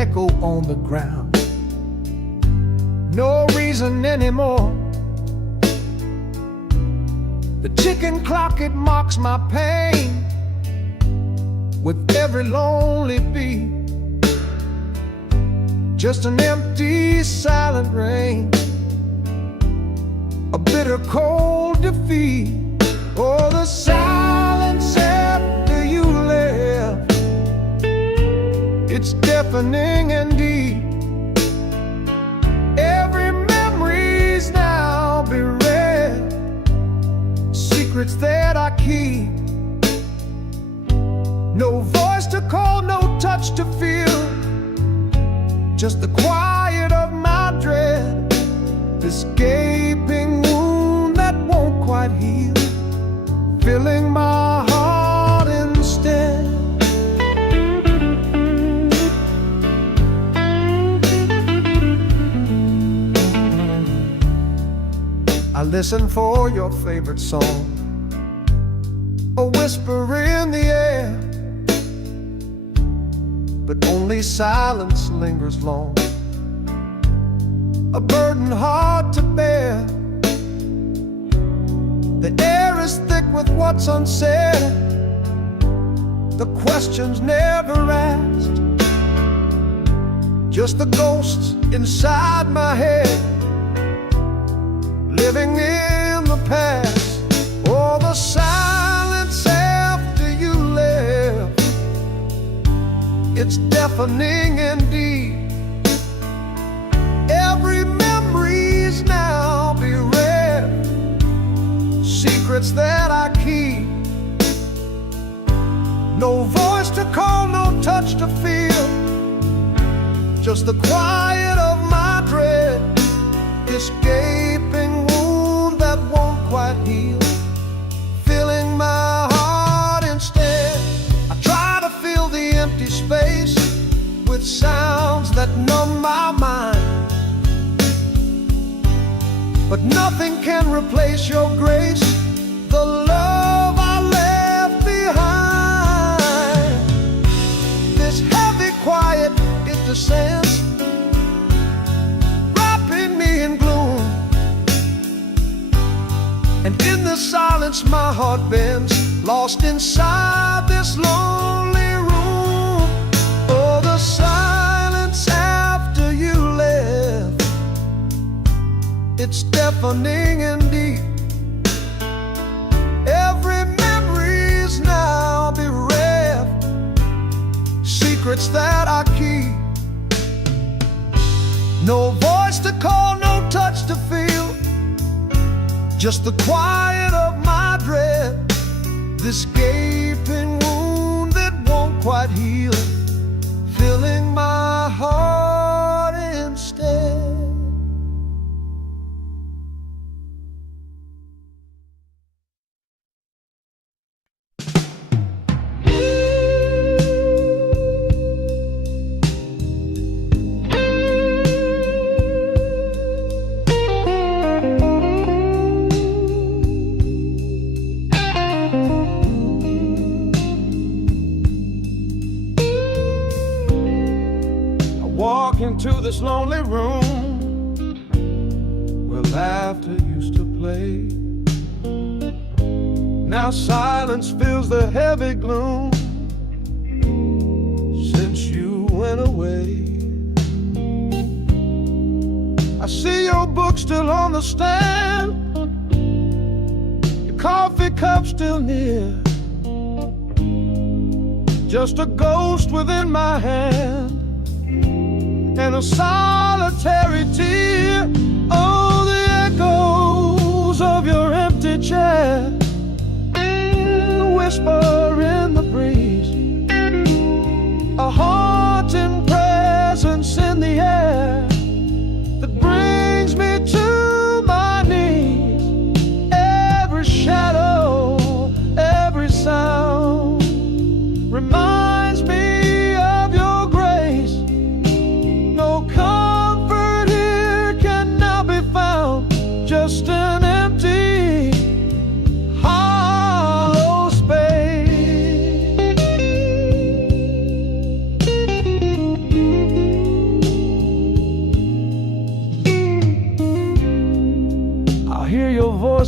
echo on the ground. No reason anymore. The ticking clock, it mocks my pain with every lonely beat. Just an empty, silent rain, a bitter, cold defeat. Oh, the silence after you left, it's deafening indeed. Every memory's now bereft, secrets that I keep. No voice to call, no touch to feel, just the quiet of my dread, this gaping wound that won't quite heal, filling my heart instead. I listen for your favorite song, a whisper in the air, but only silence lingers long, a burden hard to bear. The air is thick with what's unsaid, the questions never asked, just the ghosts inside my head, living in the past. Oh, the silence after you left, it's deafening indeed. Every memory's now bereft, secrets that I keep. No voice to call, no touch to feel, just the quiet of my dread, this gaping wound that won't quite heal, filling my heart instead. I try to fill the empty space with sounds that numb my mind, but nothing can replace your grace, the love I left behind. This heavy quiet, it descends, wrapping me in gloom, and in the silence my heart bends, lost inside this lonely room. Oh, the silence after you left, it's deafening indeed. Every memory's now bereft, secrets that I keep. No voice to call, no touch to feel, just the quiet of my dread, this gaping wound that won't quite heal, filling my heart instead. Into this lonely room where laughter used to play. Now silence fills the heavy gloom since you went away. I see your book still on the stand, your coffee cup still near, just a ghost within my hand and a solitary tear. Oh, the echoes of your empty chair, a whisper in the breeze, a haunting presence in the air that brings me to my knees. Every shadow, every sound reminds me of your grace. No comfort here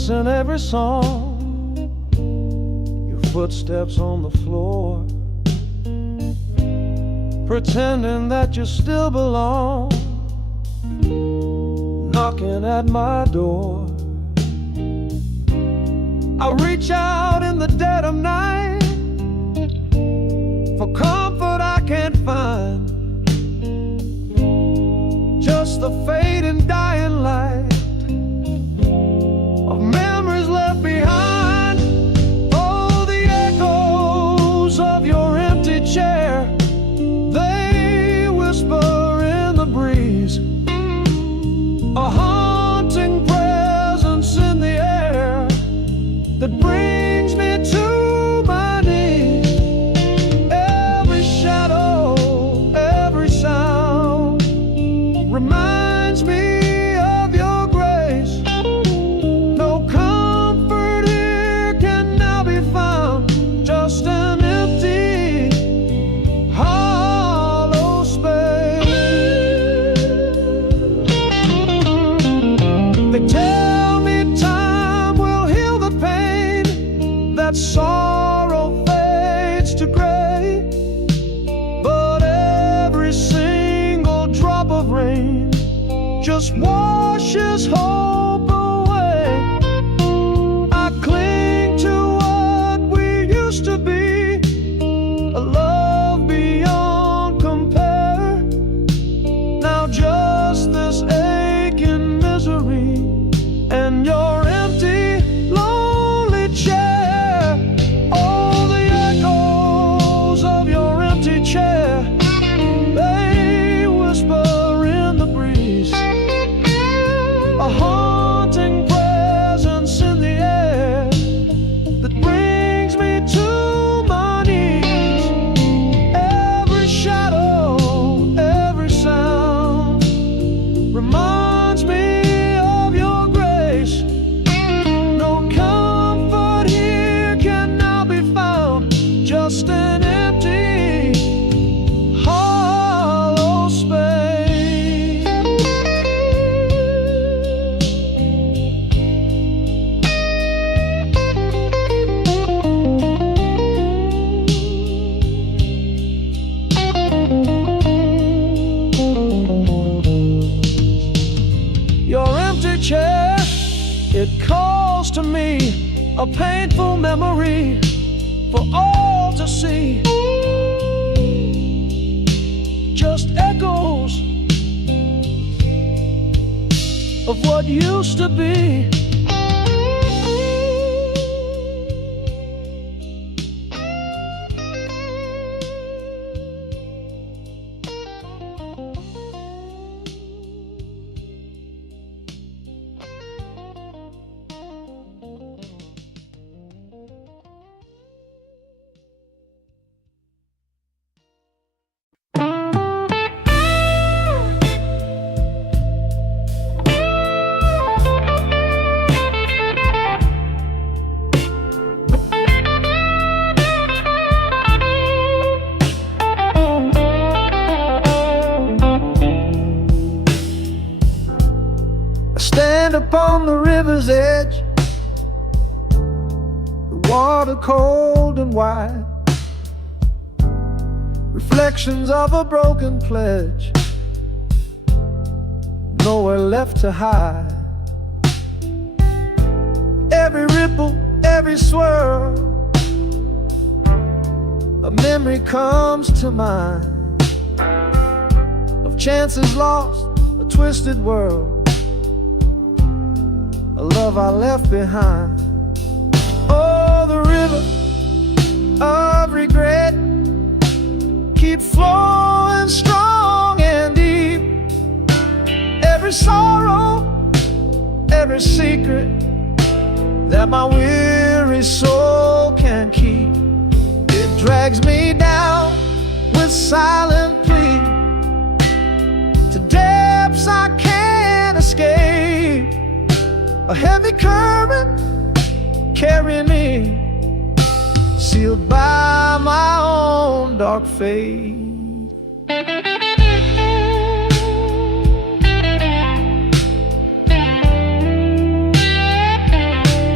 verse in every song, your footsteps on the floor, pretending that you still belong, knocking at my door. I reach out in the dead of night for comfort I can't find, just the fading dying light of memories left behind. Oh, the echoes of your empty chair, they whisper in the breeze, a haunting presence in the air that brings me to my knees. Every shadow, every sound reminds me of your grace. No comfort here can now be found, just an empty, hollow space. They tell me time will heal the pain, that sorrow fades to gray, but every single drop of rain just washes hope away. I cling to what we used to be, a love beyond compare. Now just this aching misery and your empty, lonely chair. Oh, the echoes of your empty chair, they whisper in the breeze, a haunting presence in the air that brings me to my knees. Every shadow, every sound reminds me of your grace. No comfort here can now be found, just an empty, hollow space. Your empty chair, it calls to me, a painful memory for all to see. Just echoes of what used to be. Stand upon the river's edge, the water cold and wide, reflections of a broken pledge, nowhere left to hide. Every ripple, every swirl, a memory comes to mind of chances lost, a twisted world, a love I left behind. Oh, the river of regret keeps flowing strong and deep. Every sorrow, every secret that my weary soul can keep, it drags me down with silent plea to depths I can't escape. A heavy current carrying me, sealed by my own dark fate.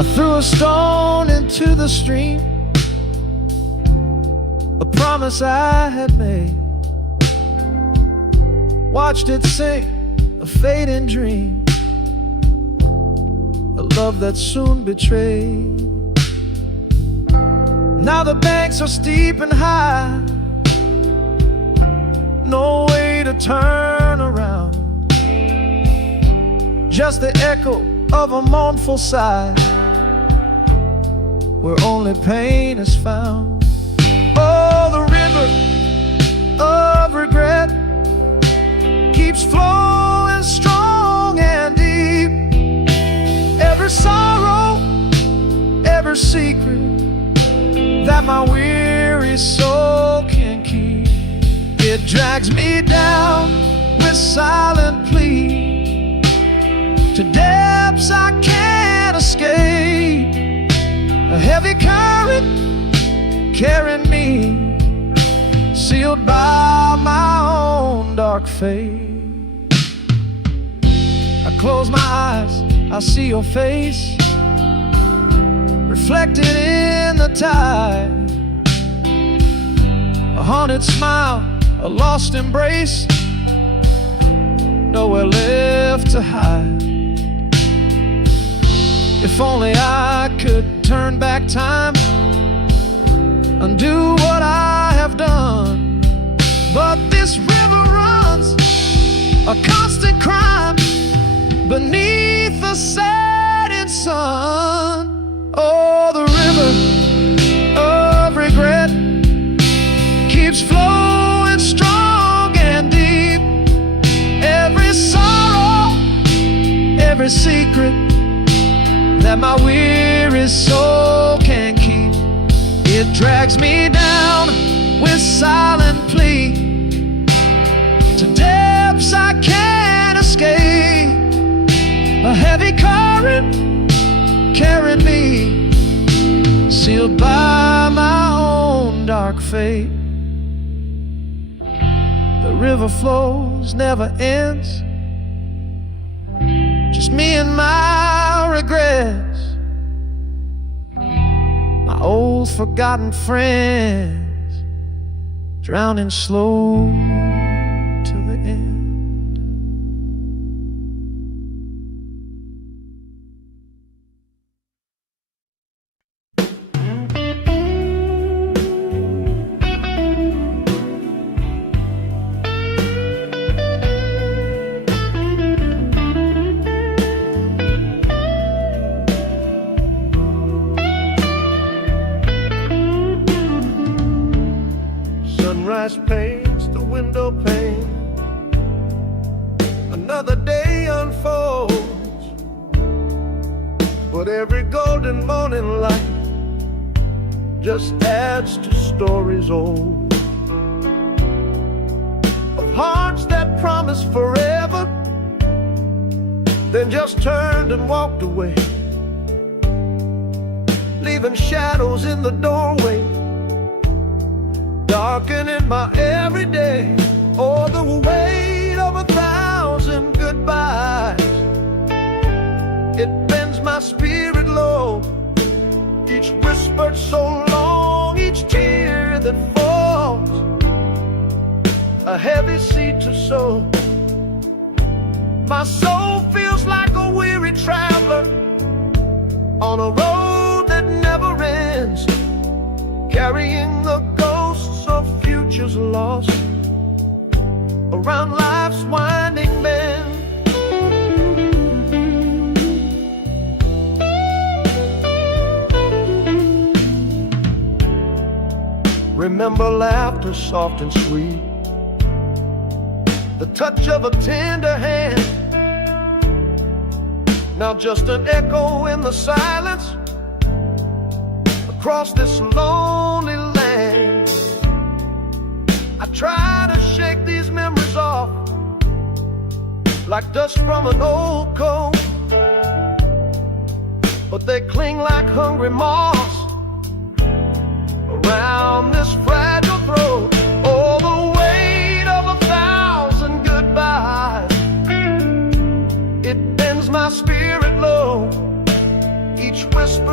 I threw a stone into the stream, a promise I had made. Watched it sink, a fading dream, a love that soon betrayed. Now the banks are steep and high, no way to turn around, just the echo of a mournful sigh, where only pain is found. Oh, the river of regret keeps flowing strong and deep. Every sorrow, every secret that my weary soul can keep, it drags me down with silent plea to depths I can't escape. A heavy current carrying me, sealed by my own dark fate. I close my eyes, I see your face reflected in the tide. A haunted smile, a lost embrace, nowhere left to hide. If only I could turn back time, undo what I have done. But this river runs a constant crime beneath the setting sun. Oh, the river of regret keeps flowing strong and deep. Every sorrow, every secret that my weary soul can keep, it drags me down with silent plea to depths I can't escape. A heavy current carrying me, sealed by my own dark fate. The river flows, never ends, just me and my regrets, my old forgotten friends, drowning slow till the end. Sunrise paints the window pane, another day unfolds, but every golden morning light just adds to stories old, of hearts that promised forever, then just turned and walked away, leaving shadows in the doorway, darkening my everyday. Oh, the weight of 1,000 goodbyes, it bends my spirit low. Each whispered so long, each tear that falls, a heavy seed to sow. My soul feels like a weary traveler on a road that never ends, carrying the ghosts of futures lost around life's winding bend. Remember laughter soft and sweet, the touch of a tender hand, now just an echo in the silence across this lonely land. I try to shake these memories off like dust from an old coat, but they cling like hungry moths around this fragile throat. Oh, the weight of 1,000 goodbyes, it bends my spirit low. Each whisper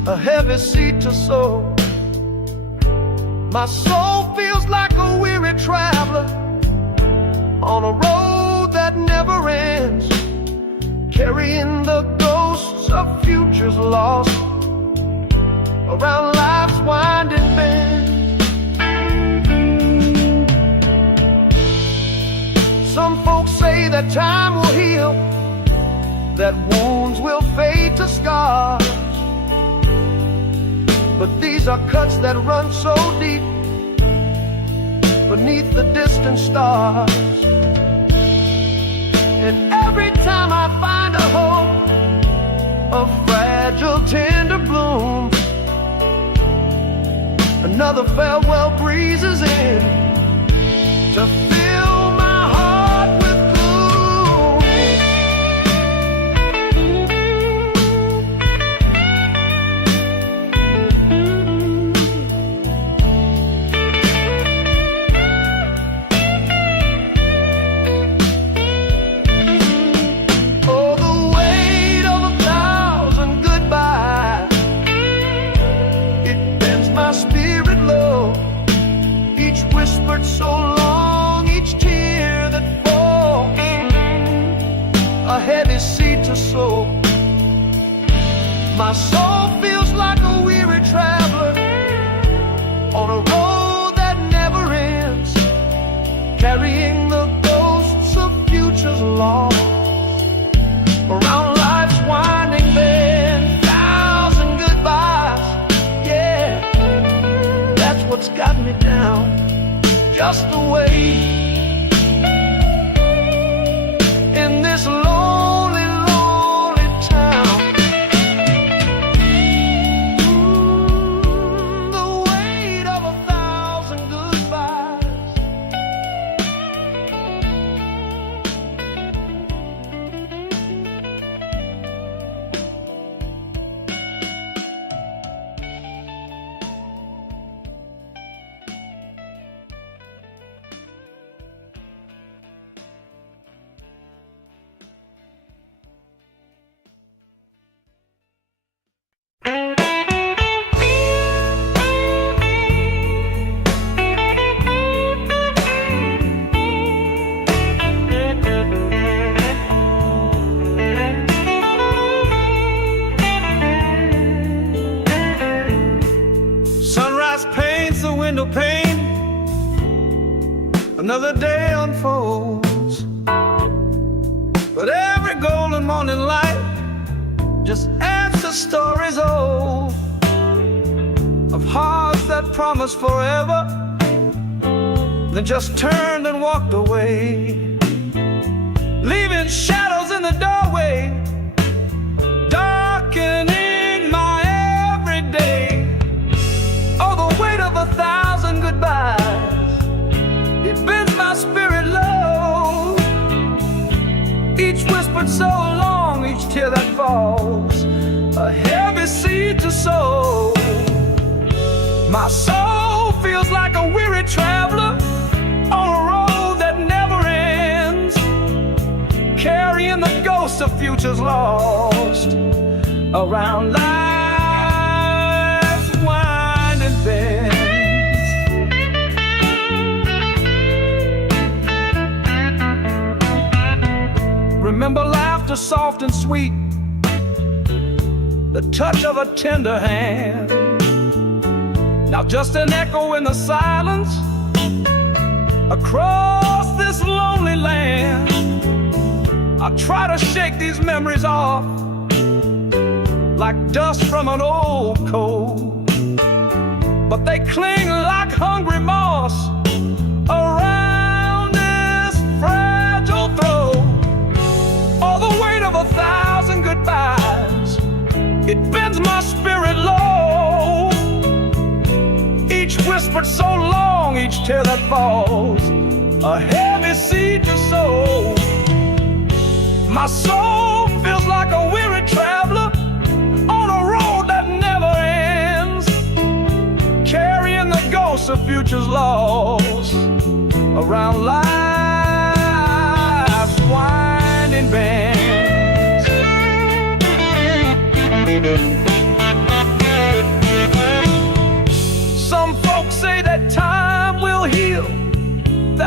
a heavy seed to sow. My soul feels like a weary traveler on a road that never ends, carrying the ghosts of futures lost around life's winding bend. Some folks say that time will heal, that wounds will fade to scars, but these are cuts that run so deep beneath the distant stars. And every time I find a hope, a fragile, tender bloom, another farewell breezes in to fill my heart with gloom. Oh, the weight of 1,000 goodbyes, it bends my spirit low. Each whispered so long, each tear that falls, a heavy seed to sow. My soul feels like a weary traveler on a road that never ends, carrying the ghosts of futures lost around life's winding bend. 1,000 goodbyes, yeah, that's what's got me down, just the way in this lonely, lonely town. The weight of 1,000 goodbyes. Sunrise paints the window pane, another day unfolds, but every golden morning light just adds to stories old of hearts that promised forever, then just turned and walked away, leaving shadows in the doorway, darkening my everyday. Oh, the weight of 1,000 goodbyes, it bends my spirit low. Each whispered so long, each tear that falls, a heavy seed to sow. My soul feels like a weary traveler on a road that never ends, carrying the ghosts of futures lost around life's winding bends. Remember laughter soft and sweet, the touch of a tender hand. Now just an echo in the silence across this lonely land. I try to shake these memories off like dust from an old coat, but they cling like hungry moss around this fragile throat. All the weight of 1,000 goodbyes, it bends my spirit low. Each whispered so long, each tear that falls, a heavy seed to sow. My soul feels like a weary traveler on a road that never ends, carrying the ghosts of futures lost around life's winding bends.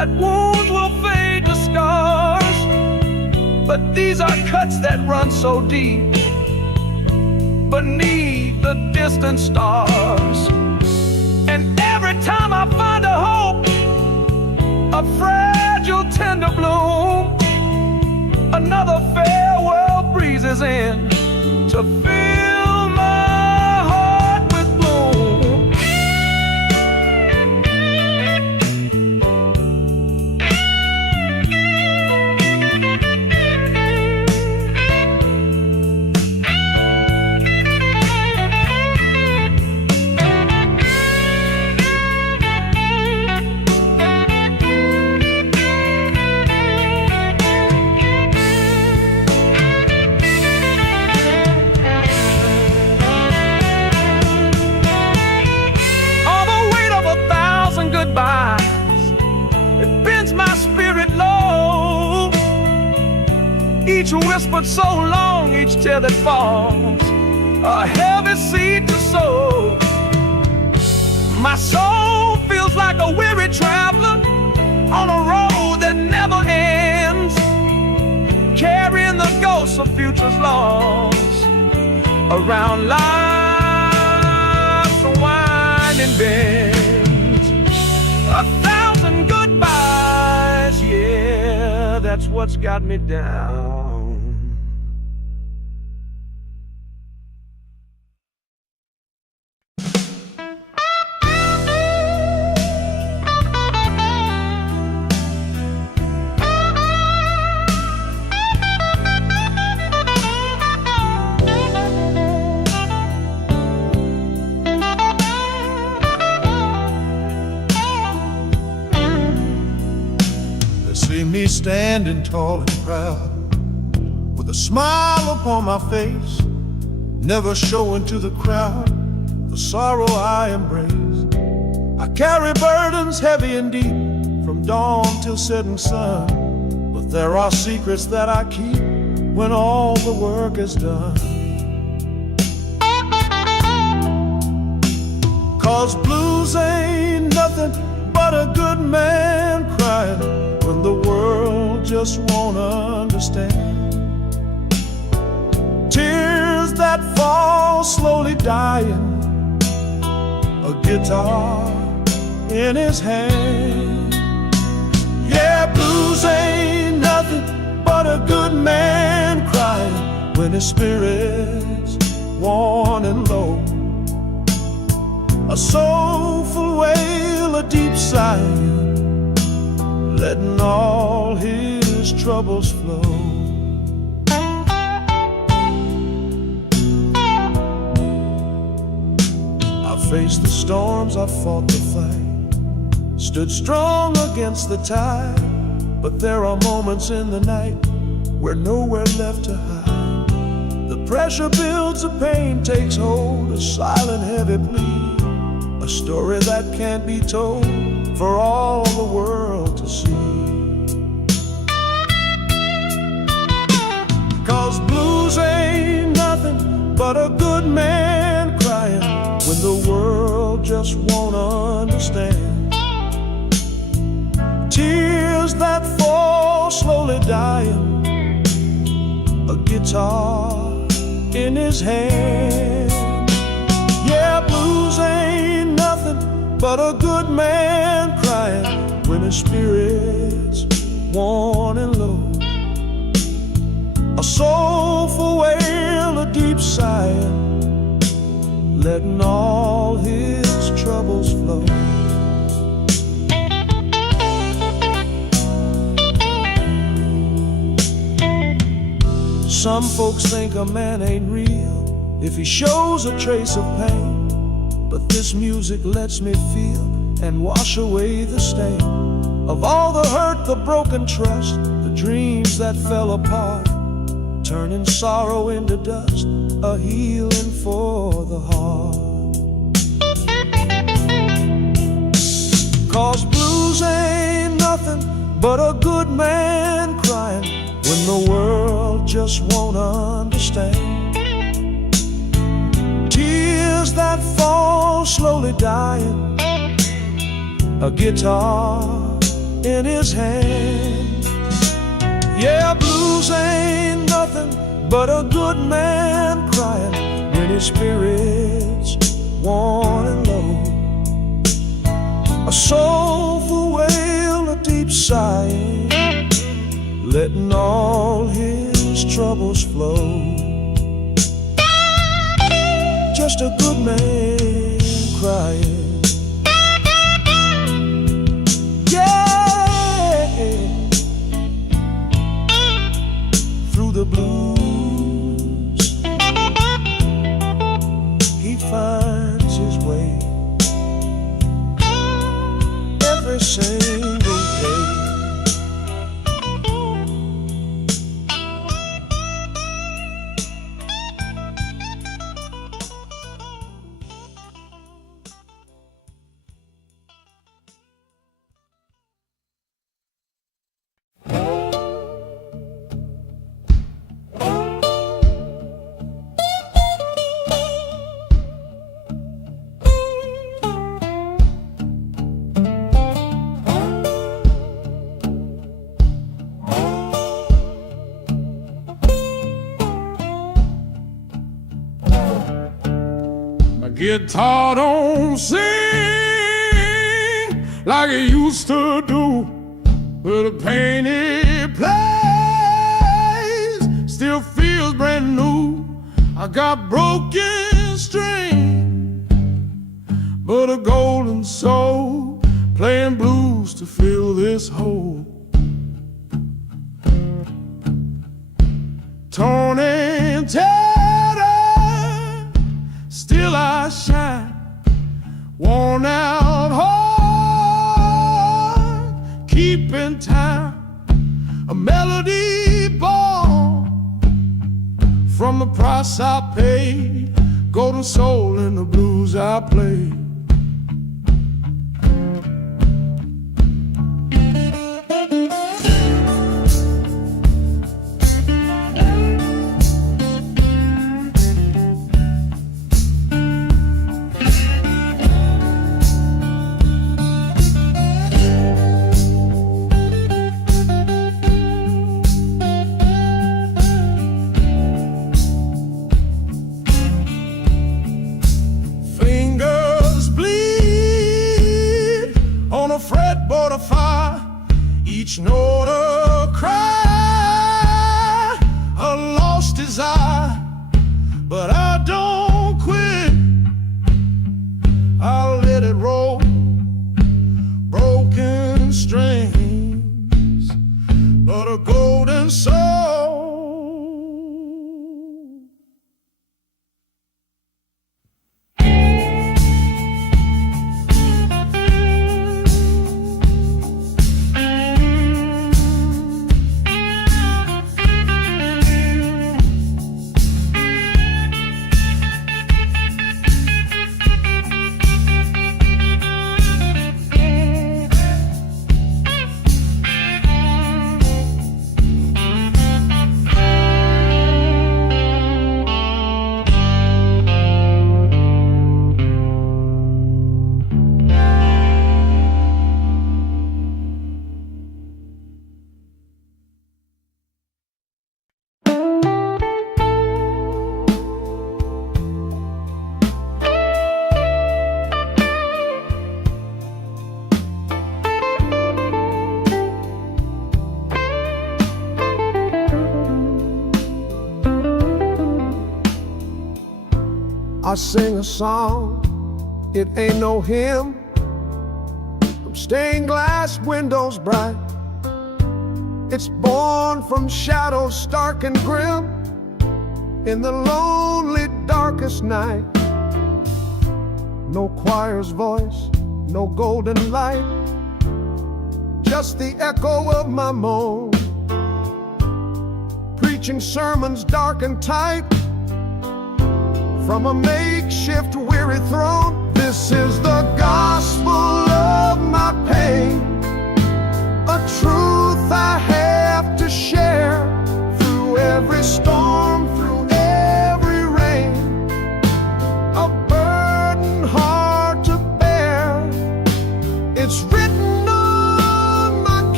that wounds will fade to scars, but these are cuts that run so deep beneath the distant stars. And every time I find a hope, a fragile tender bloom, another farewell breezes in to fill my heart with gloom. It bends my spirit low, each whispered so long, each tear that falls, a heavy seed to sow. My soul feels like a weary traveler on a road that never ends, carrying the ghosts of futures lost around life's winding bend. 1,000 goodbyes, yeah, that's what's got me down. See me standing tall and proud, with a smile upon my face, never showing to the crowd the sorrow I embrace. I carry burdens heavy and deep, from dawn till setting sun, but there are secrets that I keep when all the work is done. 'Cause blues ain't nothing but a good man crying when the world just won't understand. Tears that fall slowly dying, a guitar in his hand. Yeah, blues ain't nothing but a good man crying when his spirit's worn and low. A soulful wail, a deep sigh, letting all his troubles flow. I faced the storms, I fought the fight, stood strong against the tide, but there are moments in the night where nowhere left to hide. The pressure builds, the pain takes hold, a silent heavy plea, a story that can't be told for all the world to see. 'Cause blues ain't nothing but a good man crying when the world just won't understand. Tears that fall slowly dying, a guitar in his hand. Yeah, blues ain't nothing but a good man crying when his spirit's worn and low. A soulful wail, a deep sigh, letting all his troubles flow. Some folks think a man ain't real if he shows a trace of pain, but this music lets me feel and wash away the stain of all the hurt, the broken trust, the dreams that fell apart, turning sorrow into dust, a healing for the heart. 'Cause blues ain't nothing but a good man crying when the world just won't understand. Tears that fall slowly dying, a guitar in his hand. Yeah, blues ain't nothing but a good man crying when his spirit's worn and low. A soulful wail, a deep sighing, letting all his troubles flow. Just a good man crying. Yeah, through the blues he finds his way every single day. Guitar don't sing like it used to do, but the pain it plays still feels brand new. I got broken string, but a golden soul playing blues to fill this hole. Torn and tattered, still I shine, worn out heart, keeping time, a melody born from the price I paid, golden soul in the blues I play. Fretboard of fire, each note a cry, a lost desire, but I don't quit. I'll let it roll, broken strings, but a golden soul. I sing a song, it ain't no hymn, from stained glass windows bright. It's born from shadows stark and grim, in the lonely darkest night. No choir's voice, no golden light, just the echo of my moan, preaching sermons dark and tight from a makeshift weary throne. This is the gospel of my pain, a truth I have to share through every storm, through every rain, a burden hard to bear. It's written on my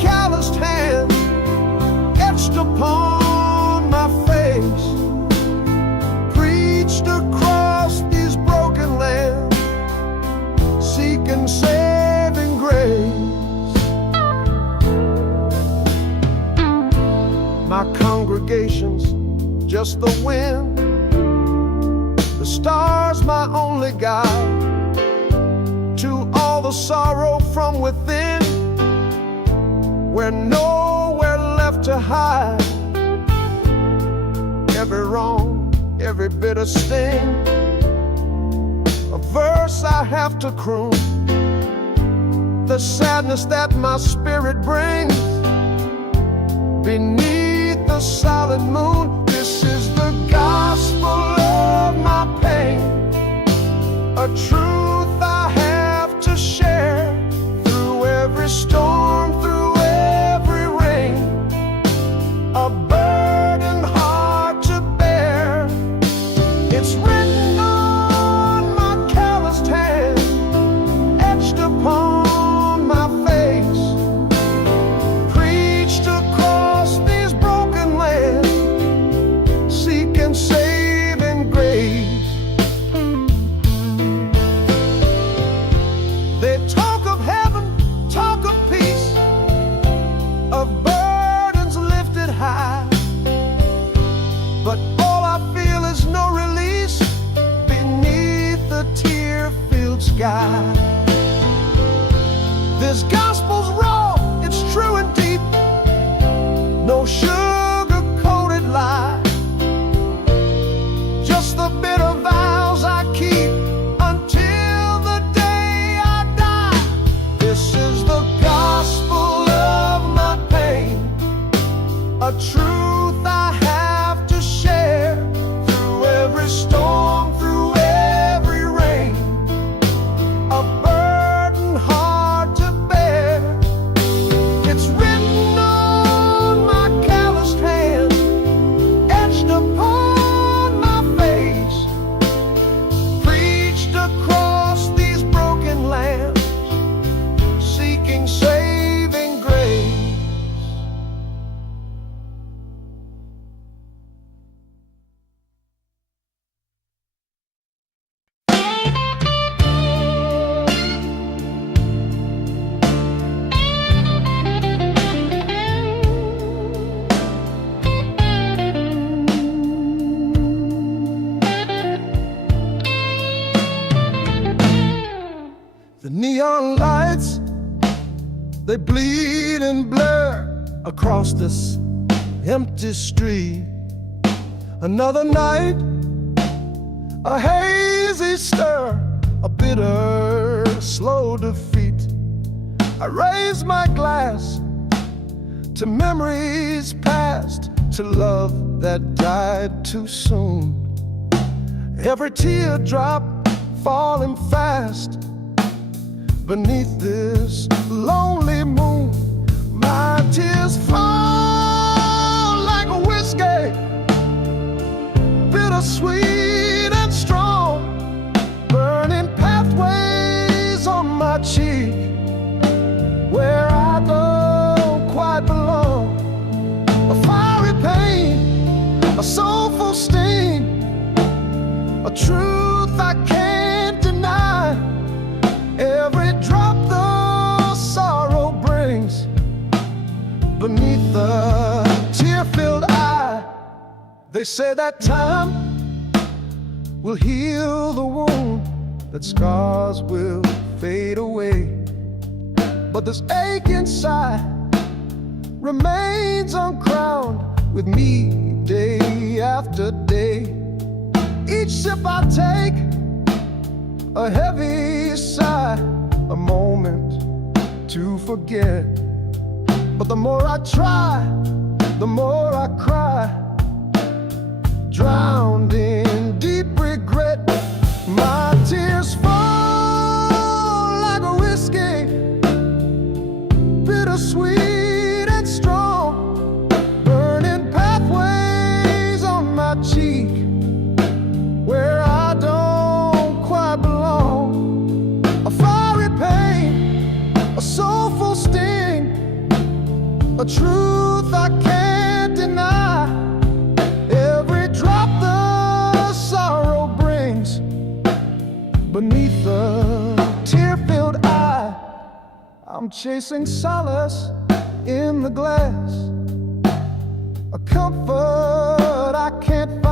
just the wind. The stars my only guide to all the sorrow from within. We're nowhere left to hide. Every wrong, every bitter sting, a verse I have to croon. The sadness that my spirit brings beneath the solid moon. This is the gospel of my pain, a truth I have to share. Through every storm, through every rain, a burden hard to bear. It's written on my calloused hand, etched upon my face, preached across these broken lands, seeking saving grace. They talk of heaven, talk of peace, of burdens lifted high, but all I feel is no release beneath the tear-filled sky. This gospel's raw, it's true and deep, no sugar-coated lie, just the bitter vows I keep until the day I die. This is the gospel of my pain, a truth I have to share. Through every storm, through every rain, a burden hard to bear. It's written on my calloused hand, etched upon my face, preached across these broken lands, seeking saving grace. The neon lights, they bleed and blur across this empty street. Another night, a hazy stir, a bitter, slow defeat. I raise my glass to memories past, to love that died too soon. Every teardrop falling fast beneath this lonely moon. My tears fall like a whiskey, bittersweet and strong, burning pathways on my cheek where I don't quite belong. A fiery pain, a soulful sting, a truth I can't deny. Every drop the sorrow brings beneath the tear-filled eye. They say that time will heal the wound, that scars will fade away, but this ache inside remains uncrowned with me day after day. Each sip I take, a heavy sigh, a moment to forget. But the more I try, the more I cry, drowned in deep regret. My tears fall like a whiskey, bittersweet and strong, burning pathways on my cheek where I don't quite belong. A fiery pain, a soulful sting, a truth I can't deny. Every drop the sorrow brings beneath the tear-filled eye. I'm chasing solace in the glass, a comfort I can't find.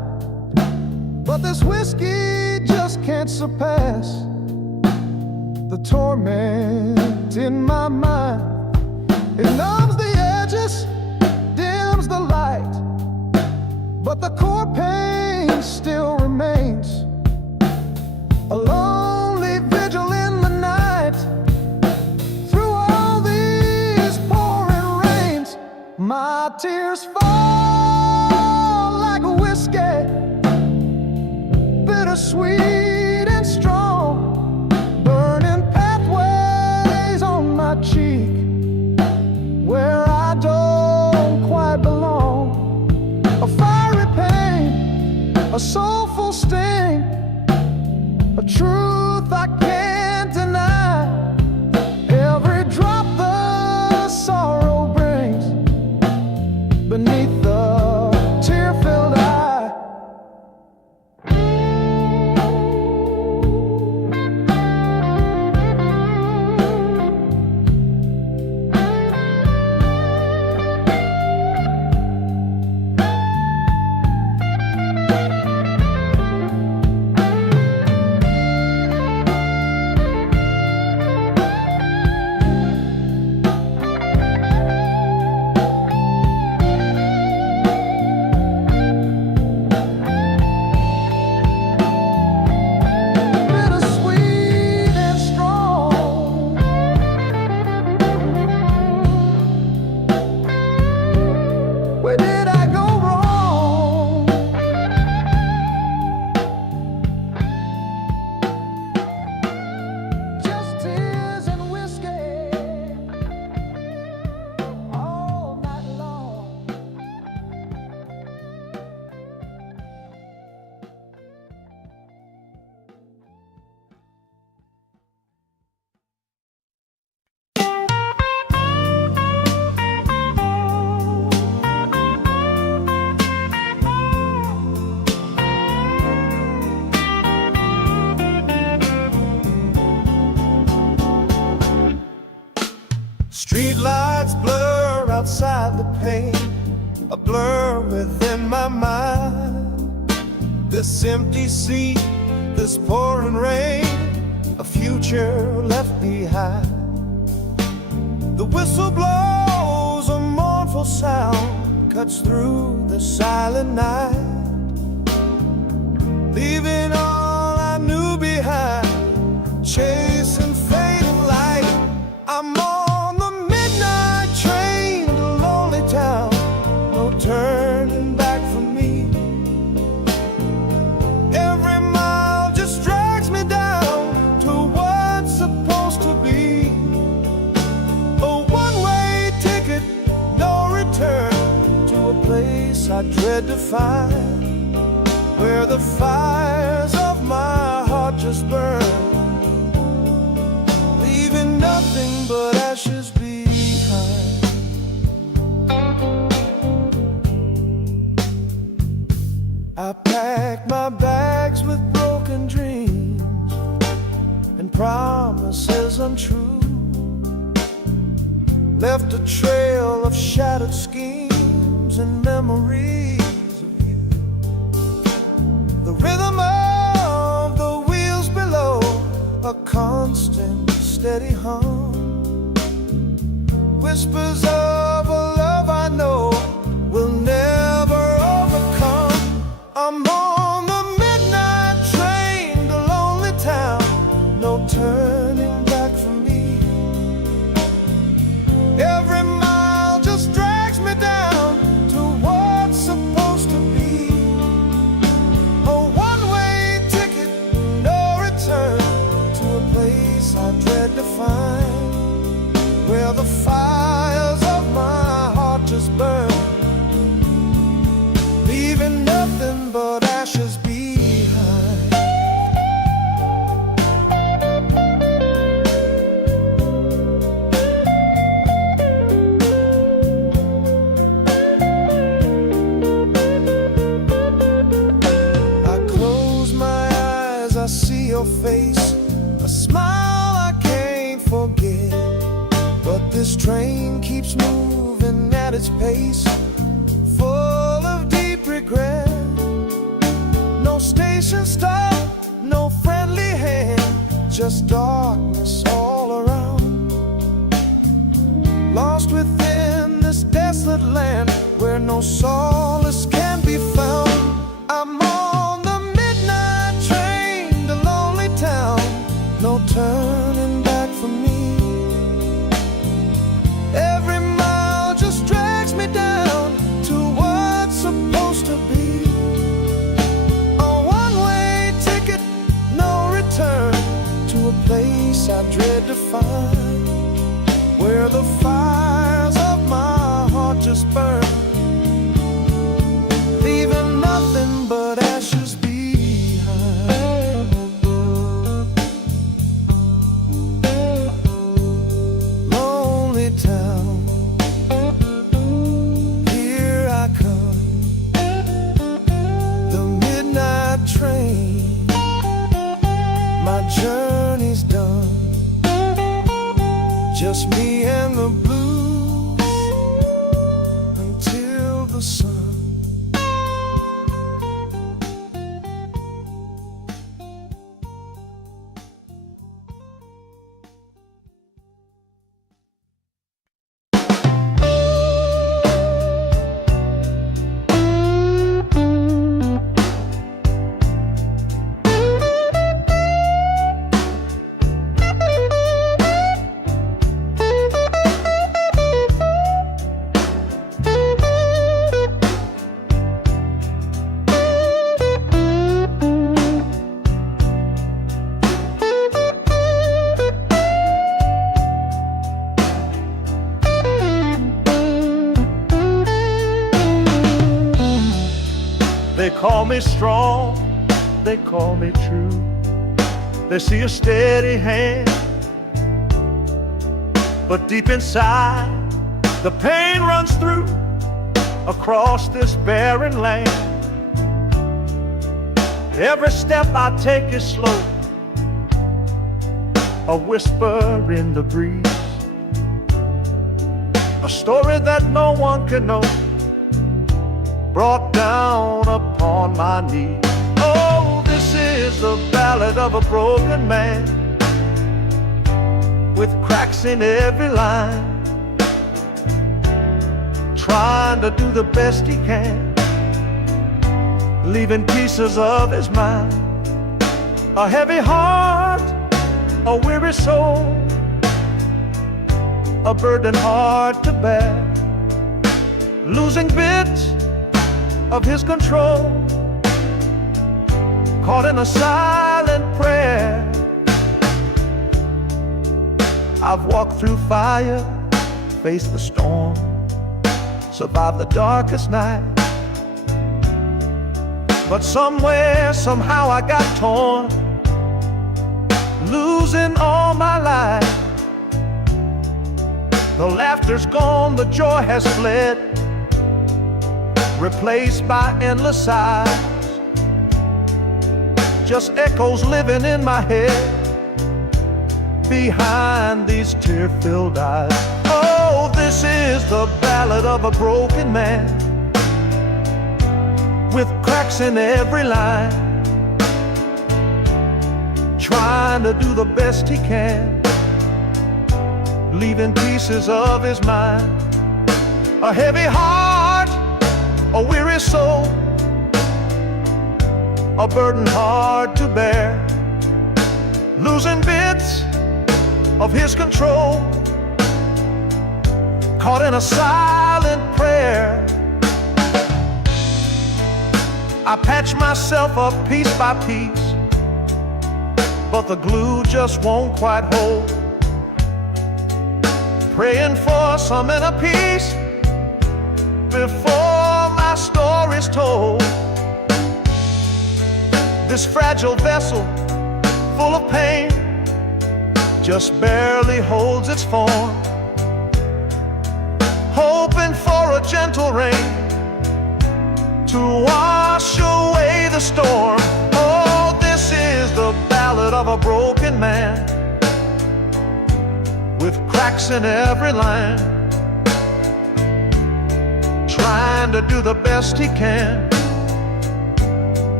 but this whiskey just can't surpass the torment in my mind. It numbs the edges, dims the light, but the core pain still remains. A lonely vigil in the night. Through all these pouring rains, my tears fall like whiskey, bittersweet and strong, burning pathways on my cheek where I don't quite belong. A fiery pain, a soulful sting, a truth I can't deny. Every drop the sorrow brings beneath the tear-filled eye. Where did I go wrong? Just tears and whiskey all night long. Street lights blur outside the pane, a blur within my mind. This empty seat, this pouring rain, a future left behind. The whistle blows, a mournful sound cuts through the silent night, leaving all I knew behind, chasing fading light. I'm on the midnight train to lonely town, no turning back for me. Every mile just drags me down to what's supposed to be. A one-way ticket, no return, to a place I dread to find, where the fires of my heart just burn, leaving nothing but ashes behind. I packed my bags with broken dreams and promises untrue, left a trail of shattered schemes and memories of you. The rhythm of the wheels below, a constant steady hum, whispers of a love I know will never overcome. I'm on the midnight train to lonely town, no turning back for me. Every mile just drags me down to what's supposed to be. A one-way ticket, no return, to a place I dread to find, where the fires of my heart just burn, leaving nothing but ashes behind. I close my eyes, I see your face, a smile I can't forget. But this train keeps moving at its pace, full of deep regret. No station station star, no friendly hand, just darkness all around. Lost within this desolate land where no solace can be found. I'm on the midnight train to lonely town, no turning back for me. Every mile just drags me down to what's supposed to be. A one-way ticket, no return, to a place I dread to find, where the fires of my heart just burn, leaving nothing but ashes behind. Lonely town, here I come, the midnight train, my journey's done. Just me and the blues until the sun. They call me strong, they call me true. They see a steady hand, but deep inside the pain runs through across this barren land. Every step I take is slow, a whisper in the breeze, a story that no one can know, brought down upon my knees. Oh, this is the ballad of a broken man, with cracks in every line, trying to do the best he can, leaving pieces of his mind. A heavy heart, a weary soul, a burden hard to bear, losing bits of his control, caught in a silent prayer. I've walked through fire, faced the storm, survived the darkest night, but somewhere, somehow I got torn, losing all my life. The laughter's gone, the joy has fled, replaced by endless sighs, just echoes living in my head behind these tear-filled eyes. Oh, this is the ballad of a broken man, with cracks in every line, trying to do the best he can, leaving pieces of his mind. A heavy heart, a weary soul, a burden hard to bear, losing bits of his control, caught in a silent prayer. I patch myself up piece by piece, but the glue just won't quite hold, praying for some inner peace before my story's told. This fragile vessel, full of pain, just barely holds its form, hoping for a gentle rain to wash away the storm. Oh, this is the ballad of a broken man, with cracks in every line, trying to do the best he can,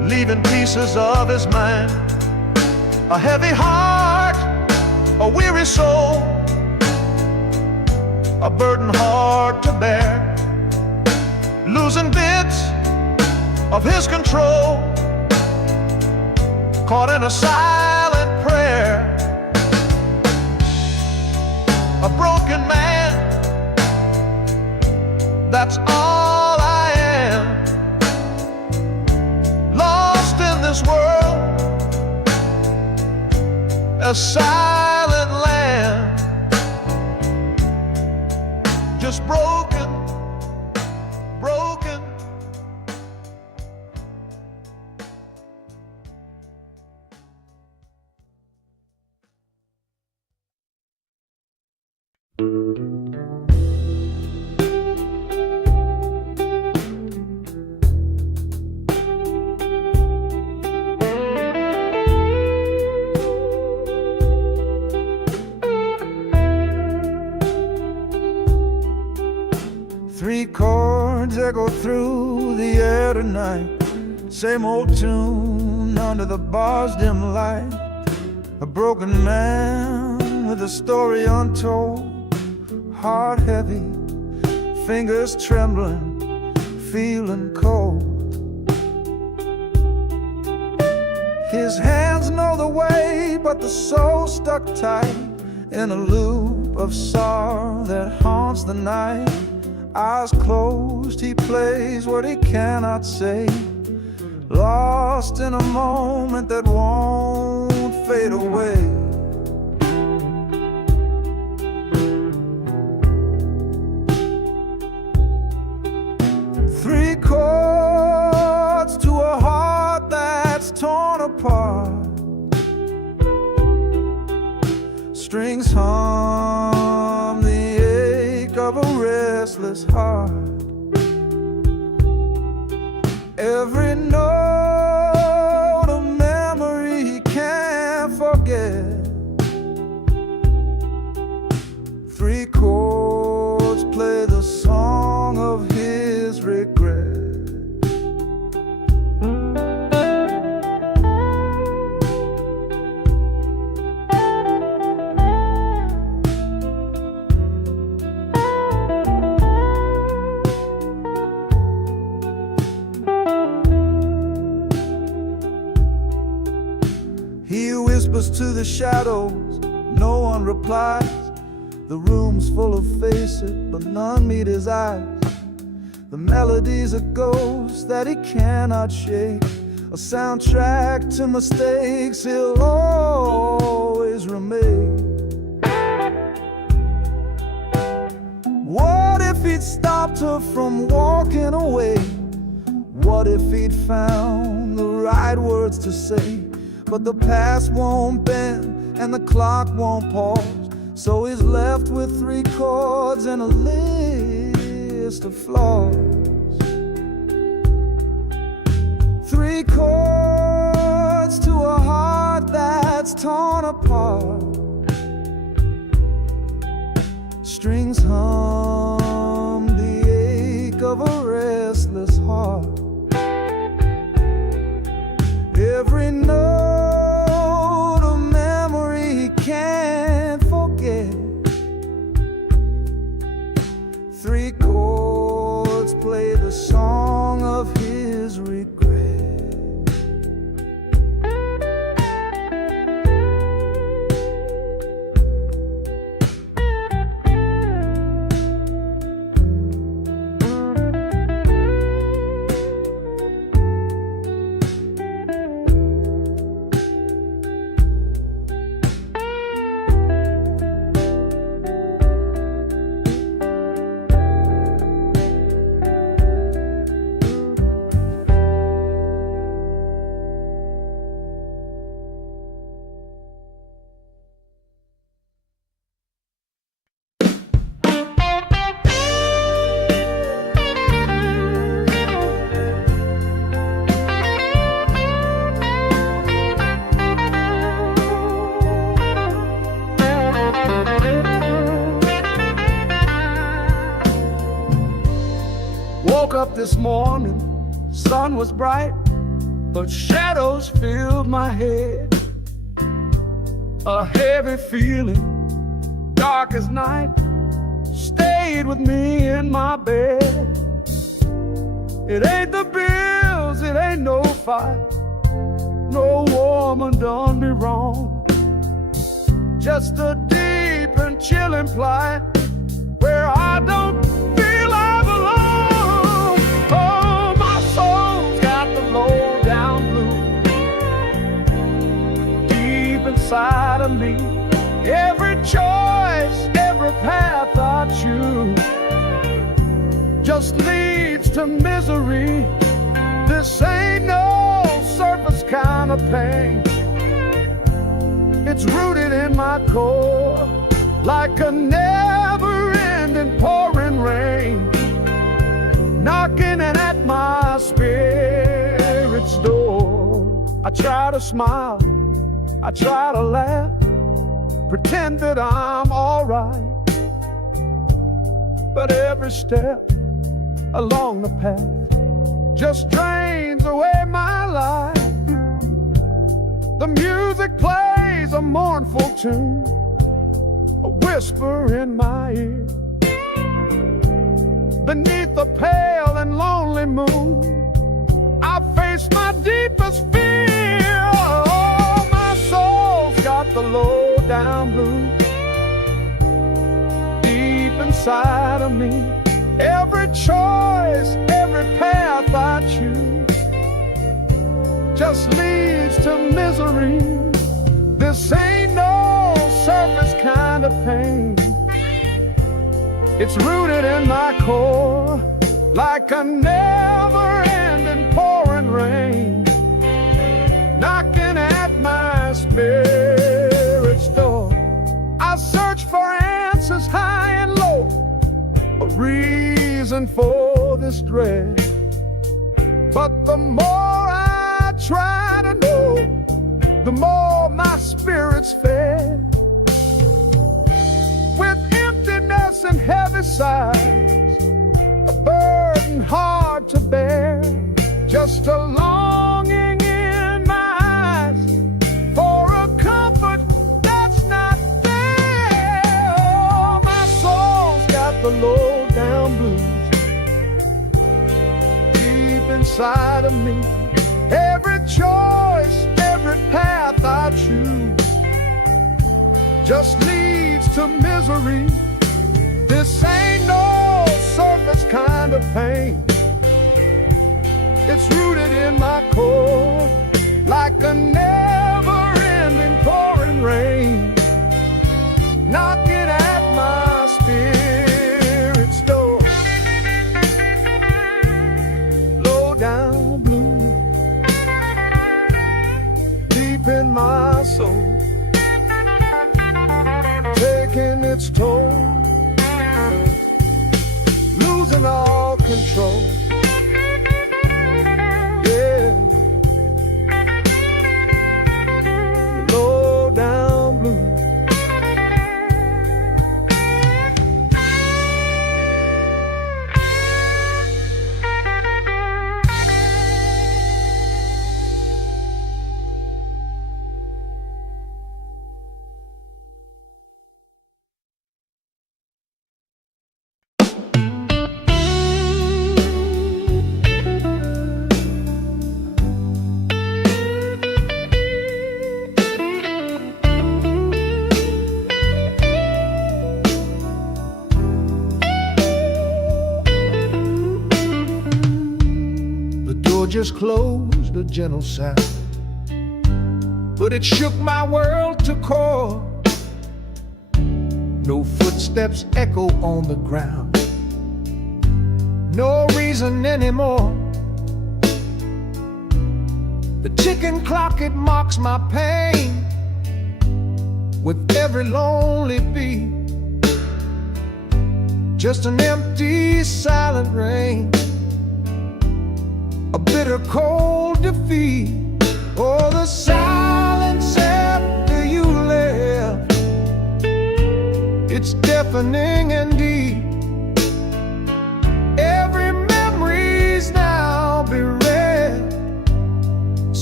leaving pieces of his mind. A heavy heart, a weary soul, a burden hard to bear, losing bits of his control, caught in a silent prayer. A broken man, that's all I am. Lost in this world, a silent land, just broken, broken. Three chords echo through the air tonight. Same old tune under the bar's dim light. A broken man with a story untold. Heart heavy, fingers trembling, feeling cold. His hands know the way, but the soul stuck tight in a loop of sorrow that haunts the night. Eyes closed, he plays what he cannot say, lost in a moment that won't fade away. Three chords to a heart that's torn apart. Strings hum the ache of a restless heart. Every note a memory he can't forget. Three chords play the song of his regret. He whispers to the shadows, no one replies. The room's full of faces, but none meet his eyes. The melody's a ghost that he cannot shake, a soundtrack to mistakes he'll always remake. What if he'd stopped her from walking away? What if he'd found the right words to say? But the past won't bend and the clock won't pause, so he's left with three chords and a list of flaws. Three chords to a heart that's torn apart. Strings hum the ache of a restless heart. Every note a memory he can't forget. Three chords play the song of his regret. Woke up this morning, sun was bright, but shadows filled my head. A heavy feeling, dark as night, stayed with me in my bed. It ain't the bills, it ain't no fight, no woman done me wrong. Just a deep and chilling plight where I don't feel I belong. Oh, my soul's got the low down blues deep inside of me. Every choice, every path I choose just leads to misery. This ain't no surface kind of pain. It's rooted in my core like a never-ending pouring rain, knocking at my spirit's door. I try to smile, I try to laugh, pretend that I'm alright, but every step along the path just drains away my life. The music plays a mournful tune, a whisper in my ear. Beneath the pale and lonely moon, I face my deepest fear. Oh, my soul's got the low down blues deep inside of me. Every choice, every path I choose just leads to misery. This ain't no surface kind of pain. It's rooted in my core like a never-ending pouring rain, knocking at my spirit's door. I search for answers high and low, a reason for this dread, but the more I try to know, the more my spirit's fed. With emptiness and heavy sighs, a burden hard to bear, just a longing in my eyes for a comfort that's not there. Oh, my soul's got the low down blues deep inside of me. Every choice, every path I choose just leads to misery. This ain't no surface kind of pain. It's rooted in my core like a never-ending pouring rain, knocking at my spirit's door. Low down blue deep in my soul, taking its toll, losing all control. Yeah, low down blue. Just closed, a gentle sound, but it shook my world to core. No footsteps echo on the ground, no reason anymore. The ticking clock, it mocks my pain with every lonely beat. Just an empty, silent rain, a bitter cold defeat. Oh, the silence after you left, it's deafening and deep. Every memory's now bereft,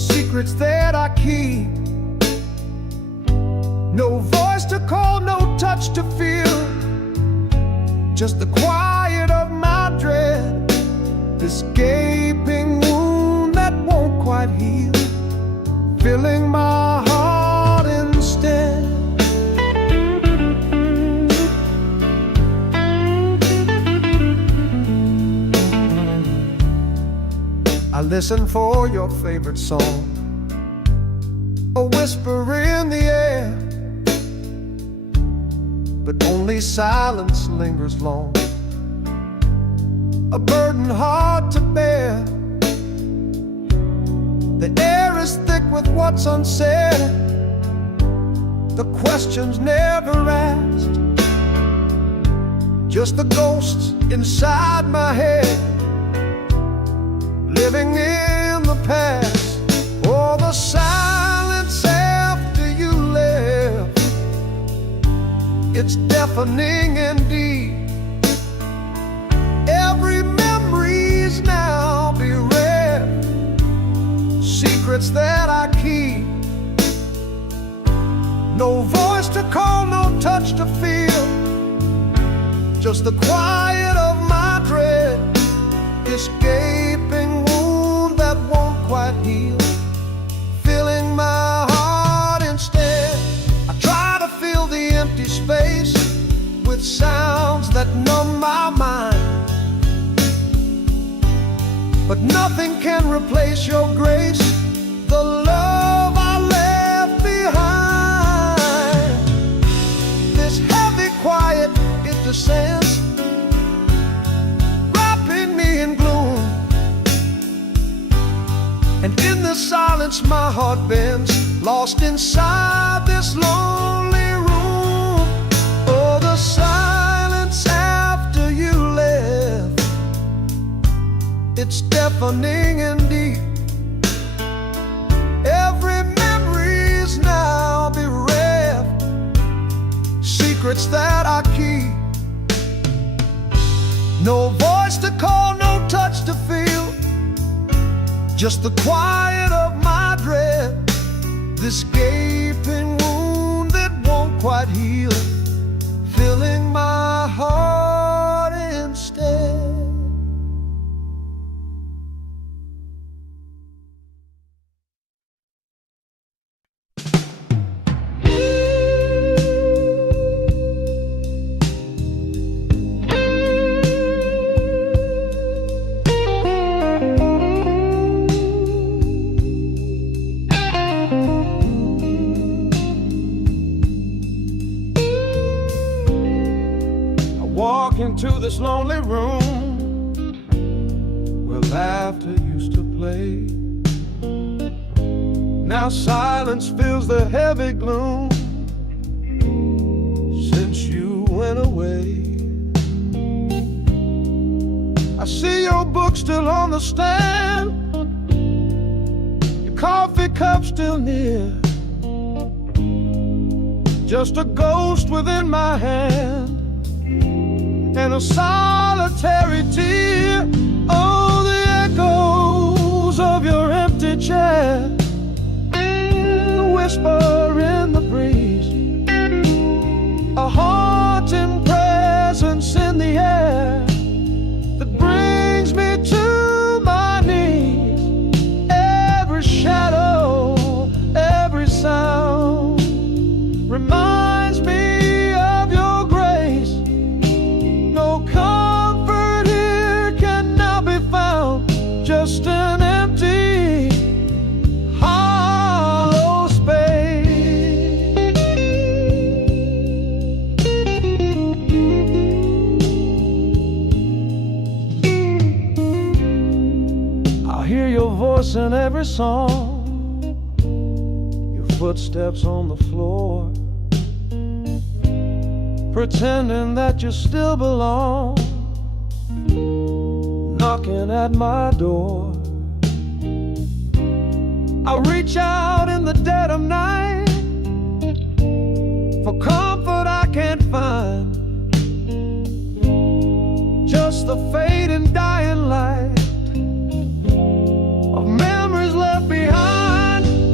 secrets that I keep. No voice to call, no touch to feel, just the quiet of my dread, this gaping wound that won't quite heal, filling my heart instead. I listen for your favorite song, a whisper in the air, but only silence lingers long, a burden hard to bear. The air is thick with what's unsaid, the questions never asked, just the ghosts inside my head, living in the past. Oh, the silence after you left, it's deafening indeed. Every memory's now bereft, secrets that I keep. No voice to call, no touch to feel, just the quiet of my dread, this gaping wound that won't quite heal, filling my heart instead. I try to fill the empty space with sounds that numb my mind, but nothing can replace your grace, the love I left behind. This heavy quiet, it descends, wrapping me in gloom, and in the silence my heart bends, lost inside this lonely room. Oh, the silence after you left, it's deafening indeed. Every memory's now bereft, secrets that I keep. No voice to call, no touch to feel, just the quiet of my dread, this gaping wound that won't quite heal, filling my heart instead. Walk into this lonely room where laughter used to play. Now silence fills the heavy gloom since you went away. I see your book still on the stand, your coffee cup still near, just a ghost within my hand and a solitary tear. Oh, the echoes of your empty chair, the whisper in the breeze, a haunting presence in the air that brings me to my knees. Every shadow, every sound reminds me of your grace. No comfort here can now be found, just an empty, hollow space. I hear your voice in every song, your footsteps on the floor, pretending that you still belong, knocking at my door. I reach out in the dead of night for comfort I can't find, just the fading dying light of memories left behind.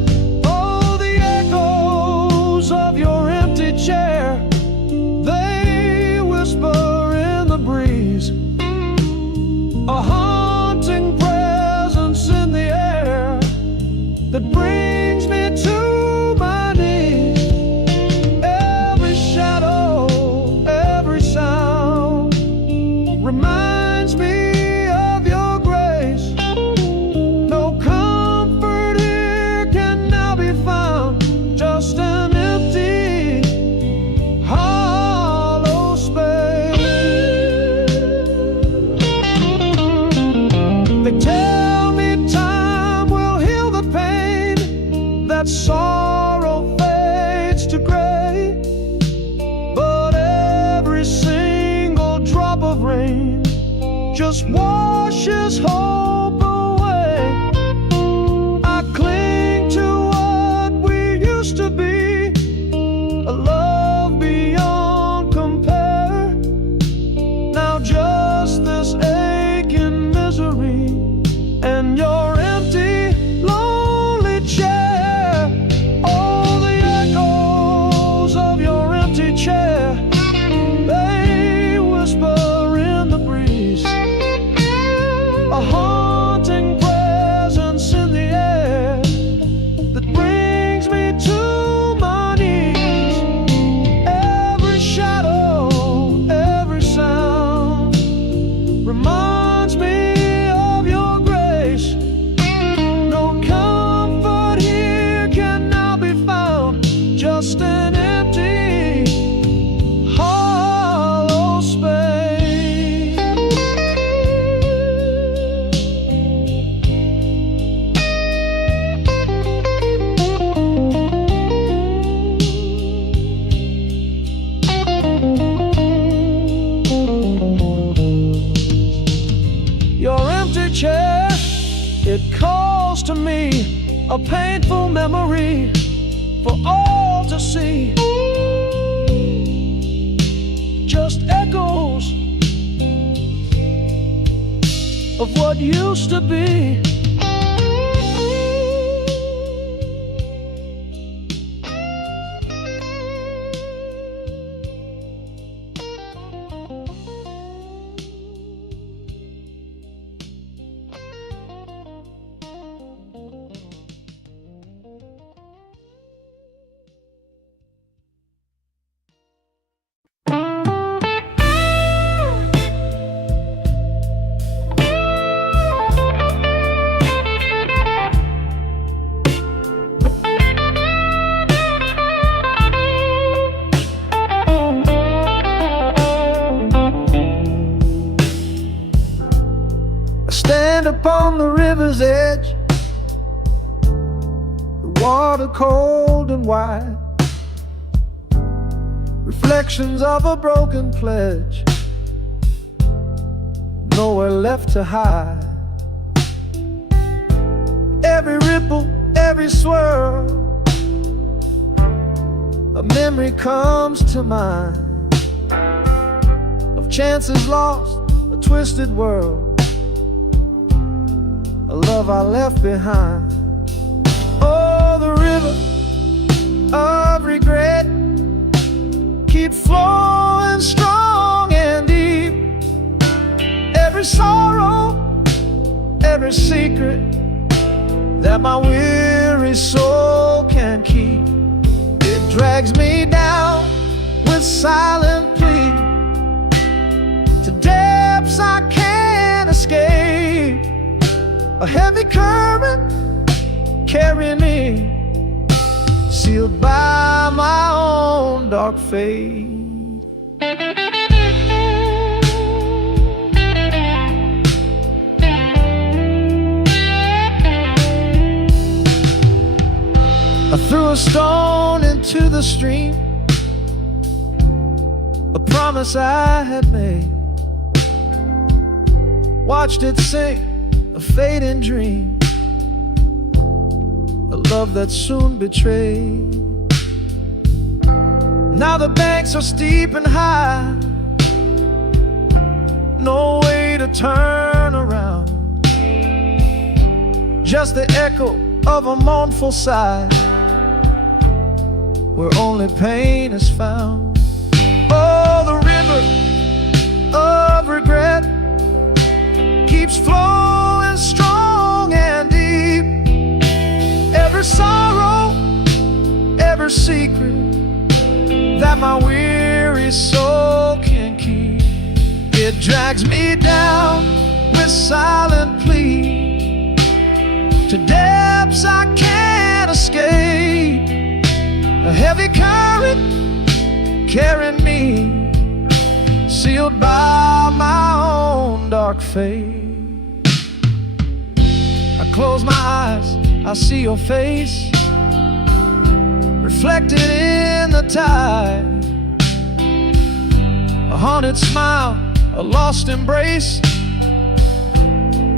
just washes hope away. I cling to what we used to be, a love beyond compare. Now just this aching misery and your empty, lonely chair. All the echoes of your empty chair, they whisper in the breeze, a haunting presence in the air that brings me to my knees. Every shadow, every sound reminds me of your grace. No comfort here can now be found, just an empty, hollow space. Your empty chair, it calls to me, a painful memory for all to see. Just echoes of what used to be. Stand upon the river's edge, the water cold and wide, reflections of a broken pledge, nowhere left to hide. Every ripple, every swirl, a memory comes to mind of chances lost, a twisted world, a love I left behind. Oh, the river of regret keeps flowing strong and deep. Every sorrow, every secret that my weary soul can keep, it drags me down with silent plea to depths I can't escape. A heavy current carrying me, sealed by my own dark fate. I threw a stone into the stream, a promise I had made, watched it sink, a fading dream, a love that soon betrayed. Now the banks are steep and high, no way to turn around, just the echo of a mournful sigh, where only pain is found. Oh, the river of regret keeps flowing strong and deep. Every sorrow, every secret that my weary soul can keep, it drags me down with silent plea to depths I can't escape. A heavy current carrying me, sealed by my own dark fate. I close my eyes, I see your face reflected in the tide, a haunted smile, a lost embrace,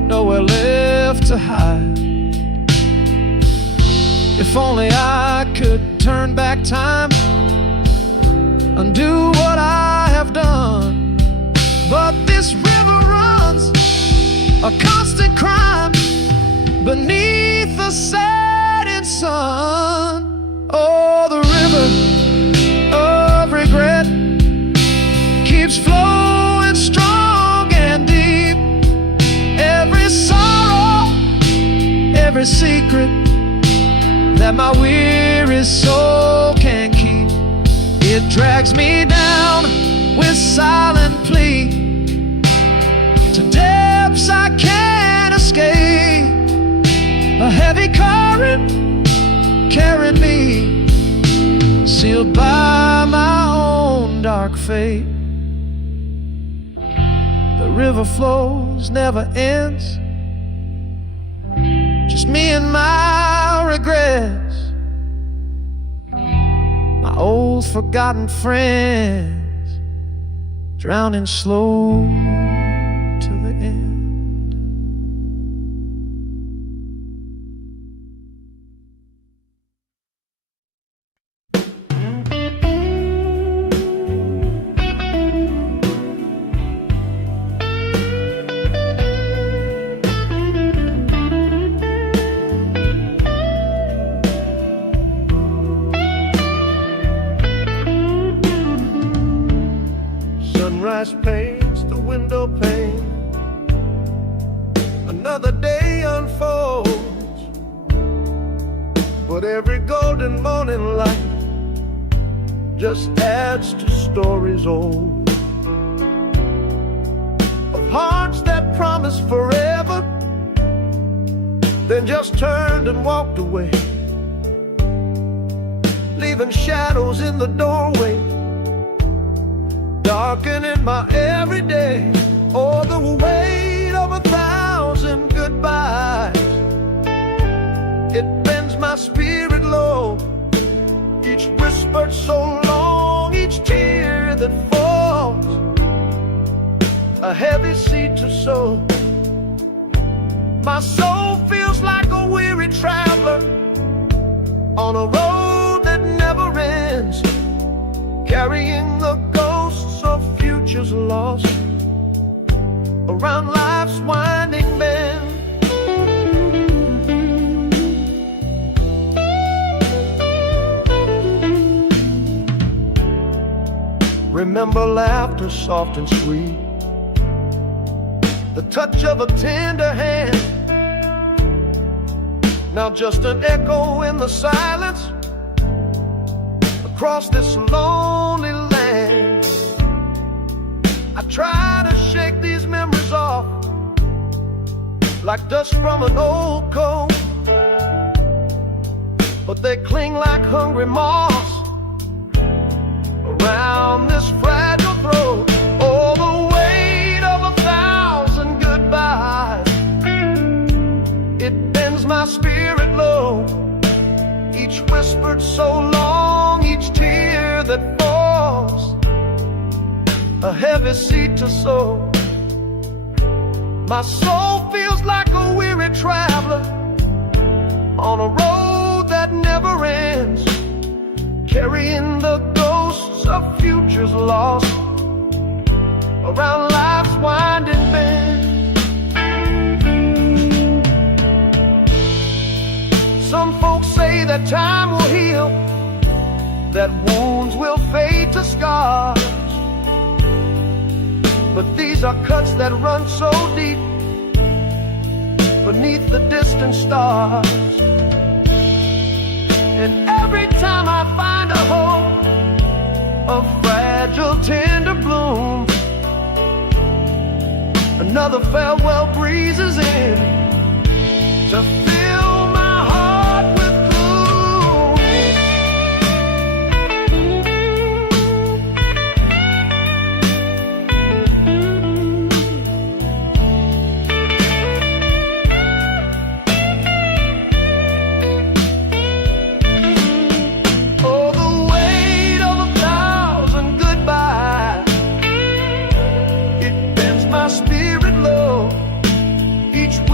nowhere left to hide. If only I could turn back time, undo what I have done. But this river runs a constant crime beneath the setting sun. Oh, the river of regret keeps flowing strong and deep. Every sorrow, every secret that my weary soul can keep, it drags me down with silent plea to depths I can't escape. A heavy current carried me, sealed by my own dark fate. The river flows, never ends, just me and my regrets, my old forgotten friends, drowning slow to the end. Sunrise paints the window pane, another day unfolds, but every golden morning light just adds to stories old, of hearts that promised forever, then just turned and walked away, leaving shadows in the doorway, darkening my everyday. Oh, the weight of 1,000 goodbyes, it bends my spirit low. Each whispered so long, each tear that falls, a heavy seed to sow. My soul feels like a weary traveler on a road that never ends, carrying the ghosts of futures lost around life's winding bend. Remember laughter soft and sweet, the touch of a tender hand, now just an echo in the silence across this lonely land. I try to shake these memories off like dust from an old coat, but they cling like hungry moths around this fragile throat. Oh, the weight of 1,000 goodbyes, it bends my spirit low. Each whispered so long, each tear that falls, a heavy seed to sow. My soul feels like a weary traveler on a road that never ends, carrying the ghosts of futures lost around life's winding bend. Some folks say that time will heal, that wounds will fade to scars, but these are cuts that run so deep beneath the distant stars. And every time I find a hope, a fragile tender bloom, another farewell breezes in to fill my heart with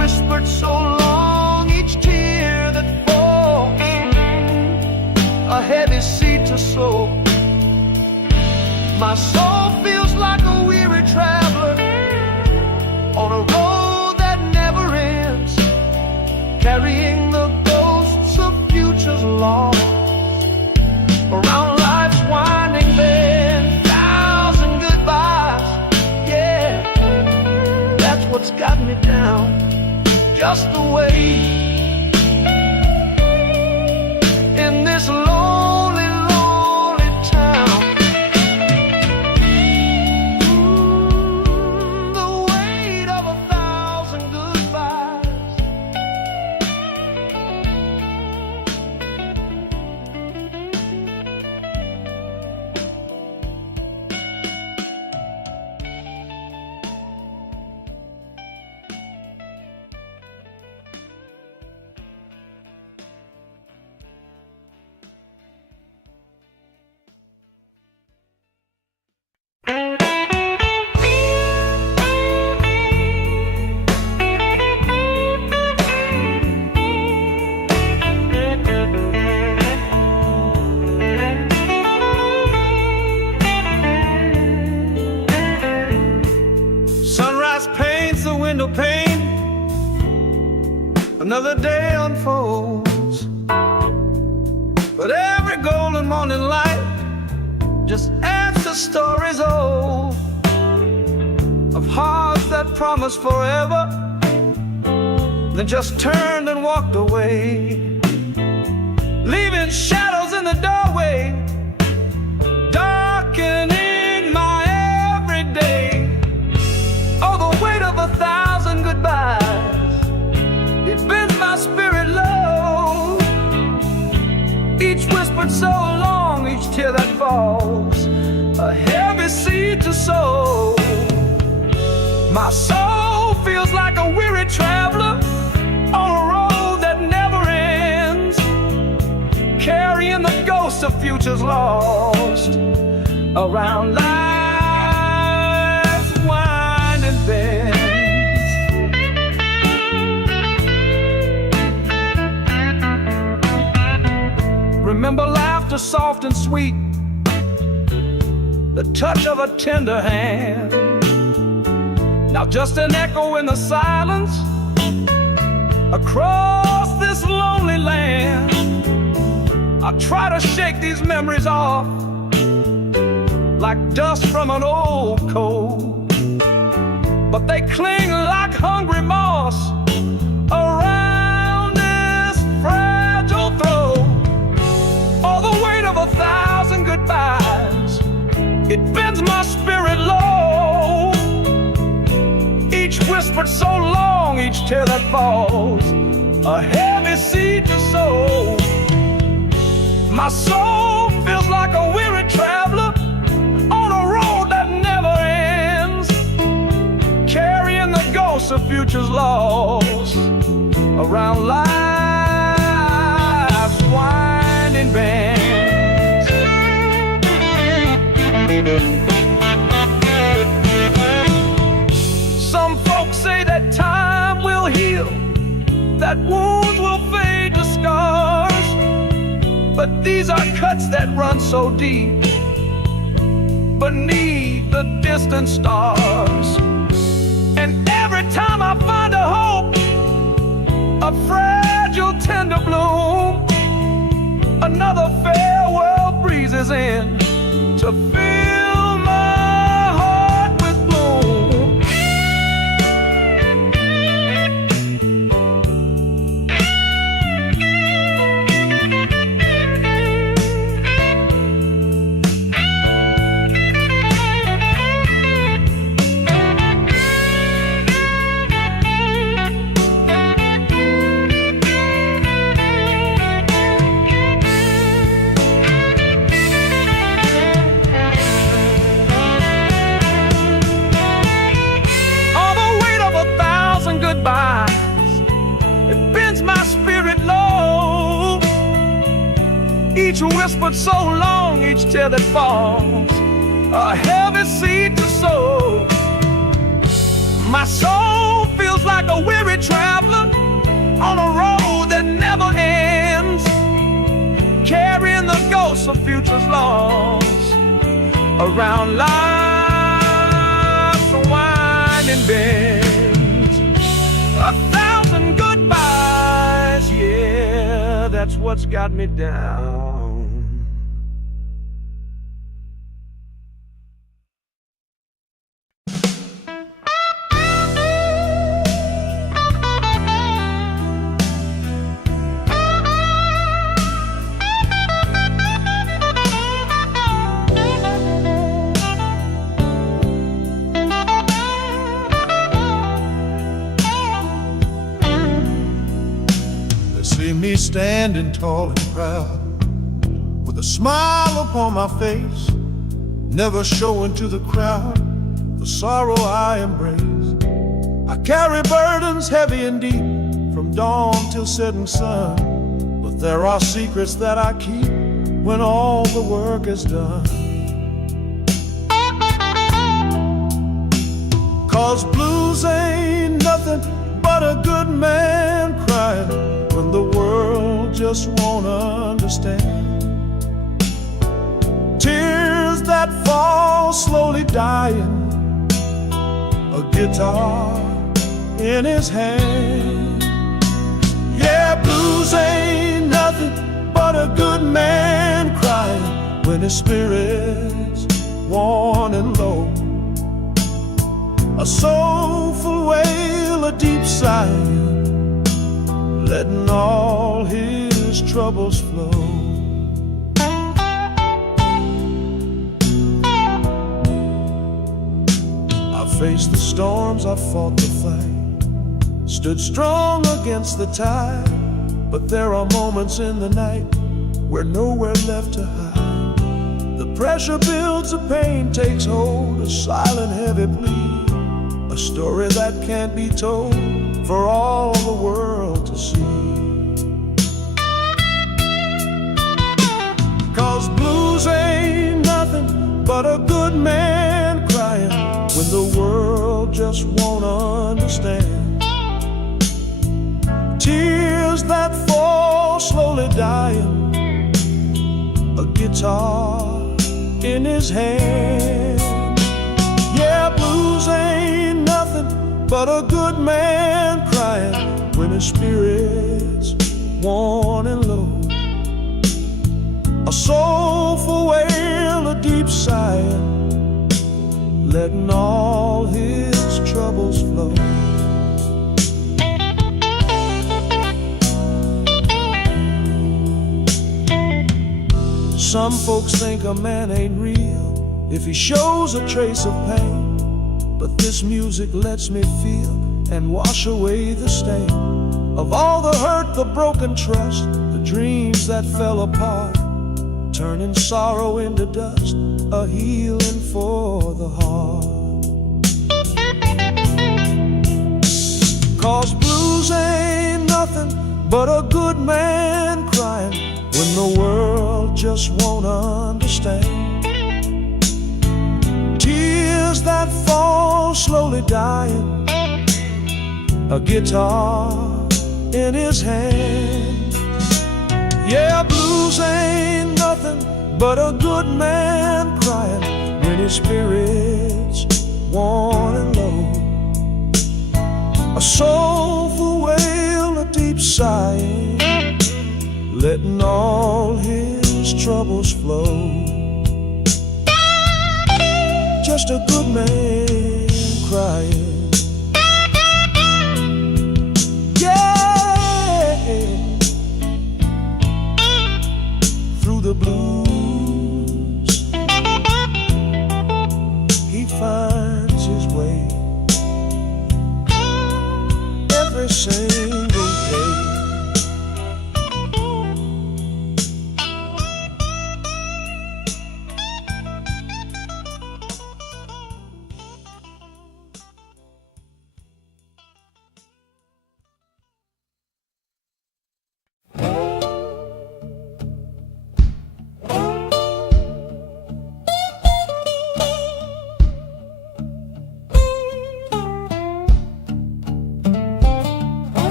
My soul feels like a weary traveler on a road that never ends, carrying the ghosts of futures lost around life's winding bend. Thousand goodbyes, yeah, that's what's got me down. Just the way in this lonely, lonely town. The weight of 1,000 goodbyes. Sunrise paints the window pane, another day unfolds, but every golden morning light just adds to stories old of hearts that promised forever, then just turned and walked away, leaving shadows in the doorway, darkening my everyday. Oh, the weight of 1,000 goodbyes, it bends my spirit low. Each whispered so long, each tear that falls, a heavy seed to sow. My soul feels like a weary traveler on a road that never ends, carrying the ghosts of futures lost around life's winding bends. Remember laughter soft and sweet, the touch of a tender hand. Now just an echo in the silence across this lonely land. I try to shake these memories off like dust from an old coat, but they cling like hungry moss around this fragile throat. All the weight of 1,000 goodbyes, it bends my spirit low. Each whispered so long, each tear that falls, a heavy seed to sow. My soul feels like a weary traveler on a road that never ends, carrying the ghosts of futures lost around life's winding bends. Some folks say that time will heal, that wounds will fade to scars, but these are cuts that run so deep beneath the distant stars. And every time I find a hope, a fragile tender bloom, another farewell breezes in to fill my heart with gloom. It bends my spirit low. Each whispered so long, each tear that falls, a heavy seed to sow. My soul feels like a weary traveler on a road that never ends, carrying the ghosts of futures lost around life's winding bends. 1,000 goodbyes, yeah, that's what's got me down. See me standing tall and proud, with a smile upon my face, never showing to the crowd the sorrow I embrace. I carry burdens heavy and deep, from dawn till setting sun, but there are secrets that I keep when all the work is done. 'Cause blues ain't nothing but a good man crying when the world just won't understand. Tears that fall slowly dying, a guitar in his hand. Yeah, blues ain't nothing but a good man crying when his spirit's worn and low. A soulful wail, a deep sigh, letting all his troubles flow. I faced the storms, I fought the fight, stood strong against the tide, but there are moments in the night where nowhere left to hide. The pressure builds, the pain takes hold, a silent heavy plea, a story that can't be told for all the world to see. 'Cause blues ain't nothing but a good man crying when the world just won't understand. Tears that fall slowly dying, a guitar in his hand. Yeah, blues ain't nothing but a good man crying when his spirit's worn and low. A soulful wail, a deep sigh, letting all his troubles flow. Some folks think a man ain't real if he shows a trace of pain, but this music lets me feel and wash away the stain of all the hurt, the broken trust, the dreams that fell apart, turning sorrow into dust, a healing for the heart. 'Cause blues ain't nothing but a good man crying when the world just won't understand. Tears that fall slowly dying, a guitar in his hand. Yeah, blues ain't nothing but a good man crying when his spirit's worn and low. A soulful wail, a deep sigh, letting all his troubles flow. Just a good man crying. Yeah, through the blues he finds his way every single day.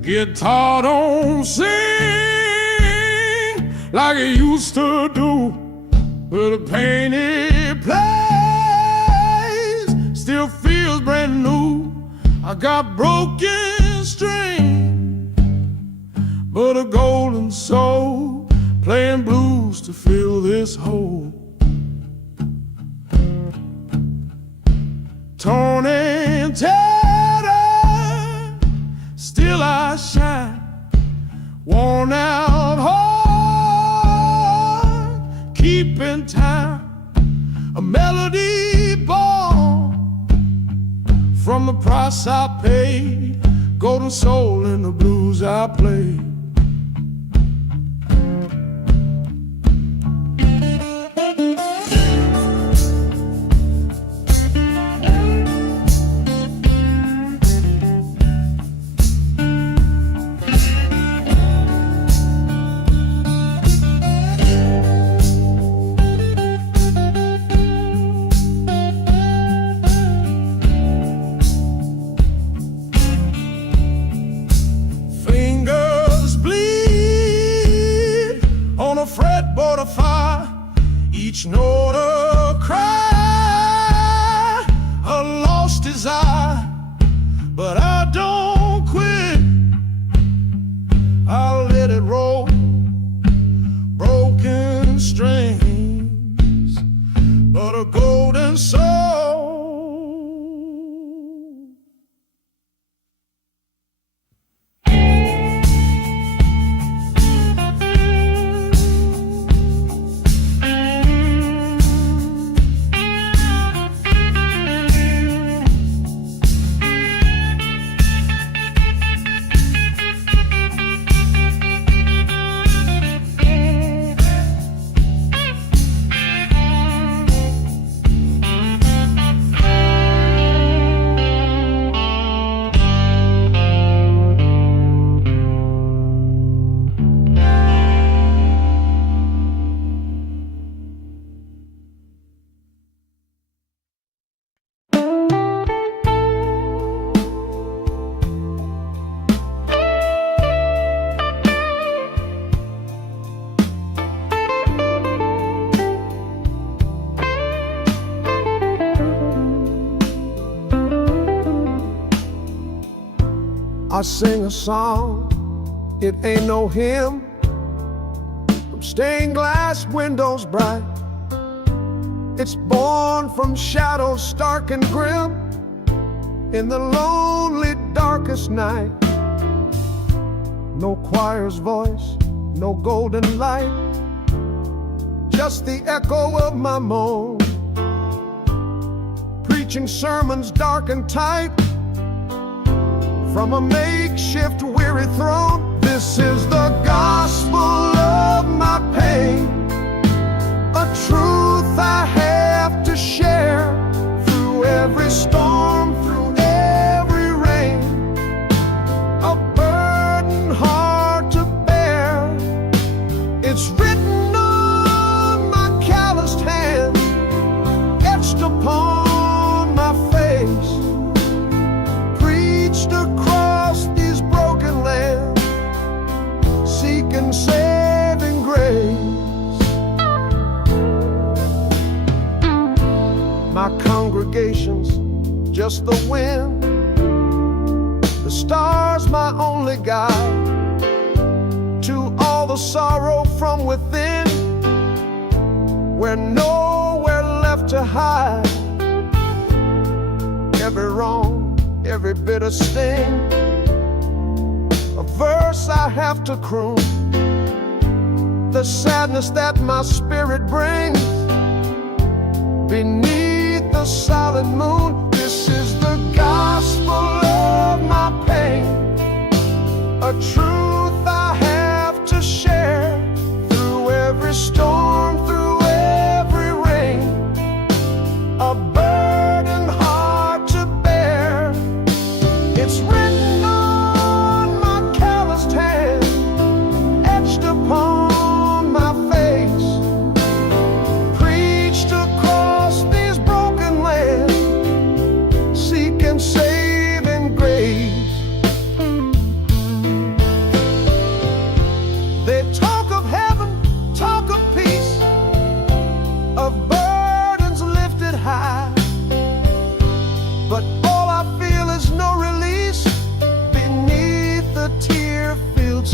guitar don't sing like it used to do, but the pain it plays still feels brand new. I got broken strings, but a golden soul playing blues to fill this hole. Torn and tattered, still I shine. Worn out heart, keeping time. A melody born from the price I paid. Golden soul in the blues I play. Fretboard of fire, each note a cry, a lost desire. But I don't quit, I'll let it roll. Broken strings, but a golden soul. I sing a song, it ain't no hymn, from stained glass windows bright. It's born from shadows stark and grim, in the lonely darkest night. No choir's voice, no golden light, just the echo of my moan, preaching sermons dark and tight from a makeshift weary throne. This is the gospel of my pain, a truth I have to share through every storm, through every rain, a burden hard to bear. It's written on my calloused hand, etched upon my face, preached across these broken lands, seeking saving grace. My congregation's just the wind, the stars my only guide, to all the sorrow from within, we're nowhere left to hide. Every wrong, every bitter sting, a verse I have to croon, the sadness that my spirit brings beneath the solid moon. This is the gospel of my pain, a truth I have to share through every storm, through every rain, a burden hard to bear. It's written on my calloused hand, etched upon my face, preached across these broken lands, seeking saving grace.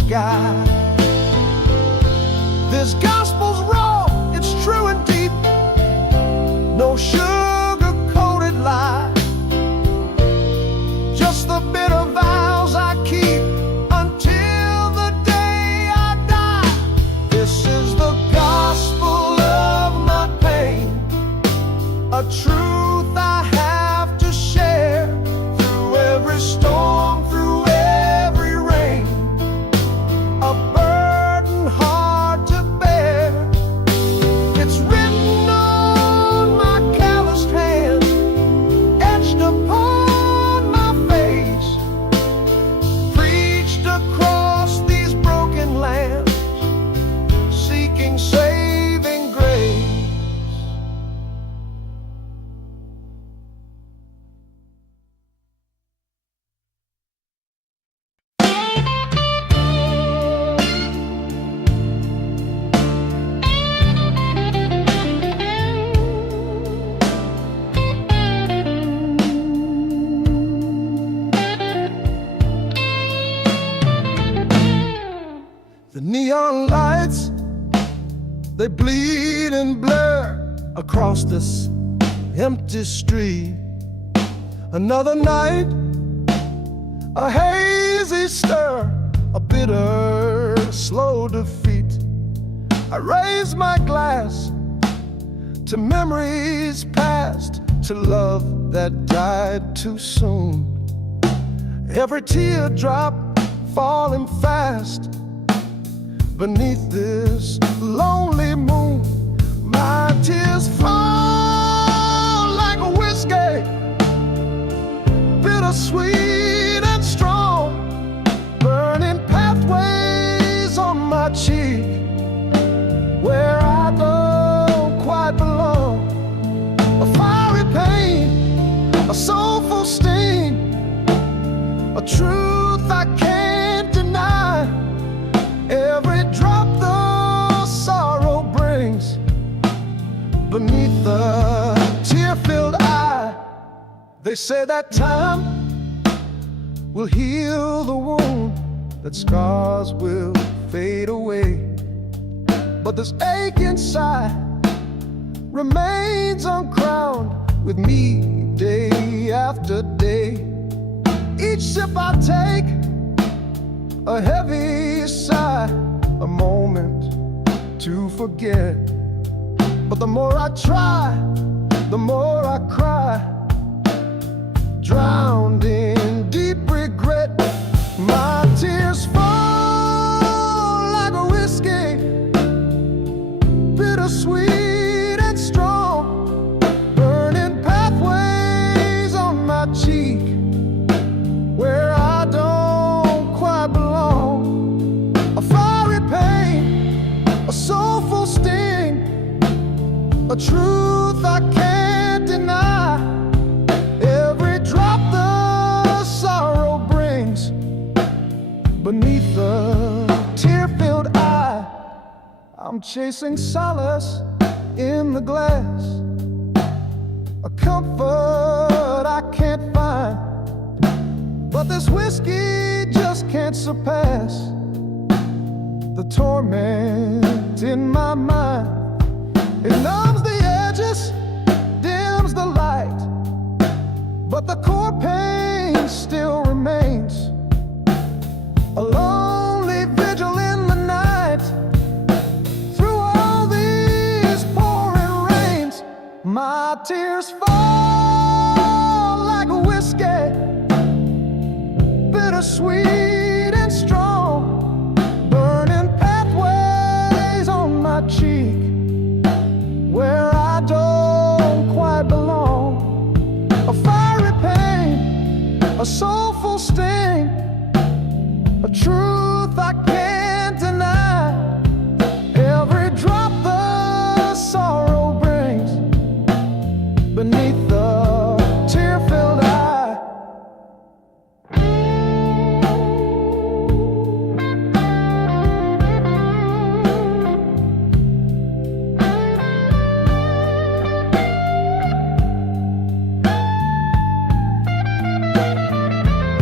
sky. This gospel's raw, it's true and deep, no sugar-coated lie. Just the bitter vows I keep until the day I die. This is the gospel of my pain, a truth I have to share. Through every storm, through every rain, a burden hard to bear. It's written on my calloused hand, etched upon my face, preached across these broken lands, seeking saving grace. The neon lights, they bleed and blur across this empty street. Another night, a hazy stir, a bitter, slow defeat. I raise my glass to memories past, to love that died too soon. Every teardrop falling fast beneath this lonely moon. My tears fall like a whiskey, bittersweet and strong, burning pathways on my cheek, where I don't quite belong. A fiery pain, a soulful sting, a truth I can't deny. Every drop the sorrow brings beneath the tear-filled eye. They say that time will heal the wound, that scars will fade away, but this ache inside remains uncrowned with me day after day. Each sip I take, a heavy sigh, a moment to forget. But the more I try, the more I cry, drowned in deep regret. My tears fall like a whiskey, bittersweet and strong, burning pathways on my cheek, where I don't quite belong. A fiery pain, a soulful sting, a truth I can't deny. Every drop the sorrow brings beneath the tear-filled eye. I'm chasing solace in the glass, a comfort I can't find, but this whiskey just can't surpass the torment in my mind. It numbs the edges, dims the light, but the core pain still remains. A lonely vigil in the night, through all these pouring rains. My tears fall like a whiskey, bittersweet and strong, burning pathways on my cheek, where I don't quite belong. A fiery pain, a soulful sting, a truth I can't deny. Every drop the sorrow brings beneath the tear-filled eye.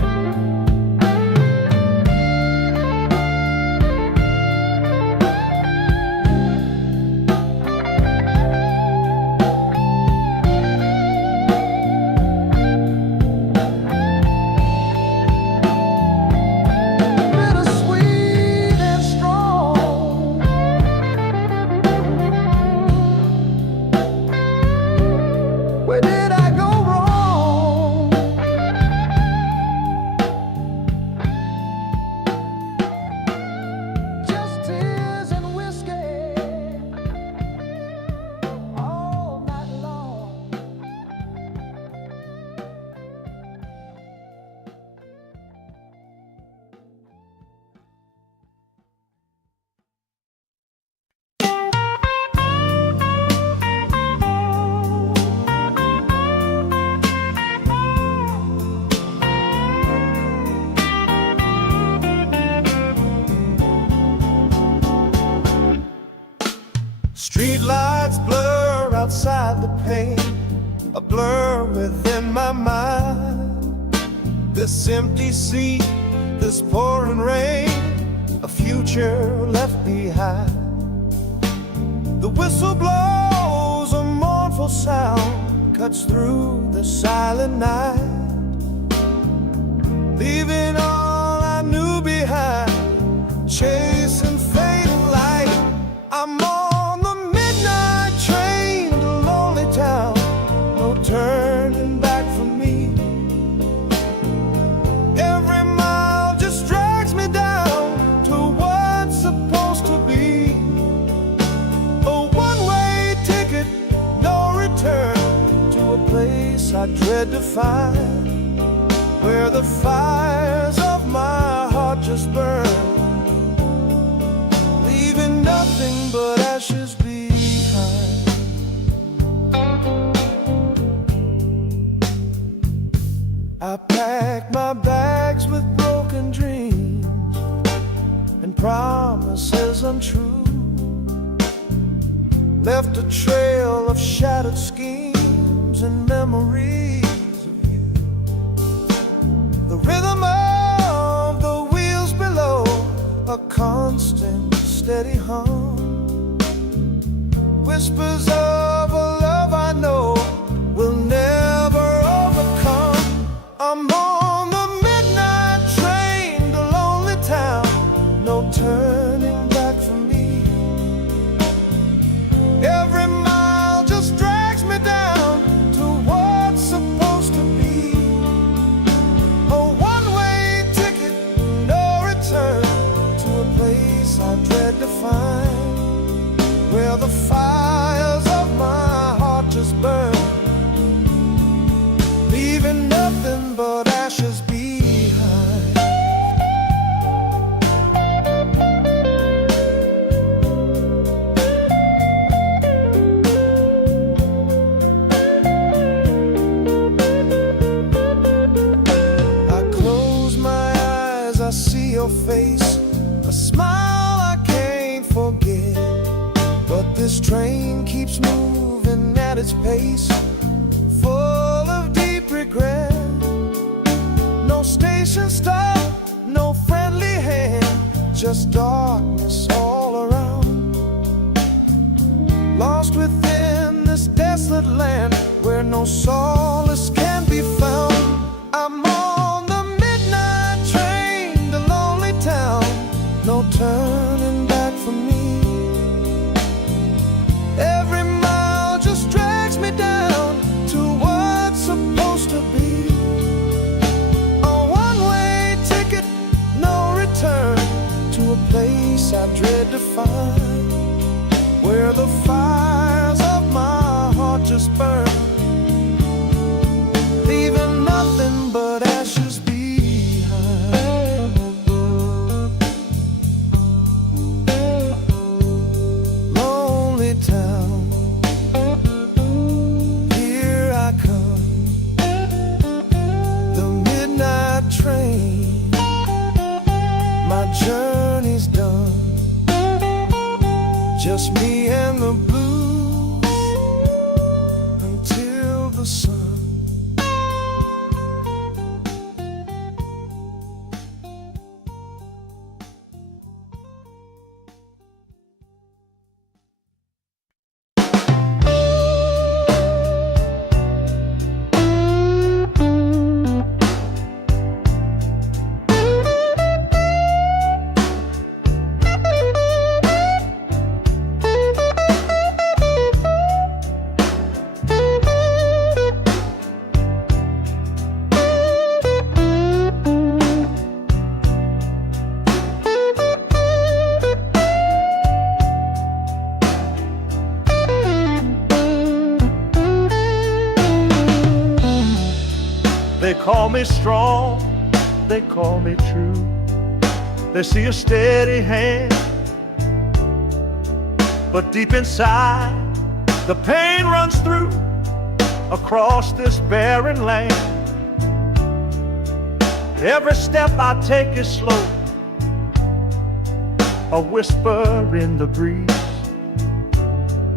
Streetlights blur outside the pane, a blur within my mind. This empty seat, this pouring rain, a future left behind. The whistle blows, a mournful sound cuts through the silent night, leaving all I knew behind, chasing fading light. I'm on the midnight train to lonely town, no turning back for me. Every mile just drags me down to what's supposed to be. A one-way ticket, no return, to a place I dread to find, where the fires of my heart just burn, leaving nothing but ashes behind. I packed my bags with broken dreams and promises untrue, left a trail of shattered schemes and memories of you. The rhythm of the wheels below, a constant steady hum, whispers of a love I know will never overcome. I'm on the midnight train to lonely town, no turning back for me. Every mile just drags me down to what's supposed to be. A one-way ticket, no return, to a place I dread to find, where the fires of my heart just burn, leaving nothing but ashes behind. I close my eyes, I see your face, a smile I can't forget. But this train keeps moving at its pace, full of deep regret. No station stop, no friendly hand, just darkness all around. Lost within this desolate land, where no solace can be found. I'm on the midnight train to lonely town, no turning back for me. Every mile just drags me down to what's supposed to be. A one-way ticket, no return, to a place I dread to find, where the fires of my heart just burn, leaving nothing but ashes behind. Lonely town, here I come, the midnight train, my journey's done, just me and the blues until the sun. They call me strong, they call me true. They see a steady hand, but deep inside the pain runs through across this barren land. Every step I take is slow, a whisper in the breeze.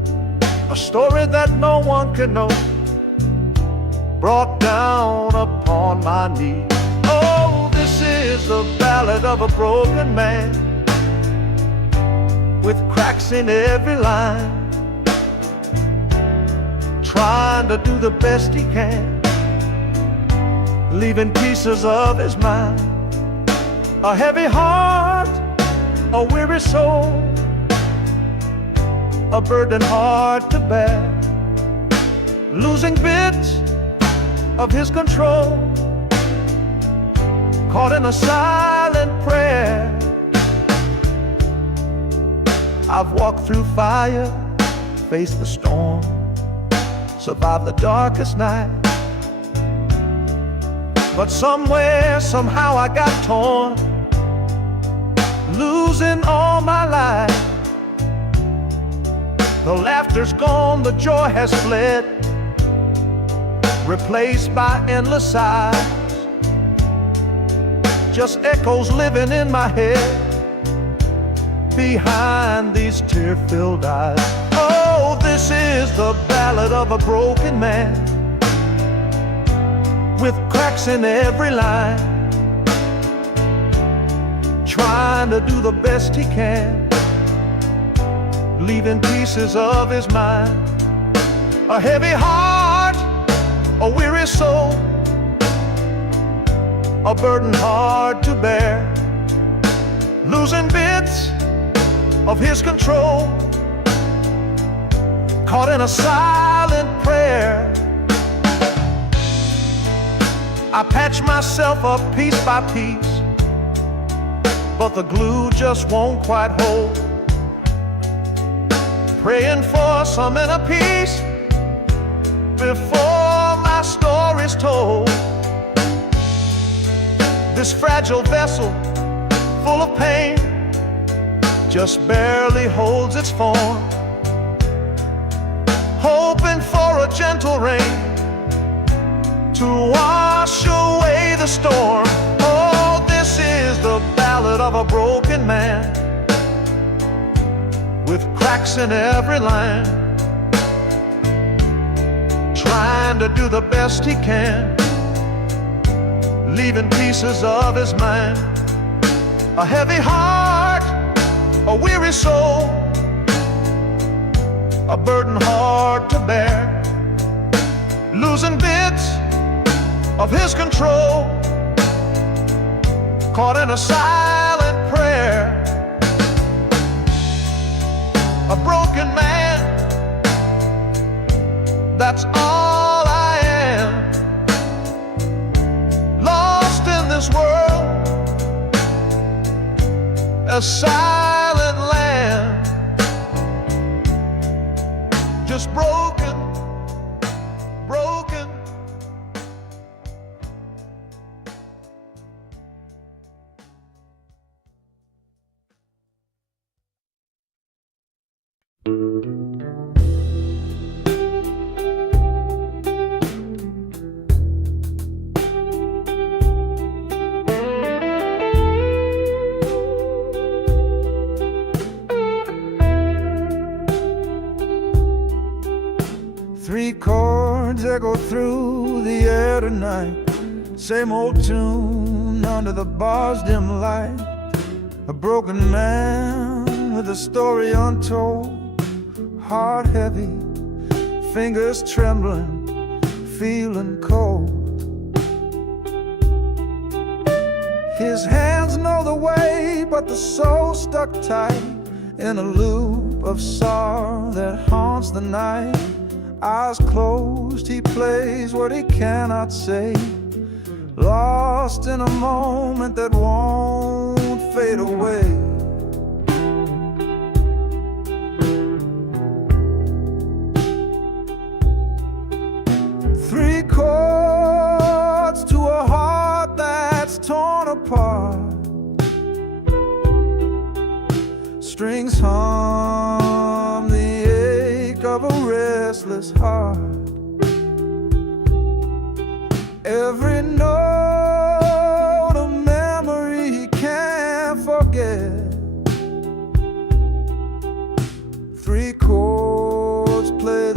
a story that no one can know, brought down upon my knee. Oh, this is the ballad of a broken man, with cracks in every line, trying to do the best he can, leaving pieces of his mind. A heavy heart, a weary soul, a burden hard to bear, losing bits of his control, caught in a silent prayer. I've walked through fire, faced the storm, survived the darkest night, but somewhere, somehow I got torn, losing all my life. The laughter's gone, the joy has fled, replaced by endless sighs, just echoes living in my head behind these tear-filled eyes. Oh, this is the ballad of a broken man, with cracks in every line, trying to do the best he can, leaving pieces of his mind. A heavy heart, a weary soul, a burden hard to bear, losing bits of his control, caught in a silent prayer. I patch myself up piece by piece, but the glue just won't quite hold, praying for some inner peace before my story's told. This fragile vessel, full of pain, just barely holds its form, hoping for a gentle rain to wash away the storm. Oh, this is the ballad of a broken man, with cracks in every line, trying to do the best he can, leaving pieces of his mind. A heavy heart, a weary soul, a burden hard to bear, losing bits of his control, caught in a silent prayer. A broken man, that's all I am, lost in this world, a silent land, just broken, broken. Three chords echo through the air tonight, same old tune under the bar's dim light. A broken man with a story untold, heart heavy, fingers trembling, feeling cold. His hands know the way, but the soul stuck tight in a loop of sorrow that haunts the night. Eyes closed, he plays what he cannot say, lost in a moment that won't fade away. Three chords to a heart that's torn apart, strings hum the ache of a restless heart. Every note a memory he can't forget. Three chords play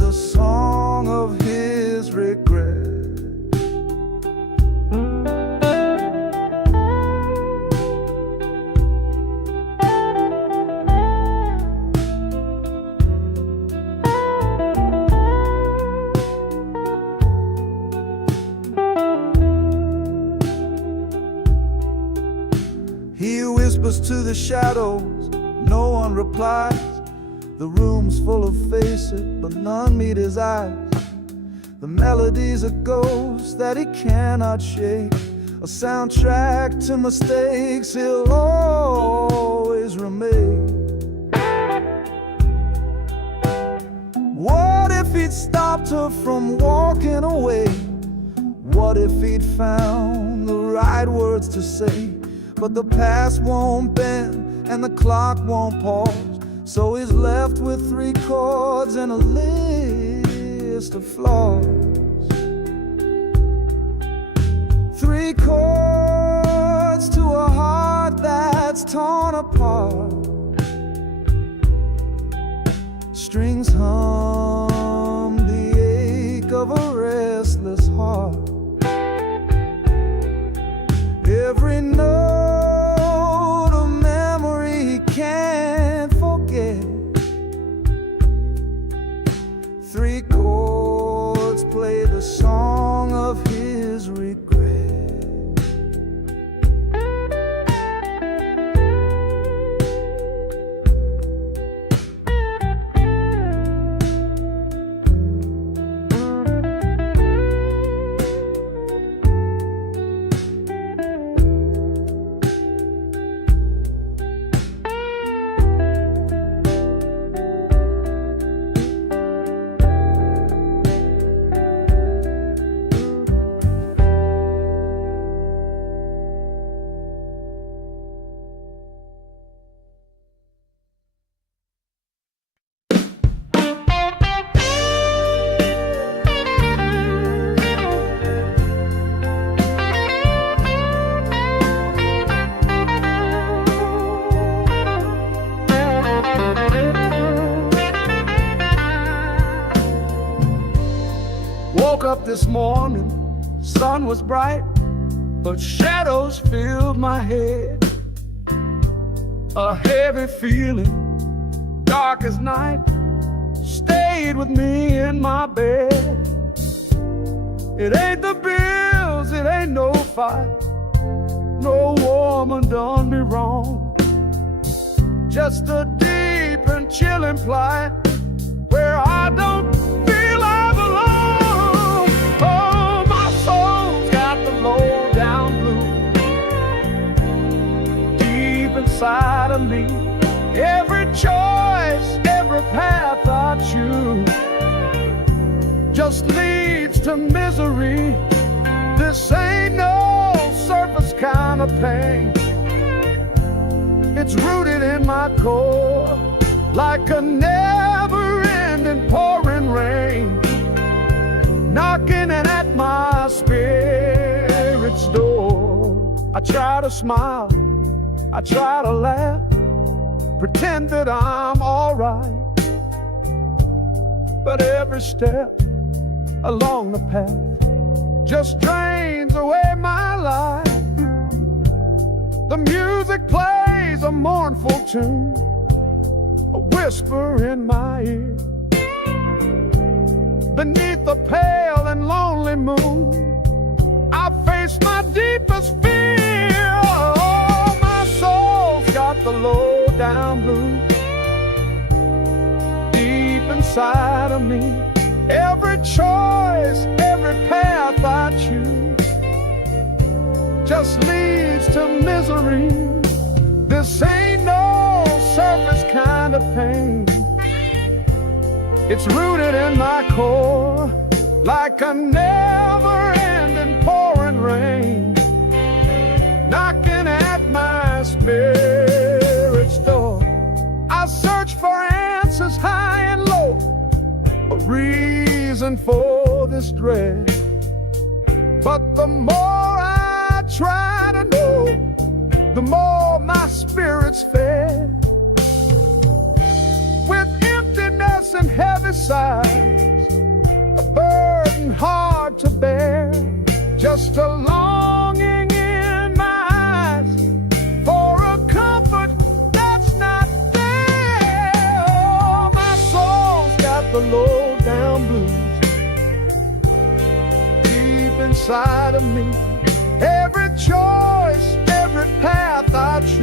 He whispers to the shadows, no one replies. The room's full of faces, but none meet his eyes. The melody's a ghost that he cannot shake, a soundtrack to mistakes he'll always remain. What if he'd stopped her from walking away? What if he'd found the right words to say? But the past won't bend and the clock won't pause, so he's left with 3 chords and a list of flaws. 3 chords to a heart that's torn apart. Strings hum the ache of a restless heart. Every note a memory he can't forget. 3 chords play the song of his regret. Woke up this morning, sun was bright, but shadows filled my head. A heavy feeling, dark as night, stayed with me in my bed. It ain't the bills, it ain't no fight, no woman done me wrong. Just a deep and chilling plight where I don't feel I belong. Oh, my soul's got the low down blues deep inside of me. Every choice, every path I choose just leads to misery. This ain't no surface kind of pain. It's rooted in my core like a never-ending pouring rain, knocking at my spirit's door. I try to smile, I try to laugh, pretend that I'm alright, but every step along the path just drains away my life. The music plays a mournful tune, a whisper in my ear. Beneath the pale and lonely moon, I face my deepest fear. Oh, my soul's got the low down blues deep inside of me. Every choice, every path I choose just leads to misery. This ain't no surface kind of pain. It's rooted in my core like a never-ending pouring rain, knocking at my spirit's door. I search for answers high and low, a reason for this dread, but the more I try to know, the more my spirit's fed. With emptiness and heavy sighs, a burden hard to bear, just a longing in my eyes for a comfort that's not there. Oh, my soul's got the low down blues deep inside of me. Every choice, every path I choose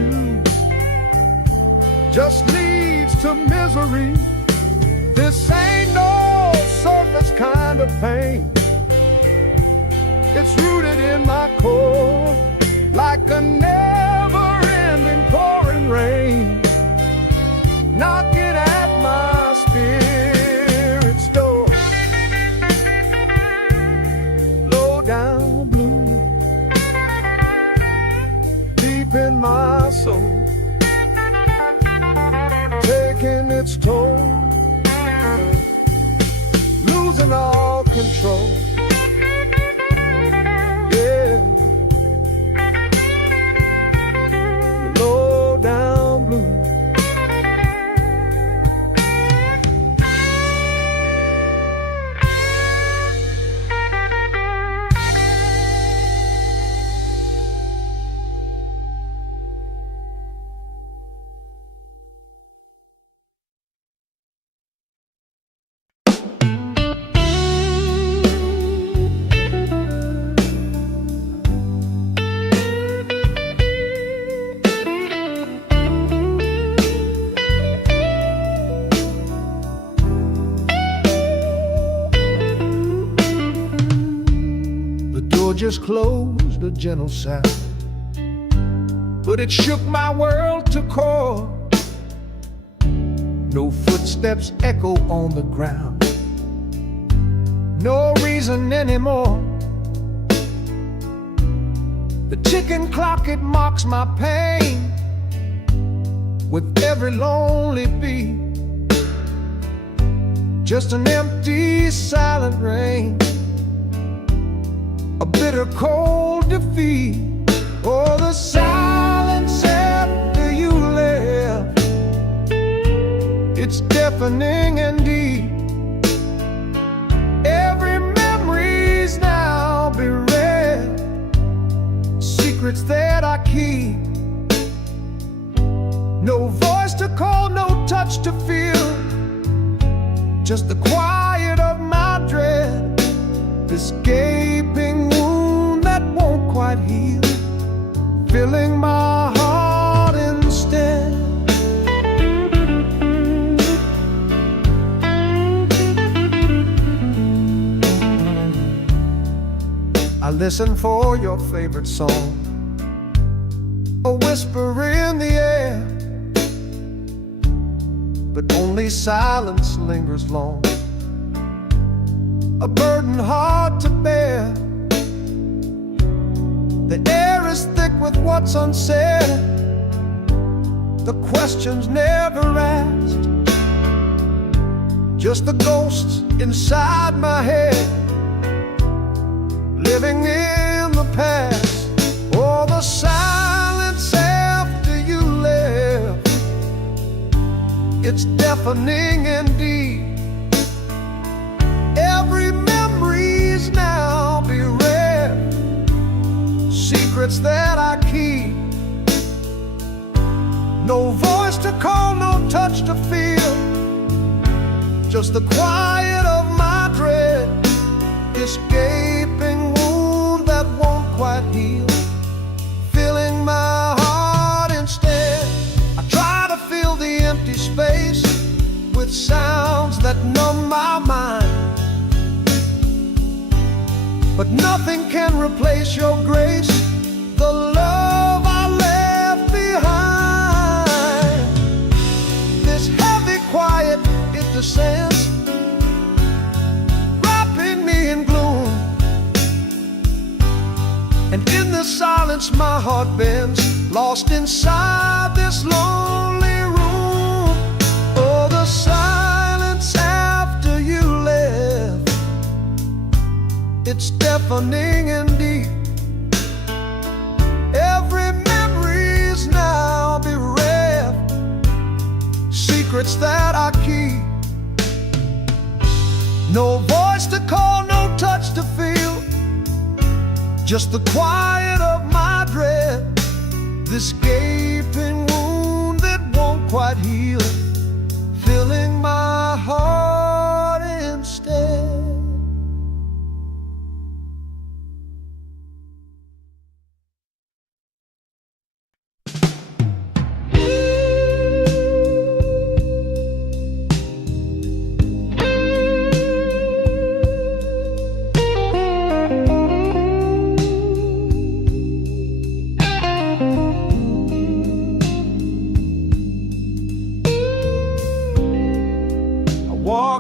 just leads to misery. This ain't no surface kind of pain. It's rooted in my core, like a never-ending pouring rain, knocking at my spirit's door. Low down blue, deep in my soul, taking its toll, losing all control. Yeah, low down blue. Just closed, a gentle sound, but it shook my world to core. No footsteps echo on the ground, no reason anymore. The ticking clock, it mocks my pain with every lonely beat. Just an empty, silent rain, a bitter cold defeat. Oh, the silence after you left, it's deafening and deep. Every memory's now bereft, secrets that I keep. No voice to call, no touch to feel, just the quiet of my dread. This gaping wound that won't quite heal, filling my heart instead. I listen for your favorite song, a whisper in the air, but only silence lingers long, a burden hard to bear. The air is thick with what's unsaid, the questions never asked, just the ghosts inside my head, living in the past. Oh, the silence after you left, it's deafening indeed. Every memory's now bereft, secrets that I keep. No voice to call, no touch to feel, just the quiet of my dread. This gaping wound that won't quite heal, filling my heart instead. I try to fill the empty space with sounds that numb my mind, but nothing can replace your grace, the love I left behind. This heavy quiet, it descends, wrapping me in gloom, and in the silence my heart bends, lost inside this lonely room. Oh, the silence after you left, it's deafening and deep. Every memory's now bereft, secrets that I keep. No voice to call, no touch to feel, just the quiet of my dread. This gaping wound that won't quite heal, filling my heart instead.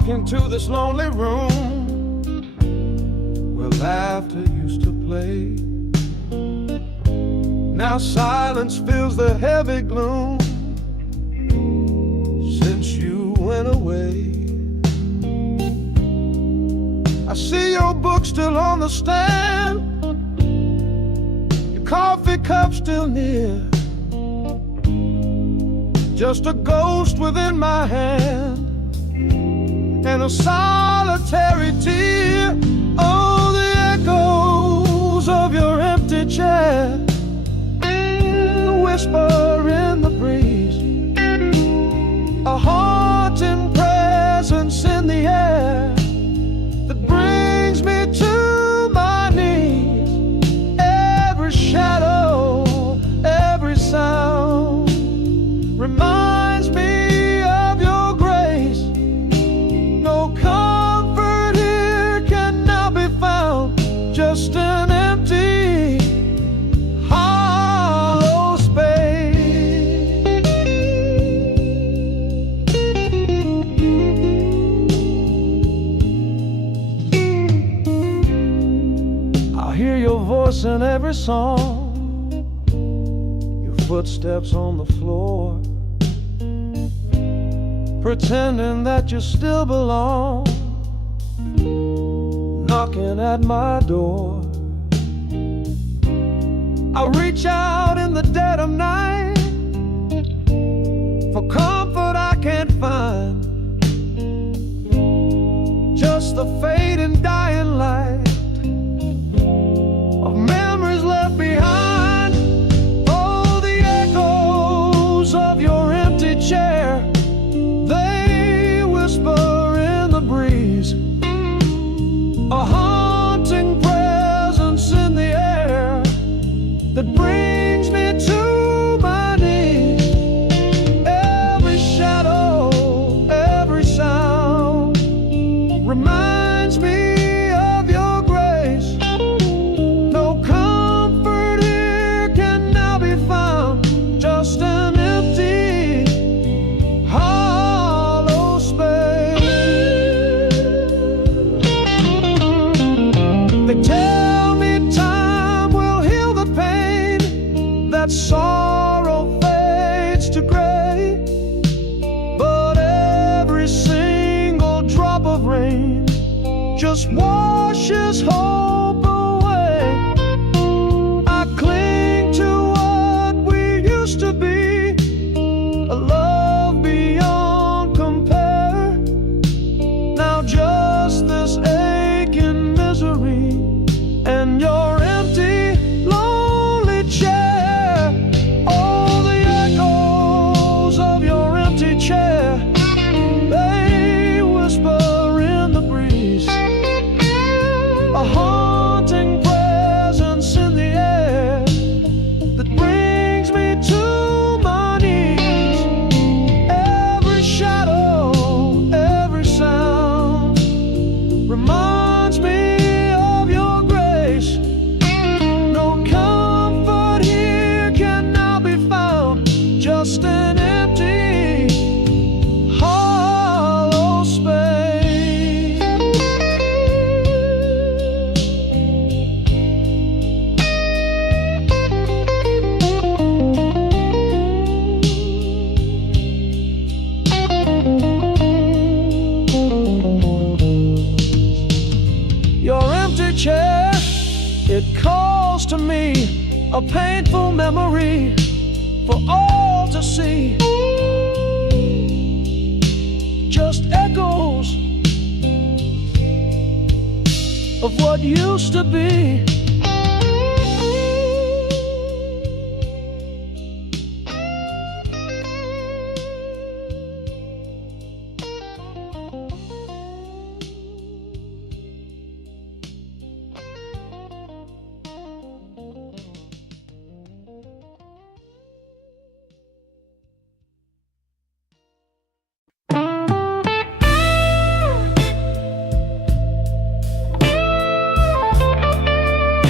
walk into this lonely room where laughter used to play. Now silence fills the heavy gloom since you went away. I see your book still on the stand, your coffee cup still near, just a ghost within my hand and a solitary tear. Oh, the echoes of your empty chair, the whisper in the breeze, a haunting presence in the air that brings me to my knees. Every shadow, every sound reminds me of your grace. No comfort here can now be found, just an empty, hollow space. I hear your voice in every song, your footsteps on the floor, pretending that you still belong, knocking at my door. I reach out in the dead of night for comfort I can't find, just the fading dying light of memories left behind. Oh, the echoes of your empty chair, they whisper in the breeze, a haunting presence in the air that brings me to my knees. Every shadow, every sound reminds me of your grace. No comfort here can now be found, just an empty, hollow space. They tell me time will heal the pain, that sorrow fades to gray, but every single drop of rain just washes hope away. I cling to what we used to be, a love beyond compare. Now just this aching misery and your empty, lonely chair. Oh, the echoes of your empty chair, they whisper in the breeze, a haunting presence in the air that brings me to my knees. Every shadow, every sound reminds me of your grace. No comfort here can now be found, just an empty, hollow space. Your empty chair, it calls to me, a painful memory for all to see. Just echoes of what used to be.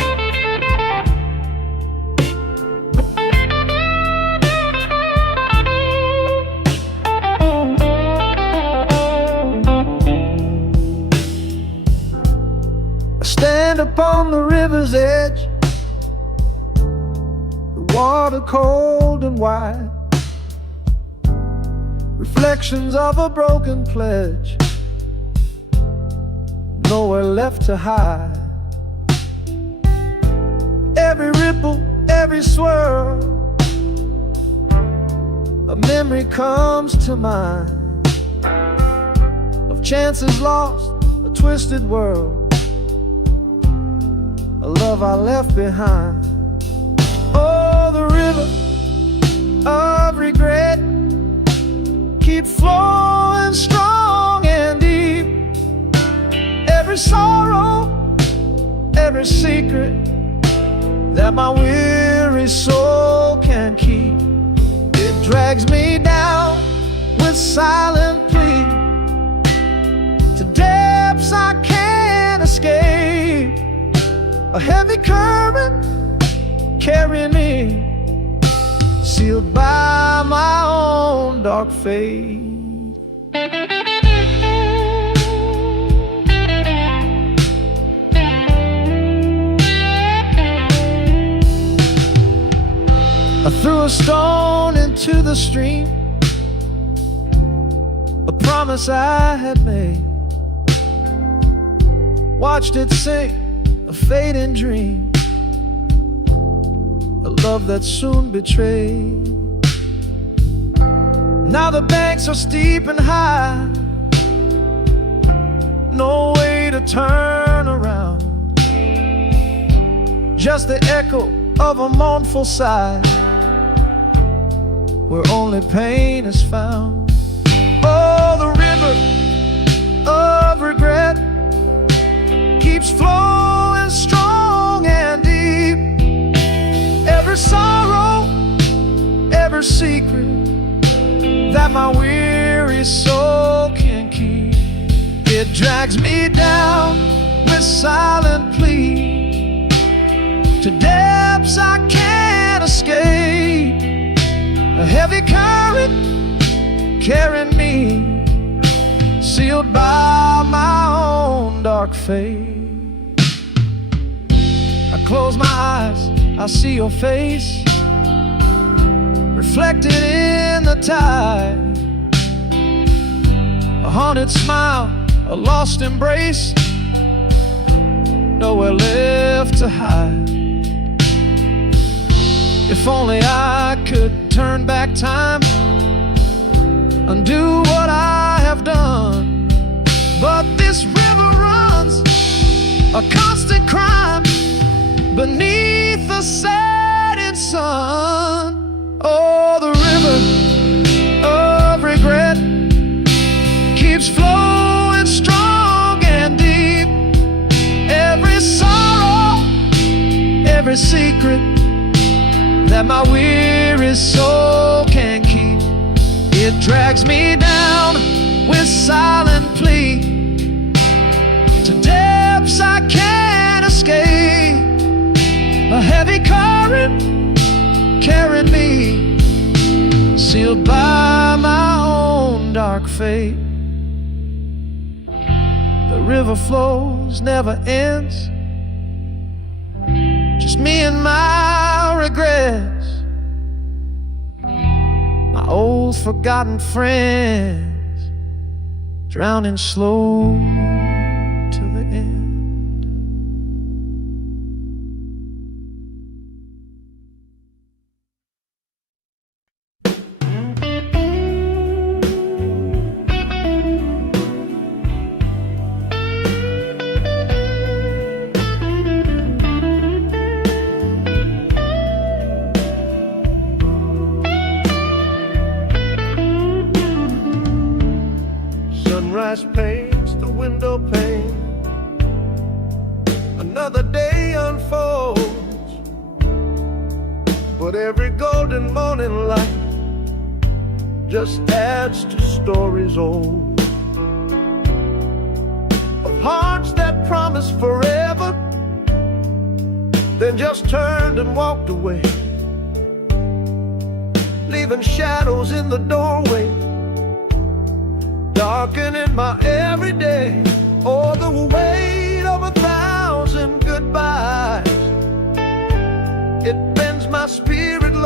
water cold and wide, reflections of a broken pledge, nowhere left to hide. Every ripple, every swirl, a memory comes to mind of chances lost, a twisted world, a love I left behind. Oh, the river of regret keeps flowing strong and deep. Every sorrow, every secret that my weary soul can keep, it drags me down with silent plea to depths I can't escape. A heavy current carrying me, sealed by my own dark fate. I threw a stone into the stream, a promise I had made, watched it sink, a fading dream, a love that soon betrayed. Now the banks are steep and high, no way to turn around, just the echo of a mournful sigh, where only pain is found. Oh, the river of regret keeps flowing strong and deep. Every sorrow, every secret that my weary soul can keep, it drags me down with silent plea to depths I can't escape. A heavy current carrying me, sealed by my own dark fate. I close my eyes, I see your face reflected in the tide, a haunted smile, a lost embrace, nowhere left to hide. If only I could turn back time, undo what I have done, but this river runs a constant crime beneath the setting sun. Oh, the river of regret keeps flowing strong and deep. Every sorrow, every secret that my weary soul can keep, it drags me down with silent plea to depths I can't escape. A heavy current carrying me, sealed by my own dark fate. The river flows, never ends, just me and my regrets, my old forgotten friends, drowning slow to the end. Sunrise paints the window pane, another day unfolds, but every golden morning light just adds to stories old, of hearts that promised forever, then just turned and walked away, leaving shadows in the doorway, darkening my everyday. Oh, the weight of 1,000 goodbyes, it bends my spirit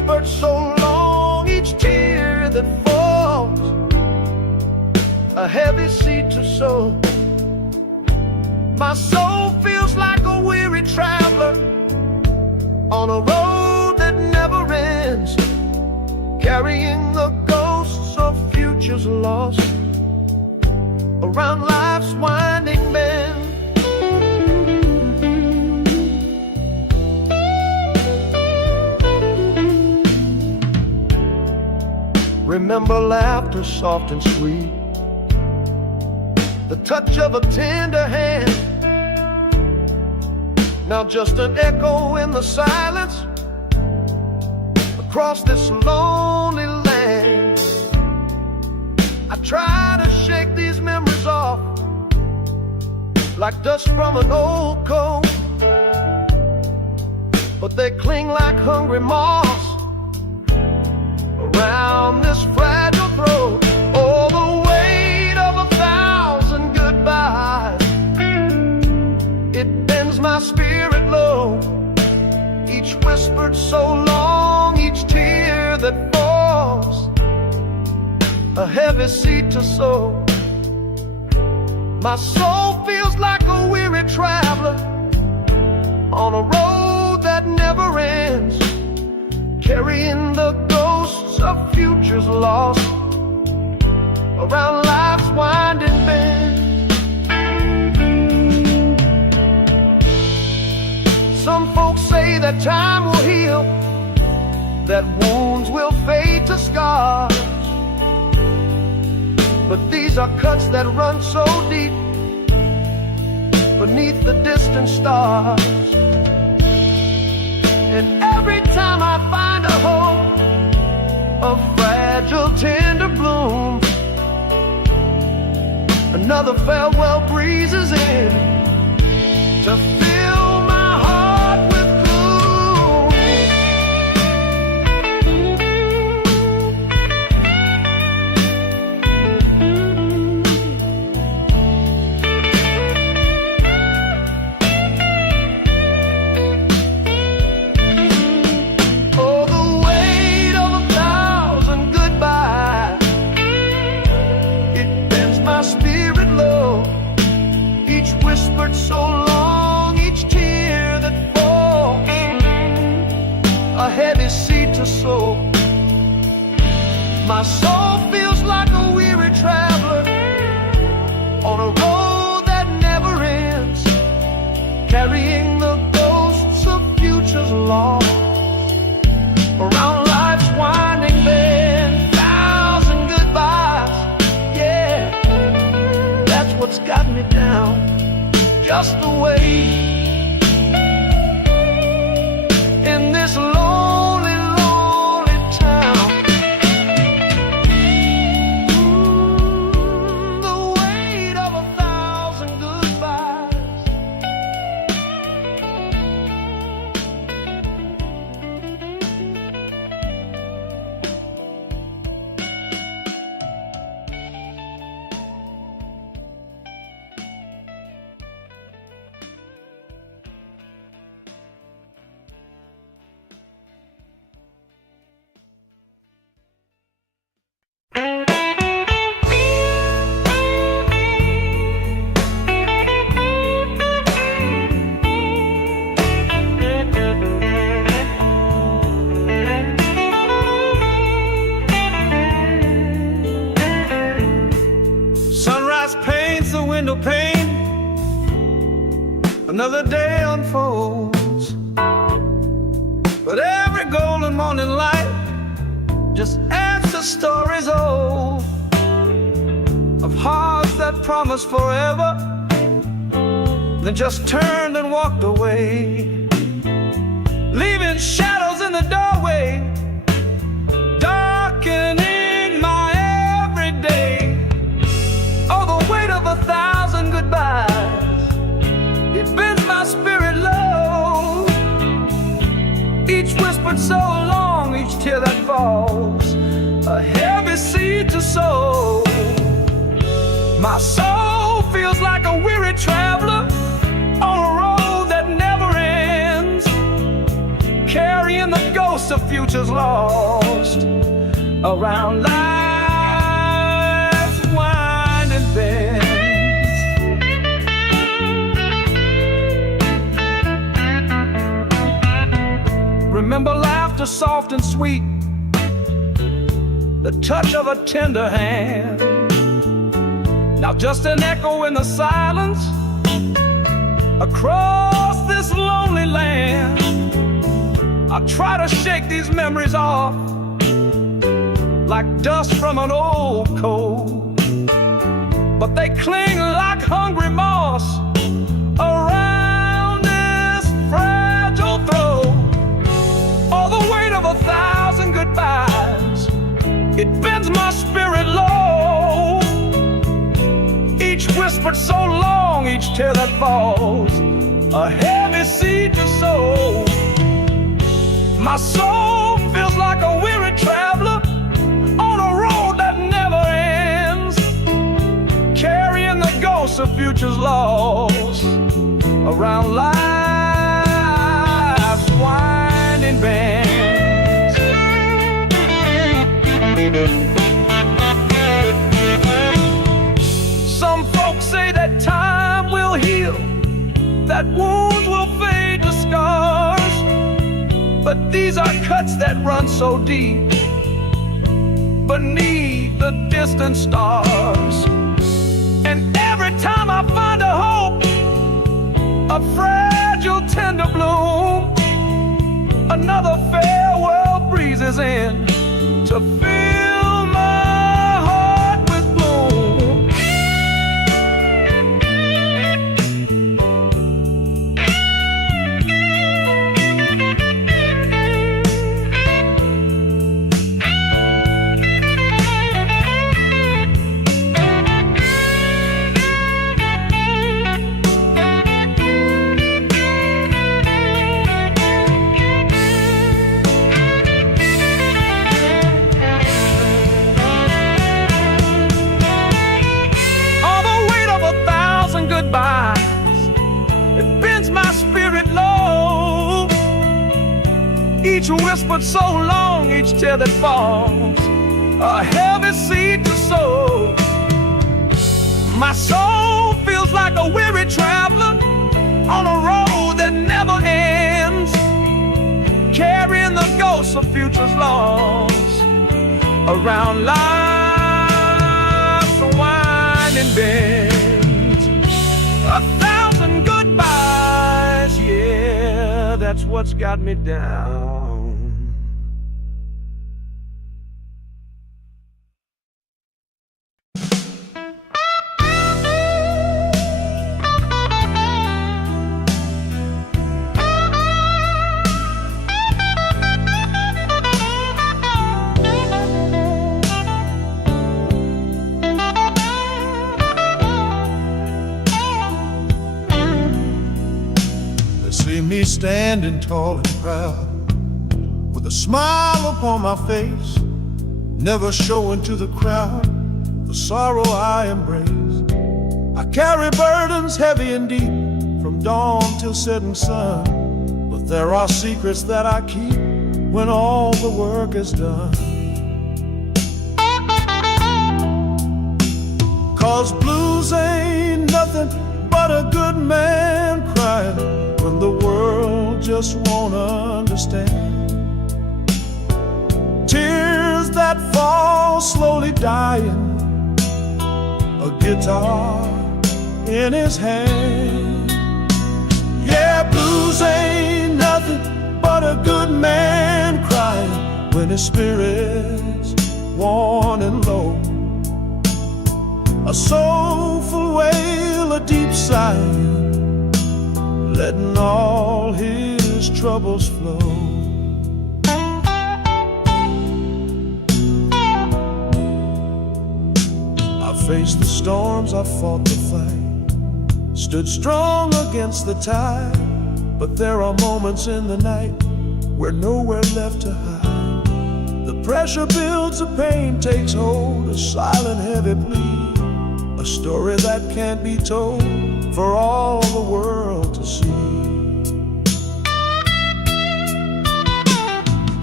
whispered so long, each tear that falls, a heavy seed to sow. My soul feels like a weary traveler on a road that never ends, carrying the ghosts of futures lost around life's winding bend. Remember laughter soft and sweet, the touch of a tender hand. Now just an echo in the silence across this lonely land. I try to shake these memories off like dust from an old coat, but they cling like hungry moths around this fragile throat. Oh, the weight of 1,000 goodbyes, it bends my spirit low. Each whispered so long, each tear that falls, a heavy seed to sow. My soul feels like a weary traveler on a road that never ends, carrying the ghosts of futures lost around life's winding bend. Some folks say that time will heal, that wounds will fade to scars, but these are cuts that run so deep beneath the distant stars. And every time I find a hope, a fragile tender bloom, another farewell breezes in to fill my heart with so long, each tear that falls, a heavy seed to sow. My soul feels like a weary traveler on a road that never ends, carrying the ghosts of futures lost around life's winding bend. 1,000 goodbyes, yeah, that's what's got me down. Just the way in this lonely, lonely town. The weight of 1,000 goodbyes. Pane, another day unfolds, but every golden morning light just adds to stories old of hearts that promised forever, then just turned and walked away, leaving shadows in the doorway, darkening my everyday. Oh, the weight of 1,000 goodbyes, it bends my spirit low. Each whispered so long, each tear that falls, a heavy seed to sow. My soul feels like a weary traveler on a road that never ends, carrying the ghosts of futures lost lost around life's winding bends. Remember laughter soft and sweet, the touch of a tender hand. Now just an echo in the silence across this lonely land. I try to shake these memories off like dust from an old coat, but they cling like hungry moss around this fragile throat. All the weight of 1,000 goodbyes, it bends my spirit low. Each whispered so long, each tear that falls, a heavy seed to sow. My soul feels like a weary traveler on a road that never ends, carrying the ghosts of futures lost around life's winding bends. Some folks say that time will heal, that wounds will fade to scars, but these are cuts that run so deep beneath the distant stars. And every time I find a hope, a fragile tender bloom, another farewell breezes in to fill my heart with gloom. It bends my spirit low. Each whispered so long, each tear that falls, a heavy seed to sow. My soul feels like a weary traveler on a road that never ends, carrying the ghosts of futures lost around life's winding bend. 1,000 goodbyes, yeah, that's what's got me down. Me standing tall and proud, with a smile upon my face, never showing to the crowd the sorrow I embrace. I carry burdens heavy and deep, from dawn till setting sun, but there are secrets that I keep when all the work is done. 'Cause blues ain't nothing but a good man crying when the world just won't understand. Tears that fall slowly dying, a guitar in his hand. Yeah, blues ain't nothing but a good man crying when his spirit's worn and low. A soulful wail, a deep sigh, letting all his troubles flow. I faced the storms, I fought the fight, stood strong against the tide, but there are moments in the night where nowhere left to hide. The pressure builds, the pain takes hold, a silent heavy plea, a story that can't be told for all the world to see.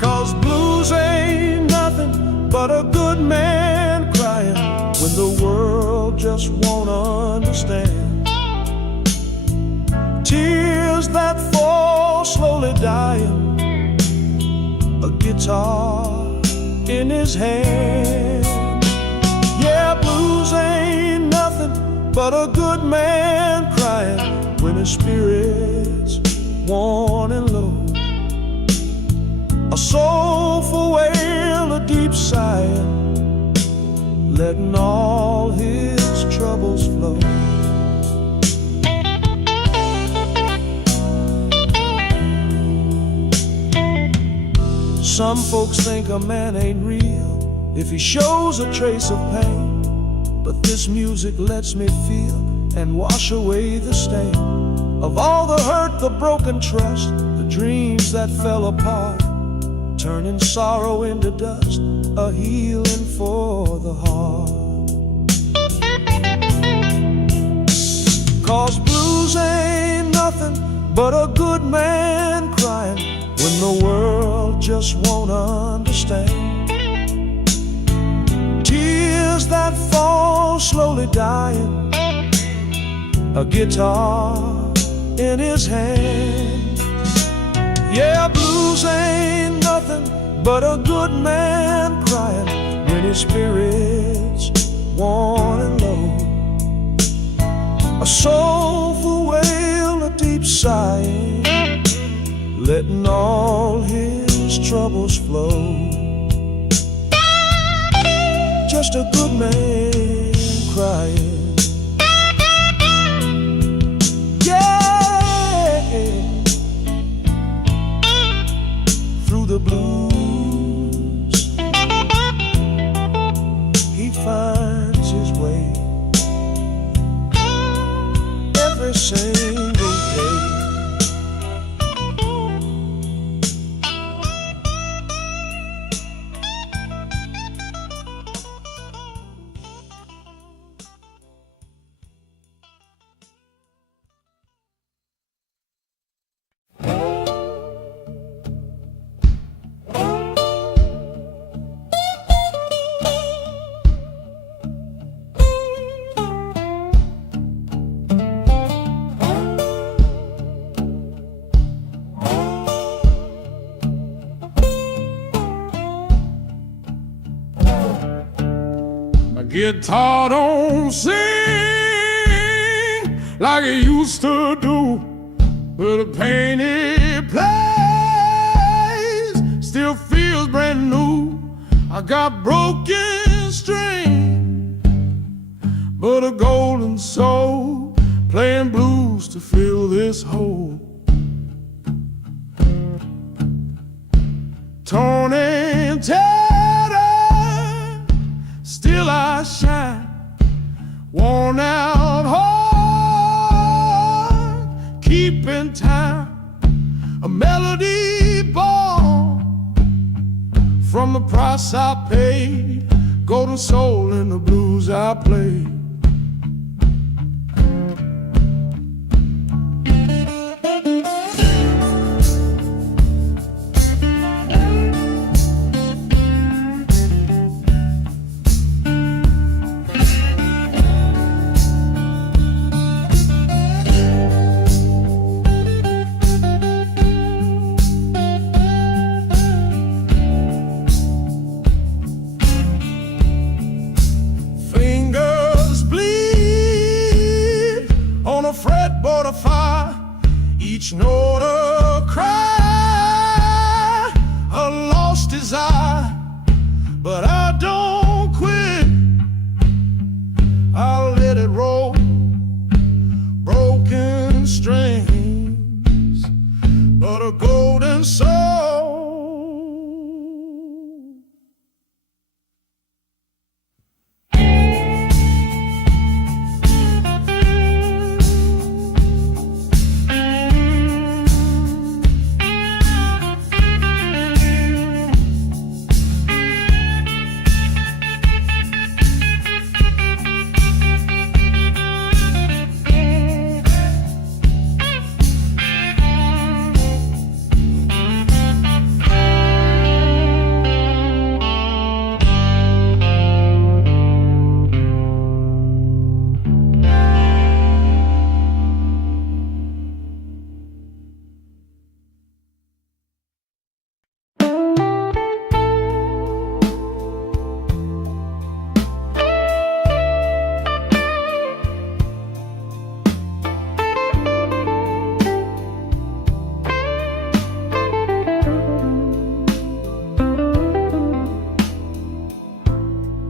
'Cause blues ain't nothing but a good man crying when the world just won't understand. Tears that fall slowly dying, a guitar in his hand. Yeah, blues ain't nothing but a good man crying when his spirit's worn and low. A soulful wail, a deep sighing, letting all his troubles flow. Some folks think a man ain't real if he shows a trace of pain, but this music lets me feel and wash away the stain of all the hurt, the broken trust, the dreams that fell apart, turning sorrow into dust, a healing for the heart. 'Cause blues ain't nothing but a good man crying when the world just won't understand. Tears that fall slowly dying, a guitar in his hand. Yeah, blues ain't nothing but a good man crying when his spirit's worn and low. A soulful wail, a deep sighing, letting all his troubles flow. Just a good man crying. Yeah, through the blues he finds his way every single day. Guitar don't sing like it used to do, but the pain it plays still feels brand new. I got broken string, but a golden soul playing blues to fill this hole. Torn and tattered, still I shine, worn out heart, keeping time, a melody born from the price I paid, golden soul in the blues I play. Fretboard of fire, each note a cry, a lost desire, but I don't quit. I'll let it roll, broken strings, but a golden soul.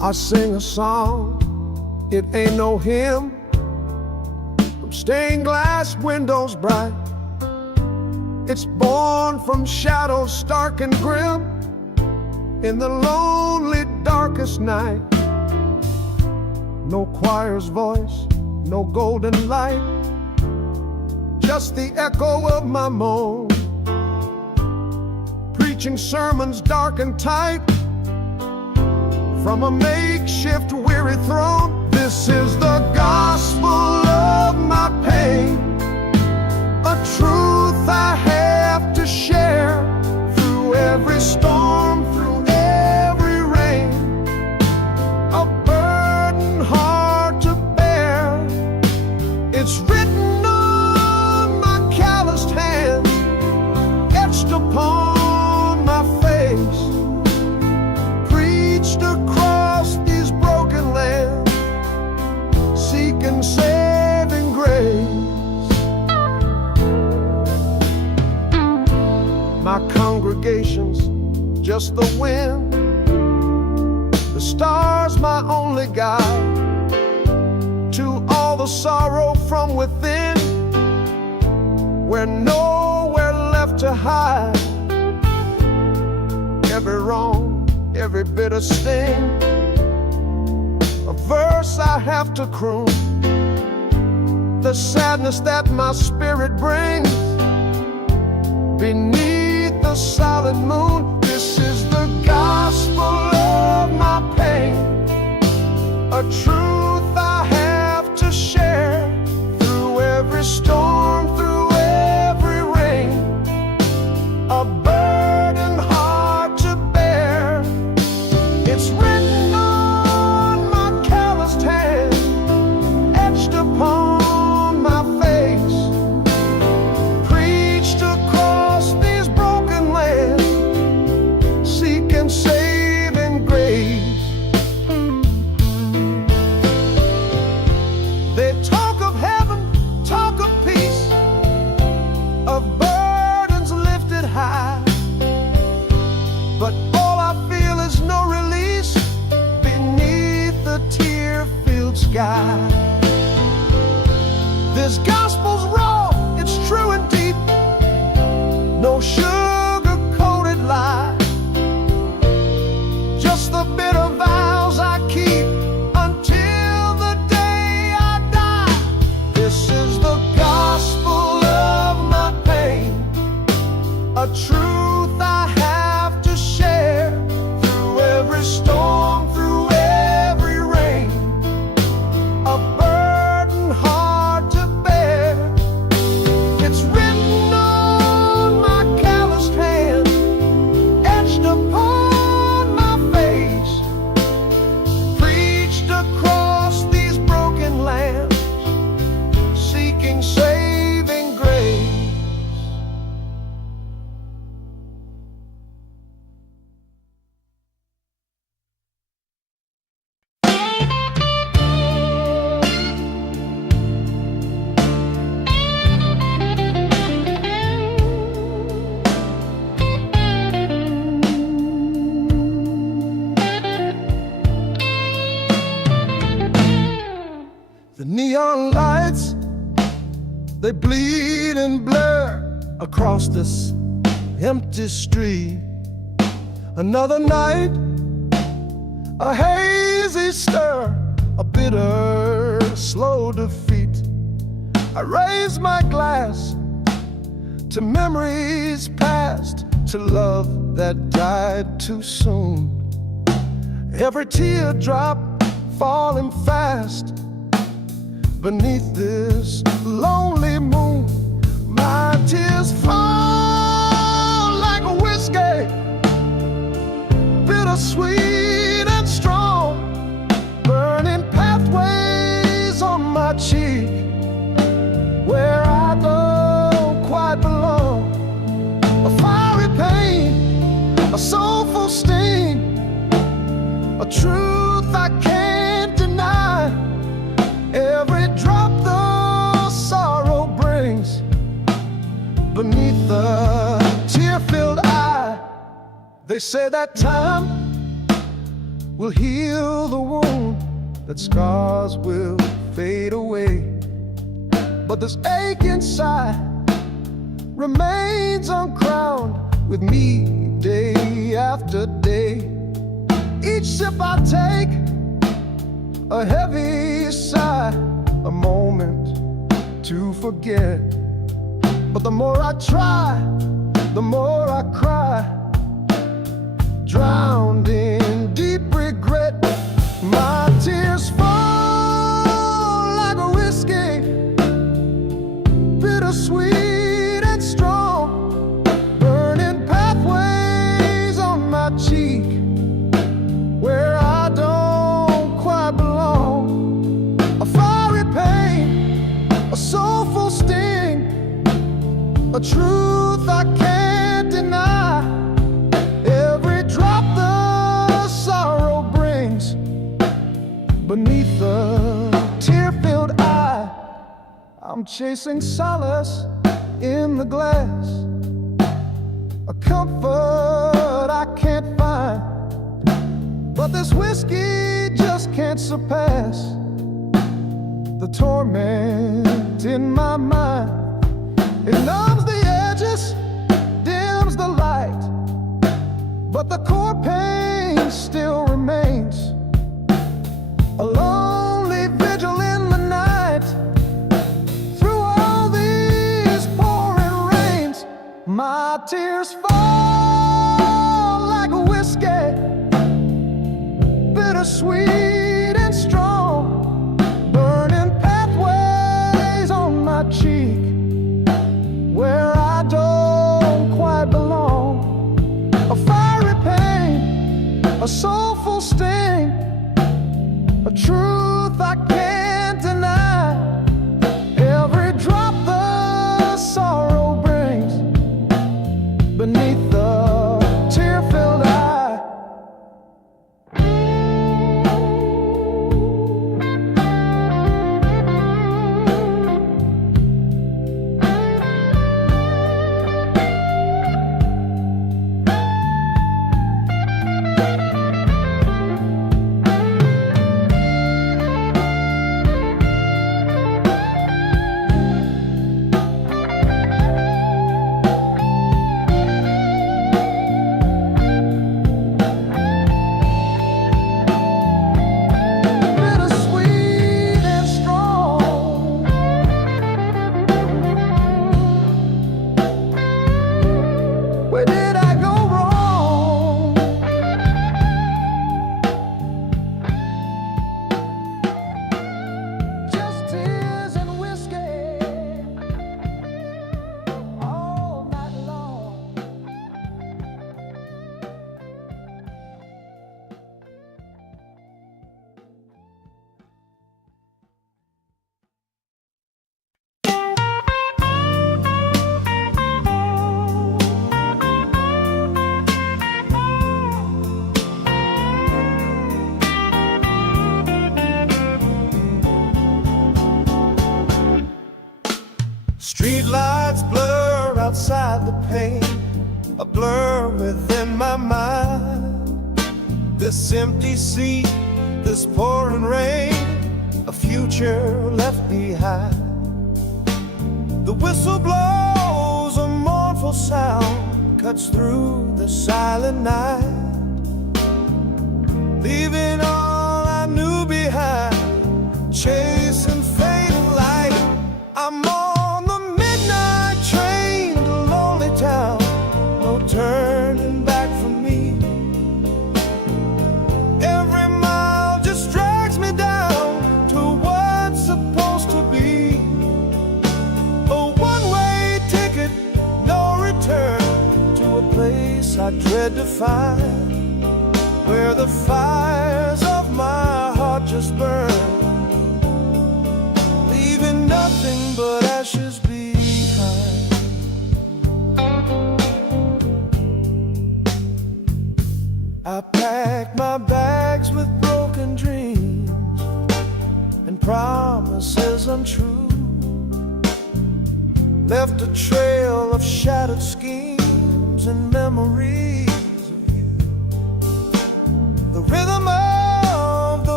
I sing a song, it ain't no hymn, from stained glass windows bright. It's born from shadows stark and grim, in the lonely darkest night. No choir's voice, no golden light, just the echo of my moan, preaching sermons dark and tight from a makeshift weary throne. This is the gospel of my pain, a truth I have to share through every storm, through every rain, a burden hard to bear. It's written on my calloused hands, etched upon my face, preached across these broken lands, seeking saving grace. My congregation's just the wind, the stars my only guide, to all the sorrow from within, we're nowhere left to hide. Every wrong, every bitter sting, a verse I have to croon, the sadness that my spirit brings beneath the solid moon. This is the gospel of my pain, a truth I have to share through every storm, through every rain, a burden hard to bear. It's written on my calloused hand, etched upon my face, preached across these broken lands, seeking saving grace. They talk of heaven, talk of peace, of burdens lifted high, but all I feel is no release beneath the tear-filled sky. This gospel's raw, it's true and deep, no sugar-coated lie, just the bitter vows I keep until the day I die. This is the gospel of my pain, a truth I have to share through every storm, through every rain, a burden hard to bear. It's written on my calloused hand, etched upon my face, preached across these broken lands, seeking saving grace. The neon lights, they bleed and blur across this empty street. Another night, a hazy stir, a bitter, slow defeat. I raise my glass to memories past, to love that died too soon. Every teardrop falling fast beneath this lonely moon. My tears fall like a whiskey, bittersweet and strong, burning pathways on my cheek, where I don't quite belong. A fiery pain, a soulful sting, a truth I can't deny. Every drop the sorrow brings beneath the tear-filled eye. They say that time will heal the wound, that scars will fade away. But this ache inside remains uncrowned with me day after day. Each sip I take, a heavy sigh, a moment to forget. But the more I try, the more I cry, drowned in deep regret. My tears fall like a whiskey, bittersweet and strong, burning pathways on my cheek where I don't quite belong. A fiery pain, a soulful sting, a truth I can't deny. Every drop the sorrow brings beneath the tear-filled eye. I'm chasing solace in the glass, a comfort I can't find. But this whiskey just can't surpass the torment in my mind. It numbs the edges, dims the light, but the core pain still remains. A lonely vigil in the night, through all these pouring rains. My tears fall like a whiskey, bittersweet and strong, burning pathways on my cheek where I don't quite belong. A fiery pain, a soulful sting, a truth I can't deny. Every drop the sorrow brings beneath the tear-filled eye. Street lights blur outside the pane, a blur within my mind. This empty seat, this pouring rain, a future left behind. The whistle blows, a mournful sound cuts through the silent night, leaving all I knew behind, chasing fading light. I'm on the midnight train to lonely town, no turning back for me. Every mile just drags me down to what's supposed to be a one-way ticket, no return, to a place I dread to find, where the fires of my heart just burn, leaving nothing but ashes behind. I packed my bags with broken dreams and promises untrue, left a trail of shattered schemes and memories of you. The rhythm of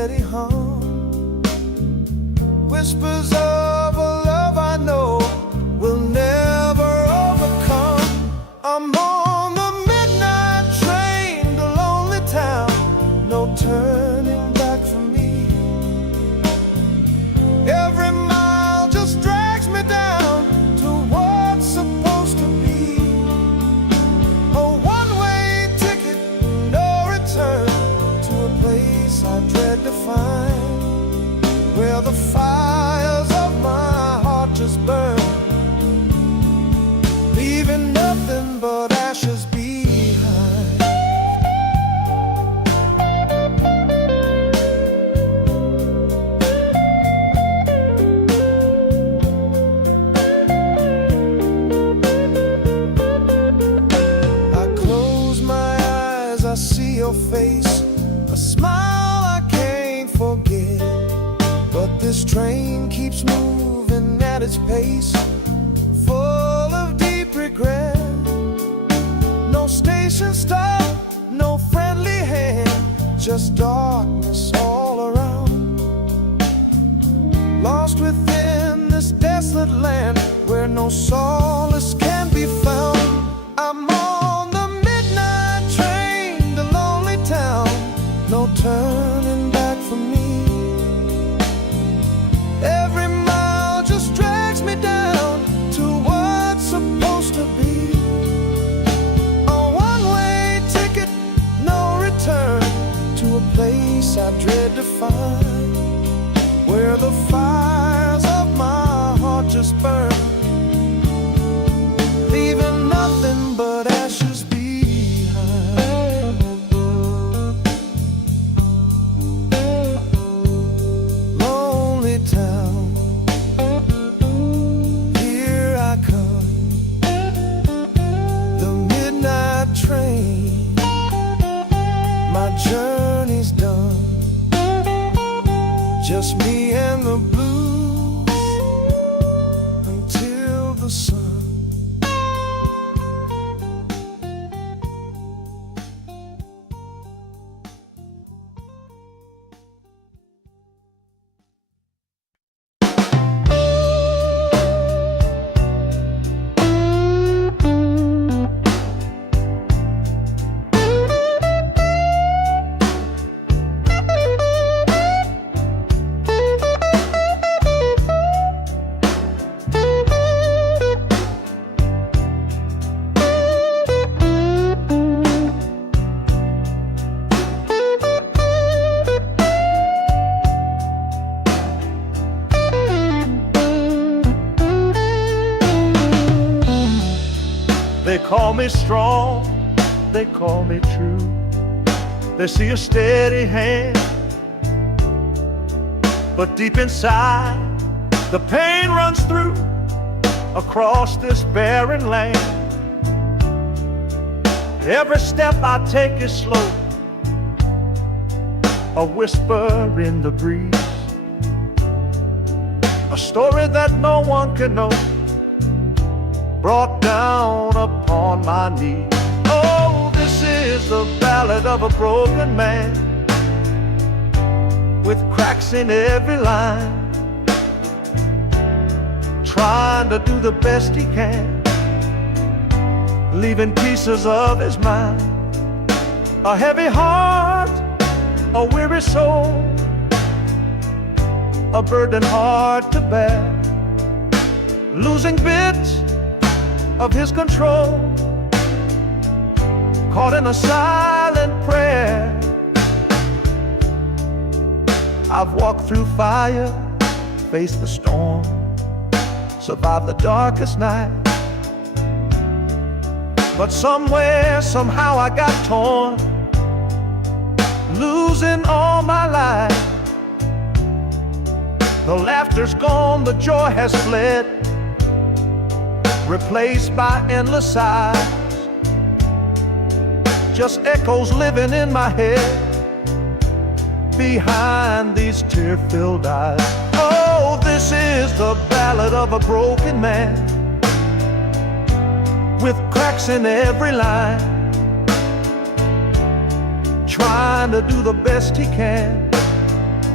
steady hum. Whispers of a love I know will never overcome. I'm on the midnight train to lonely town, no turning back for me. Every mile just drags me down to what's supposed to be. A one-way ticket, no return, to a place I dread to find, where the fires of my heart just burn, leaving nothing but ashes behind. I close my eyes, I see your face, a smile I can't forget. But this train keeps moving at its pace, full of deep regret. No station stop, no friendly hand, just darkness all around. Lost within this desolate land where no solace can be found. I'm on the midnight train to lonely town, no turning back for me. Every mile just drags me down to what's supposed to be. A one-way ticket, no return, to a place I dread to find, where the fires of my heart just burn, leaving nothing but ashes behind. Lonely town, here I come, the midnight train, my journey's done, just me and the blues until the sun. They call me strong, they call me true. They see a steady hand, but deep inside the pain runs through across this barren land. Every step I take is slow, a whisper in the breeze, a story that no one can know, brought down upon my knees. Oh, this is the ballad of a broken man, with cracks in every line, trying to do the best he can, leaving pieces of his mind. A heavy heart, a weary soul, a burden hard to bear, losing bits of his control, caught in a silent prayer. I've walked through fire, faced the storm, survived the darkest night, but somewhere, somehow I got torn, losing all my life. The laughter's gone, the joy has fled, replaced by endless sighs, just echoes living in my head behind these tear-filled eyes. Oh, this is the ballad of a broken man, with cracks in every line, trying to do the best he can,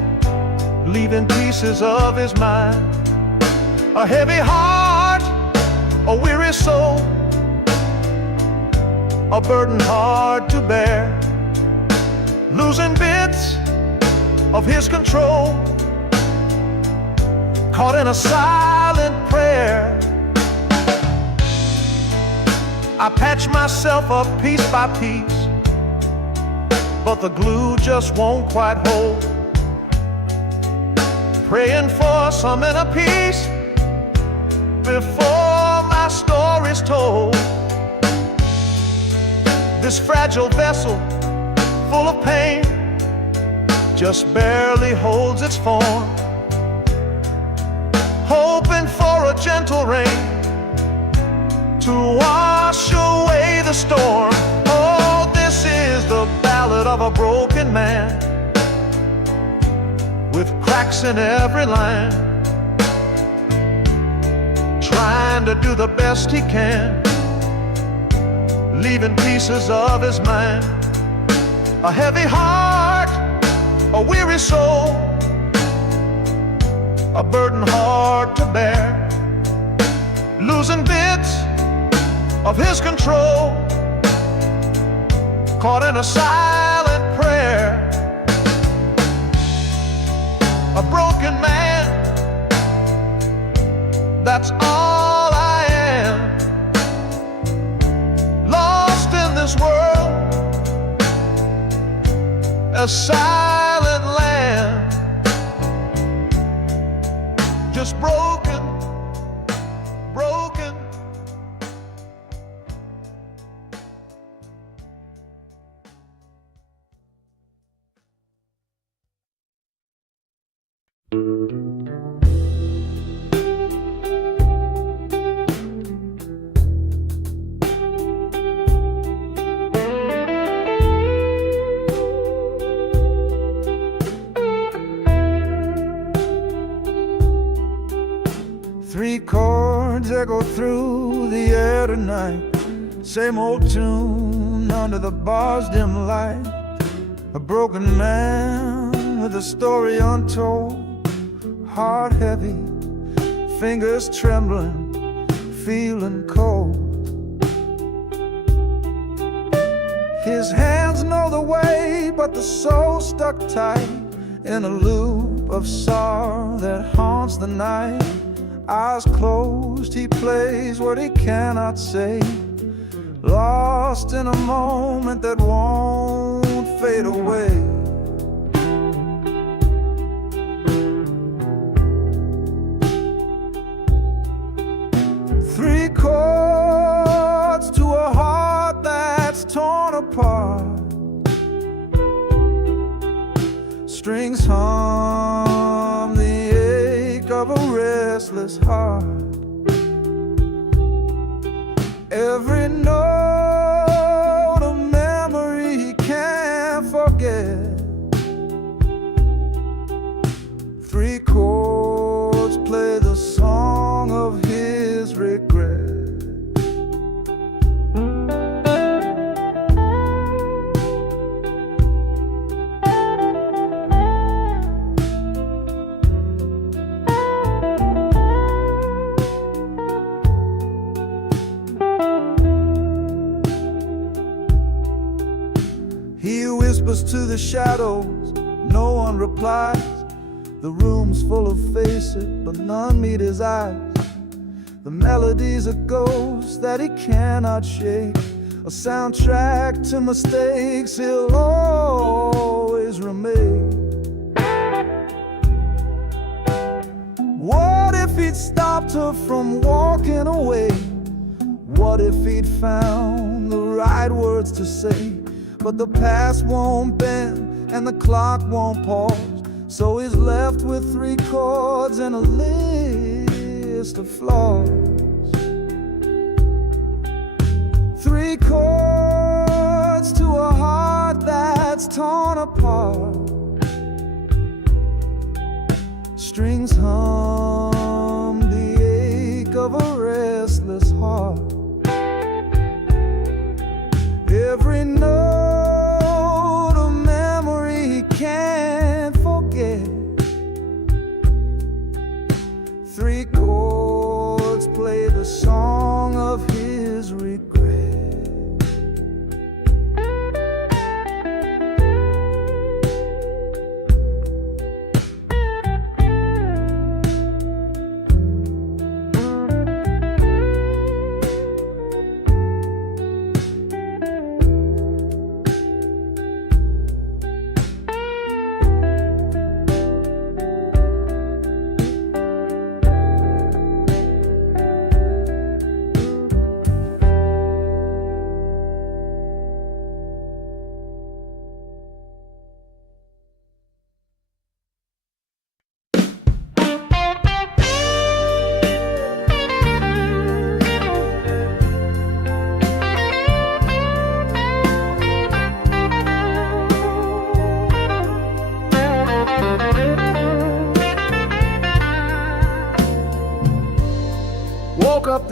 leaving pieces of his mind. A heavy heart, a weary soul, a burden hard to bear, losing bits of his control, caught in a silent prayer. I patch myself up piece by piece, but the glue just won't quite hold. Praying for some inner peace before my story's told. This fragile vessel, full of pain, just barely holds its form, hoping for a gentle rain to wash away the storm. Oh, this is the ballad of a broken man, with cracks in every line, trying to do the best he can, leaving pieces of his mind. A heavy heart, a weary soul, a burden hard to bear, losing bits of his control, caught in a silent prayer. A broken man, that's all I am, lost in this world, a silent land, just broken, broken. Three chords echo through the air tonight, same old tune under the bar's dim light. A broken man with a story untold, heart heavy, fingers trembling, feeling cold. His hands know the way, but the soul stuck tight in a loop of sorrow that haunts the night. Eyes closed, he plays what he cannot say, lost in a moment that won't fade away. Three chords to a heart that's torn apart, strings hum the ache of a restless heart. Every note a memory he can't forget. Three chords play the song of his regret. He whispers to the shadows, no one replies. The room's full of faces, but none meet his eyes. The melody's a ghost that he cannot shake, a soundtrack to mistakes he'll always remake. What if he'd stopped her from walking away? What if he'd found the right words to say? But the past won't bend and the clock won't pause, so he's left with three chords and a list of flaws. Three chords to a heart that's torn apart, strings hum the ache of a restless heart. Every note a memory he can't forget.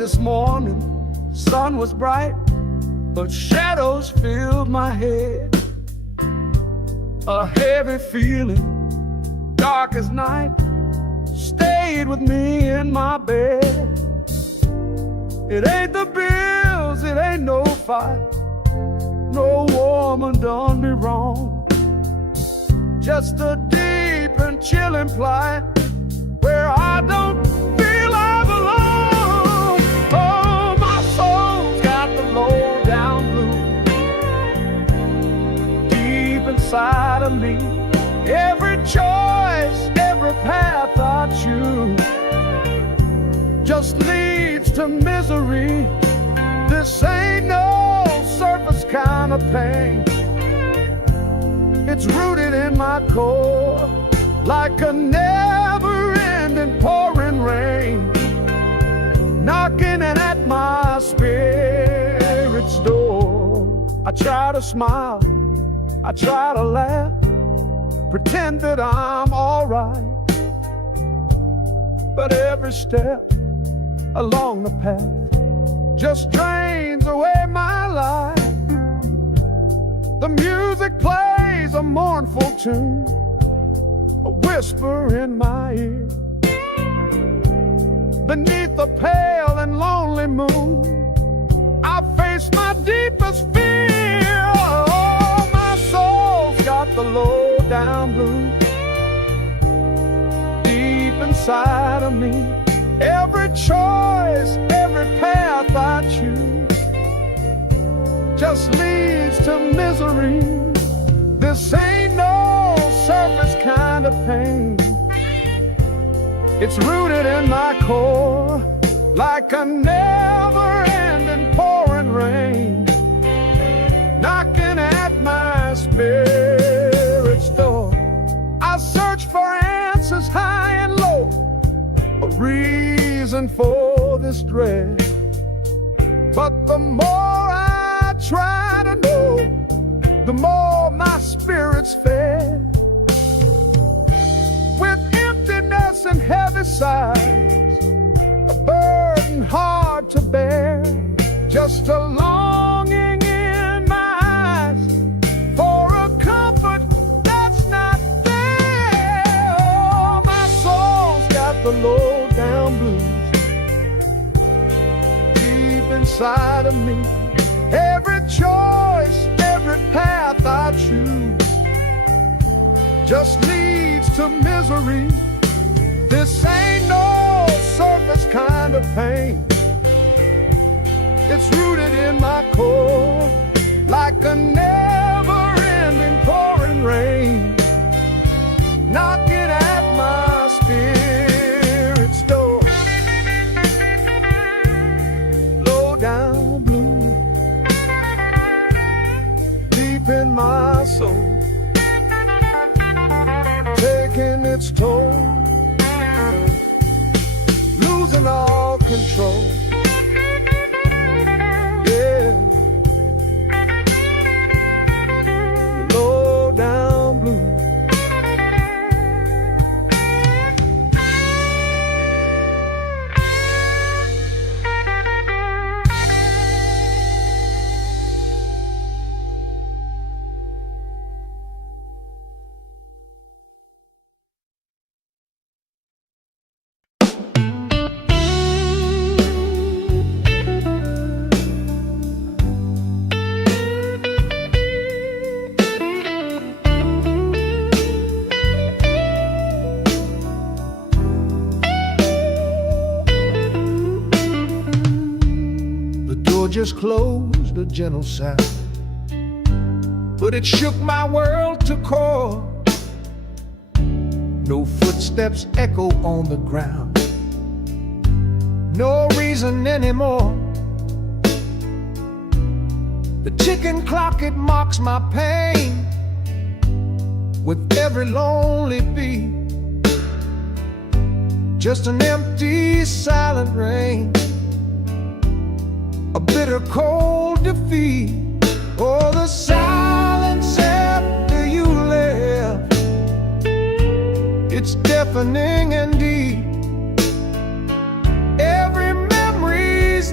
this morning, sun was bright, but shadows filled my head. A heavy feeling, dark as night, stayed with me in my bed. It ain't the bills, it ain't no fight, no woman done me wrong. Just a deep and chilling plight where I don't feel I belong. Oh, my soul's got the low down blues deep inside of me. Every choice, every path I choose just leads to misery. This ain't no surface kind of pain. It's rooted in my core like a never-ending pouring rain, knocking at my spirit's door. I try to smile, I try to laugh, pretend that I'm alright, but every step along the path just drains away my life. The music plays a mournful tune, a whisper in my ear. Beneath the pale and lonely moon, I face my deepest fear. Oh, my soul's got the low down blues deep inside of me. Every choice, every path I choose just leads to misery. This ain't no surface kind of pain. It's rooted in my core like a never-ending pouring rain, knocking at my spirit's door. I search for answers high and low, a reason for this dread, but the more I try to know, the more my spirit's fed. With emptiness and heavy sighs, a burden hard to bear, just a longing in my eyes for a comfort that's not there. Oh, my soul's got the low down blues deep inside of me. Every choice, every path I choose just leads to misery. This ain't no surface kind of pain. It's rooted in my core like a never-ending pouring rain, knocking at my spirit's door. Low down blue deep in my soul, taking its toll, losing all control. Yeah, low down blue. Just closed, a gentle sound, but it shook my world to core. No footsteps echo on the ground, no reason anymore. The ticking clock, it mocks my pain with every lonely beat. Just an empty, silent rain, a bitter cold defeat. Oh, the silence after you left, it's deafening and deep. Every memory's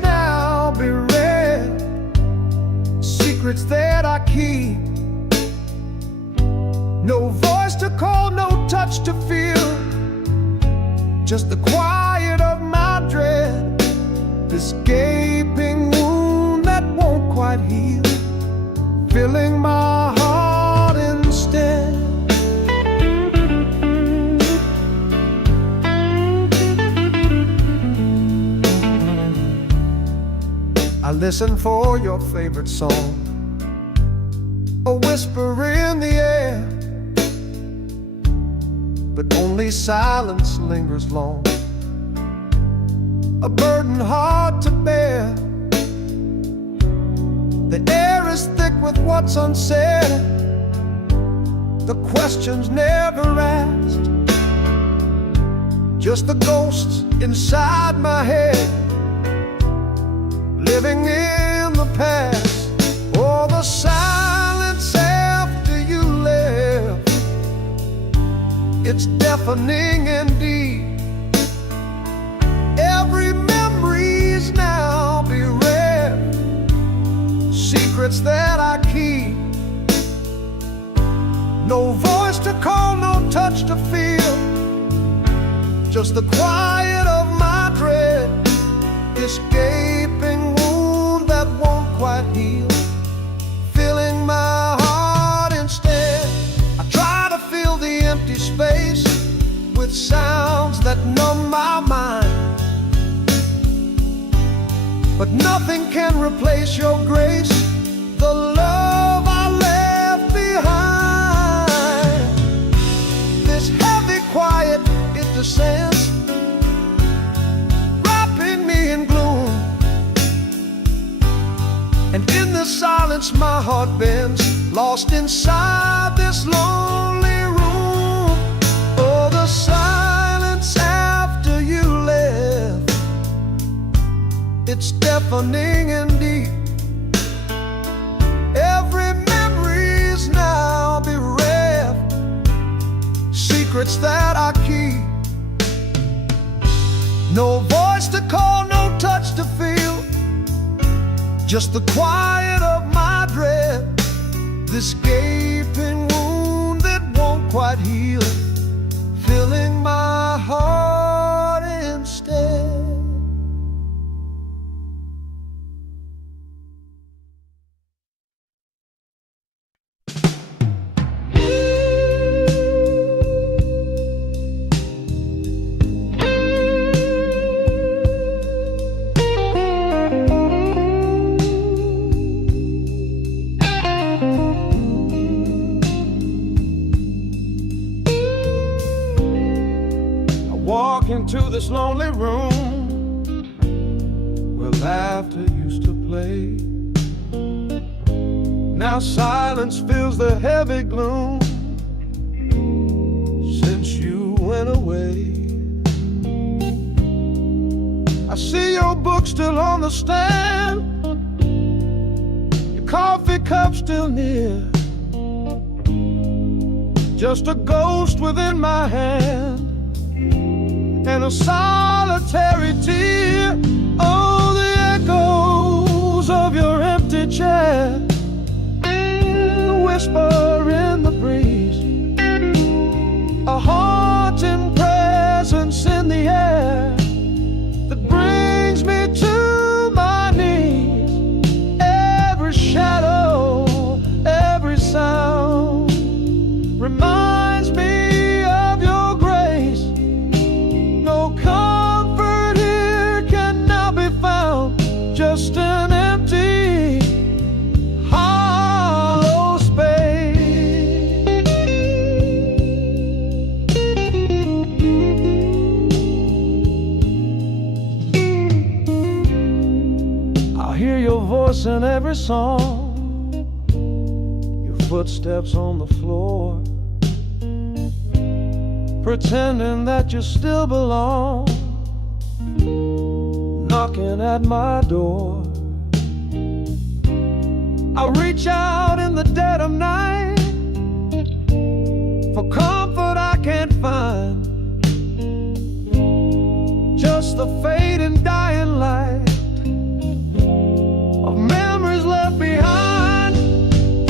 that I keep. No voice to call, no touch to feel, just the quiet of my dread, this gaping wound that won't quite heal, filling my heart instead. I listen for your favorite song, a whisper in the air, but only silence lingers long, a burden hard to bear. The air is thick with what's unsaid, the questions never asked, just the ghosts inside my head, living in the past. Oh, the silence after you left, it's deafening indeed. Every memory's now bereft, secrets that I keep. No voice to call, no touch to feel, just the quiet of my dread, this gaping wound that won't quite heal, filling my heart instead. I try to fill the empty space with sounds that numb my mind, but nothing can replace your grace, the love I left behind. This heavy quiet, it descends, wrapping me in gloom, and in the silence my heart bends, lost inside this lonely room. Oh, the silence after you left, it's deafening indeed. Every memory's now bereft, secrets that I keep. No voice to call, no touch to feel, just the quiet of my dread, this gaping wound that won't quite heal, filling my heart instead. Walk into this lonely room where laughter used to play. Now silence fills the heavy gloom since you went away. I see your book still on the stand, your coffee cup still near, just a ghost within my hand and a solitary tear. Oh, the echoes of your empty chair, the whisper in the breeze, a haunting presence in the air that brings me to my knees. Every shadow, every sound reminds me of your grace. No comfort here can now be found, just an empty, hollow space. I hear your voice in every song, your footsteps on the floor, pretending that you still belong, knocking at my door. I reach out in the dead of night for comfort I can't find, just the fading dying light of memories left behind.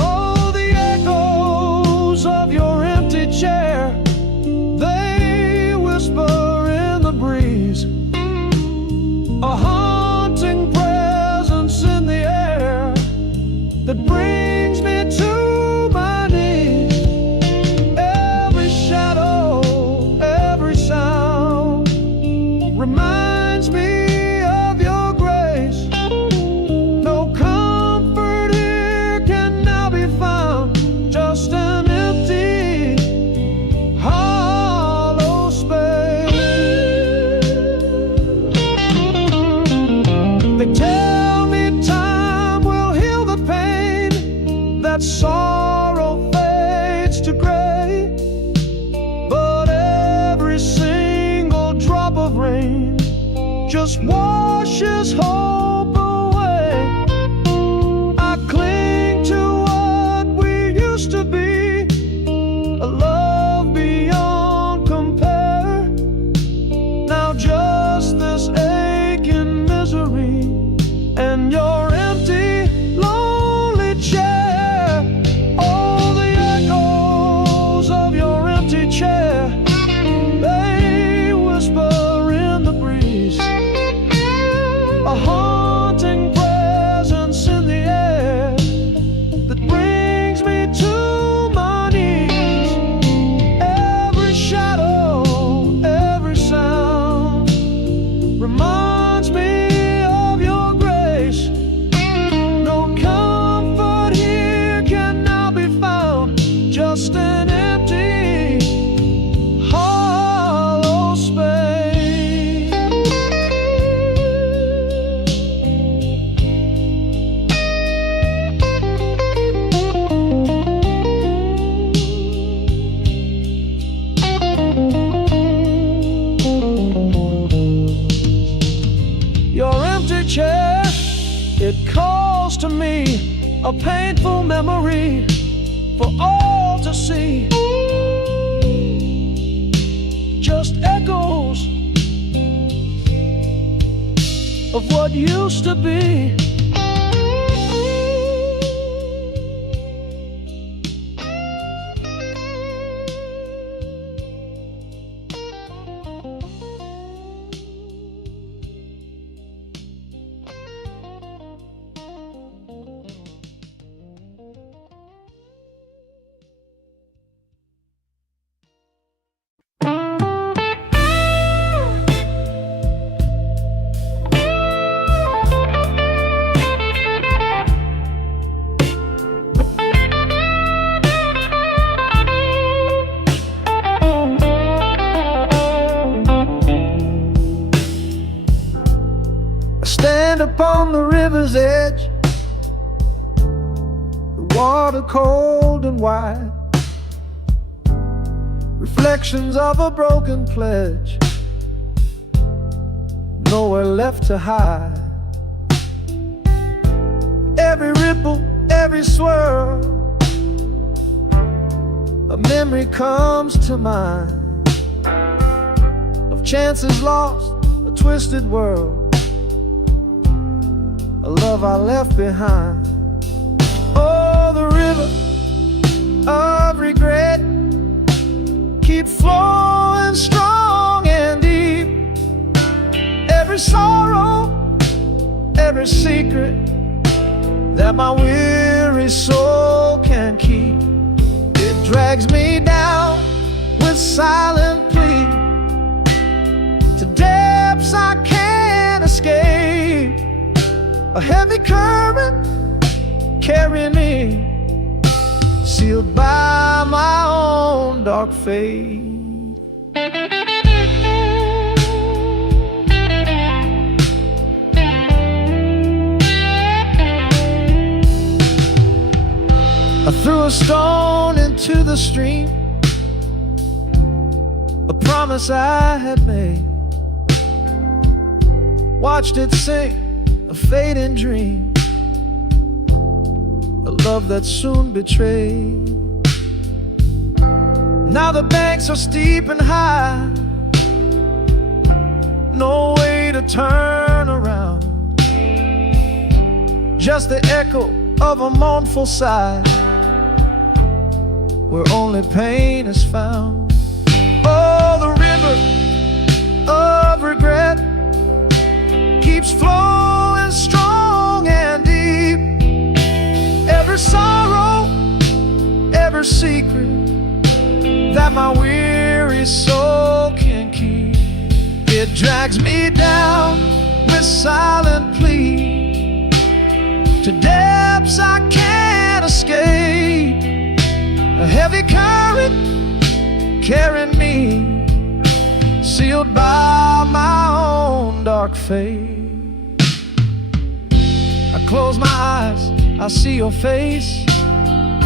that sorrow fades to gray, but every single drop of rain just washes hope away. I cling to what we used to be, a love beyond compare. Now just this aching misery and your empty, lonely chair. Oh, the echoes of your empty chair, they whisper in the breeze, a haunting presence in the air that brings me to my knees. Every shadow, every sound reminds me of your grace. No comfort here can now be found, just an empty, hollow space. Your empty chair, it calls to me, a painful memory for all to see. Just echoes of what used to be. I stand upon the river's edge, the water cold and wide, reflections of a broken pledge, nowhere left to hide. Every ripple, every swirl, a memory comes to mind of chances lost, a twisted world, a love I left behind. Oh, the river of regret keeps flowing strong and deep. Every sorrow, every secret that my weary soul can keep, it drags me down with silent plea to depths I can't escape. A heavy current carrying me, sealed by my own dark fate. I threw a stone into the stream, a promise I had made, watched it sink, a fading dream, a love that soon betrayed. Now the banks are steep and high, no way to turn around, just the echo of a mournful sigh, where only pain is found. Oh, the river of regret keeps flowing strong and deep. Every sorrow, every secret that my weary soul can keep, it drags me down with silent plea to depths I can't escape. A heavy current carrying me, sealed by my own dark fate. I close my eyes, I see your face,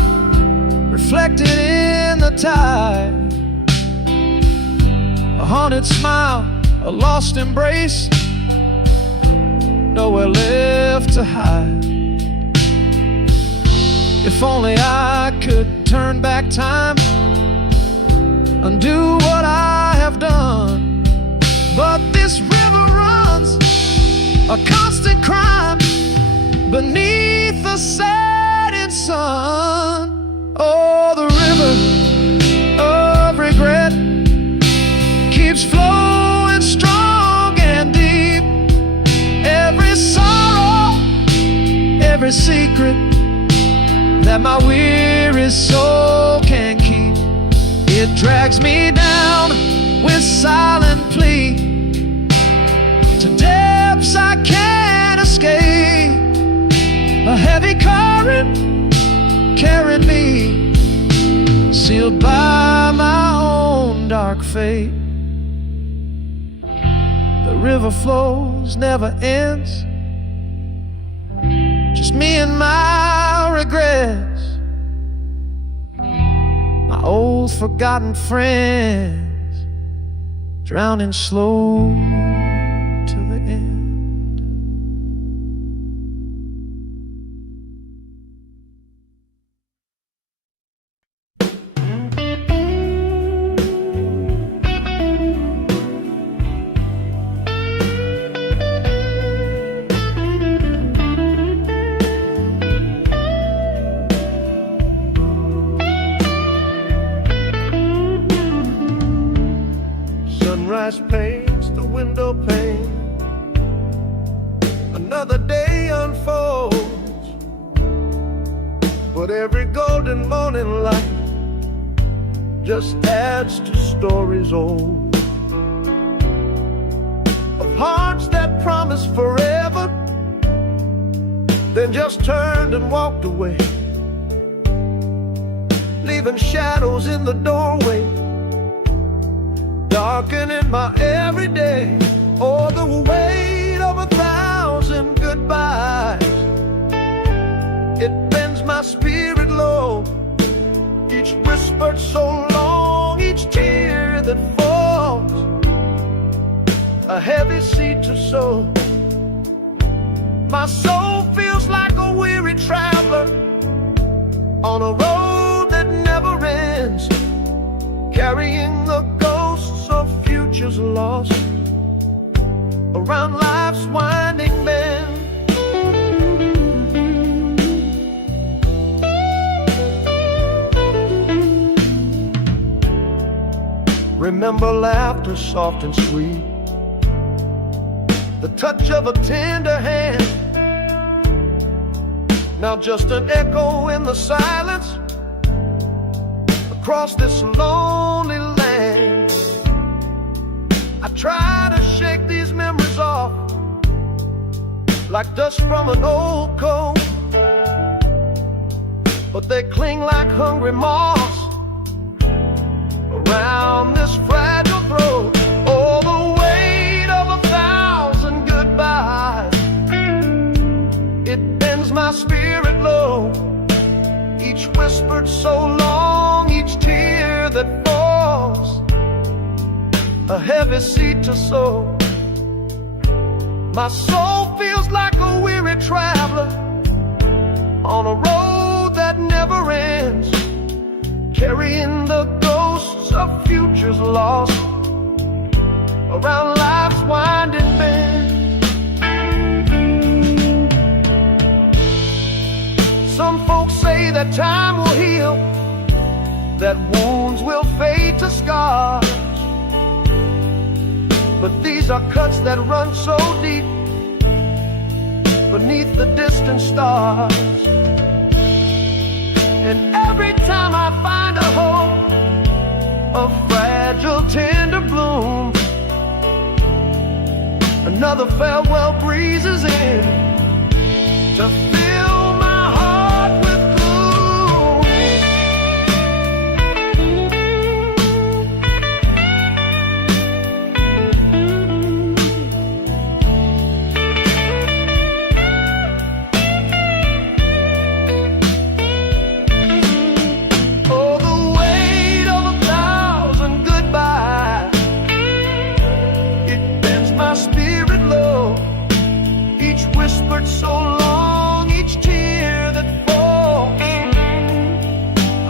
reflected in the tide. A haunted smile, a lost embrace, nowhere left to hide. If only I could turn back time, undo what I have done. But this river runs a constant crime beneath the setting sun. Oh, the river of regret keeps flowing strong and deep. Every sorrow, every secret that my weary soul can keep, it drags me down with silent plea to depths I can't escape. A heavy current carried me, sealed by my own dark fate. The river flows, never ends, just me and my regrets, my old forgotten friends, drowning slow to the end. Sunrise paints the window pane, another day unfolds, but every golden morning light just adds to stories old, of hearts that promised forever, then just turned and walked away, leaving shadows in the doorway, darkening my everyday. Oh, the weight of 1,000 goodbyes, it bends my spirit low. Each whispered so long, each tear that falls, a heavy seed to sow. My soul feels like a weary traveler on a road that never ends, carrying the ghosts of futures lost around life's winding bend. Remember laughter soft and sweet, the touch of a tender hand, now just an echo in the silence across this lonely land. I try to shake these memories off like dust from an old coat, but they cling like hungry moths around this fragile throat. Oh, the weight of 1,000 goodbyes, it bends my spirit low. Each whispered so long, each tear that falls, a heavy seed to sow. My soul feels like a weary traveler on a road that never ends, carrying the ghosts of futures lost around life's winding bend. Some folks say that time will heal, that wounds will fade to scars, but these are cuts that run so deep beneath the distant stars. And every time I find a hope, a fragile tender bloom, another farewell breezes in to fill my heart with gloom.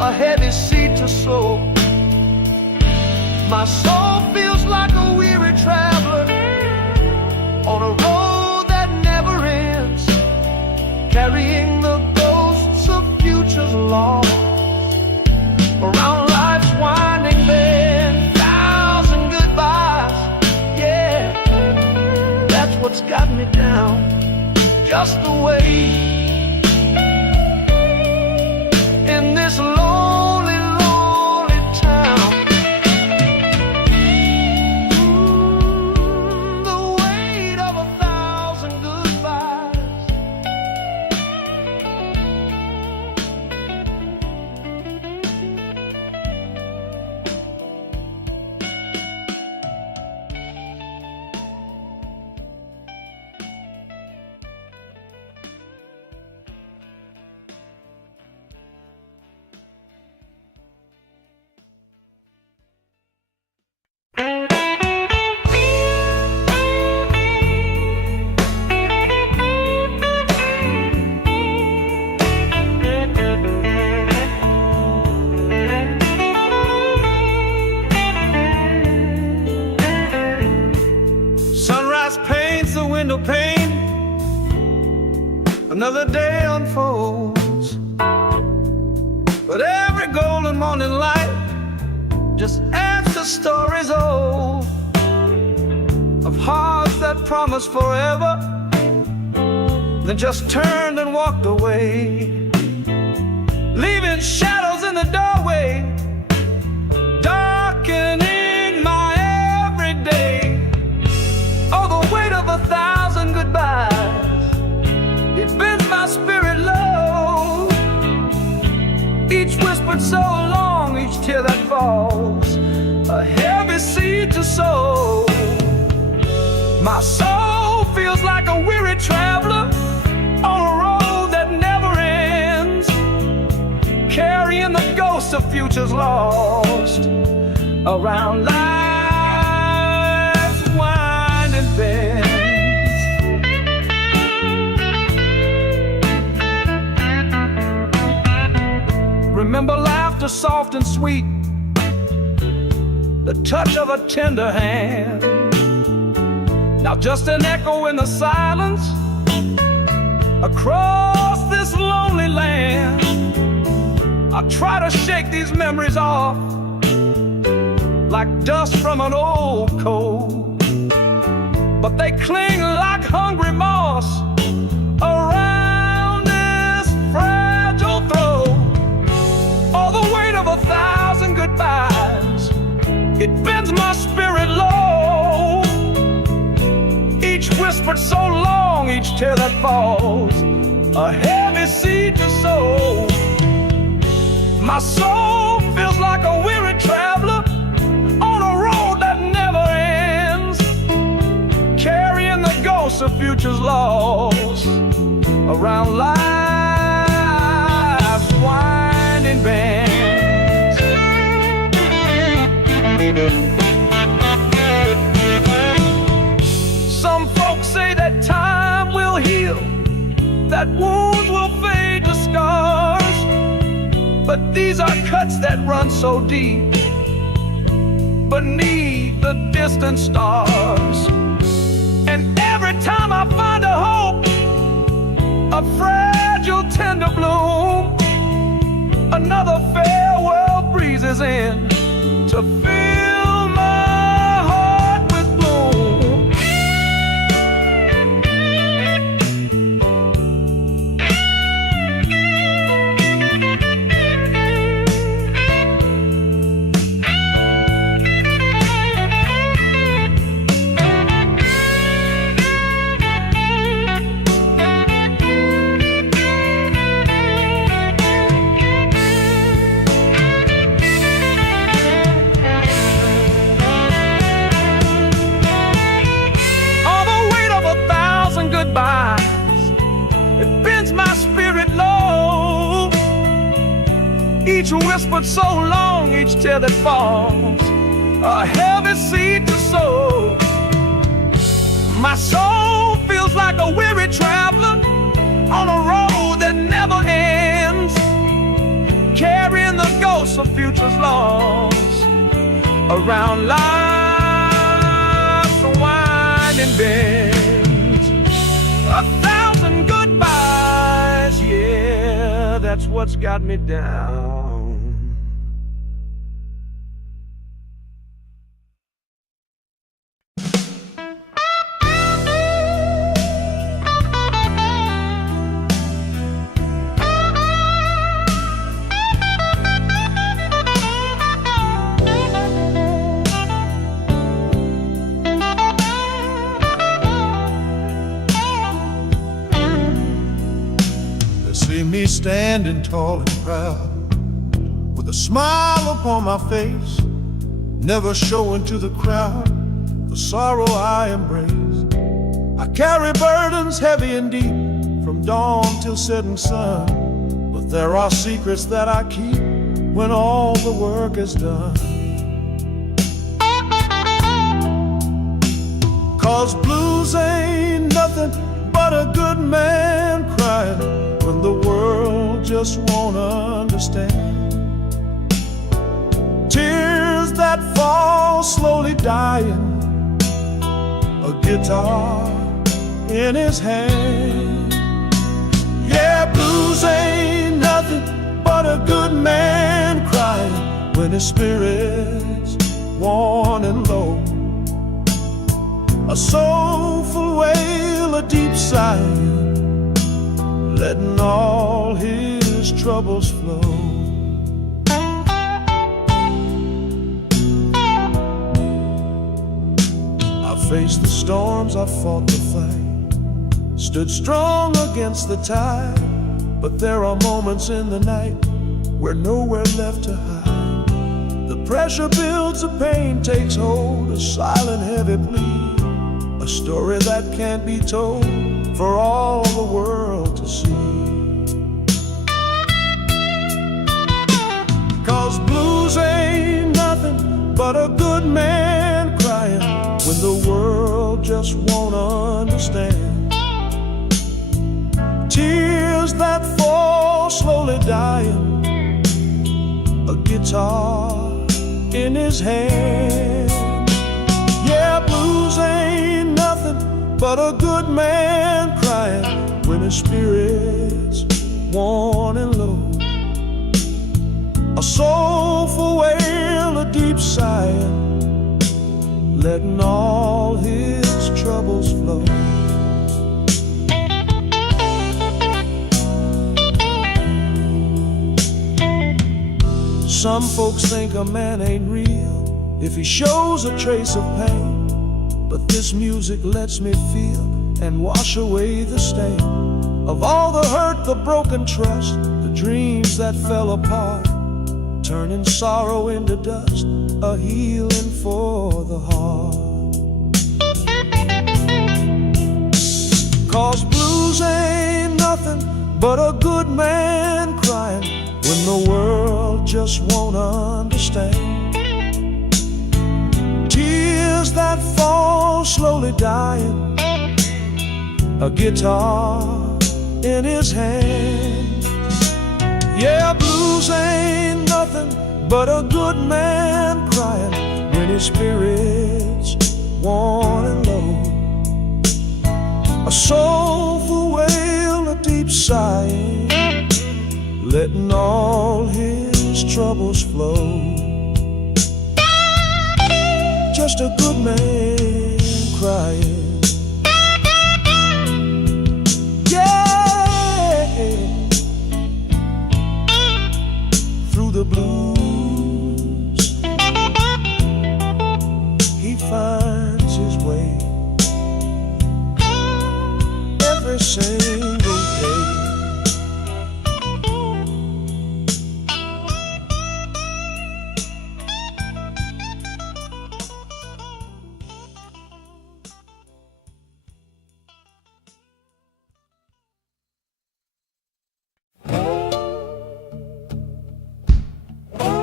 a heavy seed to sow. My soul feels like a weary traveler on a road that never ends, carrying the ghosts of futures lost around life's winding bend. Thousand goodbyes, yeah, that's what's got me down. Just the way in this lonely, lonely town. The weight of 1,000 goodbyes. Sunrise paints the window pane, another day unfolds, but every golden morning light just adds to stories old of hearts that promised forever, then just turned and walked away, leaving shadows in the doorway, darkening my everyday. Oh, the weight of 1,000 goodbyes, it bends my spirit low. Each whispered so long, each tear that falls, a heavy seed to sow. My soul feels like a weary traveler on a road that never ends, carrying the ghosts of futures lost around life's winding bends. Remember laughter soft and sweet, the touch of a tender hand. Now just an echo in the silence across this lonely land. I try to shake these memories off like dust from an old coat, but they cling like hungry moss around this fragile throat. Oh, the weight of 1,000 goodbyes, it bends my spirit low. Each whispered so long, each tear that falls, a heavy seed to sow. My soul feels like a weary traveler on a road that never ends, carrying the ghosts of futures lost around life's winding bends. Some folks say that time will heal, that wounds will fade to scars, but these are cuts that run so deep beneath the distant stars. And every time I find a hope, a fragile tender bloom, another farewell breezes in to fill my heart with gloom. It bends my spirit low. Each whispered so long, each tear that falls, a heavy seed to sow. My soul feels like a weary traveler on a road that never ends, carrying the so future's lost around life's winding bends. 1,000 goodbyes, yeah, that's what's got me down. See me standing tall and proud, with a smile upon my face, never showing to the crowd the sorrow I embrace. I carry burdens heavy and deep, from dawn till setting sun, but there are secrets that I keep when all the work is done. 'Cause blues ain't nothing but a good man crying when the world just won't understand. Tears that fall slowly dying, a guitar in his hand. Yeah, blues ain't nothing but a good man crying when his spirit's worn and low. A soulful wail, a deep sigh, letting all his troubles flow. I faced the storms, I fought the fight, stood strong against the tide, but there are moments in the night where nowhere left to hide. The pressure builds, the pain takes hold, a silent heavy plea, a story that can't be told for all the world to see. 'Cause blues ain't nothing but a good man crying when the world just won't understand. Tears that fall slowly dying, a guitar in his hand. Yeah, blues ain't nothing but a good man crying when his spirit's worn and low. A soulful wail, a deep sigh, letting all his troubles flow. Some folks think a man ain't real if he shows a trace of pain, but this music lets me feel and wash away the stain of all the hurt, the broken trust, the dreams that fell apart, turning sorrow into dust, a healing for the heart. 'Cause blues ain't nothing but a good man crying when the world just won't understand. Tears that fall slowly dying, a guitar in his hand. Yeah, blues ain't nothing but a good man crying when his spirit's worn and low. A soulful wail, a deep sigh, letting all his troubles flow. Just a good man crying. Yeah, through the blues he finds his way every single day.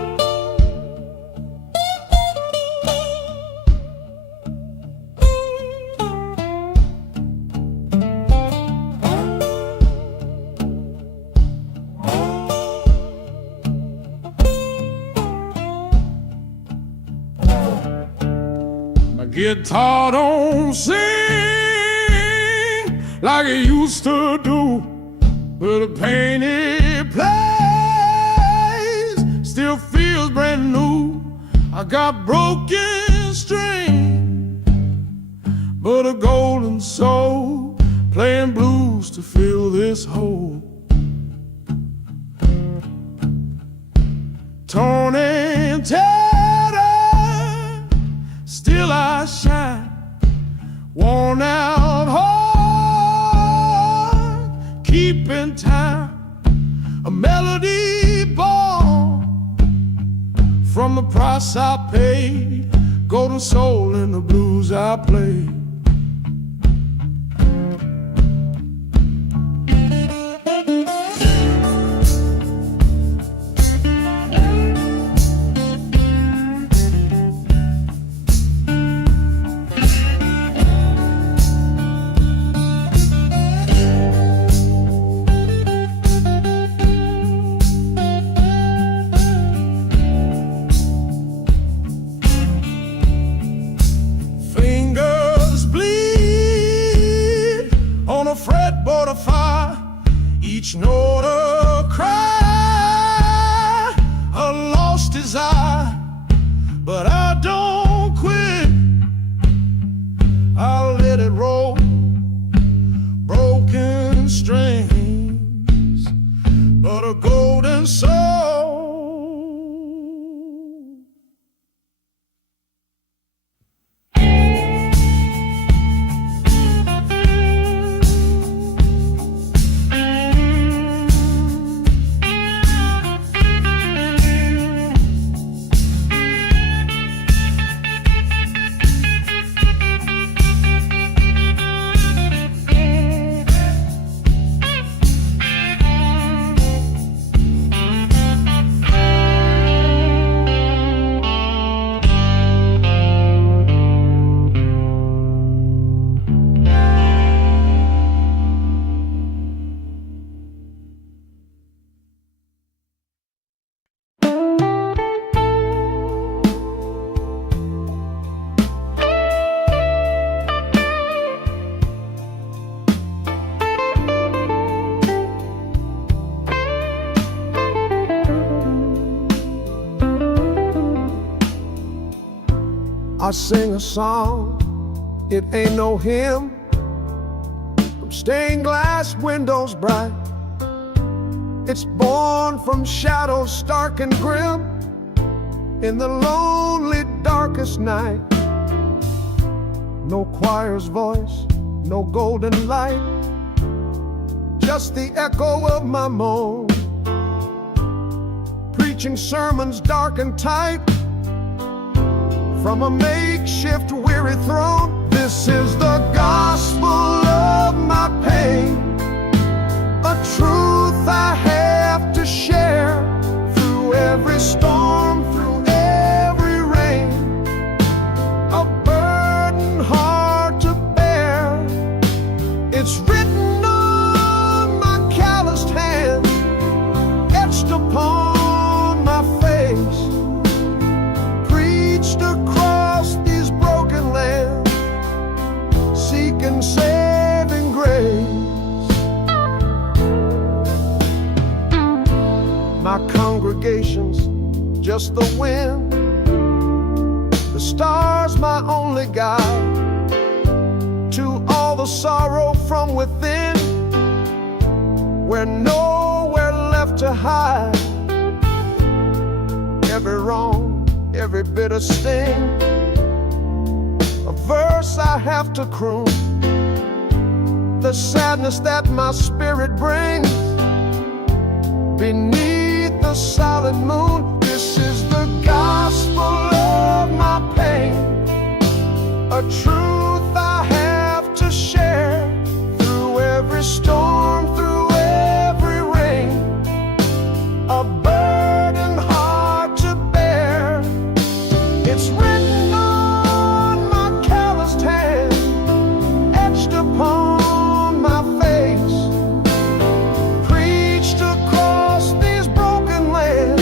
guitar don't sing like it used to do, but the pain it plays still feels brand new. I got broken strings, but a golden soul, playing blues to fill this hole. Torn and tattered, still I shine. Worn out heart, keeping time. A melody born from the price I paid. Golden soul in the blues I play. Fretboard of fire, each note a cry, a lost desire. But I don't quit, I'll let it roll. Broken strings, but a golden soul. I sing a song, it ain't no hymn, from stained glass windows bright. It's born from shadows stark and grim, in the lonely darkest night. No choir's voice, no golden light, just the echo of my moan, preaching sermons dark and tight from a makeshift weary throne. This is the gospel of my pain, a truth I have to share through every storm, through every rain, a burden hard to bear. It's written on my calloused hand, etched upon my face, across these broken lands, seeking saving grace. My congregation's just the wind, the stars my only guide to all the sorrow from within, where nowhere left to hide. Every wrong, every bitter sting, a verse I have to croon, the sadness that my spirit brings beneath the silent moon. This is the gospel of my pain, a truth I have to share through every storm, through every rain, a burden hard to bear. It's written on my calloused hand, etched upon my face, preached across these broken lands,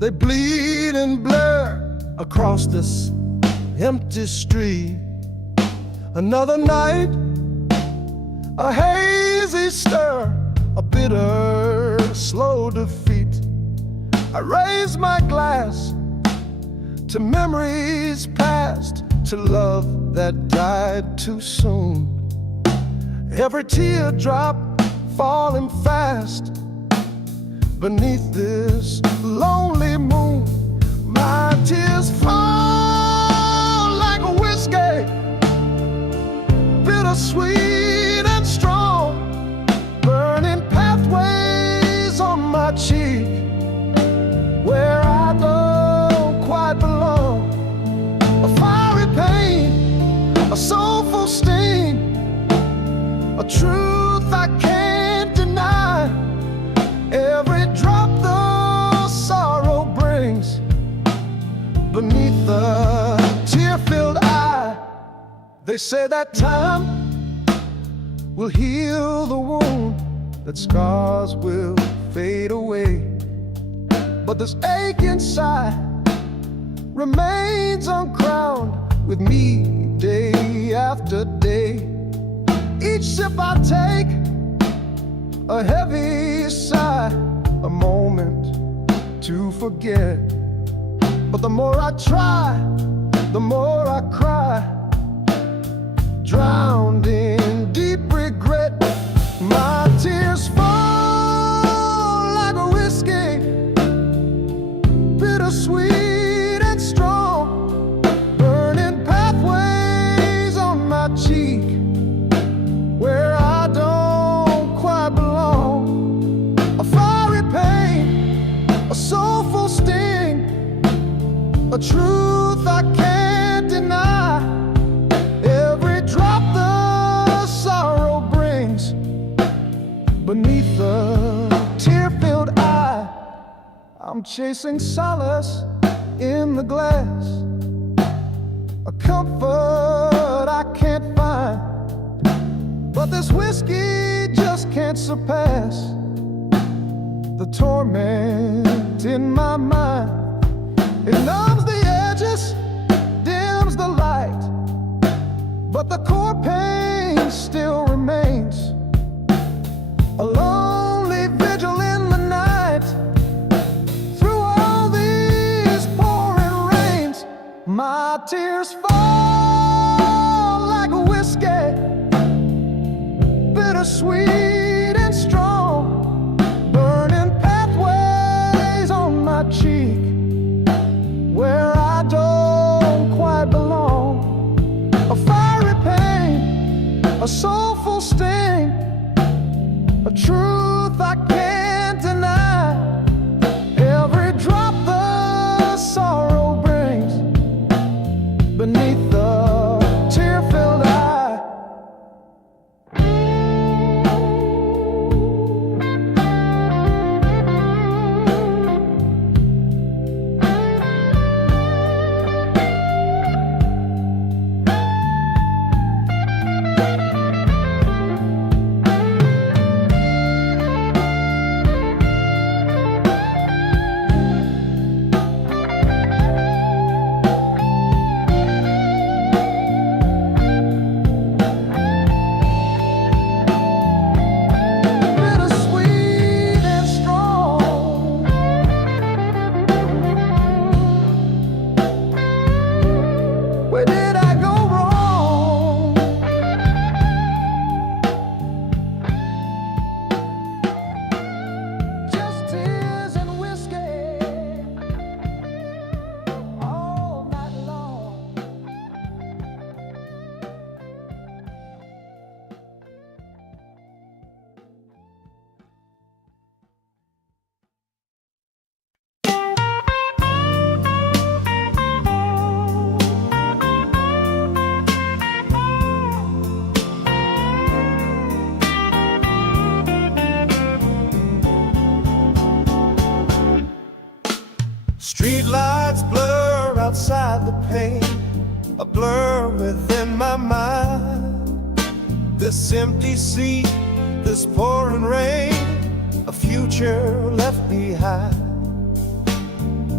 They bleed and blur across this empty street. Another night, a hazy stir, a bitter, slow defeat. I raise my glass to memories past, to love that died too soon. Every teardrop falling fast beneath this lonely moon. My tears fall like a whiskey, bittersweet and strong, burning pathways on my cheek where I don't quite belong. A fiery pain, a soulful sting, a truth I can't deny. Every drop the sorrow brings beneath the tear-filled eye. They say that time will heal the wound, that scars will fade away, but this ache inside remains uncrowned with me day after day. Each sip I take, a heavy sigh, a moment to forget. But the more I try, the more I cry, drowned in deep regret. My tears fall like a whiskey, bittersweet and strong, burning pathways on my cheek where I don't quite belong. A fiery pain, a soulful sting, a truth I can't deny. Every drop the sorrow brings beneath the tear-filled eye. I'm chasing solace in the glass, a comfort I can't find, but this whiskey just can't surpass the torment in my mind. It numbs the edges, dims the light, but the core pain still remains. A lonely vigil in the night, through all these pouring rains. My tears fall like a whiskey, bittersweet and strong, burning pathways on my cheek where I don't quite belong. A fiery pain, a soulful sting, a truth I can't deny. Every drop the sorrow brings beneath the tear-filled eye. Street lights blur outside the pane, a blur within my mind. This empty seat, this pouring rain, a future left behind.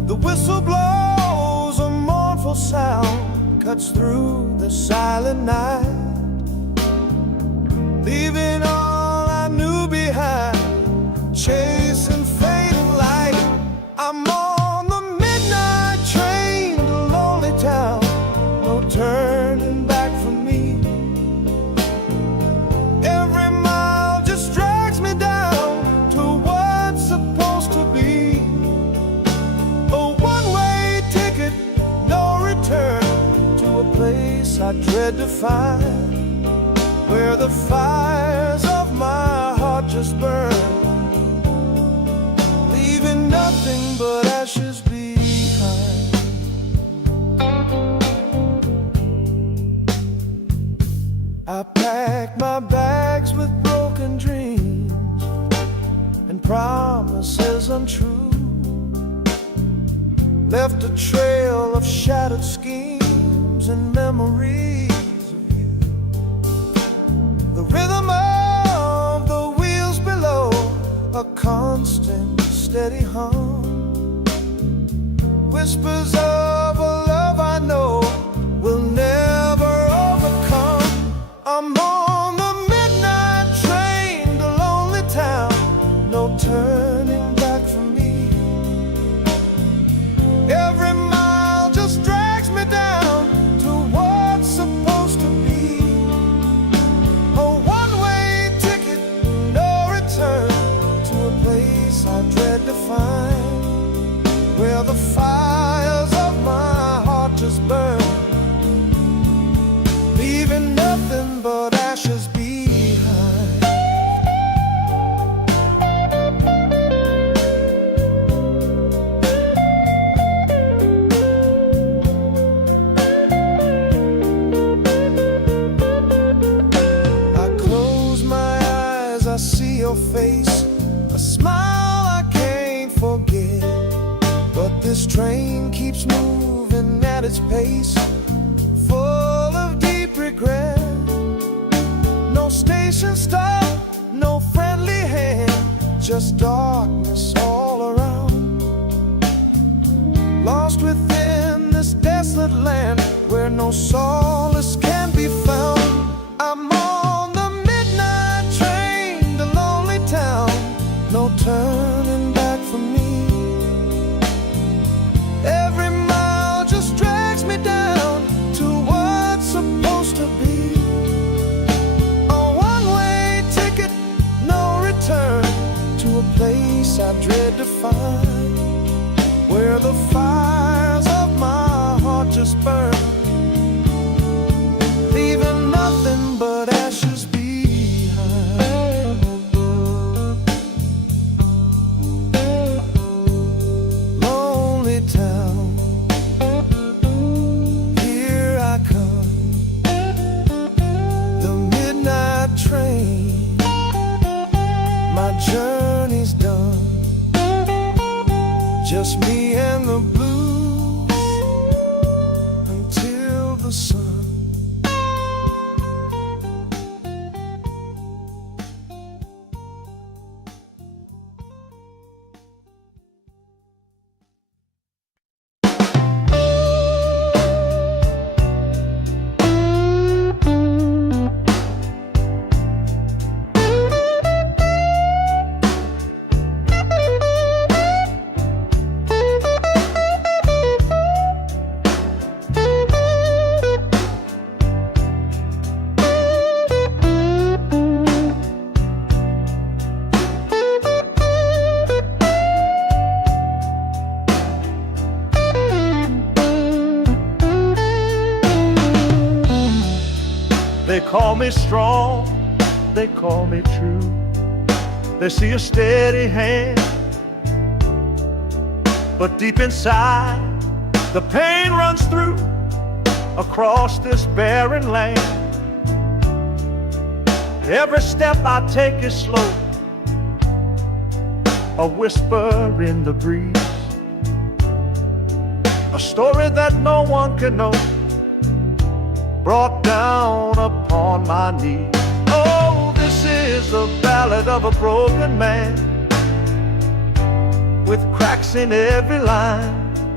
The whistle blows a mournful sound, cuts through the silent night, leaving all I knew behind, chasing fading light. I'm on the midnight train to lonely town, no turning back for me. Every mile just drags me down to what's supposed to be. A one-way ticket, no return, to a place I dread to find, where the fires of my heart just burn, leaving nothing but ashes behind. I packed my bags with broken dreams and promises untrue, left a trail of shattered schemes and memories of you. The rhythm of the wheels below, a constant steady hum, whispers of a love I know will never overcome. I'm on the midnight train to lonely town, no turning back for me. Every mile just drags me down to what's supposed to be. A one-way ticket, no return, to a place I dread to find, where the fires of my heart just burn, leaving nothing but ashes behind. I close my eyes, I see your face, a smile I can't forget. But this train keeps moving at its pace, full of deep regret. No station stop, no friendly hand, just darkness all around. Lost within this desolate land, where no solace can be found. I'm on the midnight train to lonely town, no turning back for me. Every mile just drags me down to what's supposed to be. A one-way ticket, no return, to a place I dread to find, where the fires of my heart just burn, leaving nothing but ashes behind. Lonely town, here I come, the midnight train, my journey's done, just me and the blues until the sun. They call me strong, they call me true. They see a steady hand, but deep inside the pain runs through across this barren land. Every step I take is slow, a whisper in the breeze, a story that no one can know, brought down upon my knees. Oh, this is the ballad of a broken man, with cracks in every line,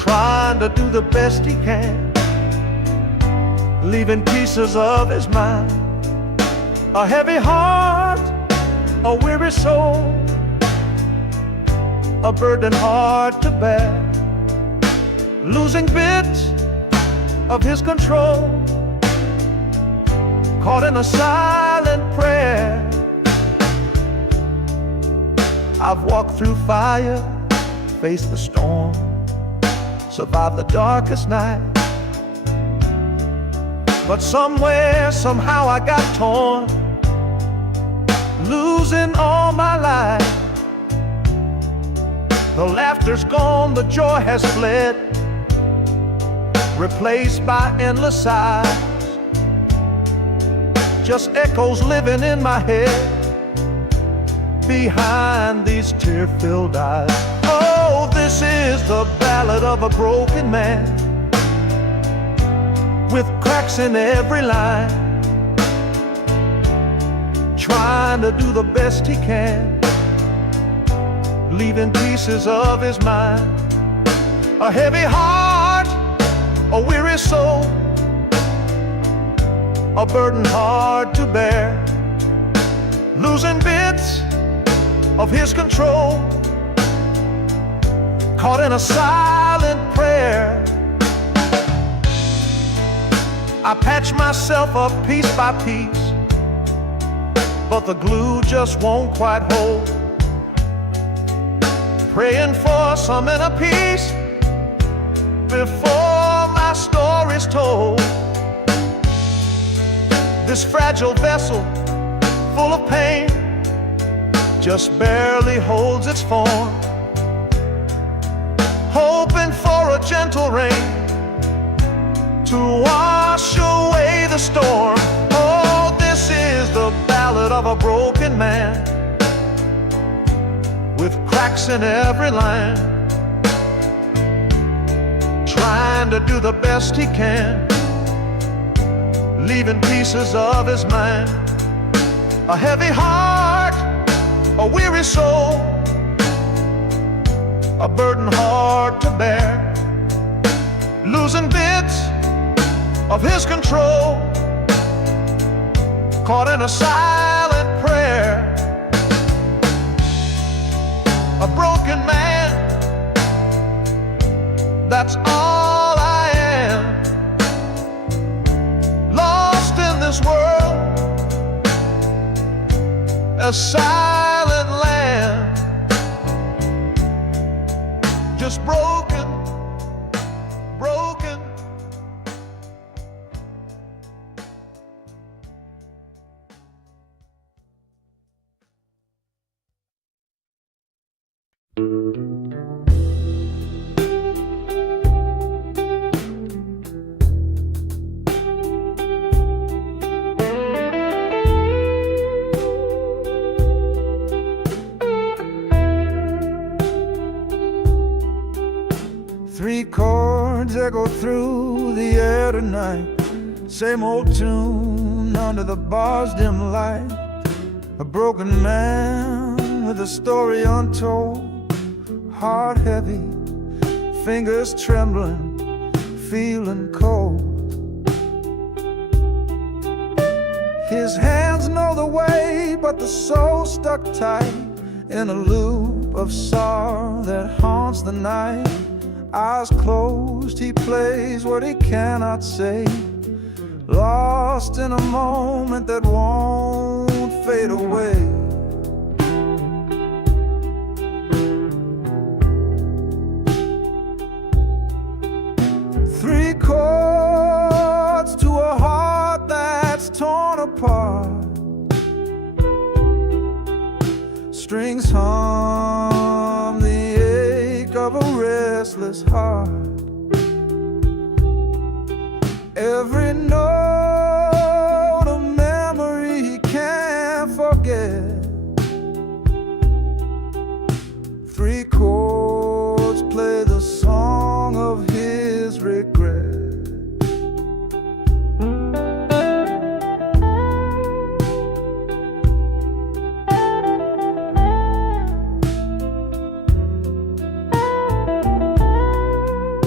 trying to do the best he can, leaving pieces of his mind. A heavy heart, a weary soul, a burden hard to bear, losing bits of his control, caught in a silent prayer. I've walked through fire, faced the storm, survived the darkest night. But somewhere, somehow I got torn, losing all my life. The laughter's gone, the joy has fled, replaced by endless sighs. Just echoes living in my head behind these tear-filled eyes. Oh, this is the ballad of a broken man, with cracks in every line, trying to do the best he can, leaving pieces of his mind. A heavy heart, a weary soul, a burden hard to bear, losing bits of his control, caught in a silent prayer. I patch myself up piece by piece, but the glue just won't quite hold. Praying for some inner peace before my story's told. This fragile vessel, full of pain, just barely holds its form, hoping for a gentle rain to wash away the storm. Oh, this is the ballad of a broken man, with cracks in every line, trying to do the best he can, leaving pieces of his mind. A heavy heart, a weary soul, a burden hard to bear, losing bits of his control, caught in a silent prayer. A broken man, that's all I am, lost in this world, a silent land, just broken, broken. Three chords echo through the air tonight, same old tune under the bar's dim light. A broken man with a story untold, heart heavy, fingers trembling, feeling cold. His hands know the way, but the soul stuck tight in a loop of sorrow that haunts the night. Eyes closed, he plays what he cannot say, lost in a moment that won't fade away. Three chords to a heart that's torn apart, strings hum the ache of a restless heart. Every note a memory he can't forget. Three chords play the song of his regret.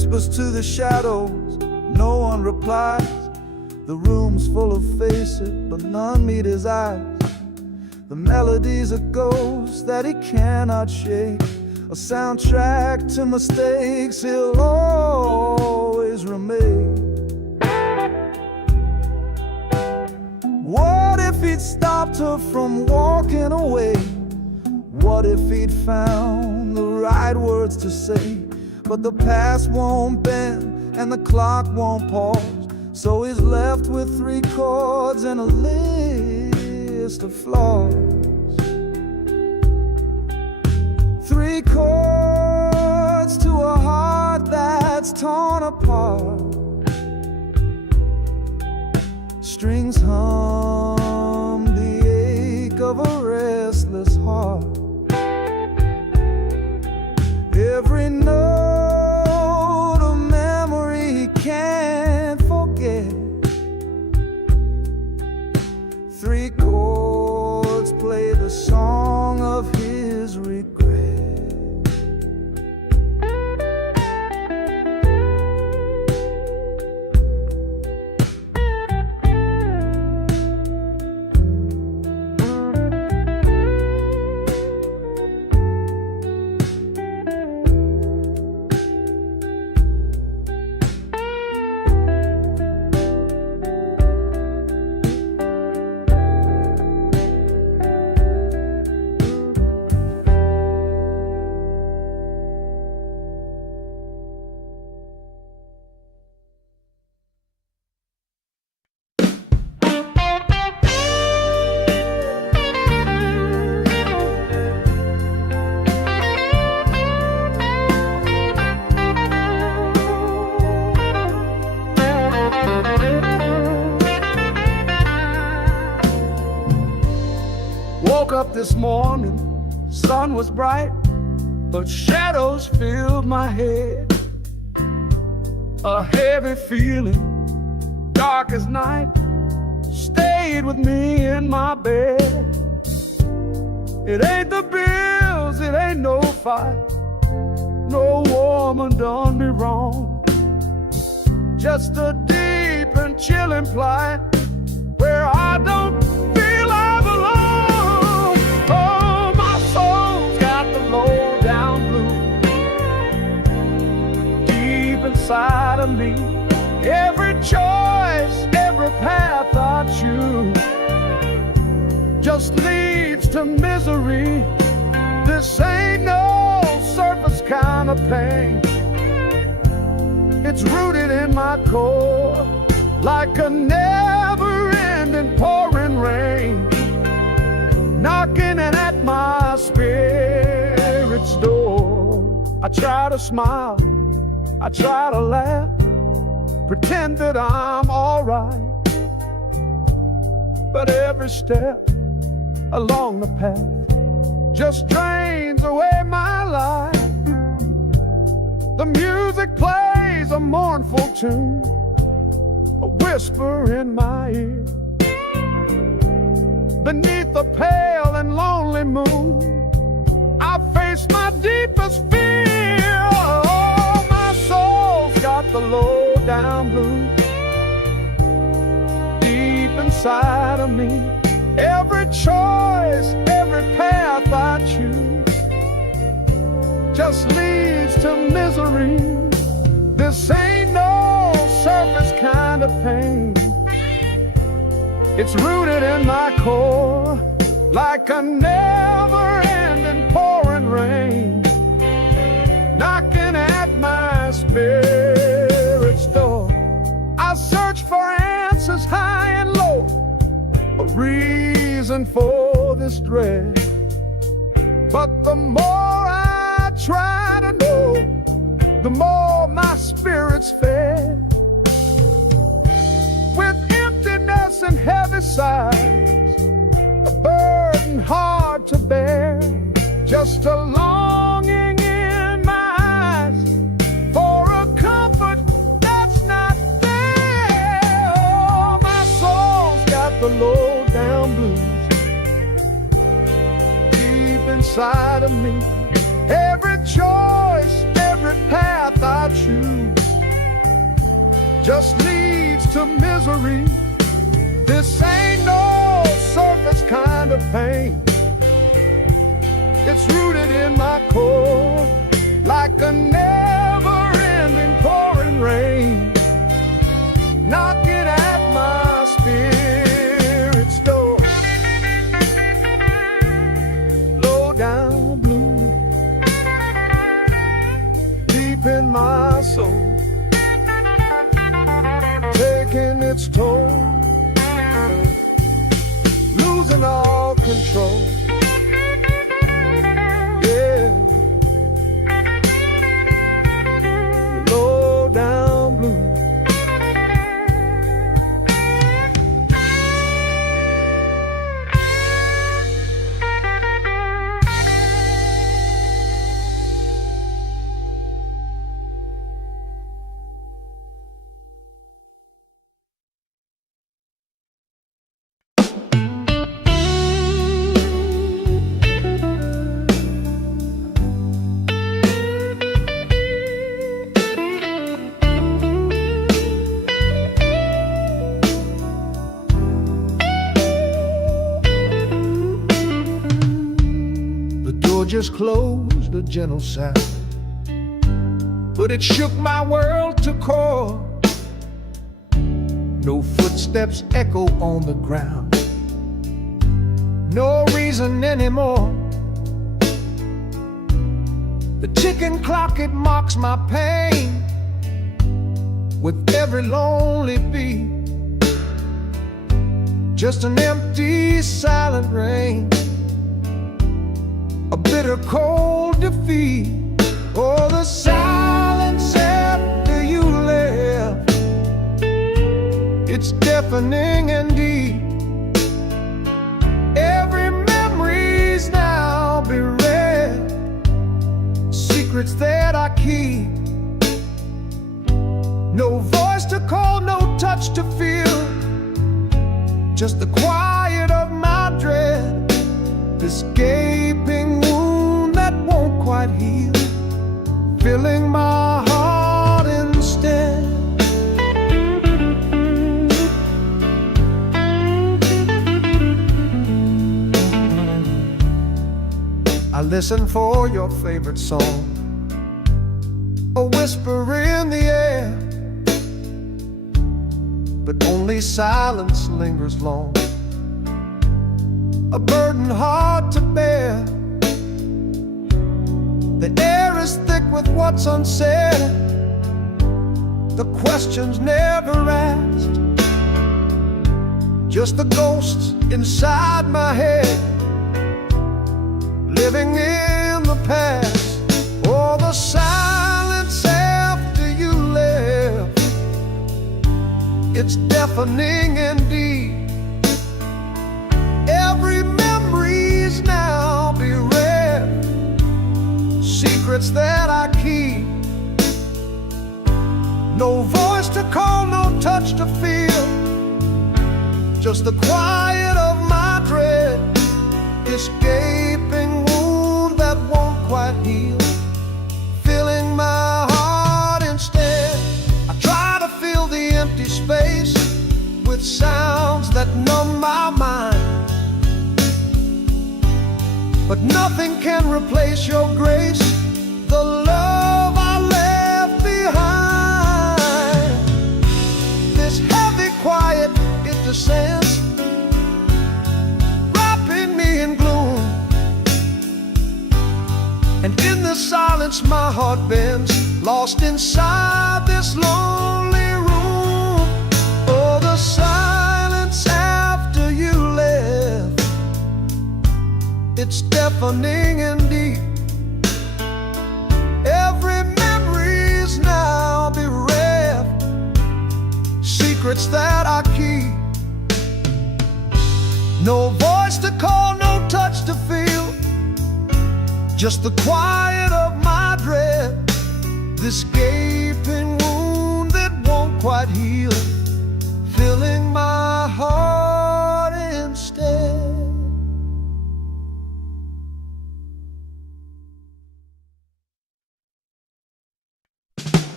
whispers to the shadows, no one replies. The room's full of faces, but none meet his eyes. The melody's a ghost that he cannot shake, a soundtrack to mistakes he'll always remain. What if he'd stopped her from walking away? What if he'd found the right words to say? But the past won't bend and the clock won't pause, so he's left with 3 chords and a list of flaws. 3 chords to a heart that's torn apart. Strings hum the ache of a restless heart. Every note of memory he can't forget. 3 chords play the song of his regret. Woke up this morning, sun was bright, but shadows filled my head. A heavy feeling, dark as night, stayed with me in my bed. It ain't the bills, it ain't no fight, no woman done me wrong. Just a deep and chilling plight where I don't feel I belong. Oh, my soul's got the low down blues deep inside of me. Every choice, every path I choose just leads to misery. This ain't no surface kind of pain. It's rooted in my core like a never-ending pouring rain, knocking at my spirit's door. I try to smile, I try to laugh, pretend that I'm all right, but every step along the path just drains away my life. The music plays a mournful tune, a whisper in my ear. Beneath the pale and lonely moon, I face my deepest fear. Oh, my soul's got the low down blues deep inside of me. Every choice, every path I choose just leads to misery. This ain't no surface kind of pain. It's rooted in my core like a never-ending pouring rain, knocking at my spirit's door. I search for answers high and low, a reason for this dread, but the more I try to know, the more my spirit's fed. With emptiness and heavy sighs, a burden hard to bear, just a longing in my eyes for a comfort that's not there. Oh, my soul's got the low down blues deep inside of me. Every choice, every path without you just leads to misery. This ain't no surface kind of pain. It's rooted in my core, like a never-ending pouring rain, knocking at my spirit's door. Low down blue, deep in my soul, taking its toll, losing all control. Yeah, low down blue. Just closed, a gentle sound, but it shook my world to core. No footsteps echo on the ground, no reason anymore. The ticking clock, it mocks my pain with every lonely beat. Just an empty, silent rain, a bitter cold defeat. Oh, the silence after you left, it's deafening and deep. Every memory's now bereft, secrets that I keep. No voice to call, no touch to feel, just the quiet of my dread. This gaping wound that won't quite heal, filling my heart instead. I listen for your favorite song, a whisper in the air, but only silence lingers long, a burden hard to bear. The air is thick with what's unsaid, the questions never asked, just the ghosts inside my head, living in the past. Oh, the silence after you left, it's deafening indeed. Every memory's now bereft, secrets that I keep. No voice to call, no touch to feel, just the quiet of my dread. This gaping wound that won't quite heal, filling my heart instead. I try to fill the empty space with sounds that numb my mind, but nothing can replace your grace, the love I left behind. This heavy quiet, it descends, wrapping me in gloom, and in the silence my heart bends, lost inside this lonely room. Oh, the silence after you left, it's deafening and deep. Every memory's now bereft, secrets that I keep. No voice to call, no touch to feel, just the quiet of my dread. This gaping wound that won't quite heal, filling my heart instead.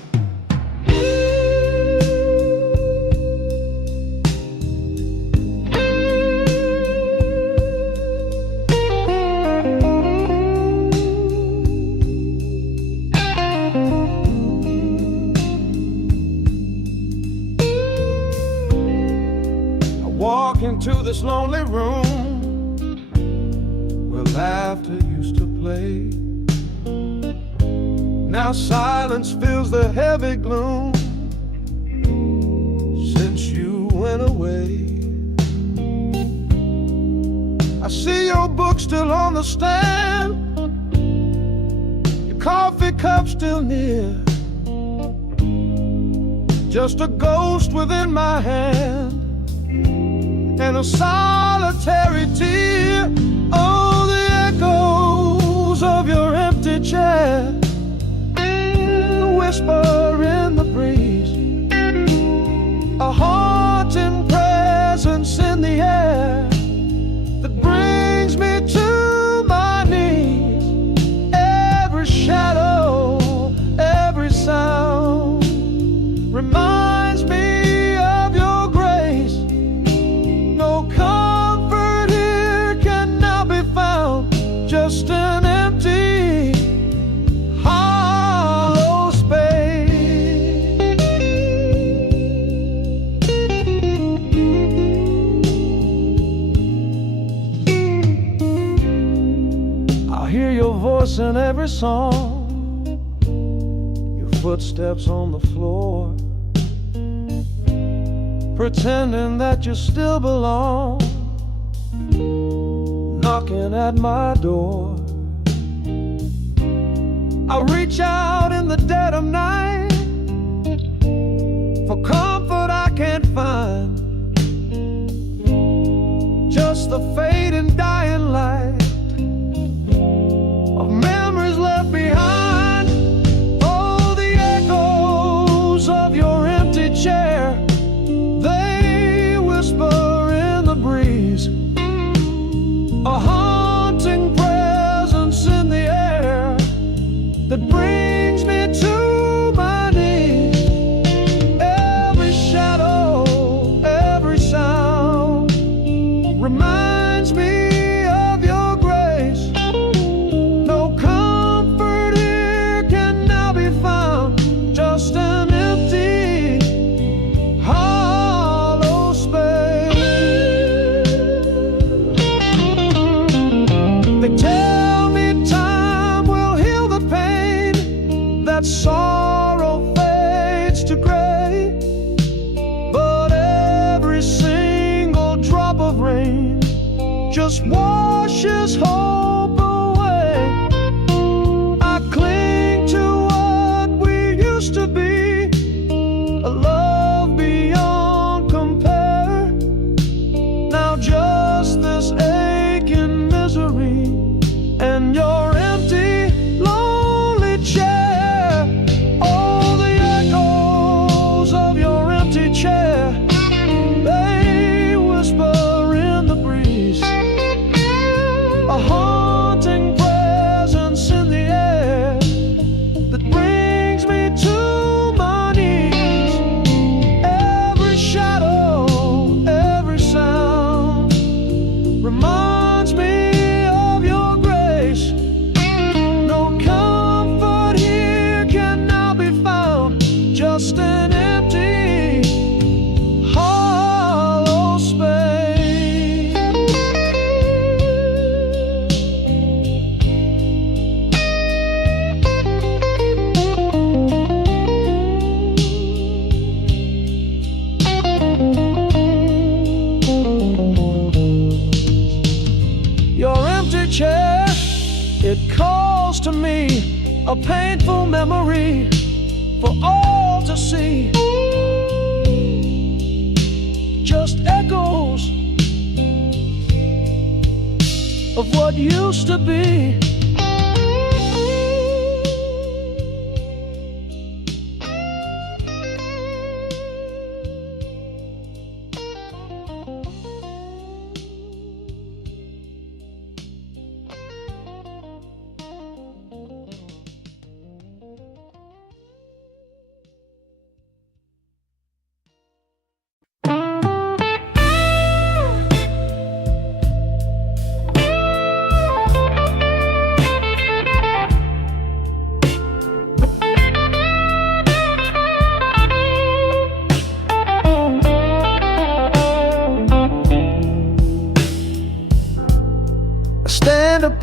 this lonely room where laughter used to play. Now silence fills the heavy gloom since you went away. I see your book still on the stand, your coffee cup still near, just a ghost within my hand and a solitary tear. Oh, the echoes of your empty chair, the whisper in the breeze, a haunting presence in the air that brings me to my knees. Every shadow, every sound reminds me of your grace. No comfort here can now be found, just an empty, hollow space. I hear your voice in every song, your footsteps on the floor, pretending that you still belong, knocking at my door. I reach out in the dead of night for comfort I can't find, just the fading dying light of memories left behind. Oh, the echoes of your empty chair, they whisper in the breeze, a haunting presence in the air that brings me to my knees. Every shadow, every sound reminds me of your grace. No comfort here can now be found, just an empty, hollow space. They tell me time will heal the pain, that sorrow fades to gray, but every single drop of rain just washes hope away. I cling to what we used to be, a love beyond compare. Now just this aching misery and your empty, lonely chair. Oh, the echoes of your empty chair, they whisper in the breeze, a haunting presence in the air that brings me to my knees. Every shadow, every sound reminds me of your grace. No comfort here can now be found, just an empty, hollow space. Your empty chair, it calls to me, a painful memory for all to see. Just echoes of what used to be.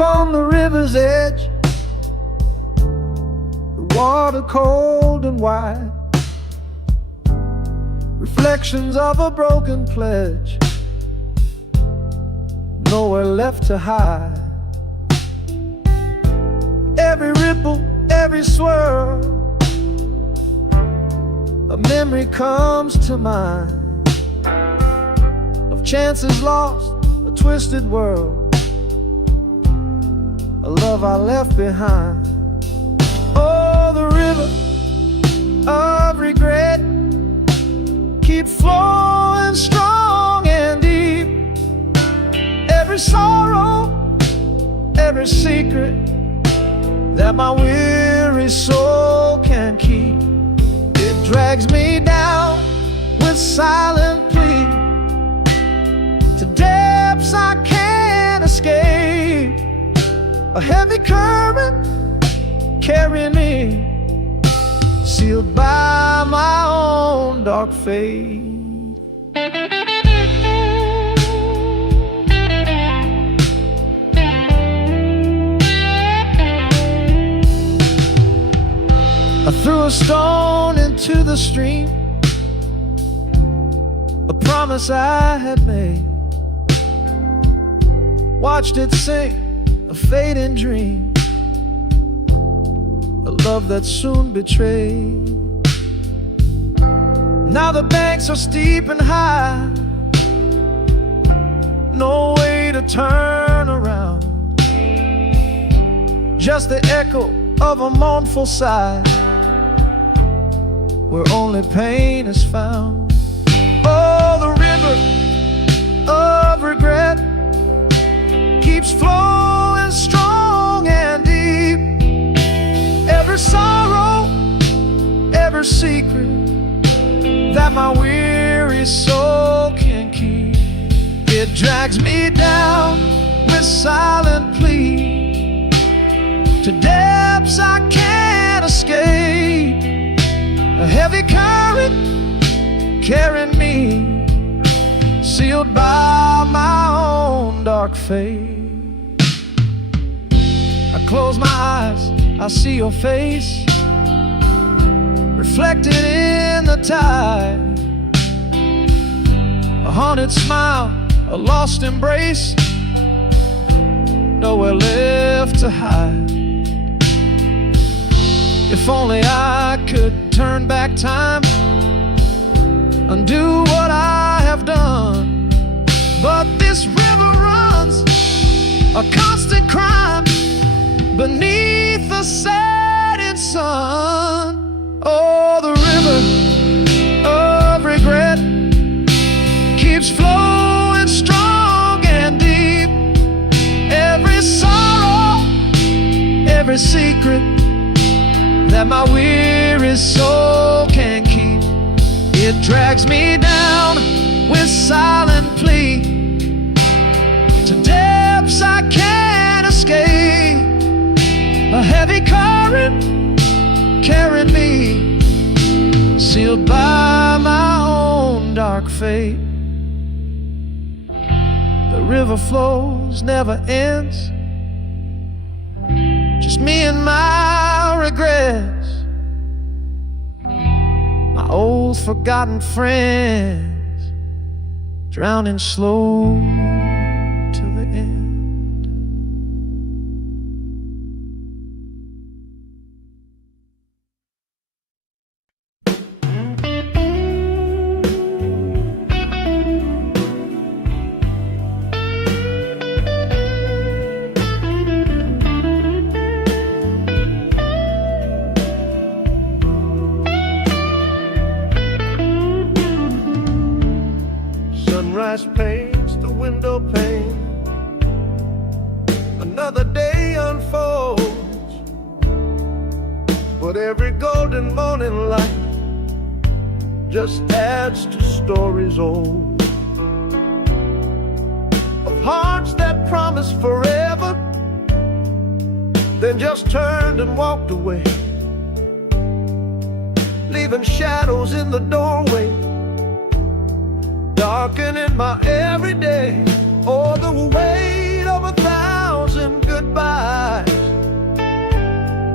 on the river's edge, the water cold and wide, reflections of a broken pledge, nowhere left to hide. Every ripple, every swirl, a memory comes to mind of chances lost, a twisted world, a love I left behind. Oh, the river of regret keeps flowing strong and deep. Every sorrow, every secret that my weary soul can keep, it drags me down with silent plea to depths I can't escape. A heavy current carrying me, sealed by my own dark fate. I threw a stone into the stream, a promise I had made, watched it sink, a fading dream, a love that soon betrayed. Now the banks are steep and high, no way to turn around, just the echo of a mournful sigh, where only pain is found. Oh, the river of regret keeps flowing strong and deep. Every sorrow, every secret that my weary soul can keep, it drags me down with silent plea to depths I can't escape. A heavy current carrying me, sealed by my own dark fate. I close my eyes, I see your face reflected in the tide, a haunted smile, a lost embrace, nowhere left to hide. If only I could turn back time, undo what I have done, but this river runs a constant crime beneath the setting sun. Oh, the river of regret keeps flowing strong and deep. Every sorrow, every secret that my weary soul can keep, it drags me down with silent plea to depths I can't escape. A heavy current carrying me, sealed by my own dark fate. The river flows, never ends, just me and my regrets, my old forgotten friends, drowning slow to the end. Sunrise paints the window pane, another day unfolds, but every golden morning light just adds to stories old, of hearts that promised forever, then just turned and walked away, leaving shadows in the doorway, darkening my everyday. Oh, the weight of 1,000 goodbyes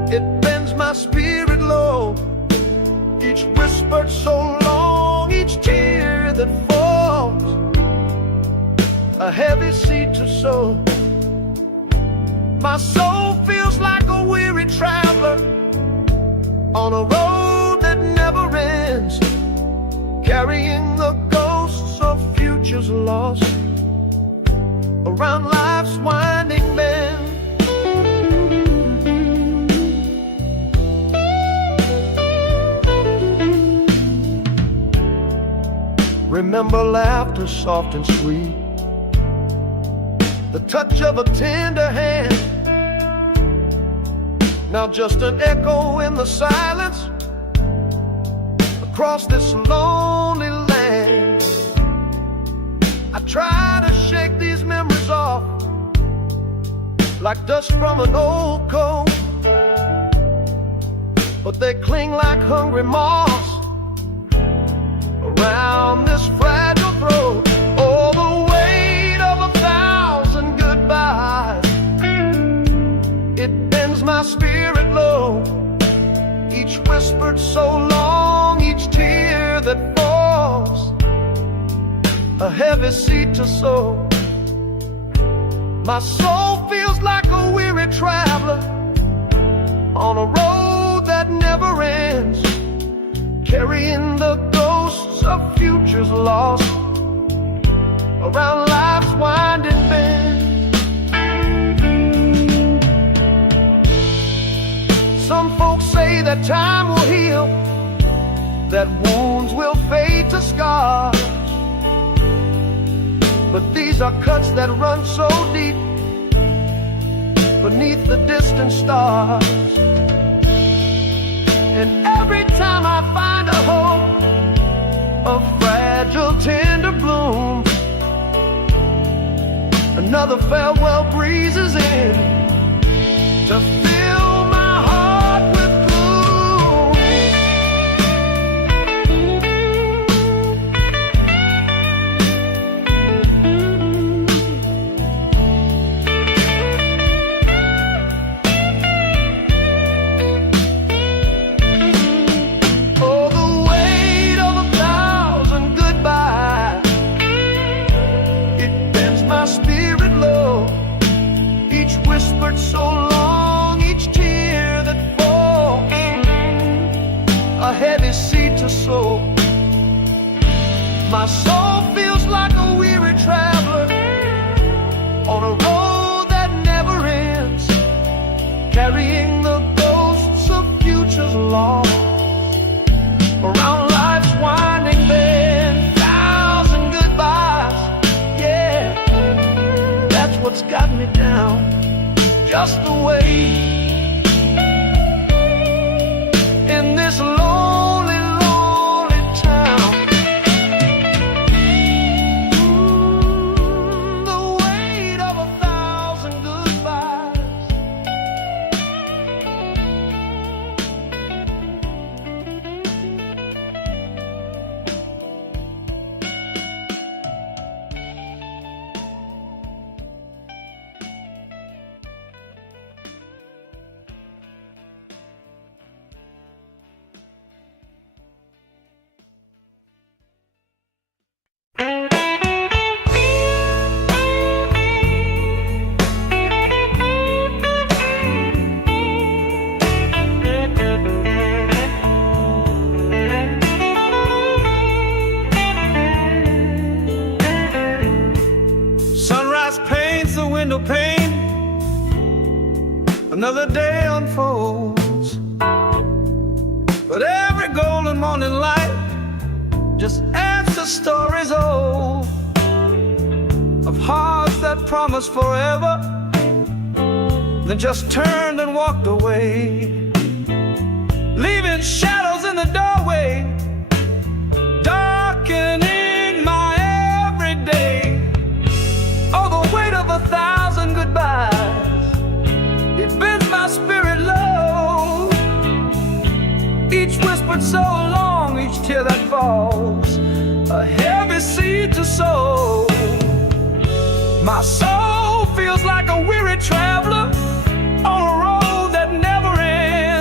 It bends my spirit low. Each whispered so long, each tear that falls, a heavy seed to sow. My soul feels like a weary traveler on a road that never ends, carrying the ghosts of futures lost around life's winding bend. Remember laughter soft and sweet, the touch of a tender hand. Now just an echo in the silence across this lonely land. I try to shake these memories off like dust from an old coat, but they cling like hungry moths around this fragile throat. Oh, the weight of 1,000 goodbyes, it bends my spirit low. Each whispered so long, each tear that falls, a heavy seed to sow. My soul feels like a weary traveler on a road that never ends, carrying the ghosts of futures lost around life's winding bend. Some folks say that time will heal, that wounds will fade to scars, but these are cuts that run so deep beneath the distant stars. And every time I find a hope, a fragile tender bloom, another farewell breezes in to fill my heart with so long, each tear that falls, a heavy seed to sow. My soul feels like a weary traveler on a road that never ends, carrying the ghosts of futures lost around life's winding bend. 1,000 goodbyes, yeah, that's what's got me down. Just the way in this lonely, lonely town. The weight of 1,000 goodbyes. Window pane, another day unfolds, but every golden morning light just adds to stories old of hearts that promised forever, then just turned and walked away, leaving shadows in the doorway, darkening my everyday. Oh, the weight of 1,000 goodbyes, it bends my spirit low. Each whispered so long, each tear that falls, a heavy seed to sow. My soul feels like a weary traveler on a road that never ends.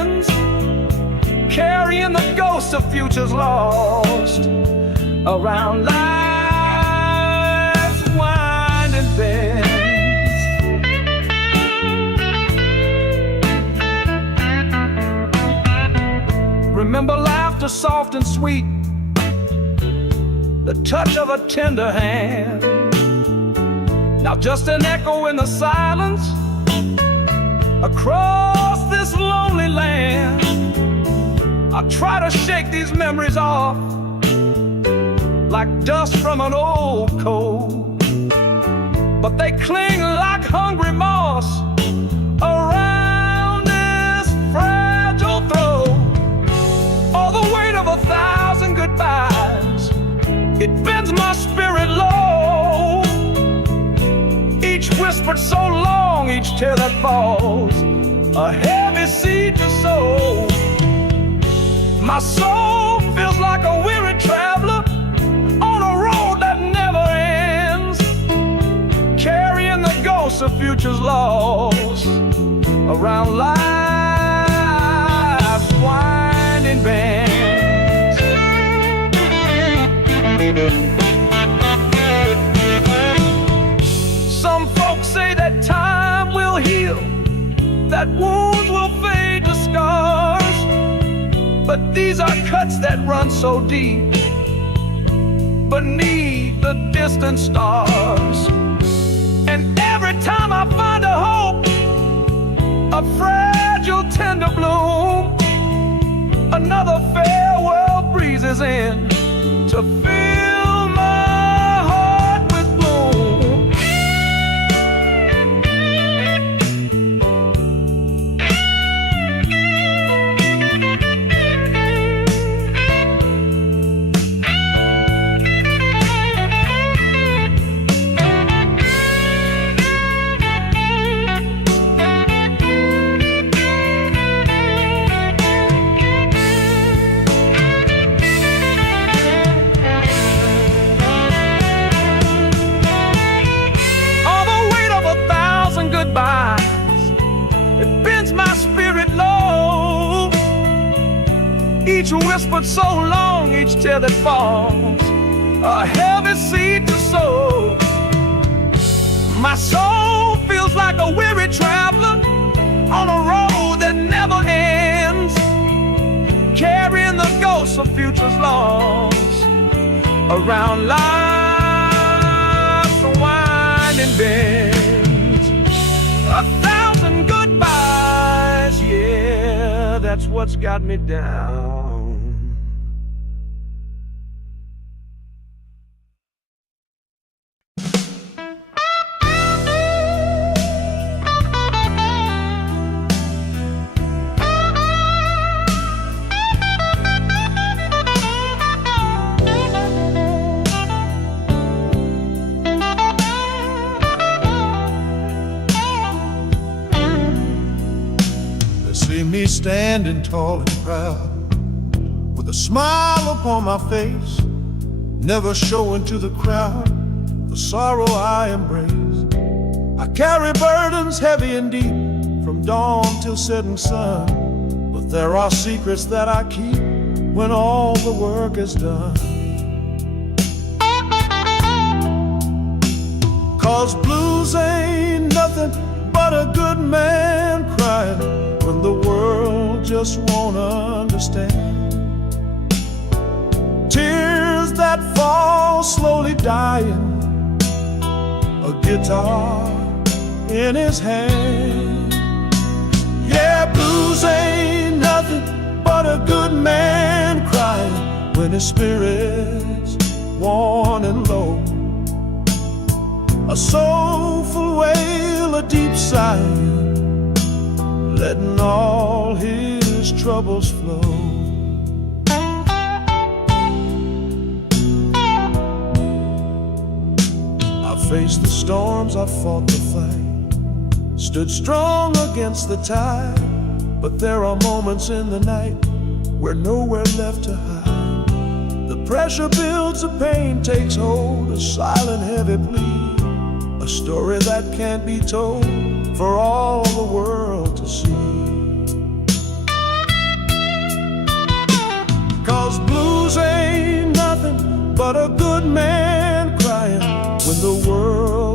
ghosts of futures lost around life's winding bends. Remember laughter soft and sweet, the touch of a tender hand. Now just an echo in the silence across this lonely land. I try to shake these memories off like dust from an old coat, but they cling like hungry moss around this fragile throat. Oh, the weight of 1,000 goodbyes, it bends my spirit low. Each whispered so long, each tear that falls, a heavy seed to sow. My soul feels like a weary traveler on a road that never ends, carrying the ghosts of futures lost around life's winding bends. Some folks say that time will heal, that wounds will fade to scars, but these are cuts that run so deep beneath the distant stars. And every time I find a hope, a fragile tender bloom, another farewell breezes in to fill my heart with gloom. It bends my spirit low. Each whispered so long, each tear that falls, a heavy seed to sow. My soul feels like a weary traveler on a road that never ends, carrying the ghosts of futures lost around life's winding bend. 1,000 goodbyes, yeah, that's what's got me down. Me standing tall and proud, with a smile upon my face, never showing to the crowd the sorrow I embrace. I carry burdens heavy and deep, from dawn till setting sun, but there are secrets that I keep when all the work is done. 'Cause blues ain't nothing but a good man crying when the world just won't understand. Tears that fall slowly dying, a guitar in his hand. Yeah, blues ain't nothing but a good man crying when his spirit's worn and low. A soulful wail, a deep sigh, letting all his troubles flow. I faced the storms, I fought the fight, stood strong against the tide, but there are moments in the night where nowhere left to hide. The pressure builds, the pain takes hold, a silent heavy plea, a story that can't be told for all the world to see. 'Cause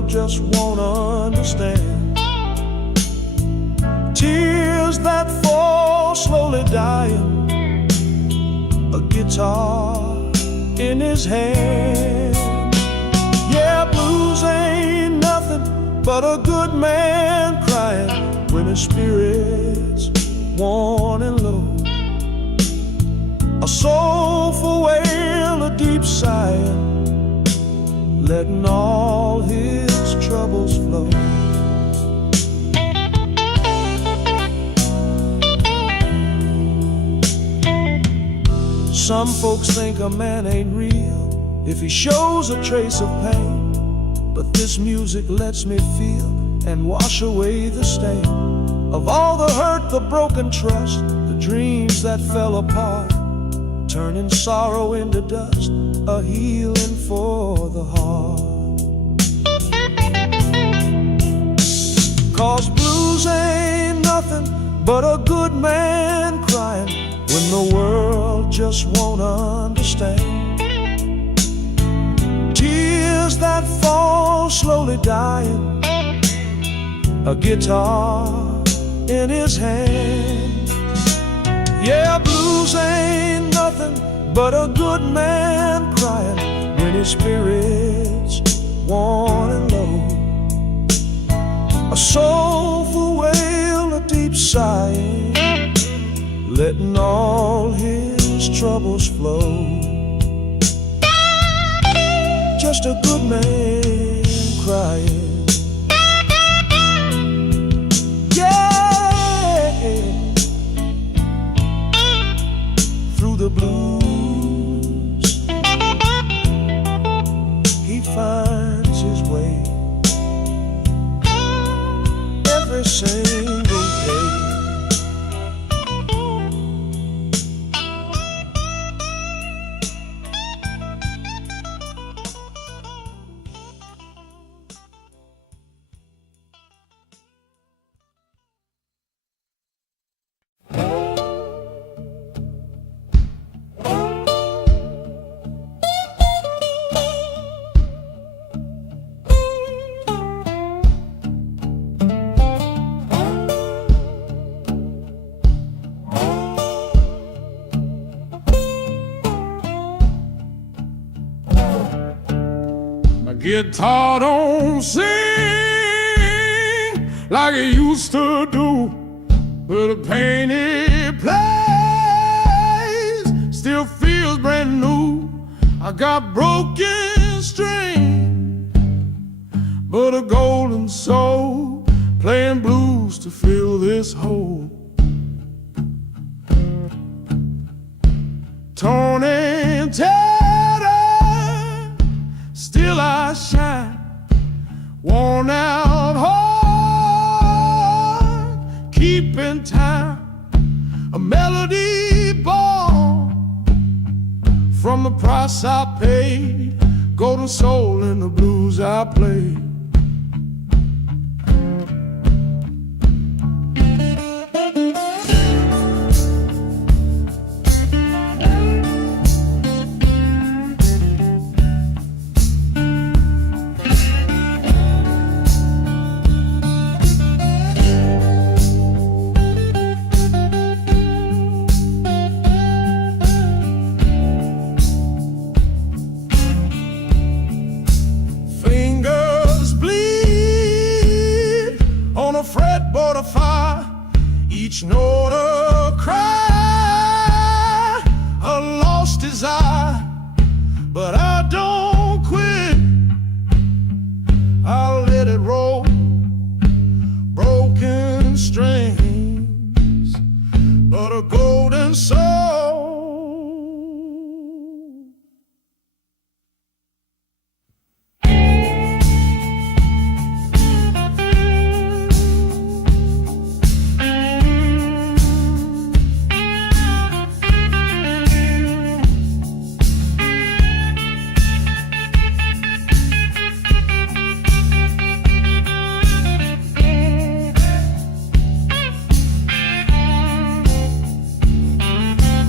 just won't understand. Tears that fall slowly dying, a guitar in his hand. Yeah, blues ain't nothing but a good man crying when his spirit's worn and low. A soulful wail, a deep sigh, letting all his troubles flow. Some folks think a man ain't real if he shows a trace of pain, but this music lets me feel and wash away the stain of all the hurt, the broken trust, the dreams that fell apart, turning sorrow into dust, a healing for the heart. 'Cause blues ain't nothing but a good man crying when the world just won't understand. Tears that fall slowly dying, a guitar in his hand. Yeah, blues ain't nothing but a good man crying when his spirit's worn and low. A soulful wail, a deep sigh, letting all his troubles flow. Just a good man crying. Yeah, through the blues he finds his way every single day. Guitar don't sing like it used to do, but the pain it plays still feels brand new. I got broken strings, but a golden soul playing blues to fill this hole. Torn and tattered, still I shine, worn out heart, keeping time, a melody born from the price I paid, golden soul in the blues I played. Fretboard of fire, each note a cry, a lost desire, but I don't quit. I'll let it roll, broken strings, but a golden soul.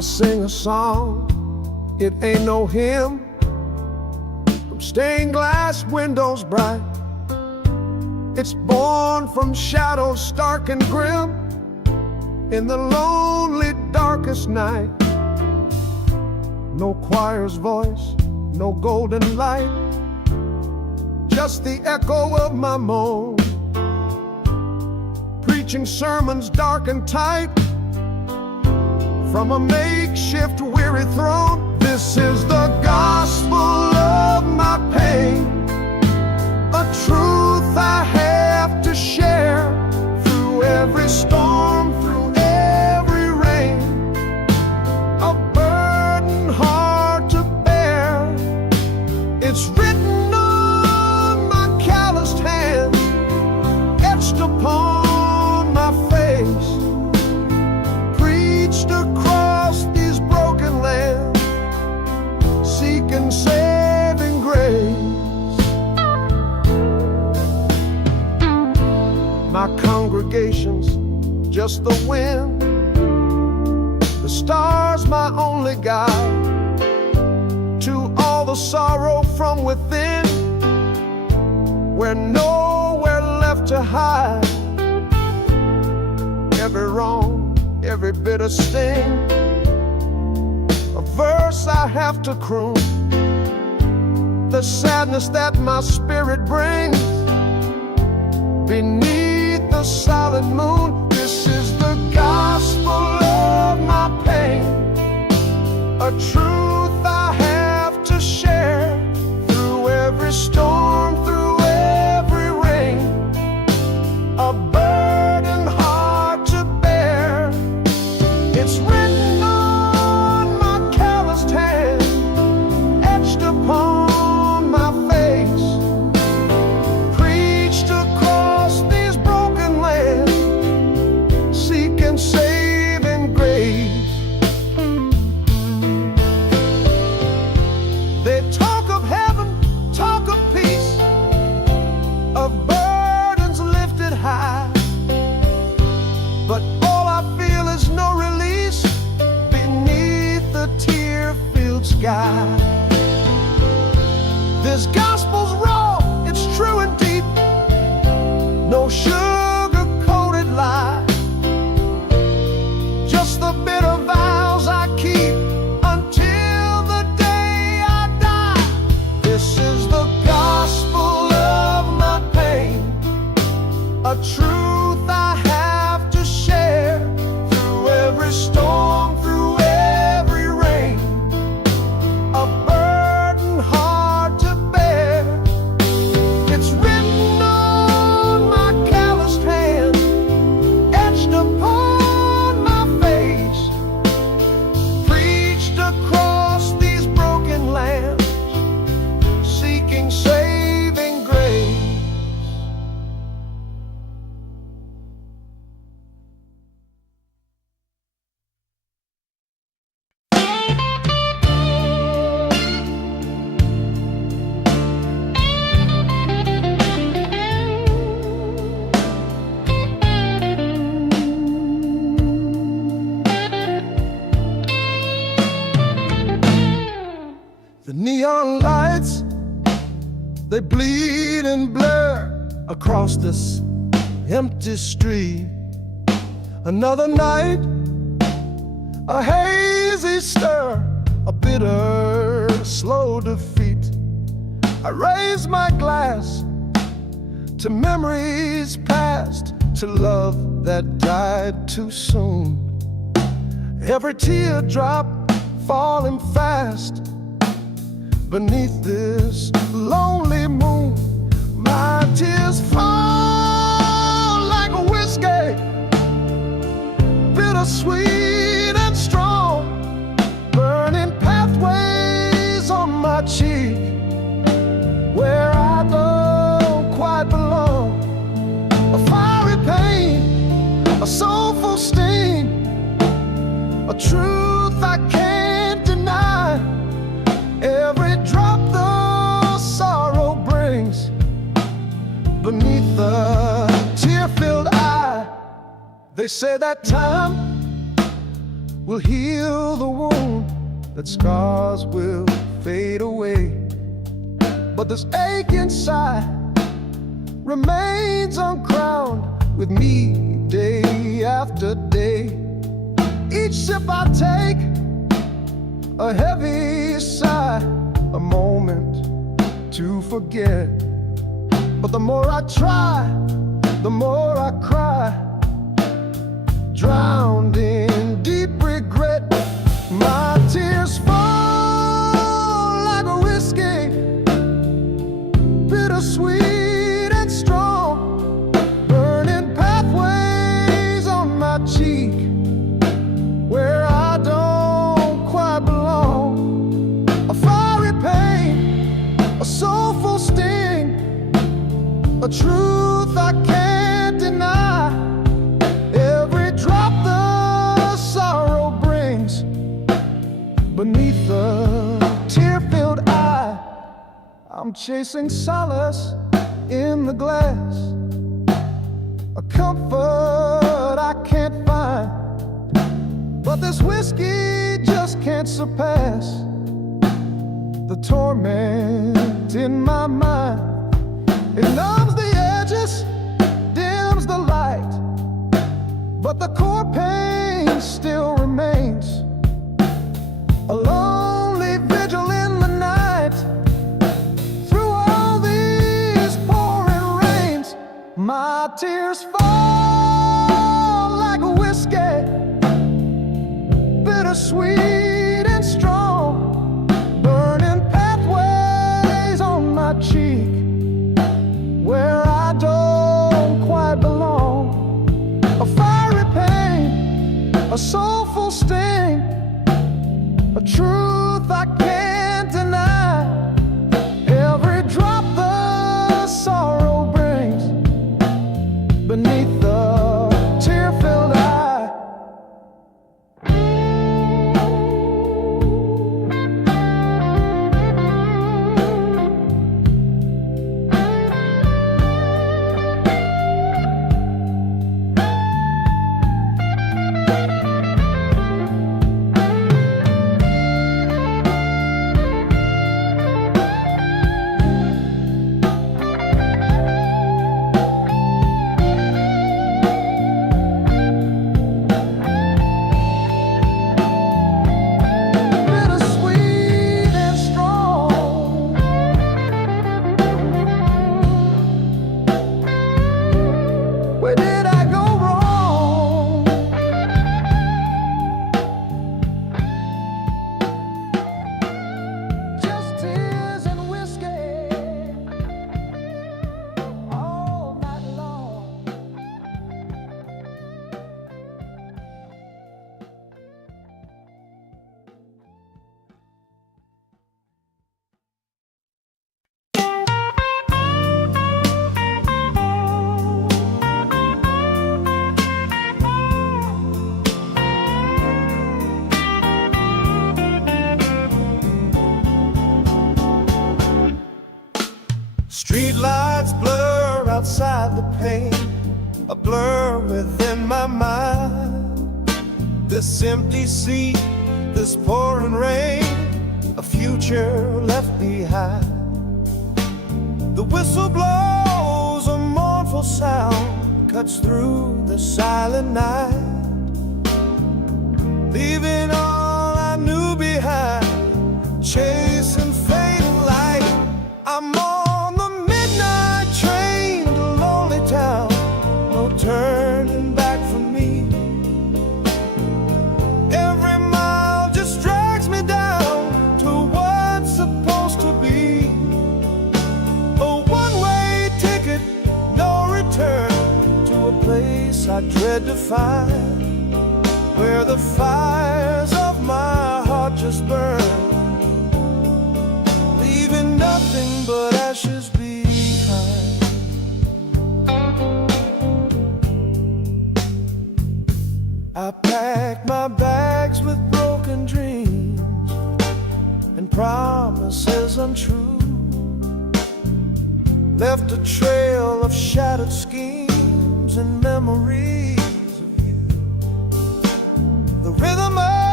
sing a song, it ain't no hymn, from stained glass windows bright. It's born from shadows stark and grim, in the lonely darkest night. No choir's voice, no golden light, just the echo of my moan, preaching sermons dark and tight from a makeshift weary throne. This is the gospel of my pain, a truth I have to share through every storm, through every rain, a burden hard to bear. It's written on my calloused hands, etched upon my face, preached across these broken lands, seeking saving grace. My congregation's just the wind, the stars my only guide to all the sorrow from within, where nowhere left to hide. Every wrong, every bitter sting, a verse I have to croon, the sadness that my spirit brings beneath the silent moon. This is the gospel of my pain, a truth I have to share through every storm, through every rain, a burden hard to bear. It's written on my calloused hand, etched upon my face, preached across these broken lands, seeking saving grace. They talk of heaven, talk of peace, of burdens lifted high, but all I feel is no release beneath the tear-filled sky. This gospel's raw, it's true and deep, no sugar-coated lie, just the bitter vows I keep until the day I die. This is the gospel of my pain, a truth I have to share through every storm, through every rain, a burden hard to bear. It's written on my calloused hand, etched upon my face, preached across these broken lands, seeking saving grace. The neon lights, they bleed and blur across this empty street. Another night, a hazy stir, a bitter, slow defeat. I raise my glass to memories past, to love that died too soon. Every teardrop falling fast beneath this lonely moon. My tears fall like whiskey, bittersweet and strong, burning pathways on my cheek where I don't quite belong. A fiery pain, a soulful sting, a truth I can't deny. Every drop the sorrow brings beneath the tear-filled eye. They say that time will heal the wound, that scars will fade away. But this ache inside remains uncrowned with me day after day. Each sip I take, a heavy sigh, a moment to forget. But the more I try, the more I cry, drowned in deep regret. My tears fall like a whiskey, bittersweet and strong, burning pathways on my cheek where I don't quite belong. A fiery pain, a soulful sting, a truth I can't deny. Every drop the sorrow brings beneath the tear-filled eye. I'm chasing solace in the glass, a comfort I can't find. But this whiskey just can't surpass the torment in my mind. It numbs the edges, dims the light, but the core pain still remains. A lonely vigil in the night, through all these pouring rains. My tears fall like a whiskey, bittersweet and strong, burning pathways on my cheek where I don't quite belong. A fiery pain, a soulful sting, a truth I can't deny. Every drop the sorrow brings beneath the tear-filled eye. Street lights blur outside the pane, a blur within my mind. This empty seat, this pouring rain, a future left behind. The whistle blows, a mournful sound cuts through the silent night, leaving all I knew behind, chasing fading light. I'm on the midnight train to lonely town, no turning back for me. Every mile just drags me down to what's supposed to be a one-way ticket, no return, to a place I dread to find, where the fires of my heart just burn, leaving nothing but ashes behind. I packed my bags with broken dreams and promises untrue, left a trail of shattered schemes and memories of you. The rhythm of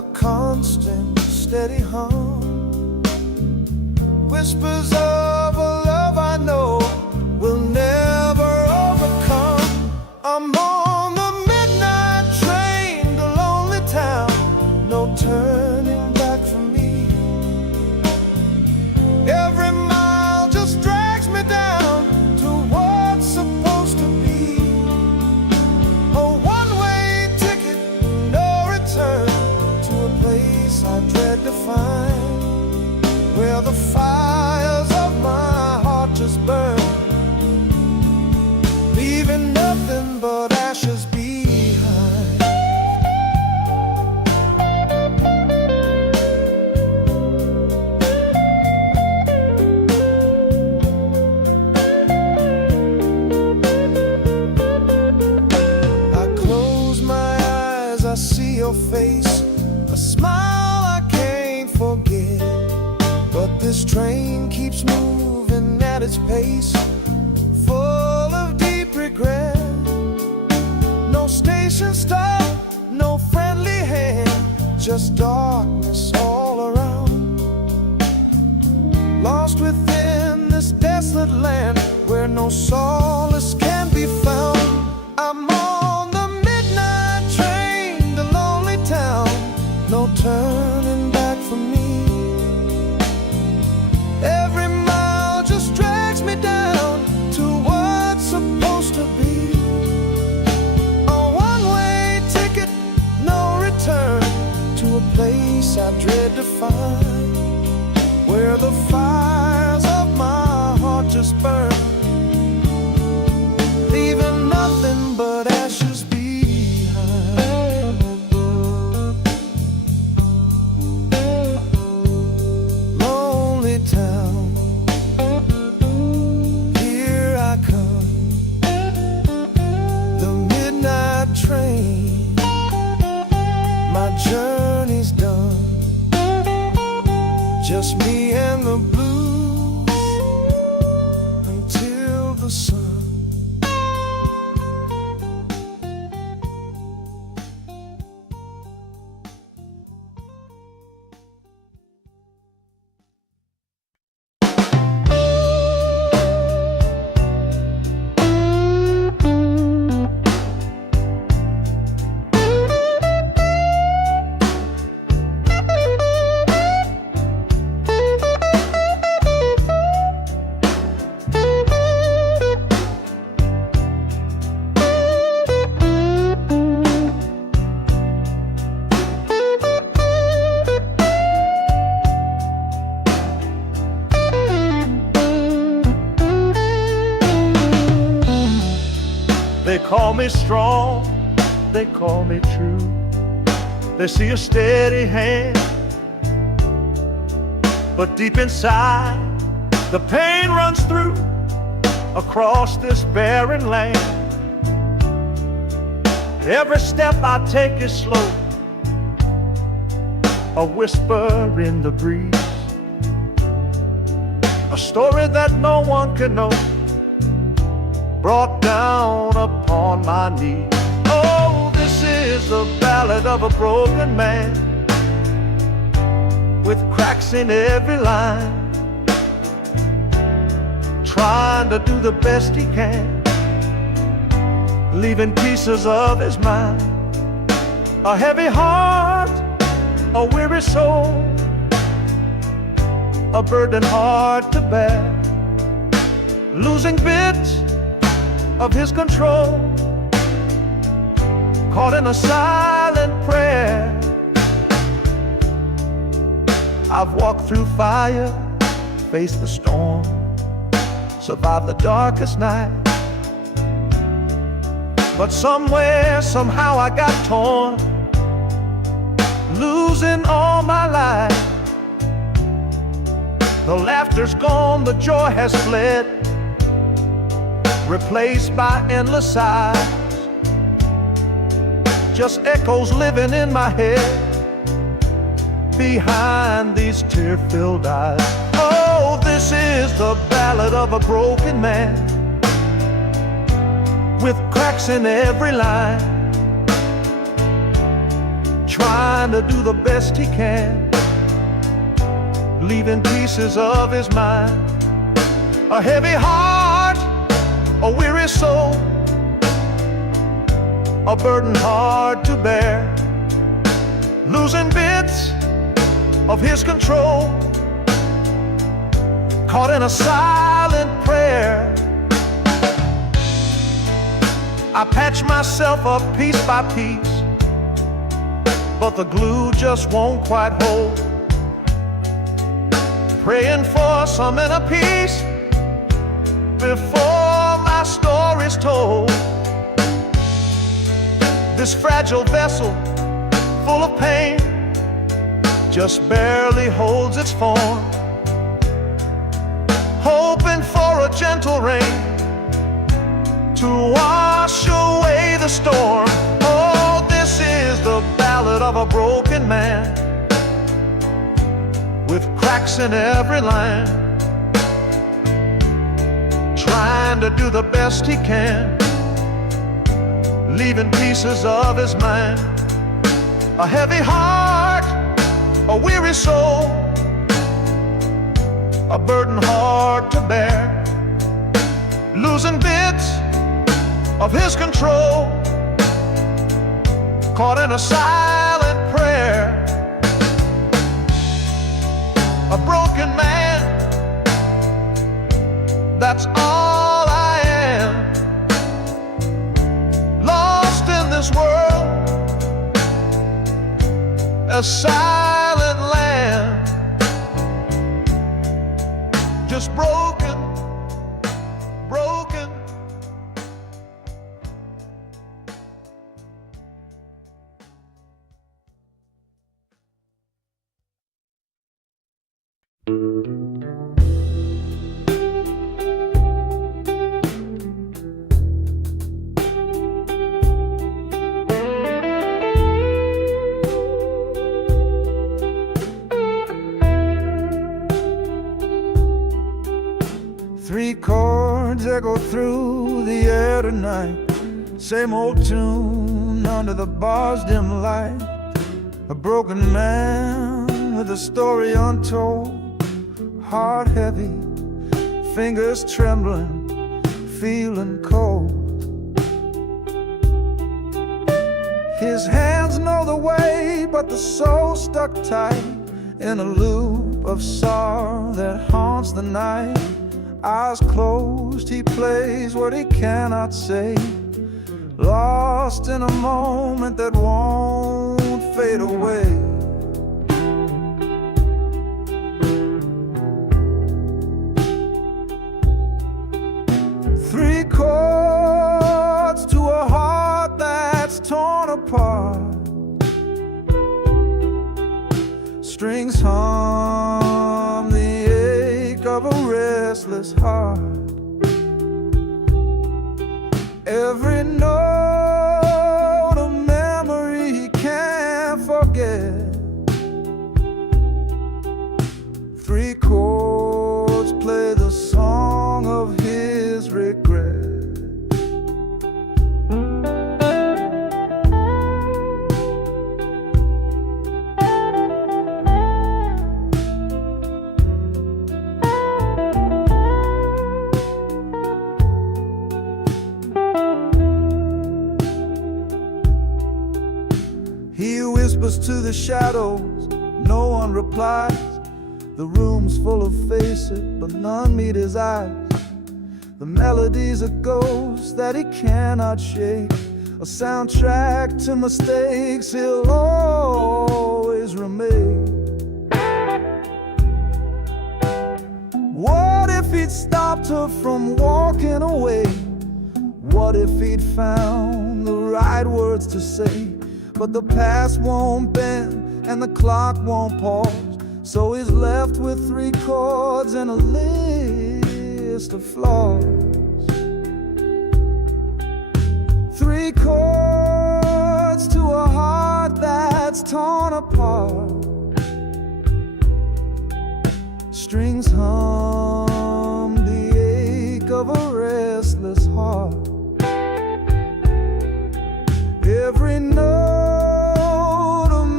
a constant, steady hum. Whispers of a love I know will never overcome. I'm on the midnight train to lonely town, no turning back for me. Every mile just drags me down to what's supposed to be. A one-way ticket, no return, to a place I dread to find, where the fires of my heart just burn, leaving nothing but ashes behind. I close my eyes, I see your face, a smile I can't forget. But this train keeps moving at its pace, full of deep regret. No station stop, no friendly hand, just darkness all around. Lost within this desolate land where no solace can be found. I'm on the midnight train to lonely town, no turning back for me. Every mile just drags me down to what's supposed to be. A one-way ticket, no return, to a place I dread to find, where the fires of my heart just burn, leaving nothing but ashes behind. Lonely town, here I come, the midnight train, my journey's done, just me and the blues until the sun. They call me strong, they call me true. They see a steady hand, but deep inside the pain runs through across this barren land. Every step I take is slow, a whisper in the breeze, a story that no one can know, brought down upon my knees. Oh, this is the ballad of a broken man, with cracks in every line, trying to do the best he can, leaving pieces of his mind. A heavy heart, a weary soul, a burden hard to bear, losing bits of his control, caught in a silent prayer. I've walked through fire, faced the storm, survived the darkest night, but somewhere, somehow I got torn, losing all my life. The laughter's gone, the joy has fled, replaced by endless sighs, just echoes living in my head behind these tear-filled eyes. Oh, this is the ballad of a broken man, with cracks in every line, trying to do the best he can, leaving pieces of his mind. A heavy heart, a weary soul, a burden hard to bear, losing bits of his control, caught in a silent prayer. I patch myself up piece by piece, but the glue just won't quite hold. Praying for some inner peace before my story's told. This fragile vessel, full of pain, just barely holds its form, hoping for a gentle rain to wash away the storm. Oh, this is the ballad of a broken man, with cracks in every line, trying to do the best he can, leaving pieces of his mind. A heavy heart, a weary soul, a burden hard to bear, losing bits of his control, caught in a silent prayer. A broken man, that's all I am, lost in this world, a silent land, just broken, broken. Three chords echo through the air tonight, same old tune under the bar's dim light. A broken man with a story untold, heart heavy, fingers trembling, feeling cold. His hands know the way, but the soul stuck tight in a loop of sorrow that haunts the night. Eyes closed, he plays what he cannot say, lost in a moment that won't fade away. Three chords to a heart that's torn apart, strings hum the ache of a restless heart. Every note a memory he can't forget. Three chords play the song of his regret. He whispers to the shadows, no one replies. The room's full of faces, but none meet his eyes. The melody's a ghost that he cannot shake, a soundtrack to mistakes he'll always remake. What if he'd stopped her from walking away? What if he'd found the right words to say? But the past won't bend and the clock won't pause, so he's left with three chords and a list of flaws. Three chords to a heart that's torn apart, strings hum the ache of a restless heart. Every note a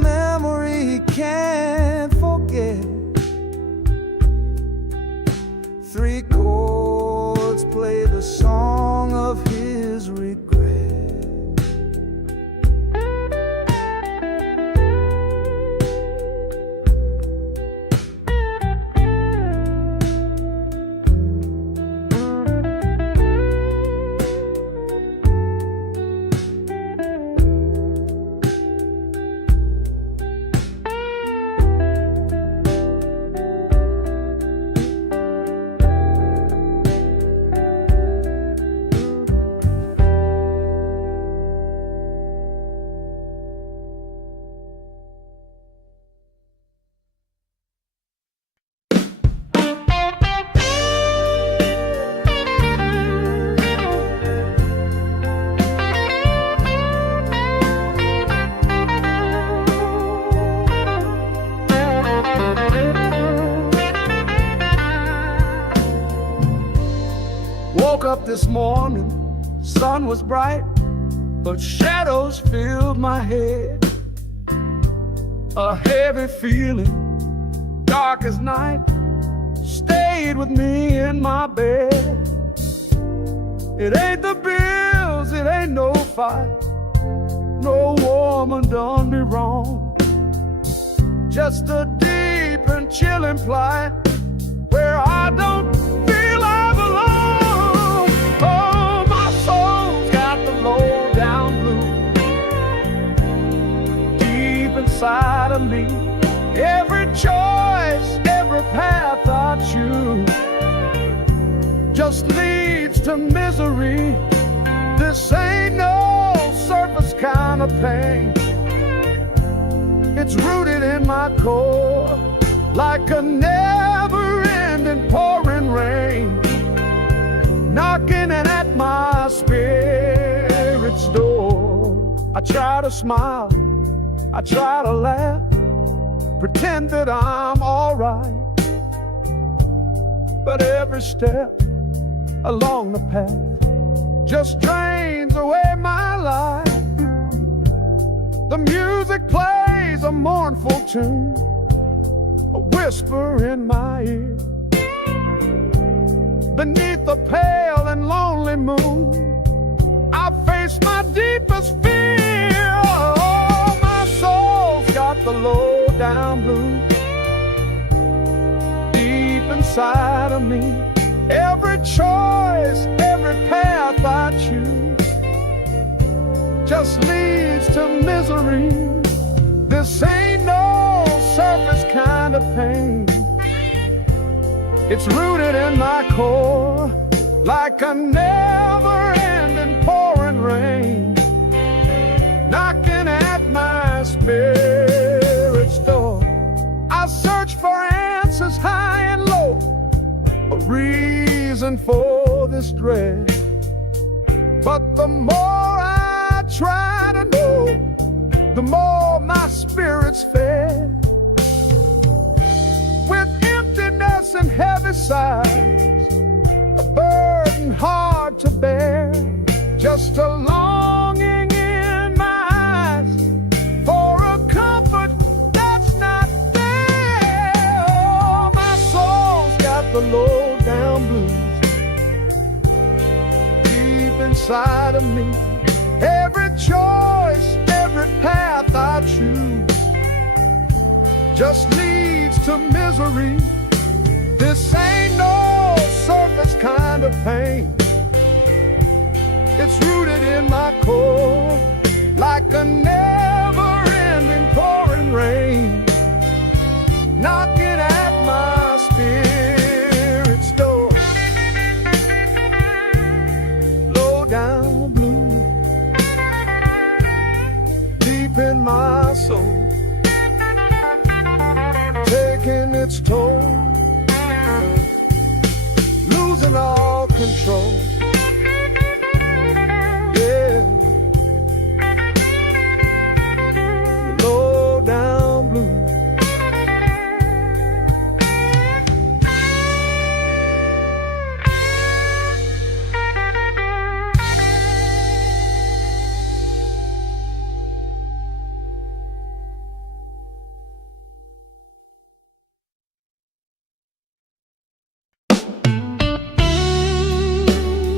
the song of his regret. Woke up this morning, sun was bright, but shadows filled my head. A heavy feeling, dark as night, stayed with me in my bed. It ain't the bills, it ain't no fight, no woman done me wrong. Just a deep and chilling plight where I don't feel I belong. Oh, my soul's got the low down blues deep inside of me. Every choice, every path I choose just leads to misery. This ain't no surface kind of pain. It's rooted in my core like a never-ending pouring rain, knocking at my spirit's door. I try to smile, I try to laugh, pretend that I'm all right, but every step along the path just drains away my life. The music plays a mournful tune, a whisper in my ear. Beneath the pale and lonely moon, I face my deepest fear. Oh, my soul's got the low down blues deep inside of me. Every choice, every path I choose just leads to misery. This ain't no surface kind of pain. It's rooted in my core like a never-ending pouring rain, knocking at my spirit's door. I search for answers high and low, a reason for this dread, but the more I try to know, the more my spirit's fed. With emptiness and heavy sighs, a burden hard to bear, just a longing in my eyes for a comfort that's not there. Oh, my soul's got the low down blues deep inside of me. Every choice, every path I choose just leads to misery. This ain't no surface kind of pain. It's rooted in my core like a never-ending pouring rain, knocking at my spirit's door. Low down blue deep in my soul, taking its toll, losing all control. Yeah, low down blue.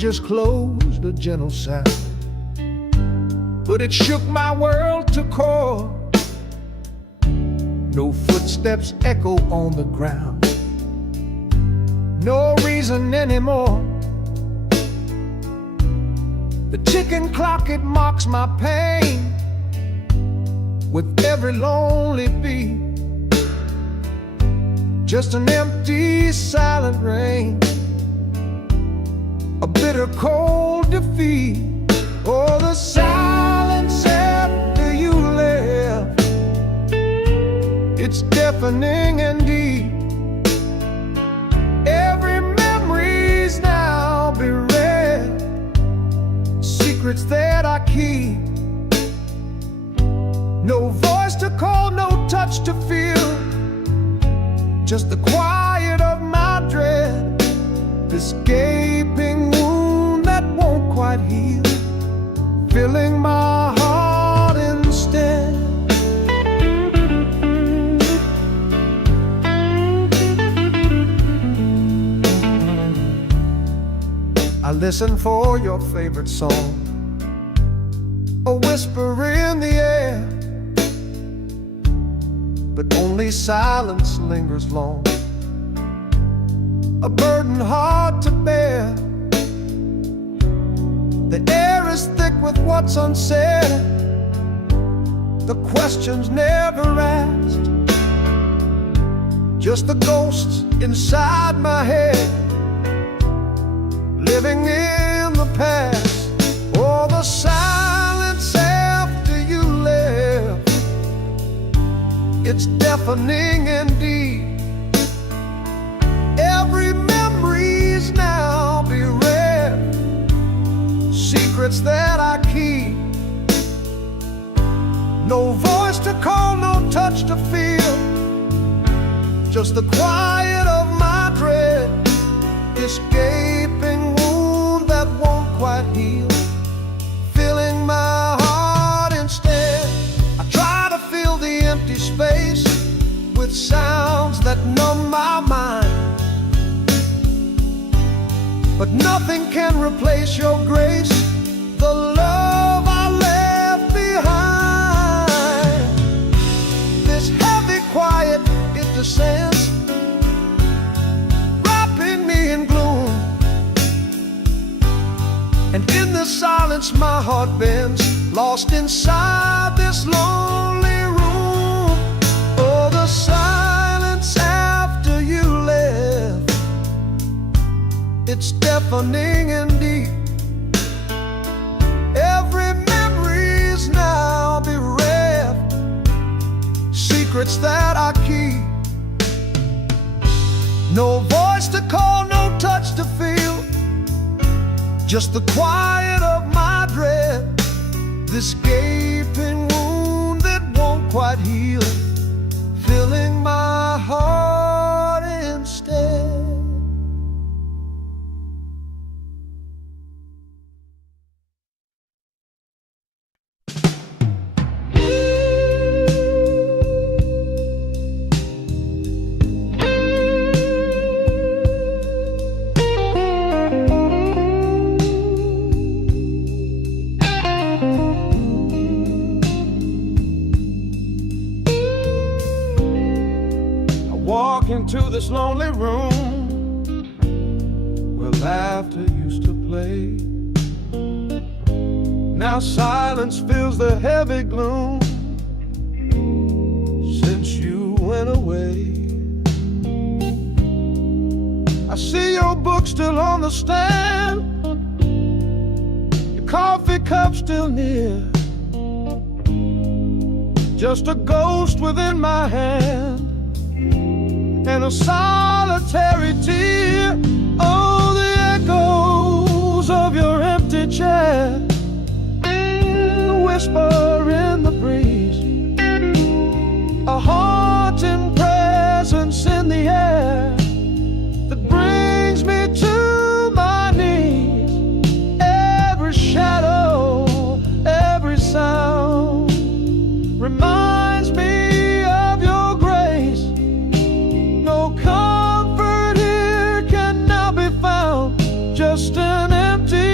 just closed a gentle sound, but it shook my world to core. No footsteps echo on the ground, no reason anymore. The ticking clock, it mocks my pain with every lonely beat. Just an empty, silent rain, a bitter, cold defeat. Oh, the silence after you left, it's deafening and deep. Every memory's now bereft, secrets that I keep. No voice to call, no touch to feel, just the quiet of my dread, this gaping wound that won't quite heal, filling my heart instead. I listen for your favorite song, a whisper in the air, but only silence lingers long, a burden hard to bear. The air is thick with what's unsaid, the questions never asked, just the ghosts inside my head, living in the past. Oh, the silence after you left, it's deafening and deep. Every memory's now bereft, secrets that I keep. No voice to call, no touch to feel, just the quiet of my dread, this gaping wound that won't quite heal, filling my heart instead. I try to fill the empty space with sounds that numb my mind, but nothing can replace your grace, the love I left behind. This heavy quiet, it descends, wrapping me in gloom, and in the silence my heart bends, lost inside this lonely room. Oh, the silence after you left, it's deafening and deep. Every memory's now bereft, secrets that I keep. No voice to call, no touch to feel, just the quiet of my dread, this gaping wound that won't quite heal, filling my heart instead. Walk into this lonely room where laughter used to play. Now silence fills the heavy gloom since you went away. I see your book still on the stand, your coffee cup still near, just a ghost within my hand and a solitary tear. Oh, the echoes of your empty chair, the whisper in the breeze, a haunting presence in the air that brings me to my knees. Every shadow, every sound reminds me of your grace. No comfort here can now be found, just an empty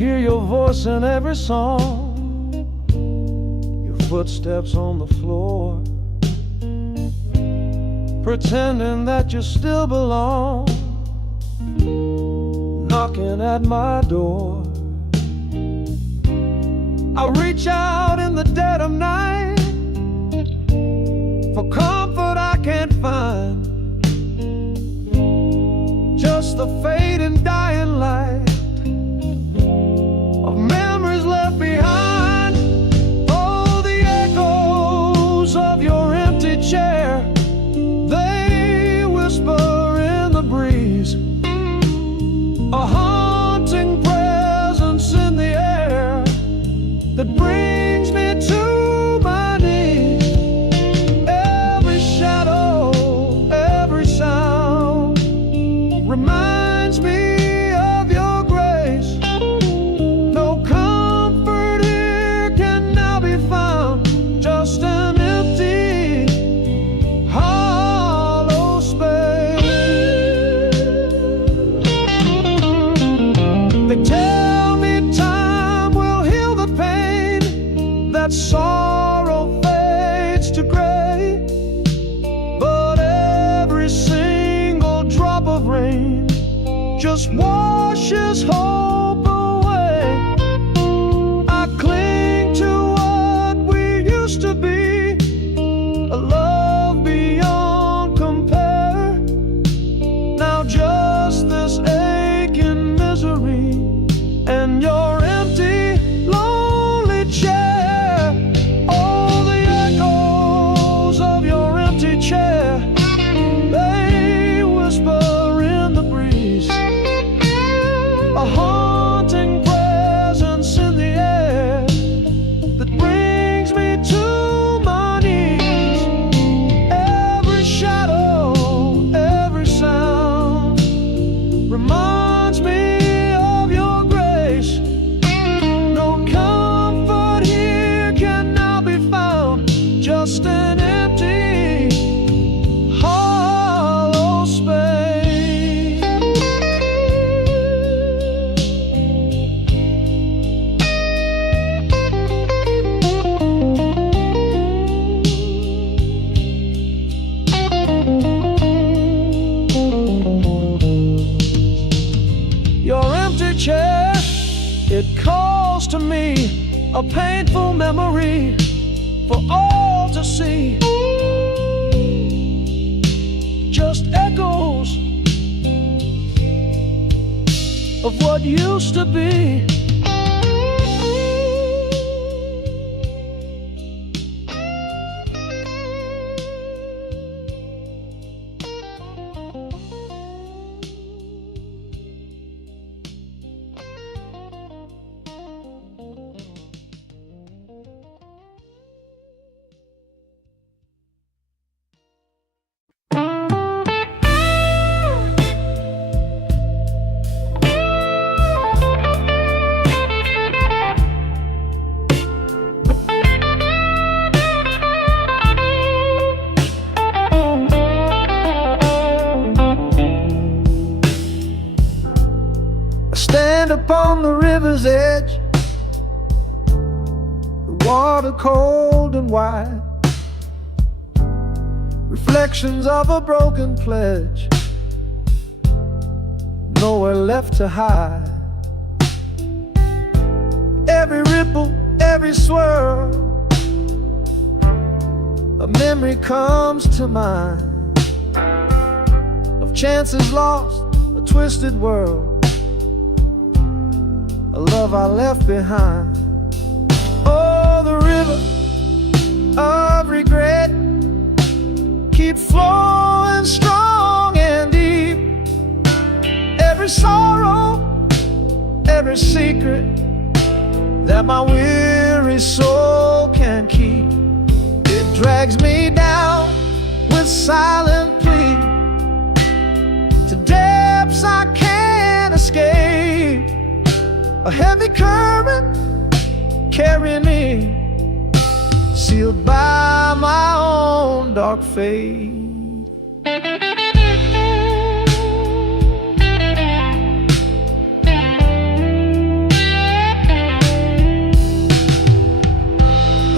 hear your voice in every song, your footsteps on the floor, pretending that you still belong, knocking at my door. I reach out in the dead of night for comfort I can't find, just the fading dying light of memories left behind. Oh, the echoes of your empty chair, they whisper in the breeze, a haunting presence in the air that brings me to my knees. Every shadow, every sound reminds me of your grace. No comfort here can now be found, just an empty, hollow space. They tell me time will heal the pain, that sorrow fades to gray, but every single drop of rain just washes hope away. I cling to what we used to be, a love beyond compare. Now just this aching misery and your empty, lonely chair. Oh, the echoes of your empty chair, they whisper in the breeze, a haunting presence in the air that brings me to my knees. Every shadow, every sound reminds me of your grace. No comfort here can now be found, just an empty, hollow space. Your empty chair, it calls to me, a painful memory for all to see. Just echoes of what used to be. I stand upon the river's edge, the water cold and wide, reflections of a broken pledge, nowhere left to hide. Every ripple, every swirl, a memory comes to mind of chances lost, a twisted world, a love I left behind. Oh, the river of regret keeps flowing strong and deep. Every sorrow, every secret that my weary soul can keep, it drags me down with silent plea to depths I can't escape. A heavy current carrying me, sealed by my own dark fate.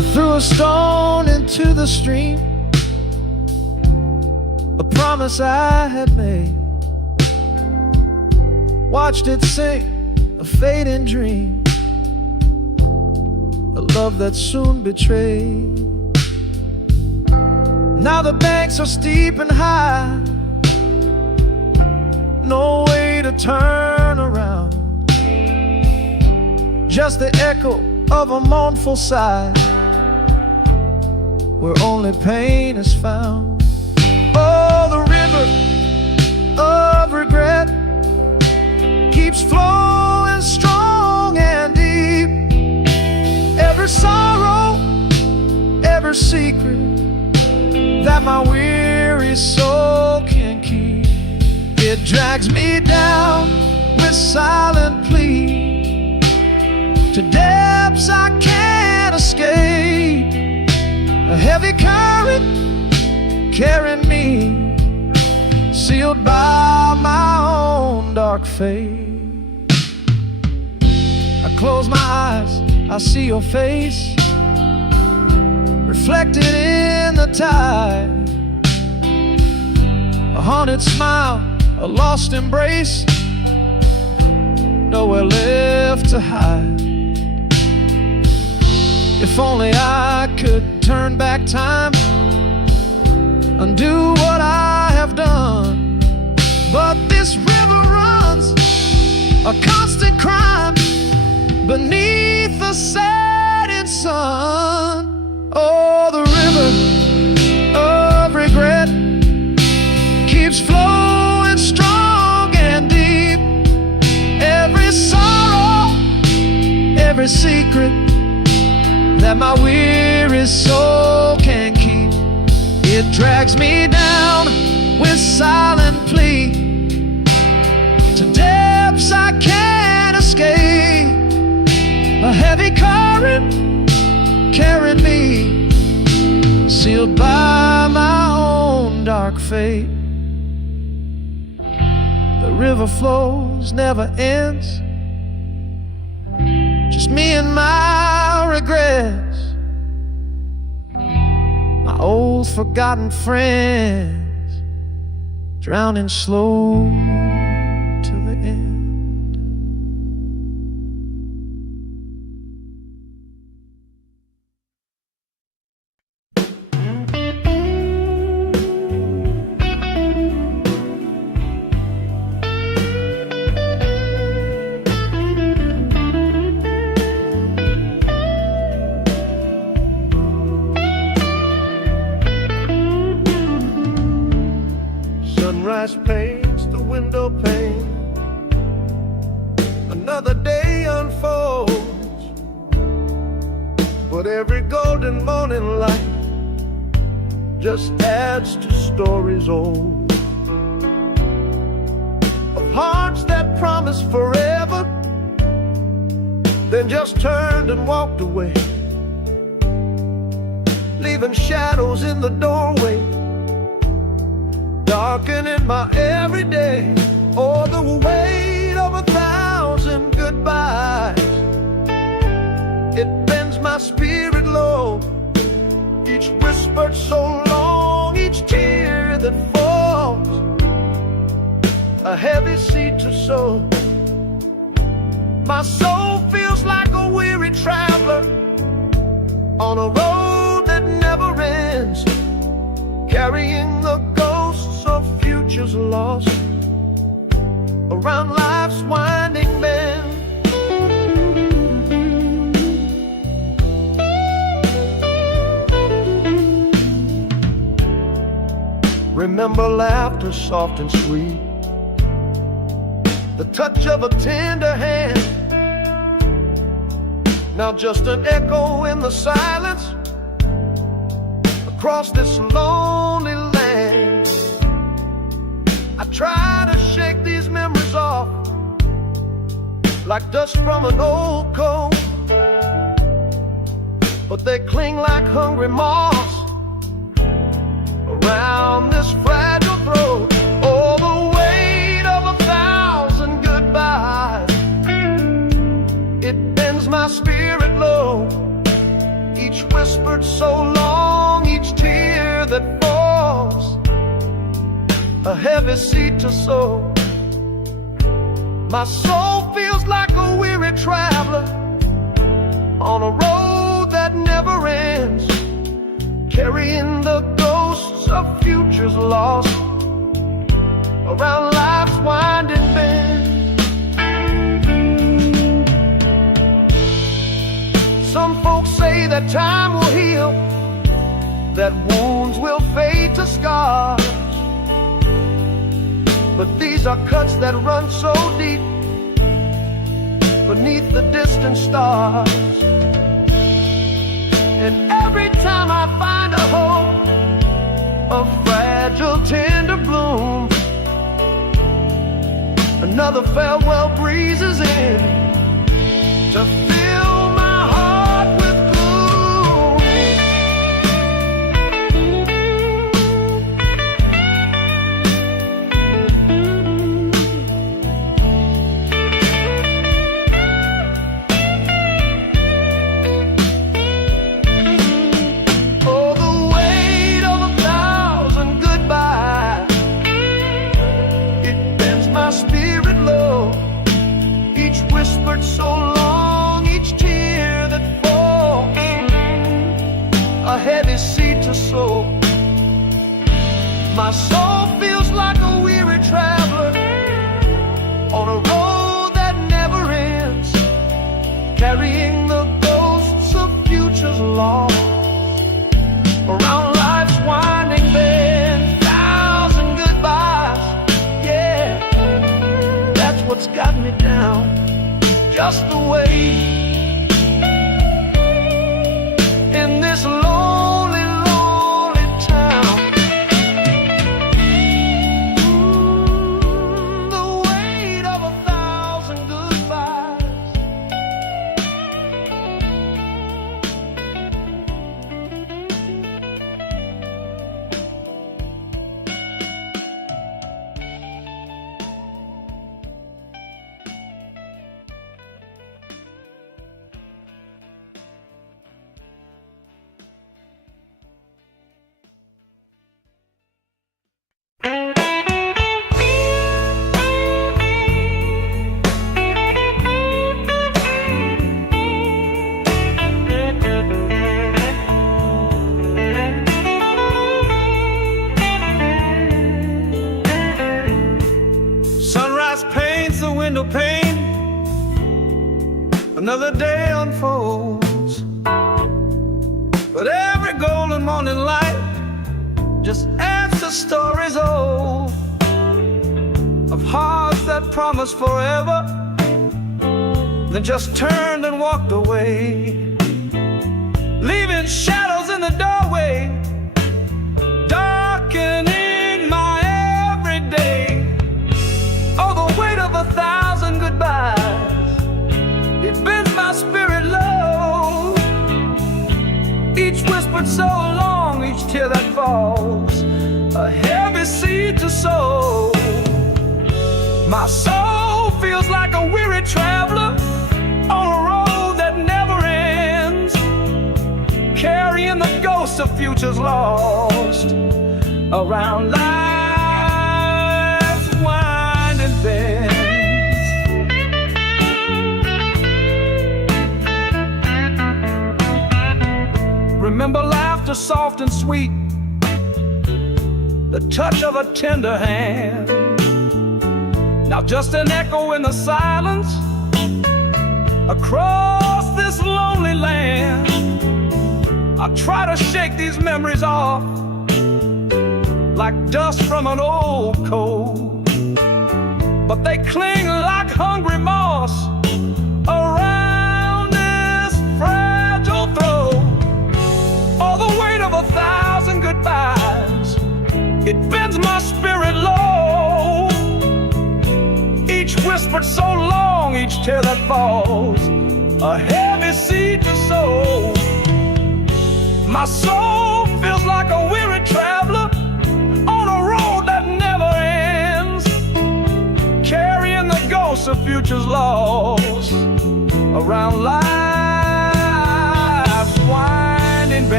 I threw a stone into the stream, a promise I had made. Watched it sink, a fading dream, a love that soon betrayed. Now the banks are steep and high, no way to turn around, just the echo of a mournful sigh, where only pain is found. Oh, the river of regret keeps flowing strong and deep. Every sorrow, every secret that my weary soul can keep, it drags me down with silent plea to depths I can't escape. A heavy current carrying me, sealed by my own dark fate. I close my eyes, I see your face reflected in the tide. A haunted smile, a lost embrace, nowhere left to hide. If only I could turn back time, undo what I have done. But this river runs a constant crime beneath the setting sun. Oh, the river of regret keeps flowing strong and deep. Every sorrow, every secret that my weary soul can keep, it drags me down with silent plea to depths I can't escape. A heavy current carrying me, sealed by my own dark fate. The river flows, never ends, just me and my regrets, my old forgotten friends, drowning slow till the end. Sunrise paints the window pane, another day unfolds, but every golden morning light just adds to stories old, of hearts that promised forever, then just turned and walked away, leaving shadows in the doorway, darkening my everyday. Oh, the weight of 1,000 goodbyes, it bends my spirit low. Each whispered so long, each tear that falls, a heavy seed to sow. My soul feels like a weary traveler on a road that never ends, carrying the ghosts of futures lost around life's winding bend. Remember laughter soft and sweet, the touch of a tender hand, now just an echo in the silence across this lonely land. I try to shake these memories off like dust from an old coat, but they cling like hungry moths around this fragile throat. Oh, the weight of 1,000 goodbyes, it bends my spirit low. each whispered so long, each tear that falls, a heavy seed to sow. My soul feels like a weary traveler on a road that never ends, carrying the ghosts of futures lost around life's winding bend. Some folks say that time will heal, that wounds will fade to scars, but these are cuts that run so deep beneath the distant stars. And every time I find a hope, a fragile tender bloom, another farewell breezes in to fill my heart with gloom. Oh, the weight of 1,000 goodbyes, it bends my spirit low. Each whispered so long, each tear that falls, a heavy seed to sow. My soul feels like a weary traveler on a road that never ends, carrying the ghosts of futures lost around life's winding bend. 1,000 goodbyes, yeah, that's what's got me down, just the way in this lonely, lonely town. The weight of 1,000 goodbyes. Sunrise paints the window pane, another day unfolds, but every golden morning light just adds to stories old of hearts that promised forever, then just turned and walked away, leaving shadows in the doorway, darkening my everyday. Oh, the weight of 1,000 goodbyes, it bends my spirit low. Each whispered so long, each tear that falls, a heavy seed to sow. My soul feels like a weary traveler on a road that never ends, carrying the ghosts of futures lost around life's winding bends. Remember laughter soft and sweet, the touch of a tender hand. Now just an echo in the silence across this lonely land. I try to shake these memories off like dust from an old coat, but they cling like hungry moss around this fragile throat. Oh, the weight of 1,000 goodbyes, it bends my spirit low. Each whispered so long, each tear that falls, a heavy seed to sow. My soul feels like a weary traveler on a road that never ends, carrying the ghosts of futures lost around life's wine.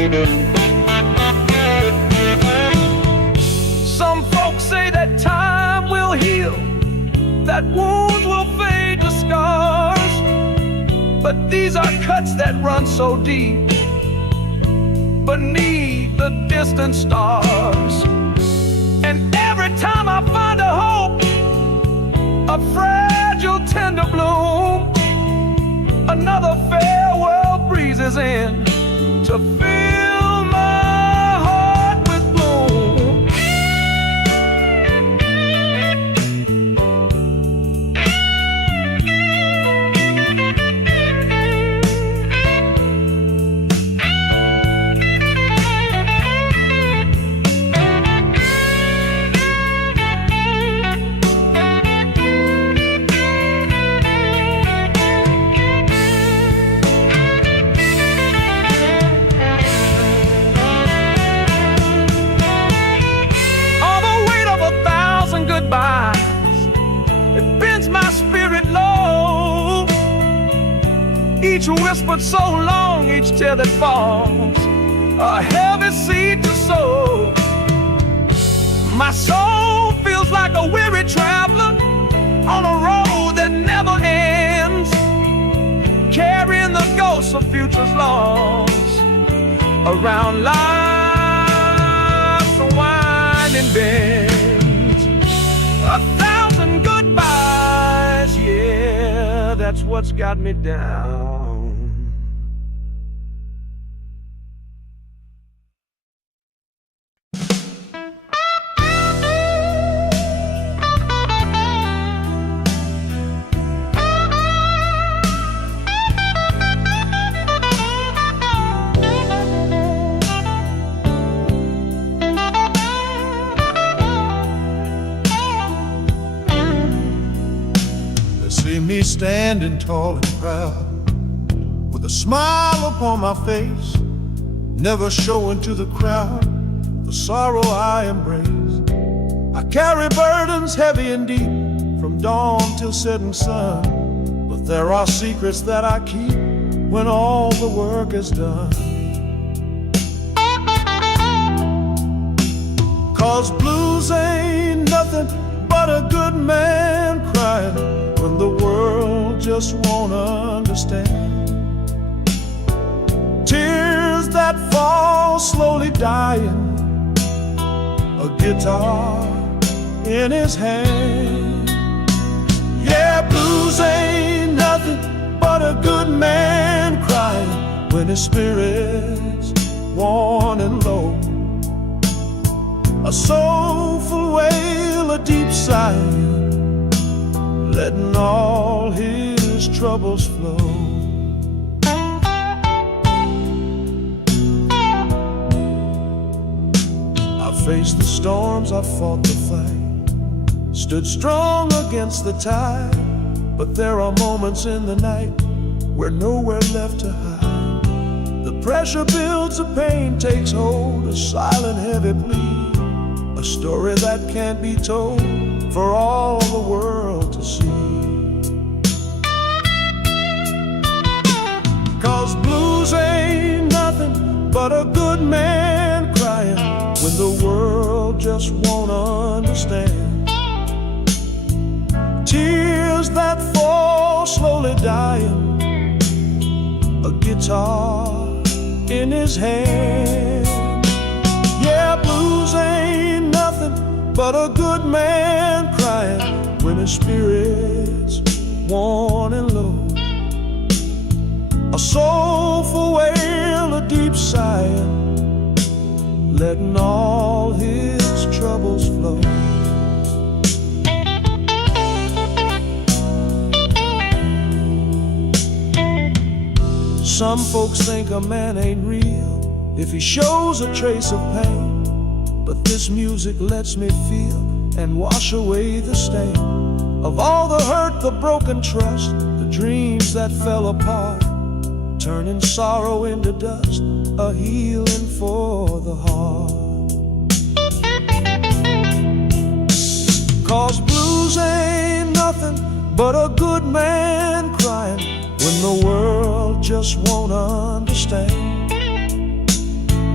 Some folks say that time will heal, that wounds will fade to scars, but these are cuts that run so deep beneath the distant stars. And every time I find a hope, a fragile tender bloom, another farewell breezes in to fill my heart with gloom. It bends my spirit low. Each whispered so long, each tear that falls, a heavy seed to sow. My soul feels like a weary traveler on a road that never ends, carrying the ghosts of futures lost around life's winding bend. 1,000 goodbyes, yeah, that's what's got me down. See me standing tall and proud, with a smile upon my face, never showing to the crowd the sorrow I embrace. I carry burdens heavy and deep, from dawn till setting sun, but there are secrets that I keep when all the work is done. 'Cause blues ain't nothing but a good man crying when the world just won't understand. Tears that fall slowly dying, a guitar in his hand. Yeah, blues ain't nothing but a good man crying when his spirit's worn and low. A soulful wail, a deep sigh, letting all his troubles flow. I faced the storms, I fought the fight, stood strong against the tide, but there are moments in the night where nowhere left to hide. The pressure builds, the pain takes hold, a silent heavy plea, a story that can't be told for all the world to see. 'Cause blues ain't nothing but a good man crying when the world just won't understand. Tears that fall slowly dying, a guitar in his hand. Yeah, blues ain't nothing but a good man crying when his spirit's worn and low. A soulful wail, a deep sigh, letting all his troubles flow. Some folks think a man ain't real if he shows a trace of pain, but this music lets me feel and wash away the stain of all the hurt, the broken trust, the dreams that fell apart, turning sorrow into dust, a healing for the heart. 'Cause blues ain't nothing but a good man crying when the world just won't understand.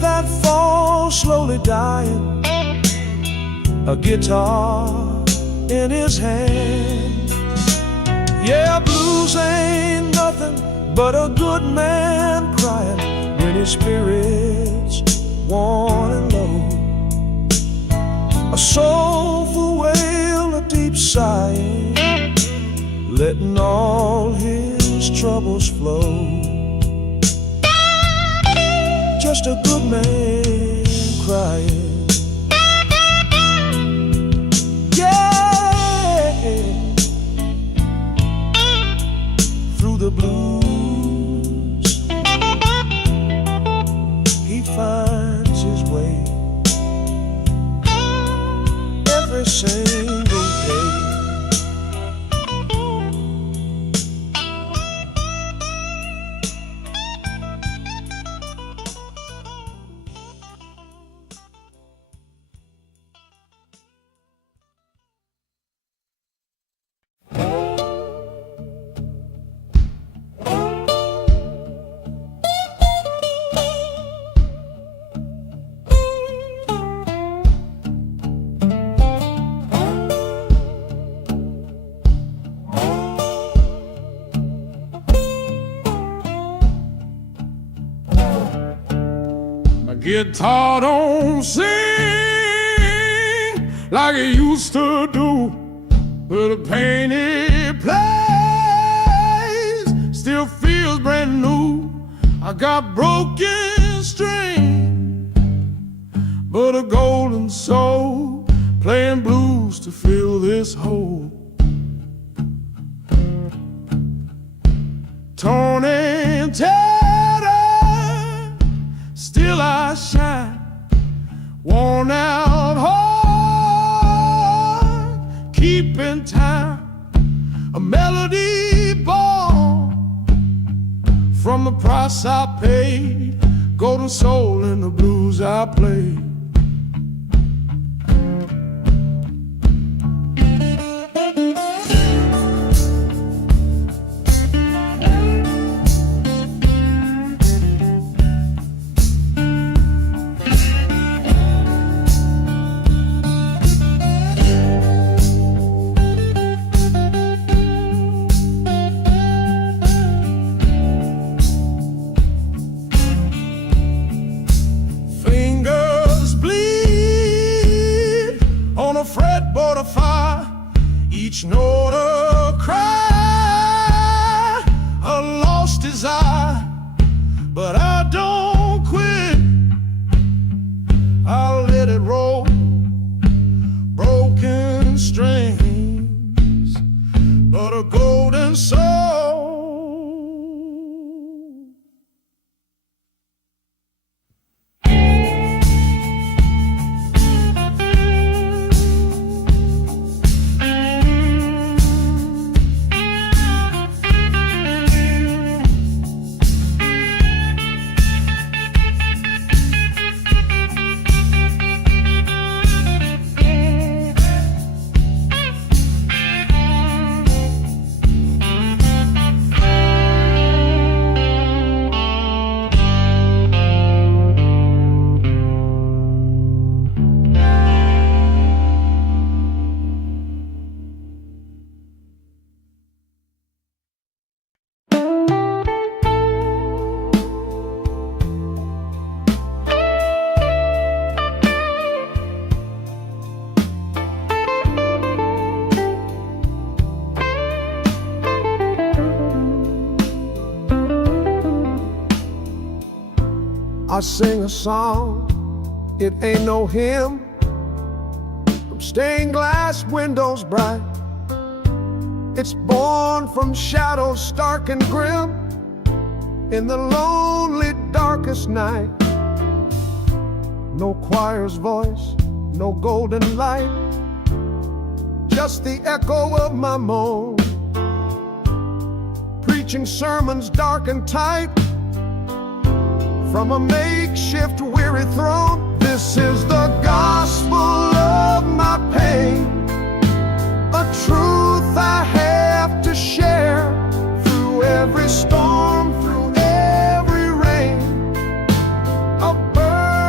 that fall slowly dying, a guitar in his hand. Yeah, blues ain't nothing but a good man crying when his spirit's worn and low. A soulful wail, a deep sighing, letting all his troubles flow. Just a good man crying. Yeah, through the blues he finds his way every single day. Guitar don't sing like it used to do, but the pain it plays still feels brand new. I got broken string, but a golden soul, playing blues to fill this hole. Torn and tattered, still I shine, worn out heart, keeping time, a melody born from the price I paid, golden soul in the blues I played. Fretboard of fire, each note a cry, a lost desire, but I don't quit. I'll let it roll, broken strings, but a golden soul. I sing a song, it ain't no hymn, from stained glass windows bright. It's born from shadows stark and grim, in the lonely darkest night. No choir's voice, no golden light, just the echo of my moan, preaching sermons dark and tight from a makeshift weary throne. This is the gospel of my pain, a truth I have to share through every storm, through every rain. A burden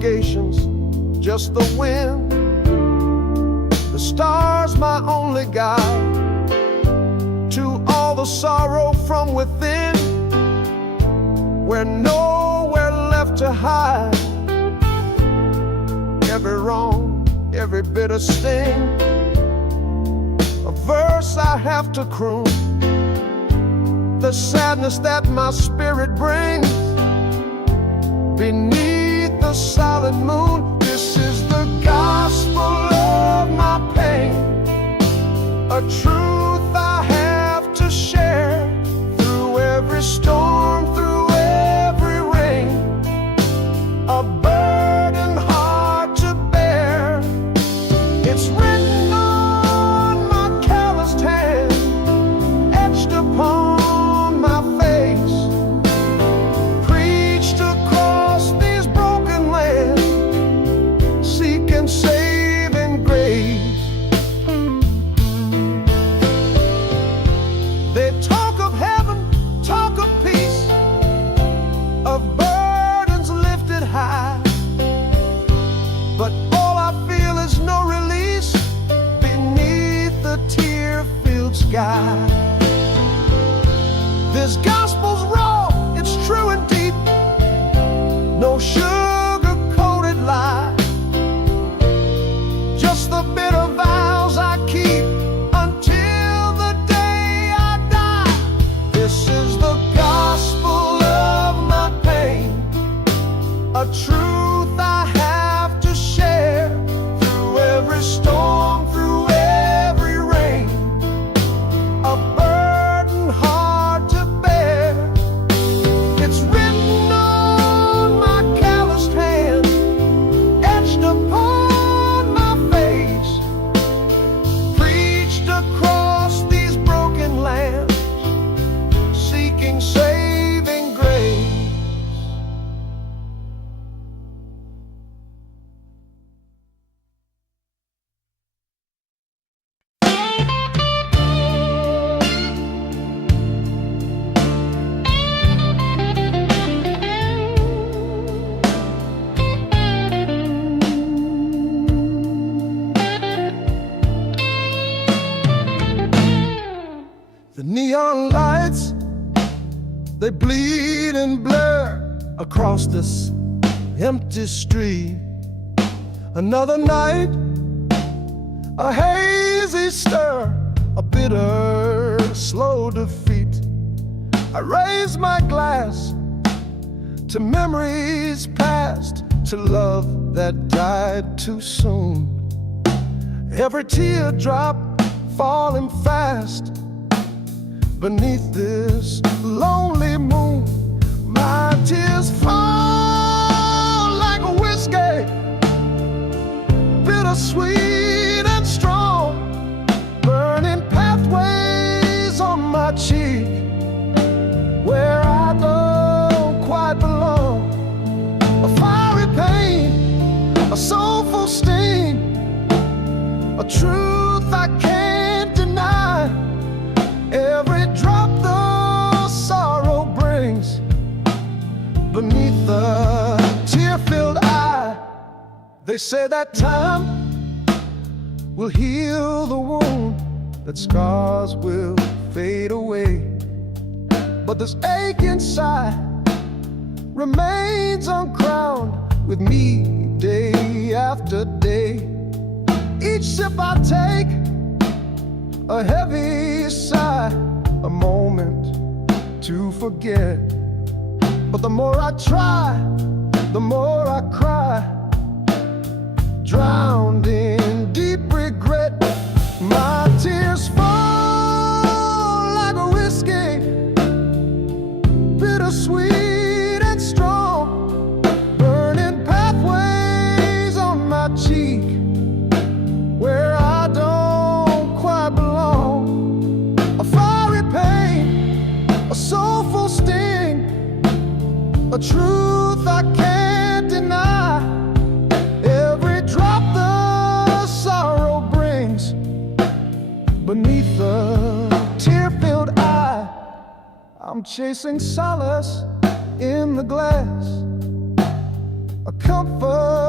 obligations, just the wind. The stars my only guide to all the sorrow from within. We're nowhere left to hide. Every wrong, every bitter sting, a verse I have to croon. The sadness that my spirit brings beneath the silent moon. This is the gospel of my pain, a truth I have to share. Through every storm, through every rain, a burden hard to bear. It's written on my calloused hand, etched upon my face, preached across these broken lands, seeking saving grace. They talk of heaven, talk of peace, of burdens lifted high, but all I feel is no release beneath the tear-filled sky. This gospel's raw, it's true and deep, no sugar-coated lie, just the bitter vows I keep until the day I die. This is the gospel of my pain, a truth I have to share. Through every storm, through every rain, a burden hard to bear. It's written on my calloused hand, etched upon my face, preached across these broken lands, seeking saving grace. The neon lights, they bleed and blur across this empty street. Another night, a hazy stir, a bitter, slow defeat. I raise my glass to memories past, to love that died too soon. Every teardrop falling fast beneath this lonely moon. My tears fall like a whiskey, bittersweet and strong, burning pathways on my cheek where I don't quite belong. A fiery pain, a soulful sting, a truth I can't deny. Every drop the sorrow brings beneath the tear-filled eye. They say that time will heal the wound, that scars will fade away, but this ache inside remains uncrowned with me day after day. Each sip I take, a heavy sigh, a moment to forget. But the more I try, the more I cry, drowned in deep regret. My tears fall like a whiskey, bittersweet and strong, burning pathways on my cheek where I don't quite belong. A fiery pain, a soulful sting, a truth I can't deny. Every drop the sorrow brings beneath the tear-filled eye. I'm chasing solace in the glass, a comfort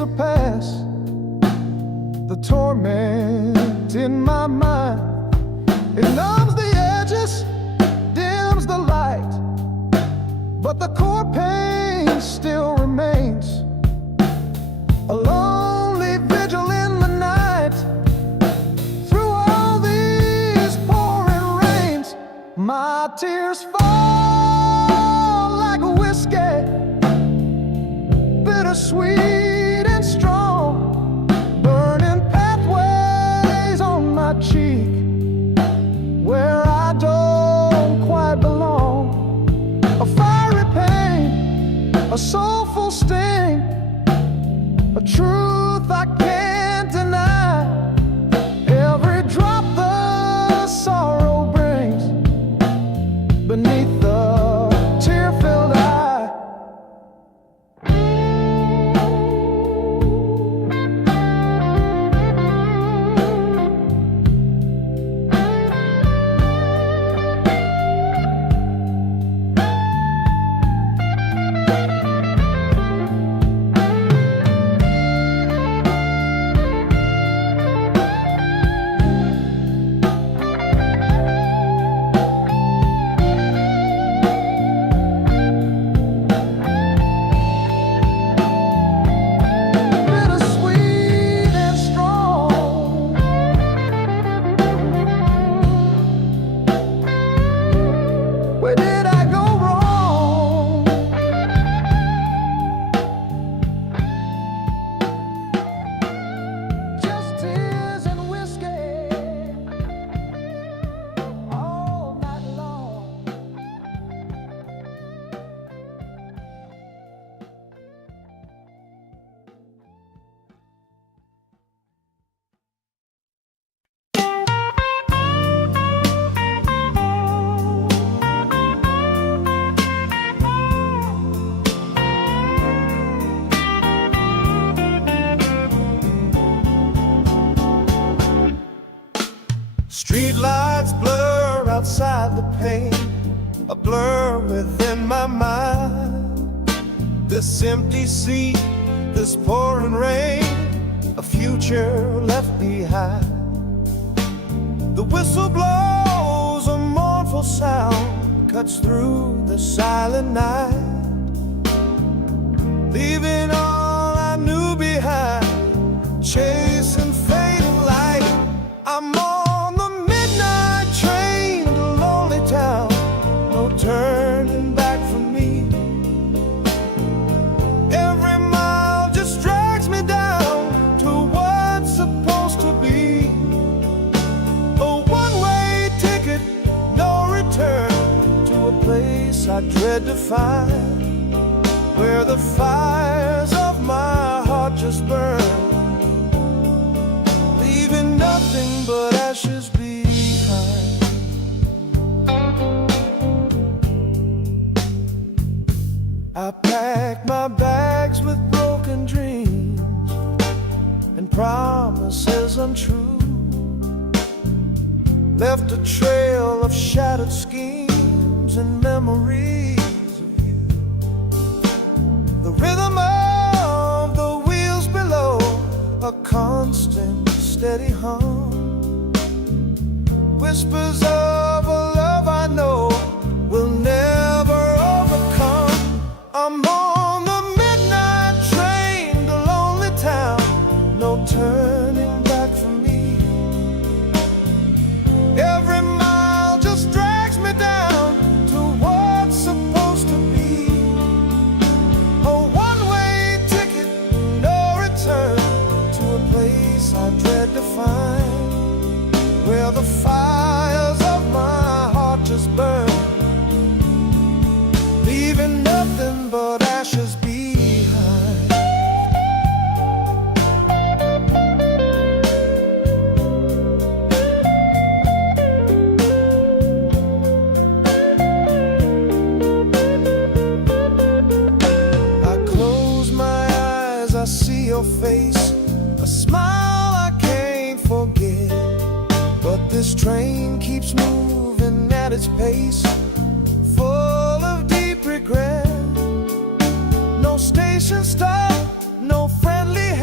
surpass the torment in my mind. It numbs the edges, dims the light, but the core pain still remains. A lonely vigil in the night. Through all these pouring rains, my tears fall like whiskey, bittersweet and strong, burning pathways on my cheek where I don't quite belong. A fiery pain, a soulful sting, a truth I can't deny. Every drop the sorrow brings beneath the tear-filled eye. Bittersweet and strong. Where did I go wrong? Just tears and whiskey all night long. Street lights blur outside the pane, a blur within my mind. This empty seat, this pouring rain, a future left behind. The whistle blows a mournful sound, cuts through the silent night, leaving all I knew behind, chasing fading light. I'm on the midnight train to lonely town, no turning back for me. Every mile just drags me down to what's supposed to be. A one-way ticket, no return, to a place I dread to find, where the fires of my heart just burn, leaving nothing but ashes behind. I packed my bags with broken dreams and promises untrue, left a trail of shattered schemes and memories of you. The rhythm of the wheels below, a constant steady hum, whispers of a love I know will never overcome. I'm on the midnight train to lonely town, no turning back for me. Every mile just drags me down to what's supposed to be. A one-way ticket, no return, to a place I dread to find, where the fires of my heart just burn, leaving nothing but ashes behind. I close my eyes, I see your face, a smile I can't forget. But this train keeps moving at its pace, full of deep regret. No station stop, no friendly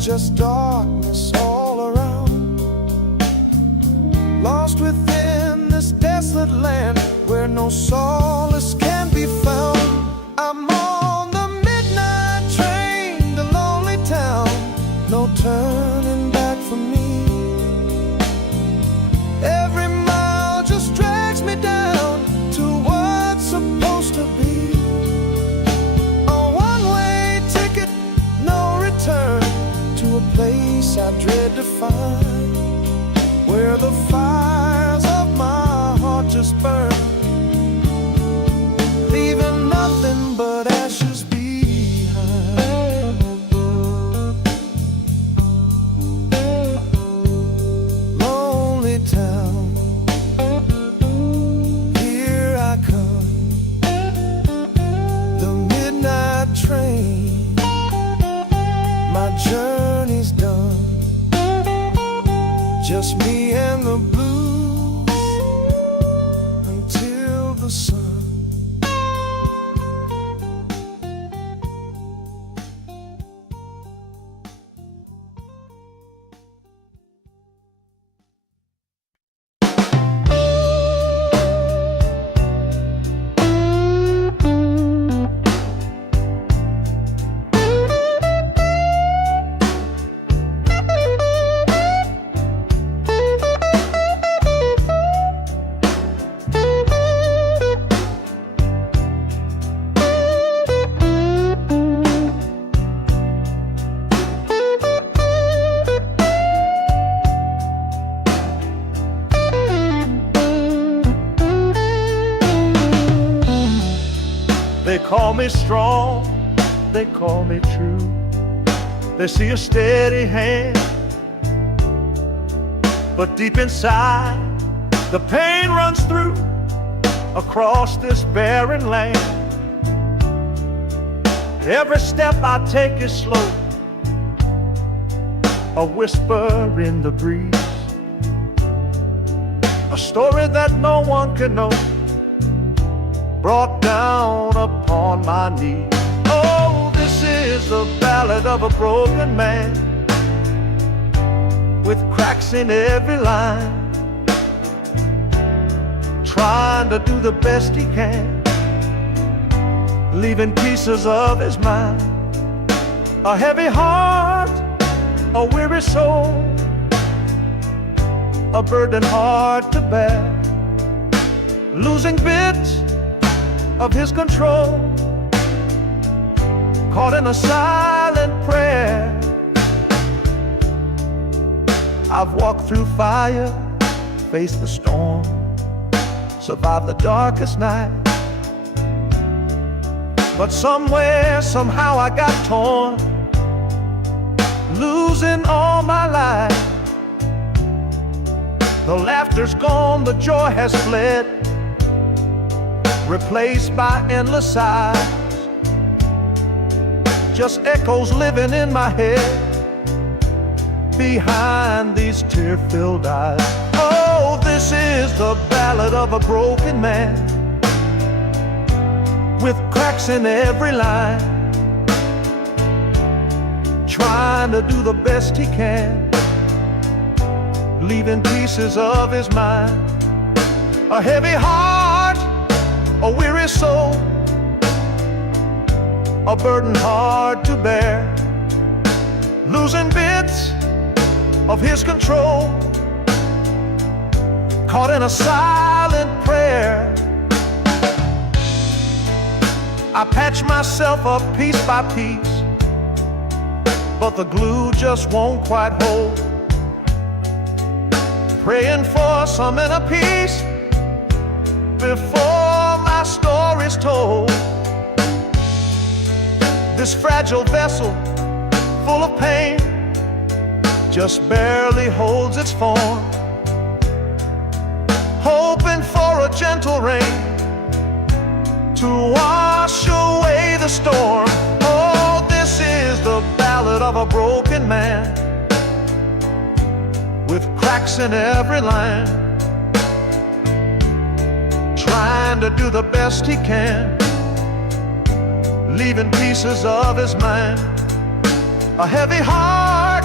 just darkness all around. Lost within this desolate land where no solace can be found. I'm on the midnight train to lonely town, no turning back for me. Every mile just drags me down to what's supposed to be. A one-way ticket, no return, to a place I dread to find, where the fires of my heart just burn, leaving nothing but ashes behind. Lonely town, here I come, the midnight train, my journey's done. Just me and the blues until the sun. They call me strong, they call me true. They see a steady hand, but deep inside the pain runs through across this barren land. Every step I take is slow, a whisper in the breeze, a story that no one can know, brought down upon my knees. Oh, this is the ballad of a broken man, with cracks in every line, trying to do the best he can, leaving pieces of his mind. A heavy heart, a weary soul, a burden hard to bear, losing bits of his control, caught in a silent prayer. I've walked through fire, faced the storm, survived the darkest night, but somewhere, somehow I got torn, losing all my life. The laughter's gone, the joy has fled, replaced by endless sighs, just echoes living in my head behind these tear-filled eyes. Oh, this is the ballad of a broken man, with cracks in every line, trying to do the best he can, leaving pieces of his mind. A heavy heart, a weary soul, a burden hard to bear, losing bits of his control, caught in a silent prayer. I patch myself up piece by piece, but the glue just won't quite hold, praying for some inner peace before my story's told. This fragile vessel, full of pain, just barely holds its form, hoping for a gentle rain to wash away the storm. Oh, this is the ballad of a broken man, with cracks in every line, trying to do the best he can, leaving pieces of his mind. A heavy heart,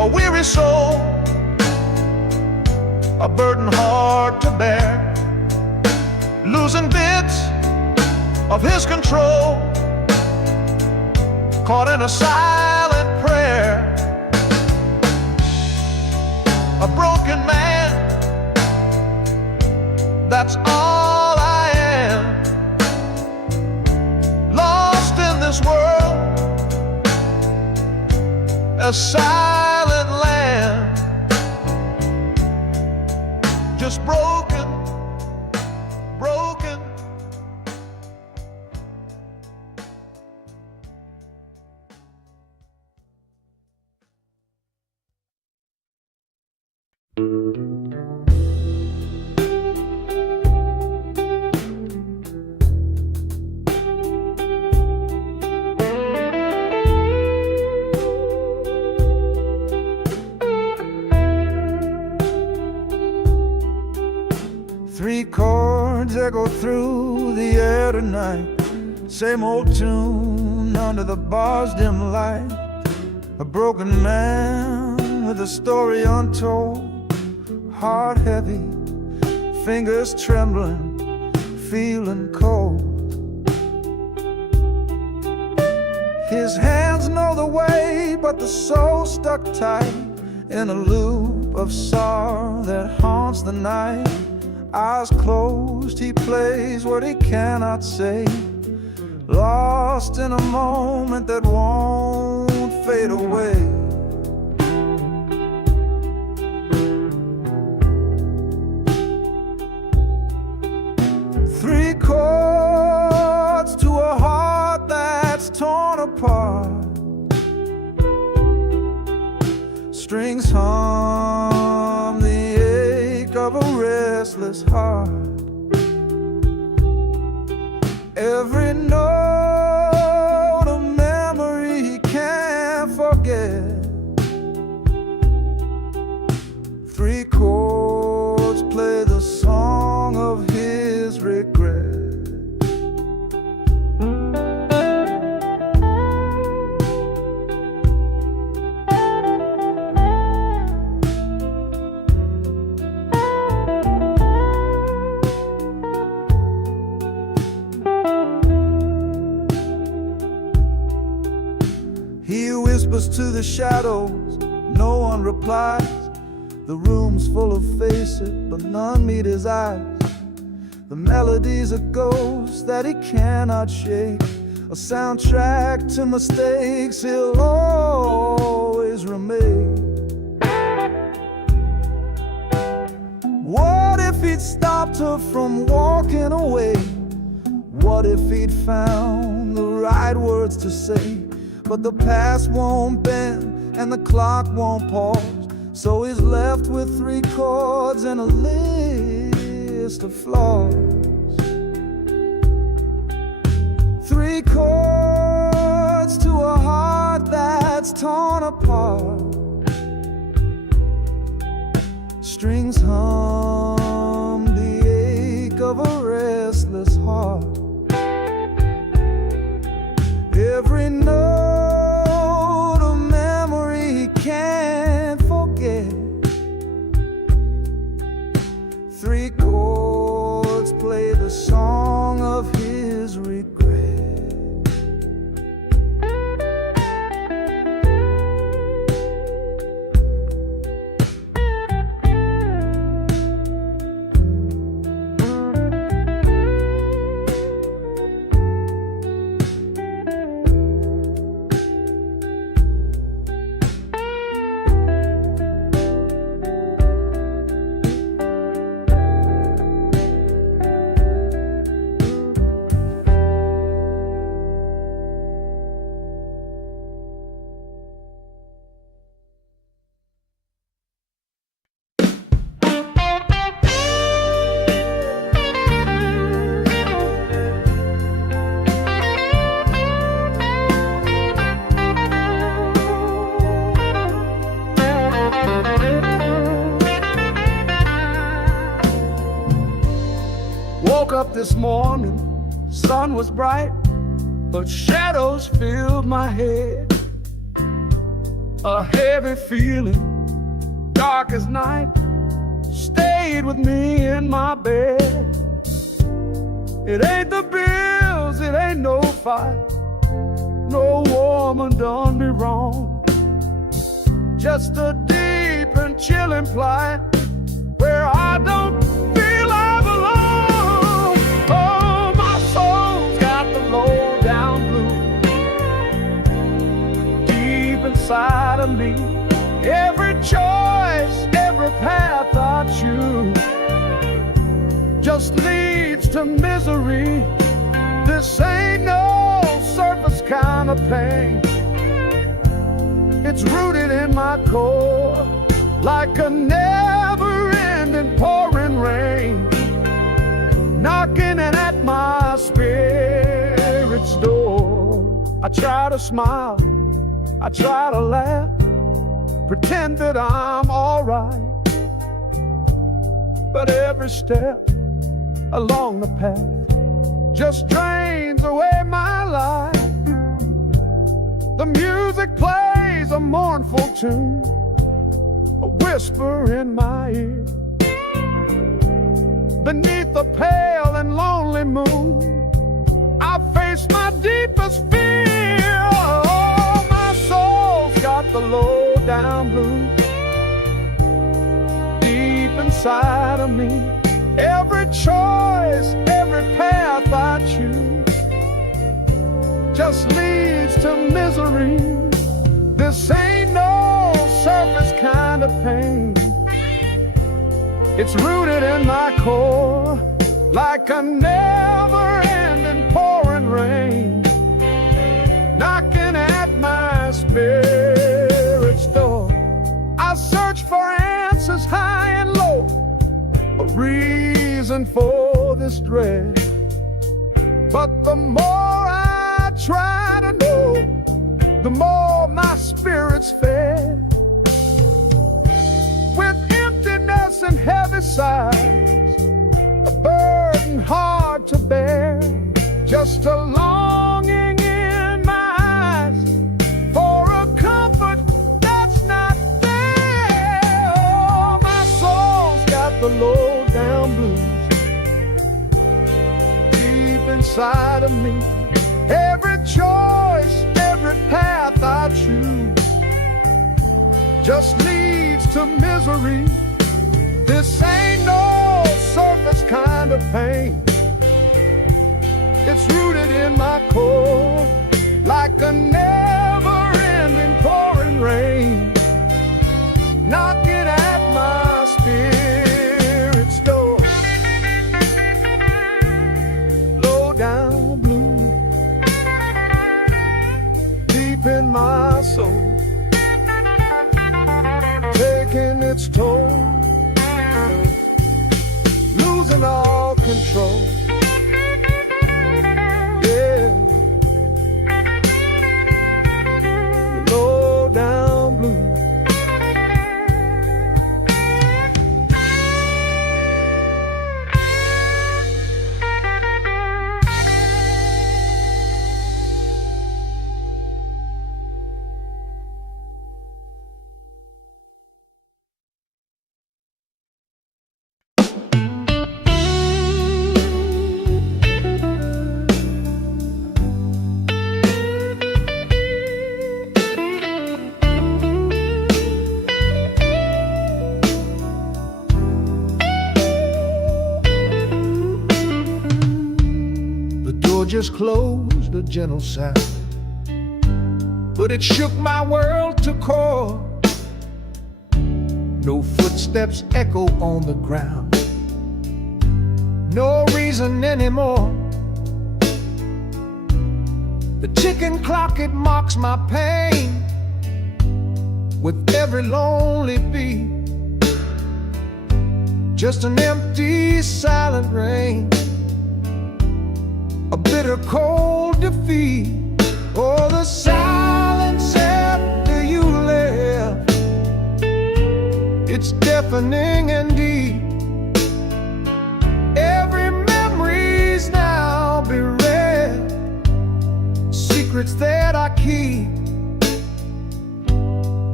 a weary soul, a burden hard to bear, losing bits of his control, caught in a silent prayer. A broken man, that's all I am. Lost in this world, a silent land, just broken, broken. Three chords echo through the air tonight. Same old tune under the bar's dim light. A broken man with a story untold. Heart heavy, fingers trembling, feeling cold. His hands know the way, but the soul stuck tight in a loop of sorrow that haunts the night. Eyes closed, he plays what he cannot say, lost in a moment that won't fade away. Three chords to a heart that's torn apart. Strings hum the ache of a restless heart. Every note a memory he can't forget. Three chords play the song of his regret. He whispers to the shadows, no one replies. The room's full of faces, but none meet his eyes. The melody's a ghost that he cannot shake, a soundtrack to mistakes he'll always remake. What if he'd stopped her from walking away? What if he'd found the right words to say? But the past won't bend and the clock won't pause, so he's left with three chords and a list of flaws. Three chords to a heart that's torn apart. Strings hum the ache of a restless heart. Every note a memory he can't forget. Three chords play the song of his regret. Woke up this morning, sun was bright, but shadows filled my head. A heavy feeling, dark as night, stayed with me in my bed. It ain't the bills, it ain't no fight, no woman done me wrong. Just a deep and chilling plight where I don't feel I belong. Oh, my soul's got the low down blues deep inside of me. Every choice, every path I choose just leads to misery. This ain't no surface kind of pain. It's rooted in my core like a never-ending pouring rain, knocking at my spirit's door. I try to smile, I try to laugh, pretend that I'm alright, but every step along the path just drains away my life. The music plays a mournful tune, a whisper in my ear. Beneath the pale and lonely moon, I face my deepest fear. Oh, my soul's got the low down blues deep inside of me. Every choice, every path I choose just leads to misery. This ain't no surface kind of pain. It's rooted in my core like a never-ending pouring rain, knocking at my spirit's door. I search for answers high and low, a reason for this dread, but the more I try to know, the more my spirit's fed. With emptiness and heavy sighs, a burden hard to bear, just a longing in my eyes for a comfort that's not there. Oh, my soul's got the low down blues deep inside of me. Every choice, every path I choose just leads to misery. This ain't no surface kind of pain. It's rooted in my core like a never-ending pouring rain, knocking at my spirit's door. Low down blue deep in my soul, taking its toll, losing all control. Yeah, low down blue. Just closed, a gentle sound, but it shook my world to core. No footsteps echo on the ground, no reason anymore. The ticking clock, it mocks my pain with every lonely beat. Just an empty, silent rain, a bitter cold defeat. Oh, the silence after you left, it's deafening and deep. Every memory's now bereft, secrets that I keep.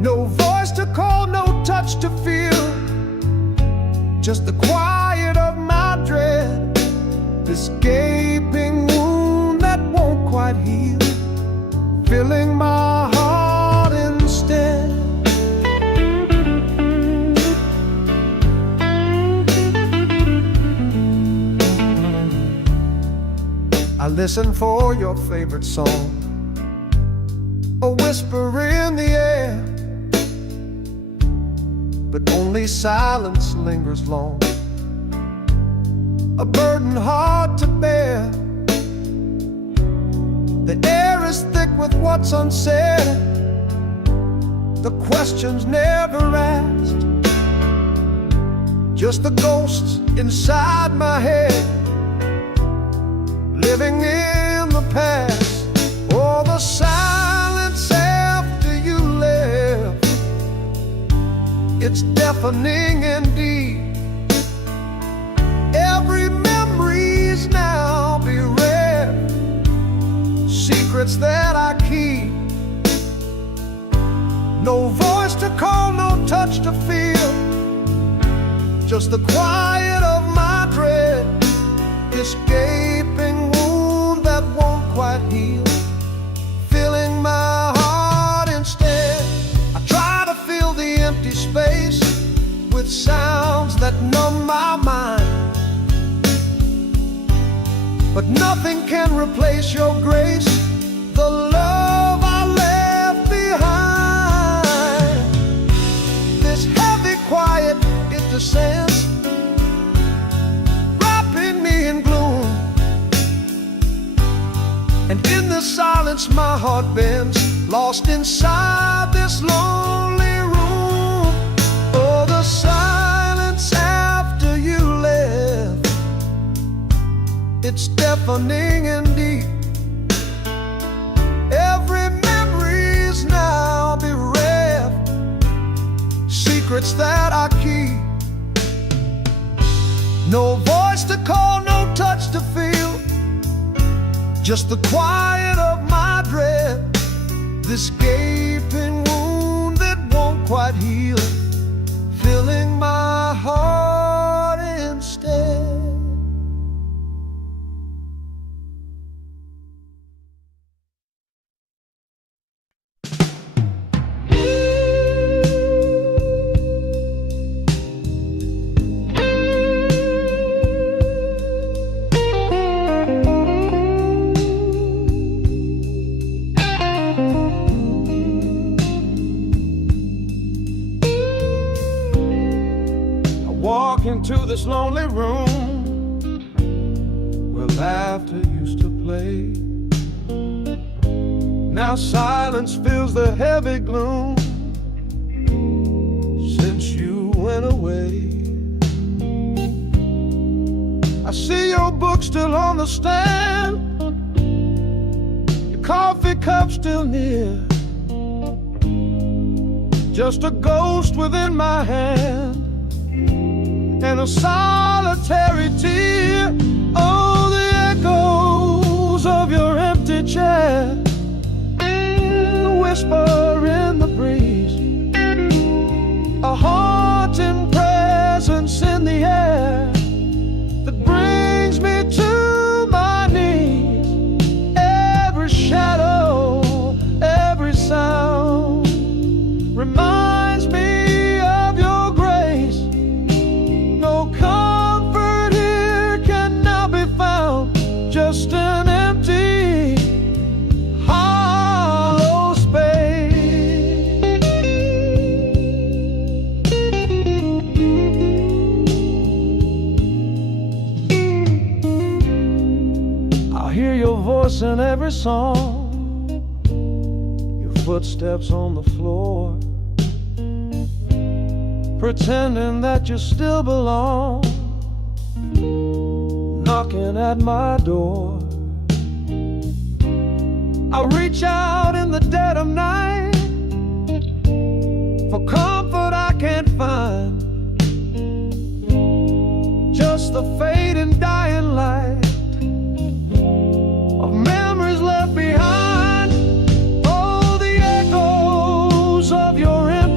No voice to call, no touch to feel, just the quiet of my dread, this gaping wound that won't quite heal, filling my heart instead. I listen for your favorite song, a whisper in the air, but only silence lingers long, a burden hard to bear. The air is thick with what's unsaid, the questions never asked, just the ghosts inside my head, living in the past. Oh, the silence after you left, it's deafening indeed. Every memory's now bereft, secrets that I keep. No voice to call, no touch to feel, just the quiet of my dread, this gaping wound that won't quite heal, filling my heart instead. I try to fill the empty space with sounds that numb my mind, but nothing can replace your grace, the love I left behind. This heavy quiet, it descends, wrapping me in gloom, and in the silence my heart bends, lost inside this lonely room. Oh, the silence after you left, it's deafening indeed. Every memory's now bereft, secrets that I keep. No voice to call, no touch to feel, just the quiet of my dread, this gaping wound that won't quite heal, filling my heart instead. Walk into this lonely room where laughter used to play. Now silence fills the heavy gloom since you went away. I see your book still on the stand, your coffee cup still near, just a ghost within my hand and a solitary tear. Oh, the echoes of your empty chair, the whisper in the breeze, a haunting presence in the air that brings me to my knees. Every shadow, every sound reminds me of your grace. No comfort here can now be found, just an empty, hollow space. I hear your voice in every song, your footsteps on the floor, pretending that you still belong, knocking at my door. I reach out in the dead of night for comfort I can't find, just the fading dying light of memories left behind. Oh, the echoes of your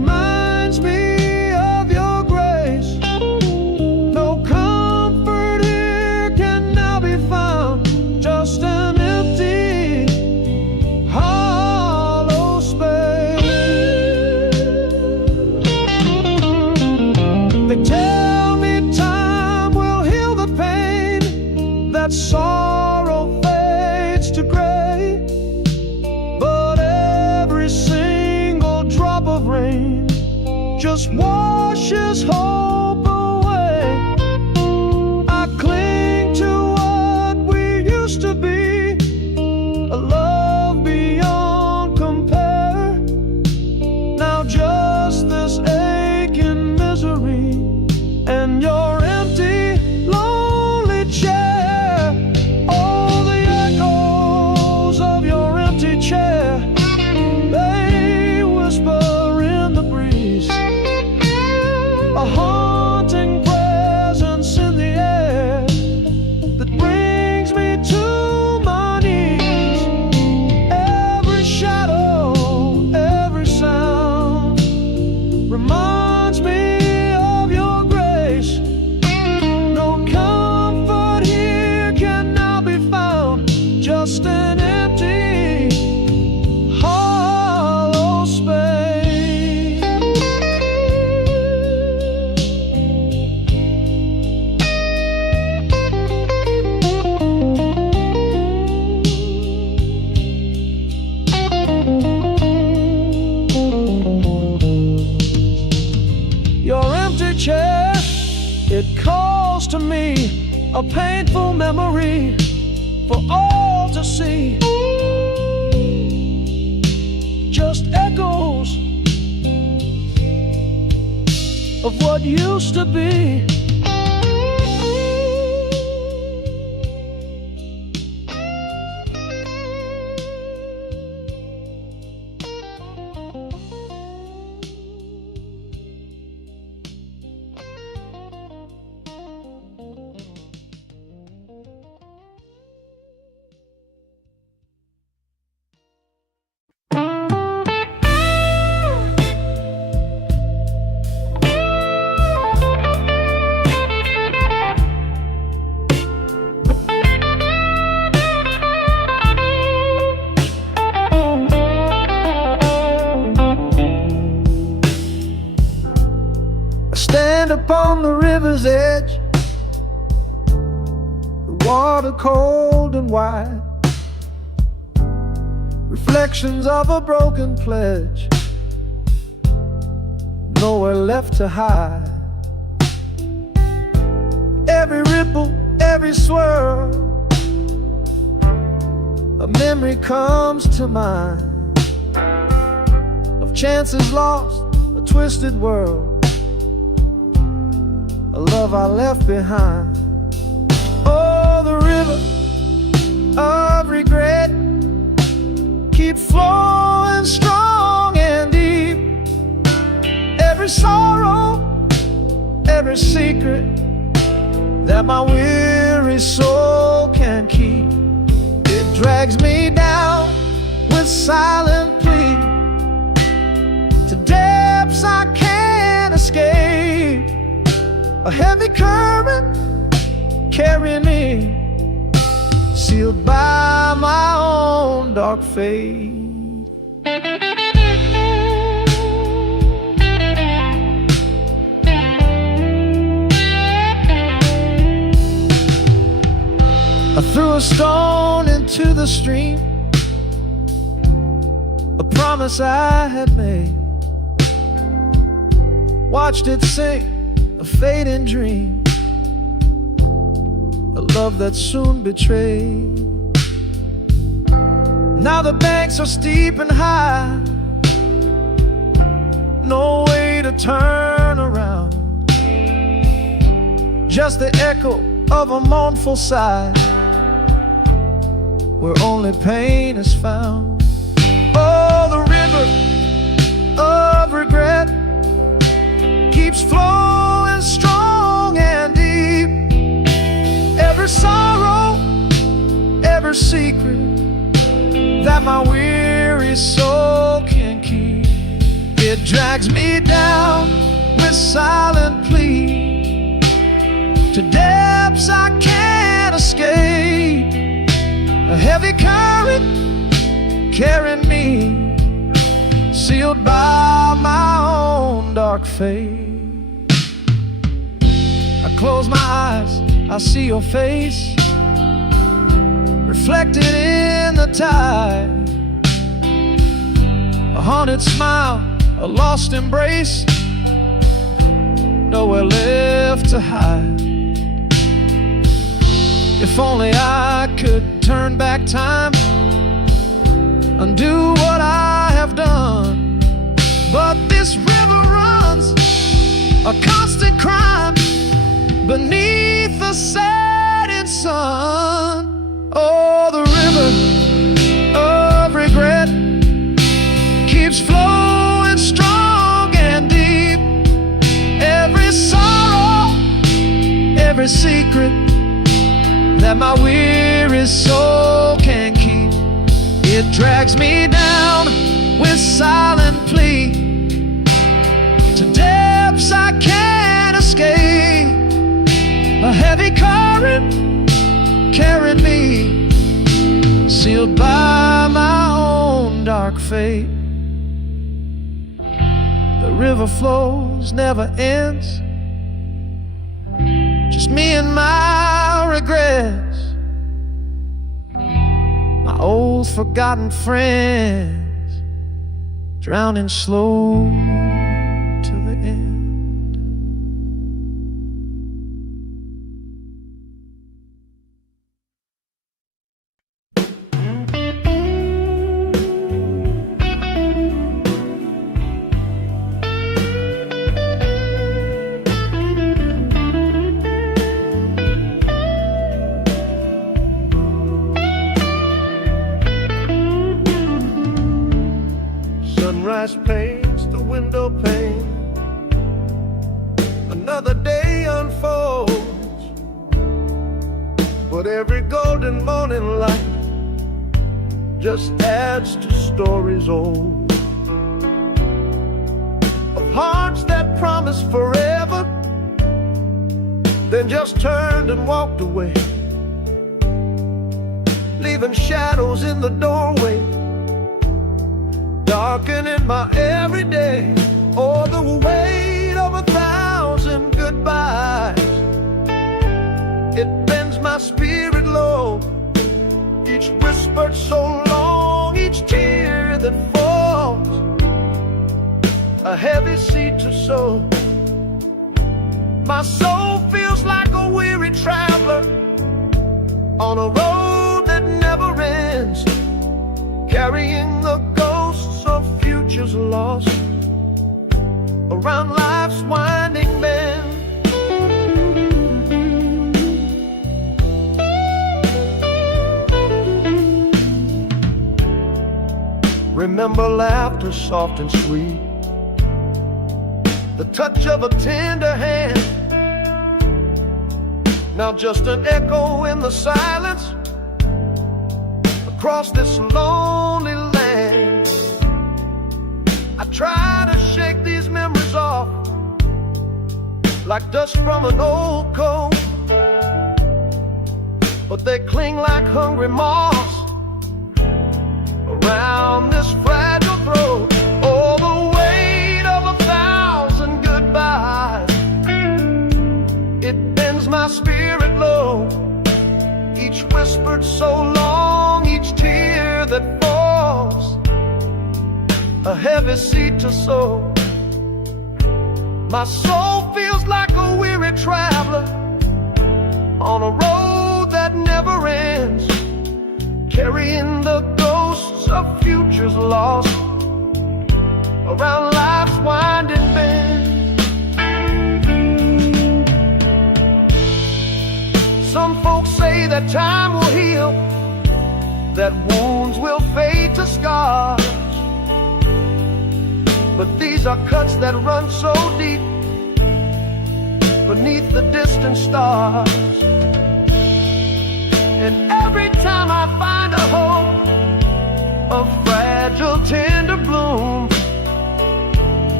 reminds me of your grace. No comfort here can now be found, just an empty, hollow space. They tell me time will heal the pain, that sorrow fades to gray, but every single drop of rain just washes hope away. I cling to what we used to be, a love beyond compare. Now just this aching misery and your empty, lonely chair. Oh, the echoes of your empty chair, they whisper in the breeze, a haunting presence in the air that brings me to my knees. Every shadow, every sound reminds me of your grace. No comfort here can now be found, just an empty, hollow space. Your empty chair, it calls to me, a painful memory for all to see. Just echoes of what used to be. I stand upon the river's edge, the water cold and wide, reflections of a broken pledge, nowhere left to hide. Every ripple, every swirl, a memory comes to mind of chances lost, a twisted world, a love I left behind. Oh, the river of regret keeps flowing strong and deep. Every sorrow, every secret that my weary soul can keep, it drags me down with silent plea to depths I can't escape. A heavy current carrying me, sealed by my own dark fate. I threw a stone into the stream, a promise I had made, watched it sink, a fading dream, a love that soon betrayed. Now the banks are steep and high, no way to turn around, just the echo of a mournful sigh, where only pain is found. Oh, the river of regret keeps flowing strong and deep. Every sorrow, every secret that my weary soul can keep, It drags me down with silent plea to depths I can't escape. A heavy current carrying me, sealed by my own dark fate. I close my eyes, I see your face reflected in the tide. A haunted smile, a lost embrace, nowhere left to hide. If only I could turn back time, undo what I have done. But this river runs a constant crime beneath the setting sun. Oh, the river of regret keeps flowing strong and deep. Every sorrow, every secret that my weary soul can keep, it drags me down with silent plea to depths I can't escape. A heavy current carried me, sealed by my own dark fate. The river flows, never ends, just me and my regrets, my old forgotten friends, drowning slow to the end. Sunrise paints the window pane, another day unfolds, but every golden morning light just adds to stories old, of hearts that promised forever, then just turned and walked away, leaving shadows in the doorway, darkening my everyday. Oh, the weight of 1,000 goodbyes, it bends my spirit low. Each whispered so long, each tear that falls, a heavy seed to sow. My soul feels like a weary traveler on a road that never ends, carrying the ghosts of futures lost around life's winding bend. Remember laughter soft and sweet, the touch of a tender hand, now just an echo in the silence across this lonely land. I try to shake these memories off like dust from an old coat, but they cling like hungry moths around this fragile throat. Oh, the weight of 1,000 goodbyes, it bends my spirit low. Each whispered so long, each tear that falls, a heavy seed to sow. My soul feels like a weary traveler on a road that never ends, carrying the ghosts of futures lost around life's winding bend. Some folks say that time will heal, that wounds will fade to scars, but these are cuts that run so deep beneath the distant stars. And every time I find a hope, a fragile tender bloom,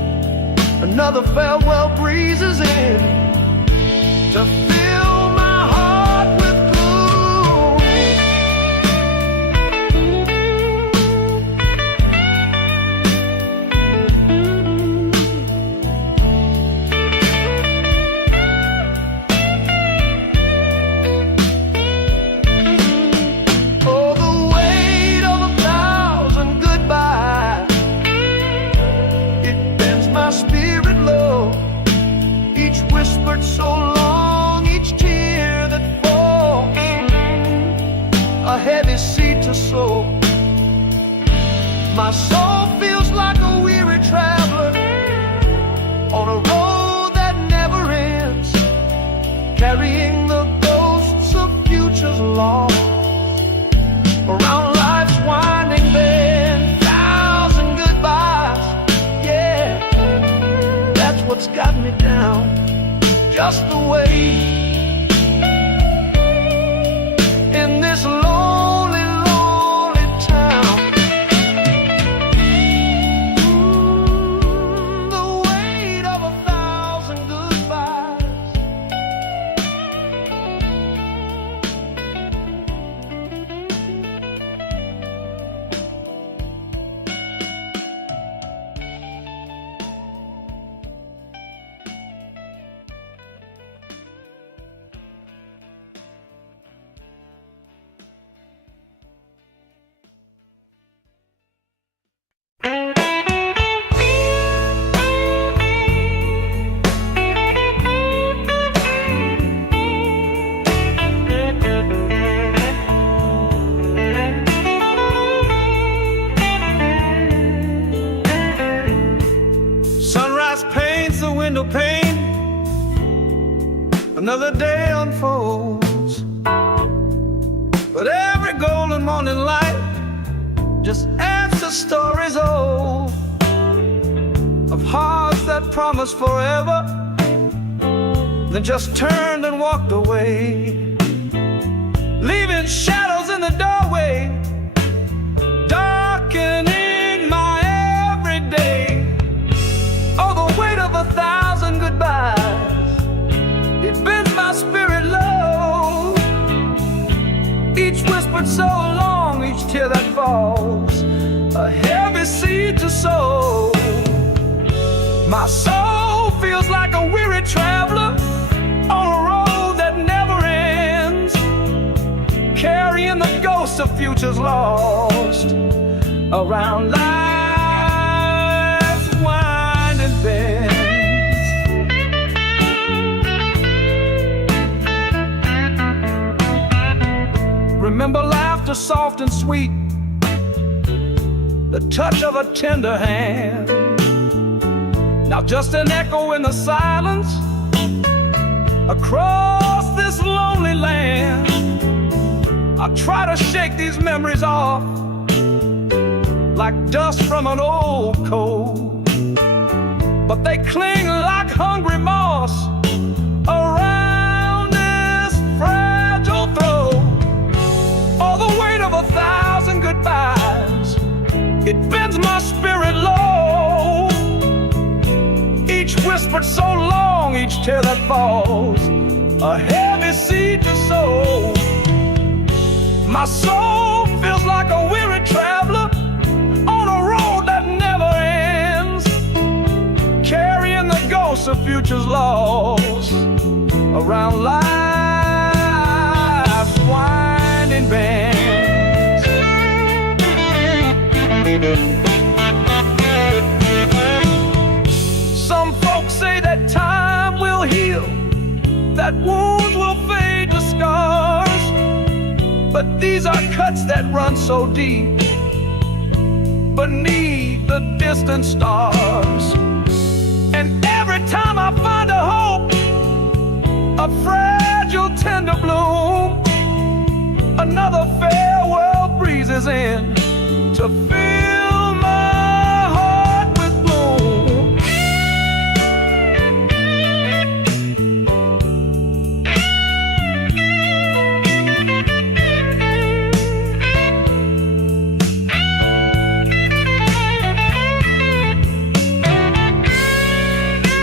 Another farewell breeze is in to fill my heart with gloom. Oh, the weight of 1,000 goodbyes, it bends my spirit low. Each whispered so long, each tear that falls, a heavy seed to sow. My soul feels like a weary traveler on a road that never ends, carrying the ghosts of futures lost around life's winding bend. 1,000 goodbyes, yeah, that's what's got me down. Just the way in this lonely, lonely town. The weight of 1,000 goodbyes. Sunrise paints the window pane, another day unfolds. But every golden morning light just adds to stories old, of hearts that promised forever, then just turned and walked away, leaving shadows in the doorway, darkening my everyday. Oh, the weight of 1,000 goodbyes, it bends my spirit low. Each whispered so long, each tear that falls, a heavy seed to sow. My soul feels like a weary traveler on a road that never ends, carrying the ghosts of futures lost around life's winding bends. Remember laughter soft and sweet, the touch of a tender hand. Now just an echo in the silence across this lonely land. I try to shake these memories off like dust from an old coat, but they cling like hungry moss around this fragile throat. Oh, the weight of 1,000 goodbyes, it bends my spirit low. Each whispered so long, each tear that falls, a heavy seed to sow. My soul feels like a weary traveler on a road that never ends, carrying the ghosts of futures lost around life's winding bends. Some folks say that time will heal, that wounds will fade to scars, but these are cuts that run so deep beneath the distant stars. And every time I find a hope, a fragile tender bloom, another farewell breezes in to fill my heart with gloom.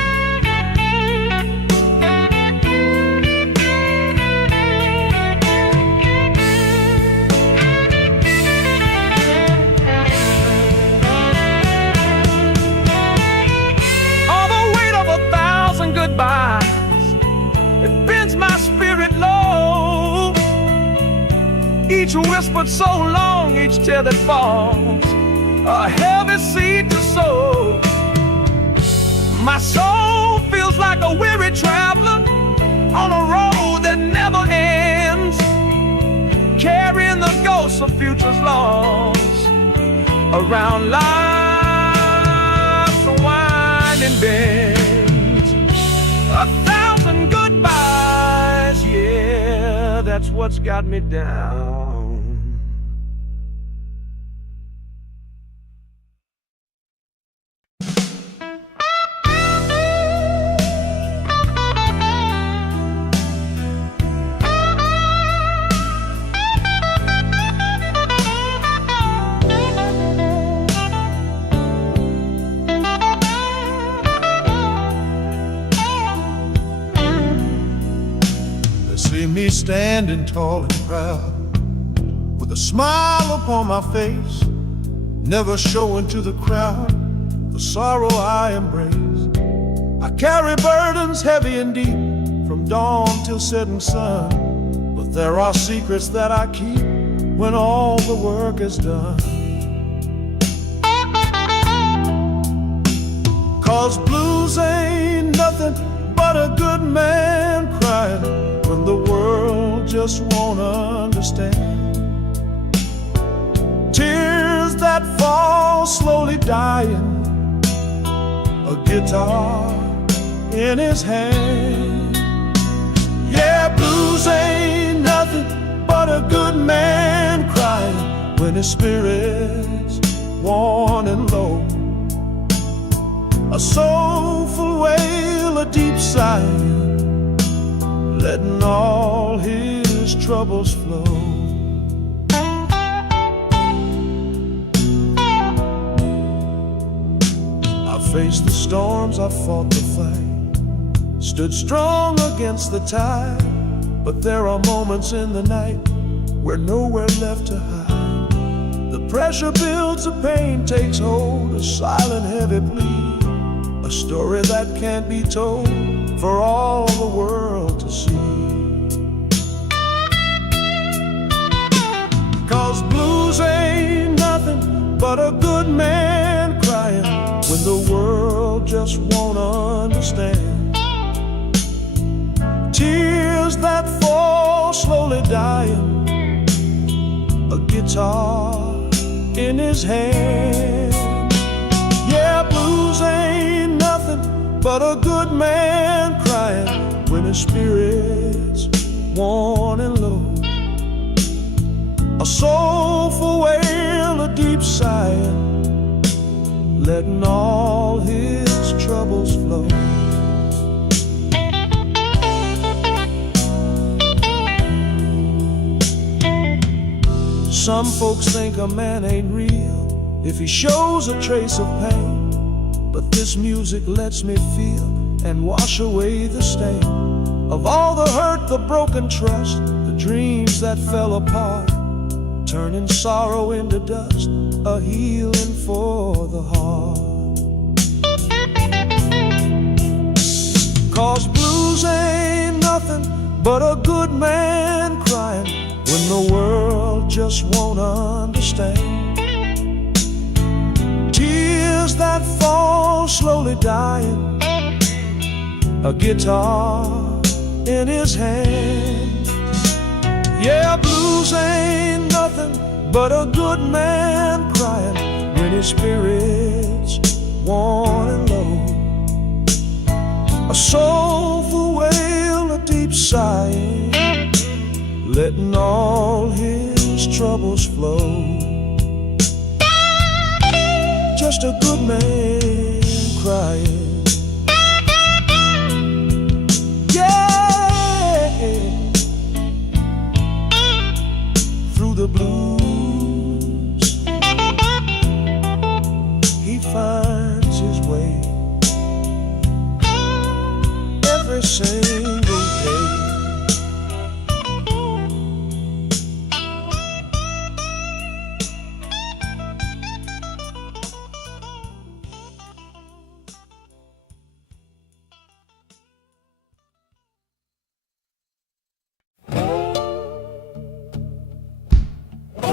whispered so long, each tear that falls a heavy seed to sow. My soul feels like a weary traveler on a road that never ends, carrying the ghosts of futures lost around life's winding bends. 1,000 goodbyes, yeah, that's what's got me down. See me standing tall and proud, with a smile upon my face, never showing to the crowd the sorrow I embrace. I carry burdens heavy and deep, from dawn till setting sun, but there are secrets that I keep when all the work is done. 'Cause blues ain't nothing but a good man crying when the world just won't understand. Tears that fall slowly dying, a guitar in his hand. Yeah, blues ain't nothing but a good man crying when his spirit's worn and low. A soulful wail, a deep sigh, letting all his troubles flow. I faced the storms, I fought the fight, stood strong against the tide, but there are moments in the night where nowhere left to hide. The pressure builds, the pain takes hold, a silent heavy plea, a story that can't be told for all the world to see. 'Cause blues ain't nothing but a good man crying when the world just won't understand. Tears that fall slowly dying, a guitar in his hand. Yeah, blues ain't nothing but a good man crying when his spirit's worn and low. A soulful wail, a deep sigh, letting all his troubles flow. Some folks think a man ain't real if he shows a trace of pain, but this music lets me feel and wash away the stain of all the hurt, the broken trust, the dreams that fell apart, turning sorrow into dust, a healing for the heart. 'Cause blues ain't nothing but a good man crying when the world just won't understand. Tears that fall slowly dying, a guitar in his hand. Yeah, blues ain't nothing but a good man crying when his spirit's worn and low. A soulful wail, a deep sigh, letting all his troubles flow. Just a good man crying. Through the blues, he finds his way every single day.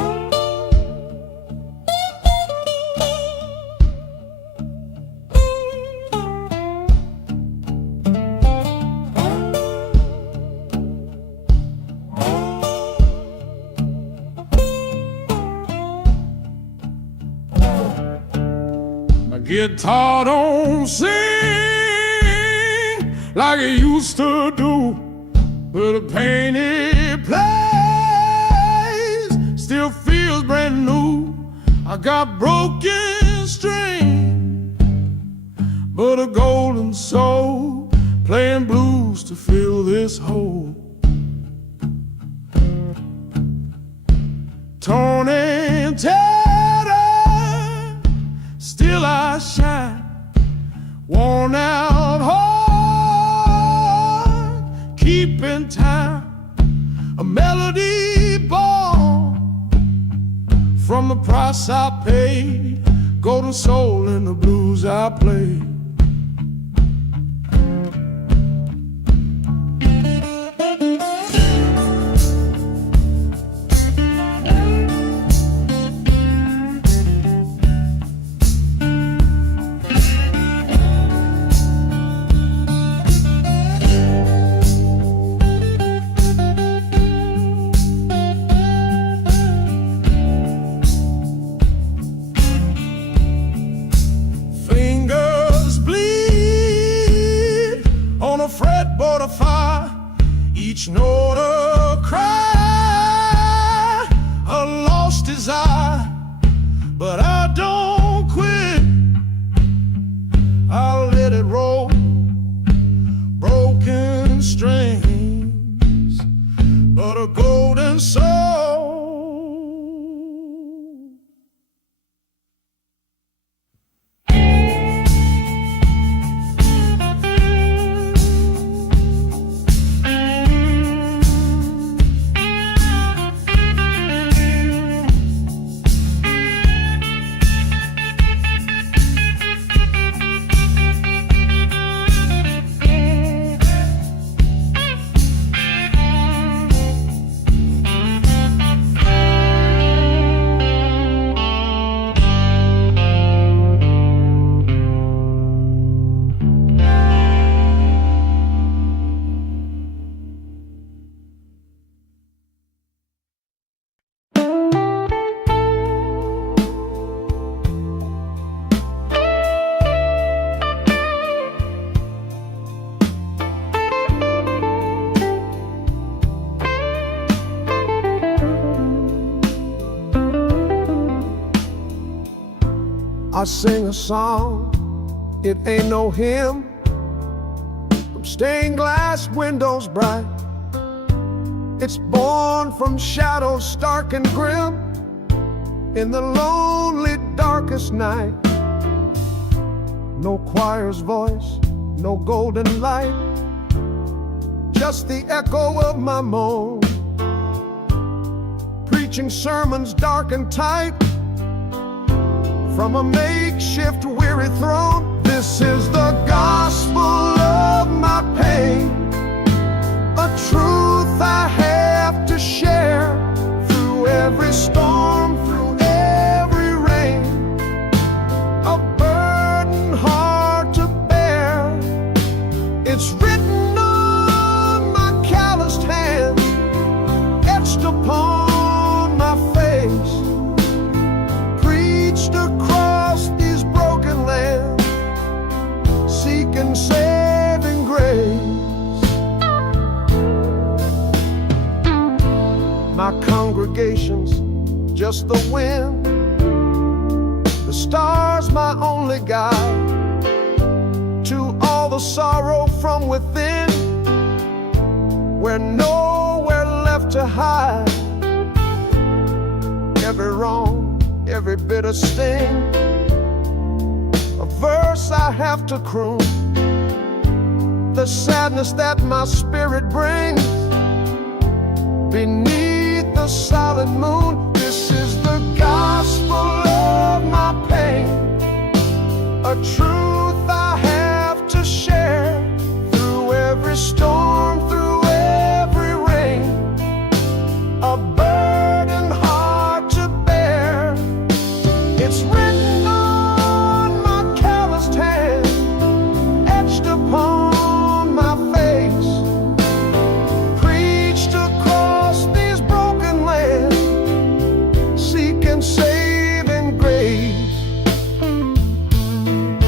Guitar don't sing like it used to do, but the pain it plays still feels brand new. I got broken strings, but a golden soul, playing blues to fill this hole. Torn and tattered, still I shine. Worn out heart, keeping time. A melody born from the price I paid. Golden soul in the blues I play. Fretboard of fire, each note a cry, a lost desire. But I don't quit, I'll let it roll. Broken strings, but a golden soul. I sing a song, it ain't no hymn, from stained glass windows bright. It's born from shadows stark and grim, in the lonely darkest night. No choir's voice, no golden light, just the echo of my moan, preaching sermons dark and tight from a makeshift weary throne. This is the gospel of my pain, a truth I have to share through every storm, through every rain, a burden hard to bear. It's written on my calloused hands, etched upon my face, across these broken lands, seeking saving grace. My congregation's just the wind, the stars my only guide to all the sorrow from within, where nowhere left to hide. Every wrong, every bitter sting, a verse I have to croon, the sadness that my spirit brings beneath the silent moon. This is the gospel of my pain, a truth I have to share through every storm, through every rain, a burden hard to bear. It's written on my calloused hand, etched upon my face, preached across these broken lands, seeking saving grace.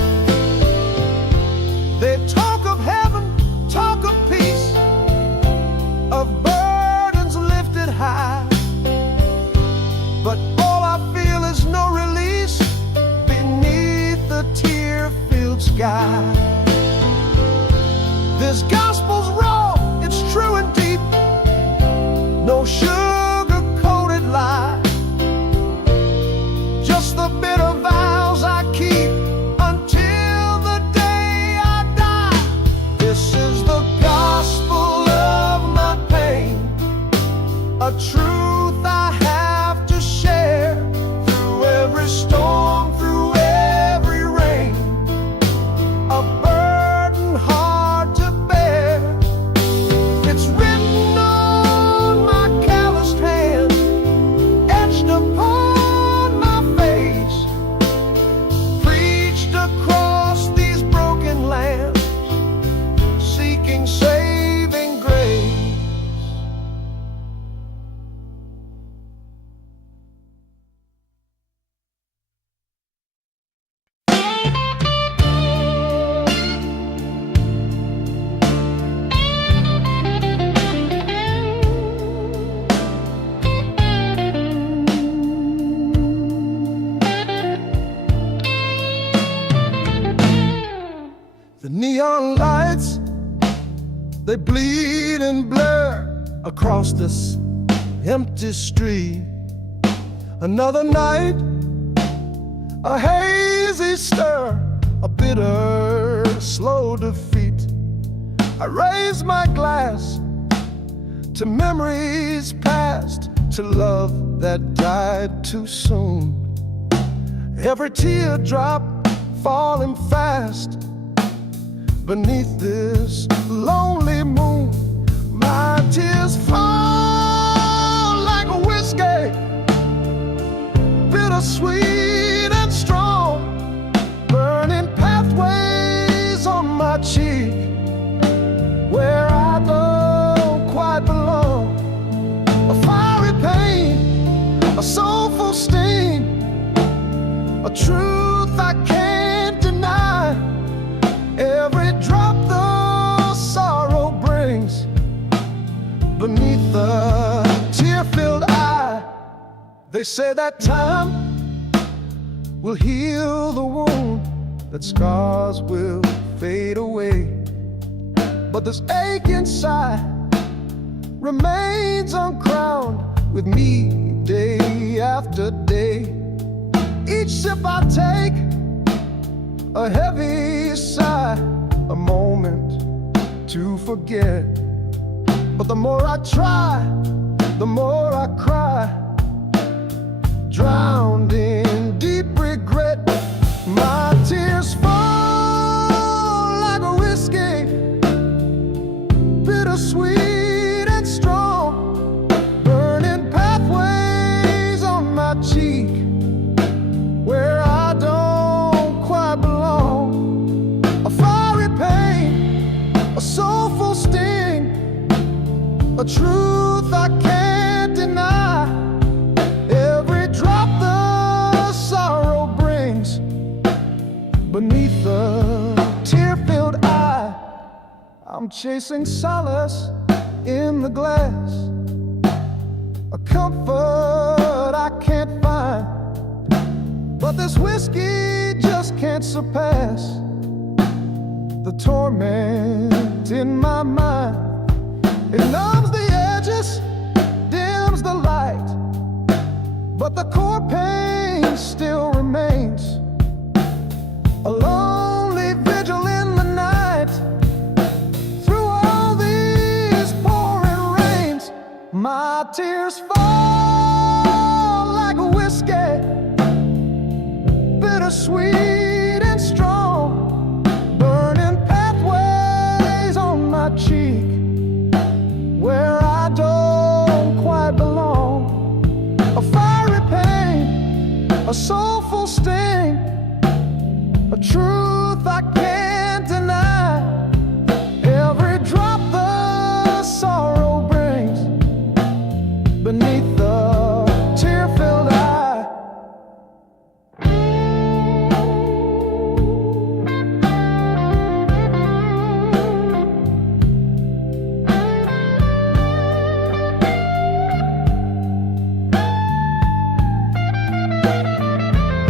This gospel's raw, it's true and deep. No sugar-coated lie, just the bitter vows I keep until the day I die. This is the gospel of my pain, a truth I have to share through every storm, through every rain, a burden hard to bear. It's written on my calloused hand, etched upon my face, preached across these broken lands, seeking saving grace. The neon lights, they bleed and blur across this empty street. Another night, a hazy stir, a bitter, slow defeat. I raise my glass to memories past, to love that died too soon. Every teardrop falling fast beneath this lonely moon. My tears fall like a whiskey, bittersweet and strong, burning pathways on my cheek where I don't quite belong. A fiery pain, a soulful sting, a truth I can't deny. Every drop the sorrow brings beneath the tear-filled eye. They say that time will heal the wound, that scars will fade away, but this ache inside remains uncrowned with me day after day. Each sip I take, a heavy sigh, a moment to forget. But the more I try, the more I cry, drowned in deep regret. My tears fall like a whiskey, bittersweet and strong, burning pathways on my cheek where I don't quite belong. A fiery pain, a soulful sting, a truth I can't deny. Every drop the sorrow brings beneath the tear-filled eye. I'm chasing solace in the glass, a comfort I can't find, but this whiskey just can't surpass the torment in my mind. It numbs the edges, dims the light, but the core pain still remains. A lonely vigil in the night, through all these pouring rains. My tears fall like a whiskey, bittersweet and strong, burning pathways on my cheek where I don't quite belong. A fiery pain, a soulful sting, a truth I can't deny. Every drop the sorrow brings beneath the tear-filled eye.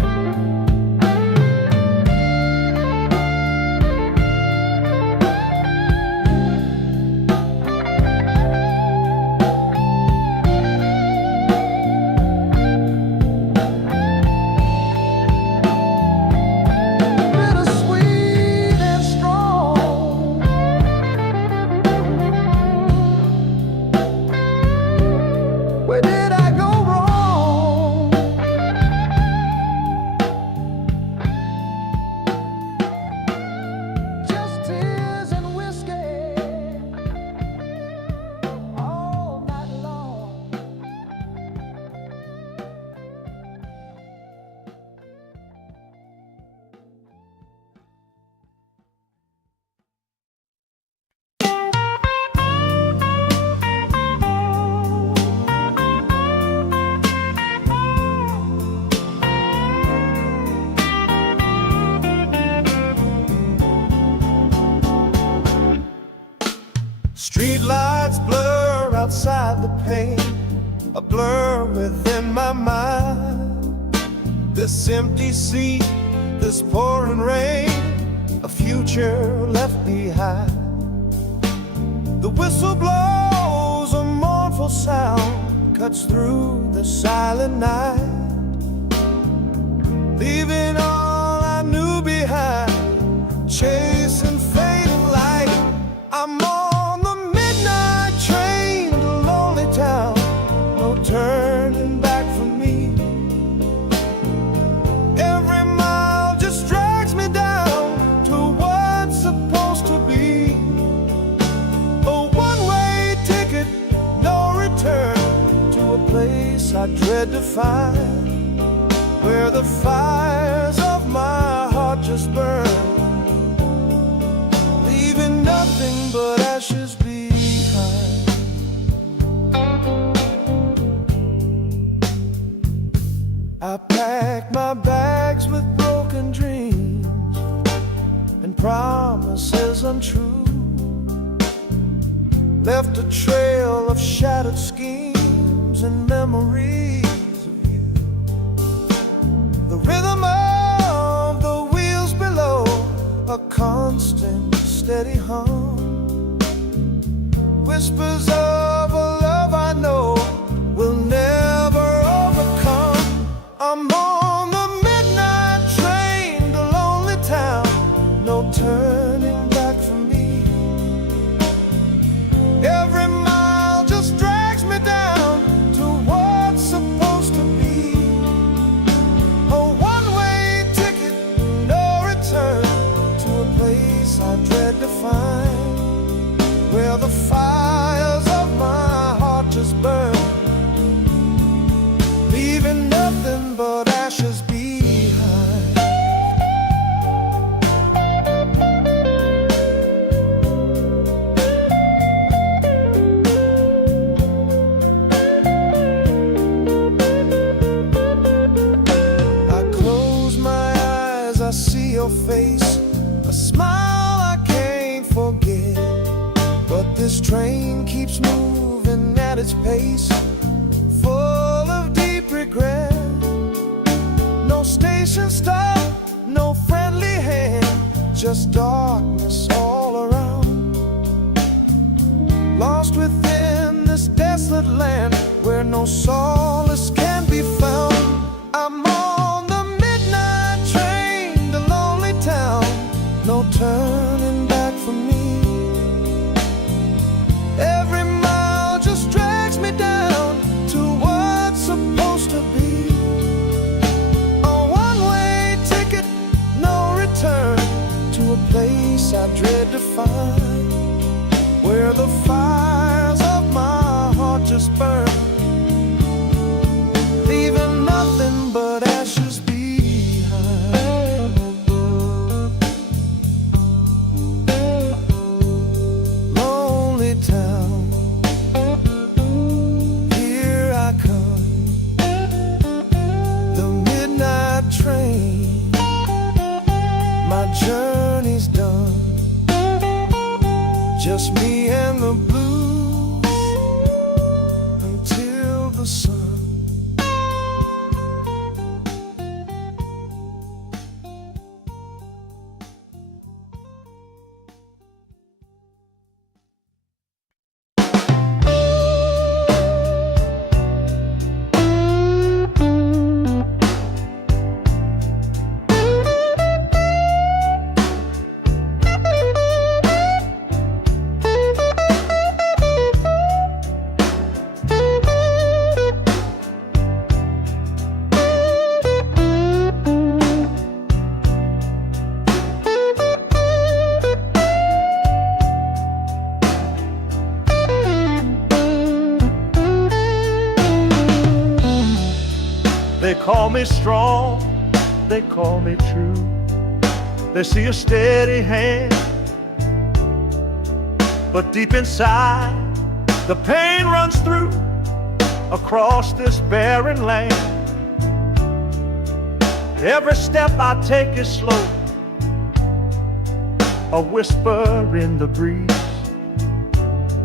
Streetlights blur outside the pane, a blur within my mind. This empty seat, this pouring rain, a future left behind. The whistle blows, a mournful sound cuts through the silent night, leaving all I knew behind, chasing fading light. I'm on the midnight train to lonely town, no turning back for me. Every mile just drags me down to what's supposed to be. A one-way ticket, no return, to a place I dread to find, where the fires of my heart just burn, leaving nothing but ashes behind. I packed my bags with broken dreams and promises untrue, left a trail of shattered schemes and memories of you. The rhythm of the wheels below, a constant steady hum, whispers of a love I know will never overcome. I'm on the midnight train to lonely town, no turning back for me. Every mile just drags me down to what's supposed to be. A one-way ticket, no return, to a place I dread to find, where the fires of my heart just burn, leaving nothing but ashes behind. I close my eyes, I see your face, a smile I can't forget. But this train keeps moving at its pace, full of deep regret. No station stop, no friendly hand, just darkness all around. Lost within this desolate land, where no solace can be found. I'm on the midnight train to lonely town, no turning back for me. Every mile just drags me down to what's supposed to be. A one-way ticket, no return, to a place I dread to find, where the fires of my heart just burn, leaving nothing but ashes behind. Lonely town, here I come, the midnight train, my journey's done, just me and the blues until the sun. They call me strong, they call me true. They see a steady hand, but deep inside the pain runs through across this barren land. Every step I take is slow, a whisper in the breeze.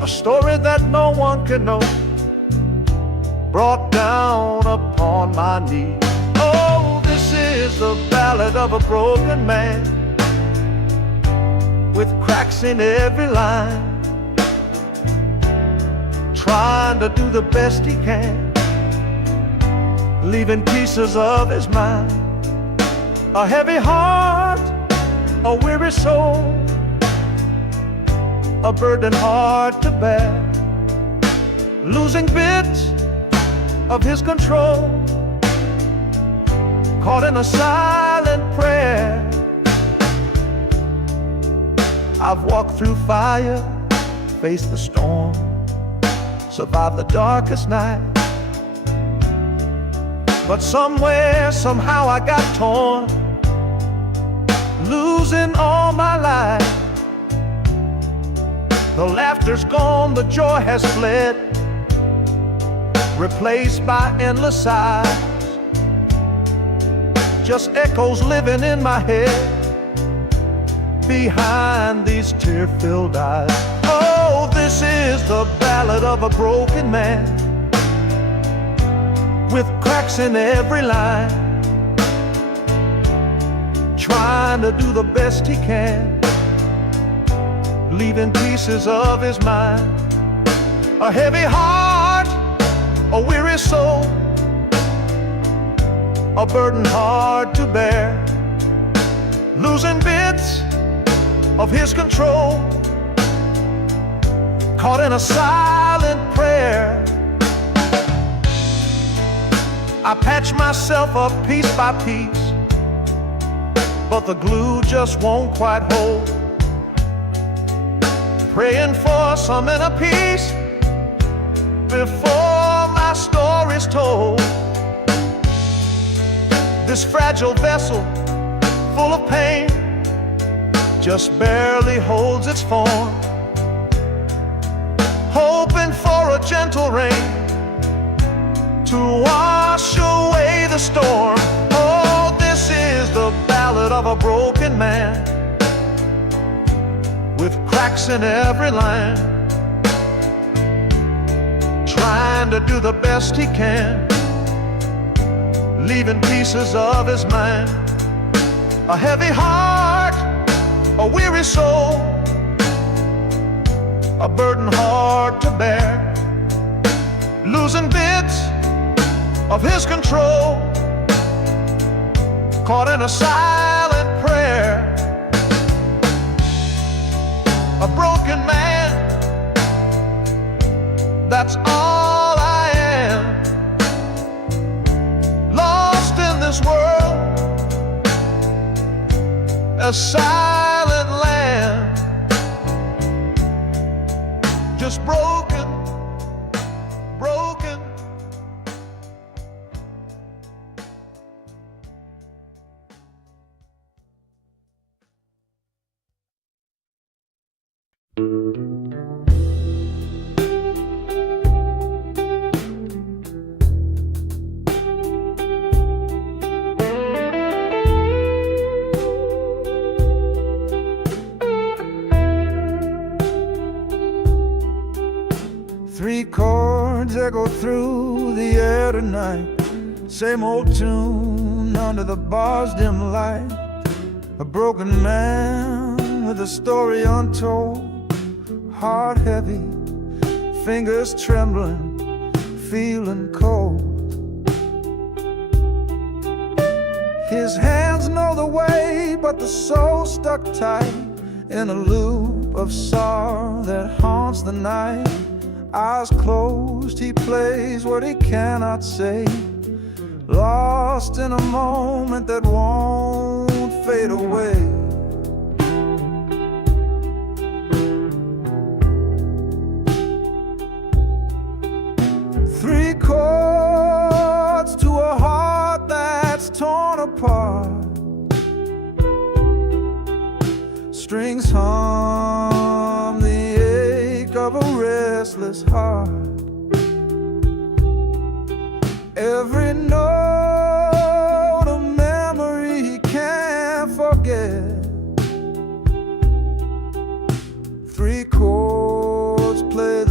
a story that no one can know, brought down upon my knee. Oh, this is the ballad of a broken man, with cracks in every line, trying to do the best he can, leaving pieces of his mind. A heavy heart, a weary soul, a burden hard to bear, losing bits of his control, caught in a silent prayer. I've walked through fire, faced the storm, survived the darkest night, but somewhere, somehow I got torn, losing all my life. The laughter's gone, the joy has fled, replaced by endless sighs, just echoes living in my head behind these tear-filled eyes. Oh, this is the ballad of a broken man, with cracks in every line, trying to do the best he can, leaving pieces of his mind. A heavy heart, a weary soul, a burden hard to bear, losing bits of his control, caught in a silent prayer. I patch myself up piece by piece, but the glue just won't quite hold, praying for some inner peace before my story's told. This fragile vessel, full of pain, just barely holds its form, hoping for a gentle rain to wash away the storm. Oh, this is the ballad of a broken man, with cracks in every line, trying to do the best he can, leaving pieces of his mind. A heavy heart, a weary soul, a burden hard to bear, losing bits of his control, caught in a silent prayer. A broken man, that's all I am, lost in this world, a silent land, just broken, broken. Three chords echo through the air tonight, same old tune under the bar's dim light. A broken man with a story untold, heart heavy, fingers trembling, feeling cold. His hands know the way, but the soul stuck tight in a loop of sorrow that haunts the night. Eyes closed, he plays what he cannot say, lost in a moment that won't fade away. Three chords to a heart that's torn apart, strings hum the ache of a restless heart. Every note a memory he can't forget. Three chords play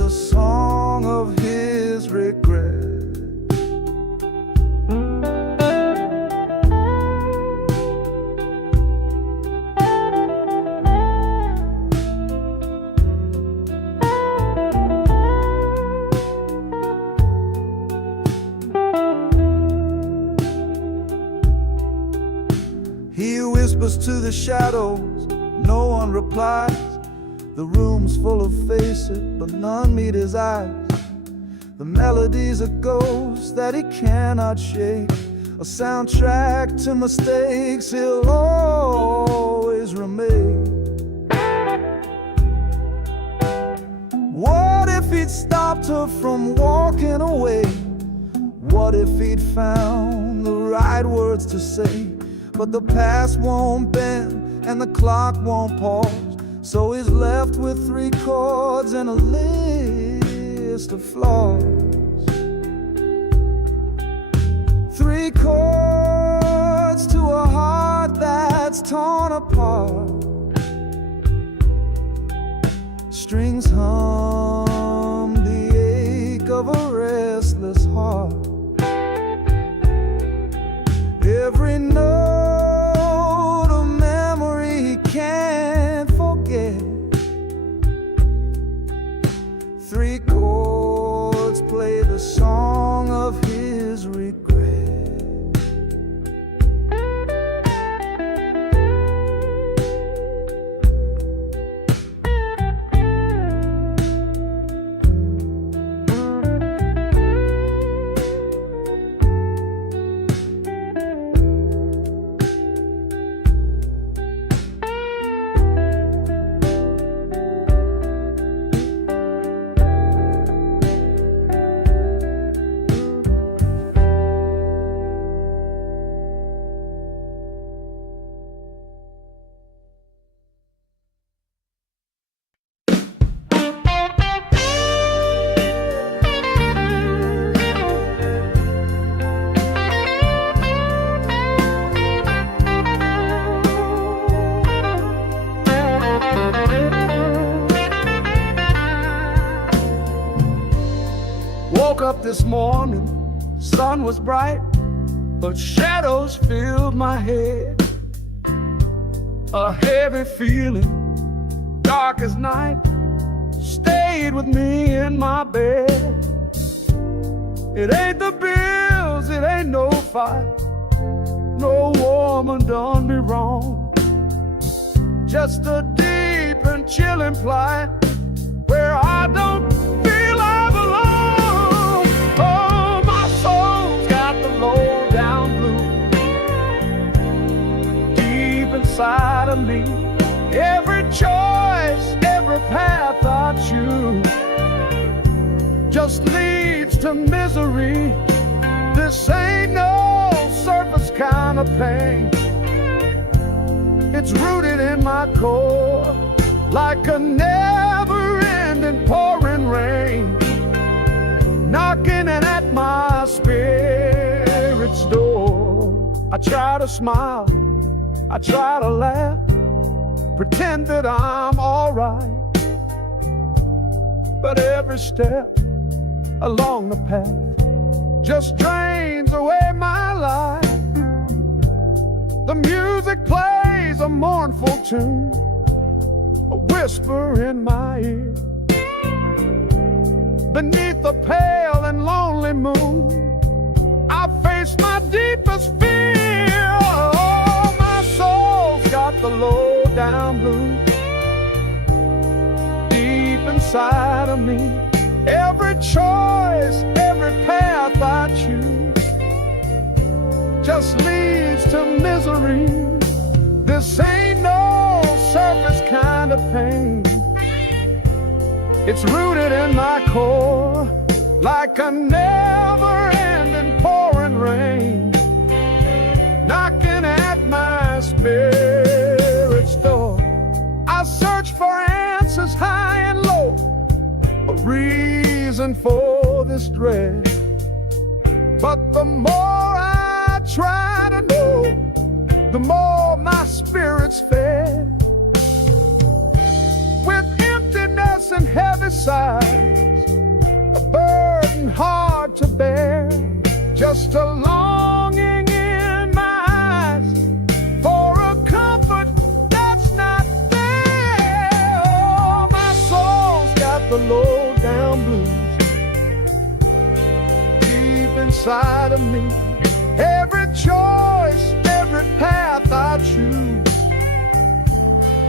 whispers to the shadows, no one replies. The room's full of faces, but none meet his eyes. The melody's a ghost that he cannot shake, a soundtrack to mistakes he'll always remain. What if he'd stopped her from walking away? What if he'd found the right words to say? But the past won't bend and the clock won't pause, so he's left with 3 chords and a list of flaws. 3 chords to a heart that's torn apart. Strings hum the ache of a restless heart. Every note a memory he can't forget. 3 chords play the song of his regret. Woke up this morning, sun was bright, but shadows filled my head. A heavy feeling, dark as night, stayed with me in my bed. It ain't the bills, it ain't no fight, no woman done me wrong. Just a deep and chilling plight where I don't feel I belong. Oh, my soul's got the low down blues deep inside of me. Every choice, every path I choose just leads to misery. This ain't no surface kind of pain. It's rooted in my core like a never-ending pouring rain, knocking at my spirit's door. I try to smile, I try to laugh, pretend that I'm alright, but every step along the path just drains away my life. The music plays a mournful tune, a whisper in my ear. Beneath the pale and lonely moon, I face my deepest fear. Oh, my soul's got the low down blues deep inside of me. Every choice, every path I choose just leads to misery. This ain't no surface kind of pain. It's rooted in my core like a never-ending pouring rain, knocking at my spirit's door. I search for answers high and low, a reason for this dread, but the more I try to know, the more my spirit's fed. With emptiness and heavy sighs, a burden hard to bear, just a longing in my eyes for a comfort that's not there. Oh, my soul's got the low down blues deep inside of me. Every choice, every path I choose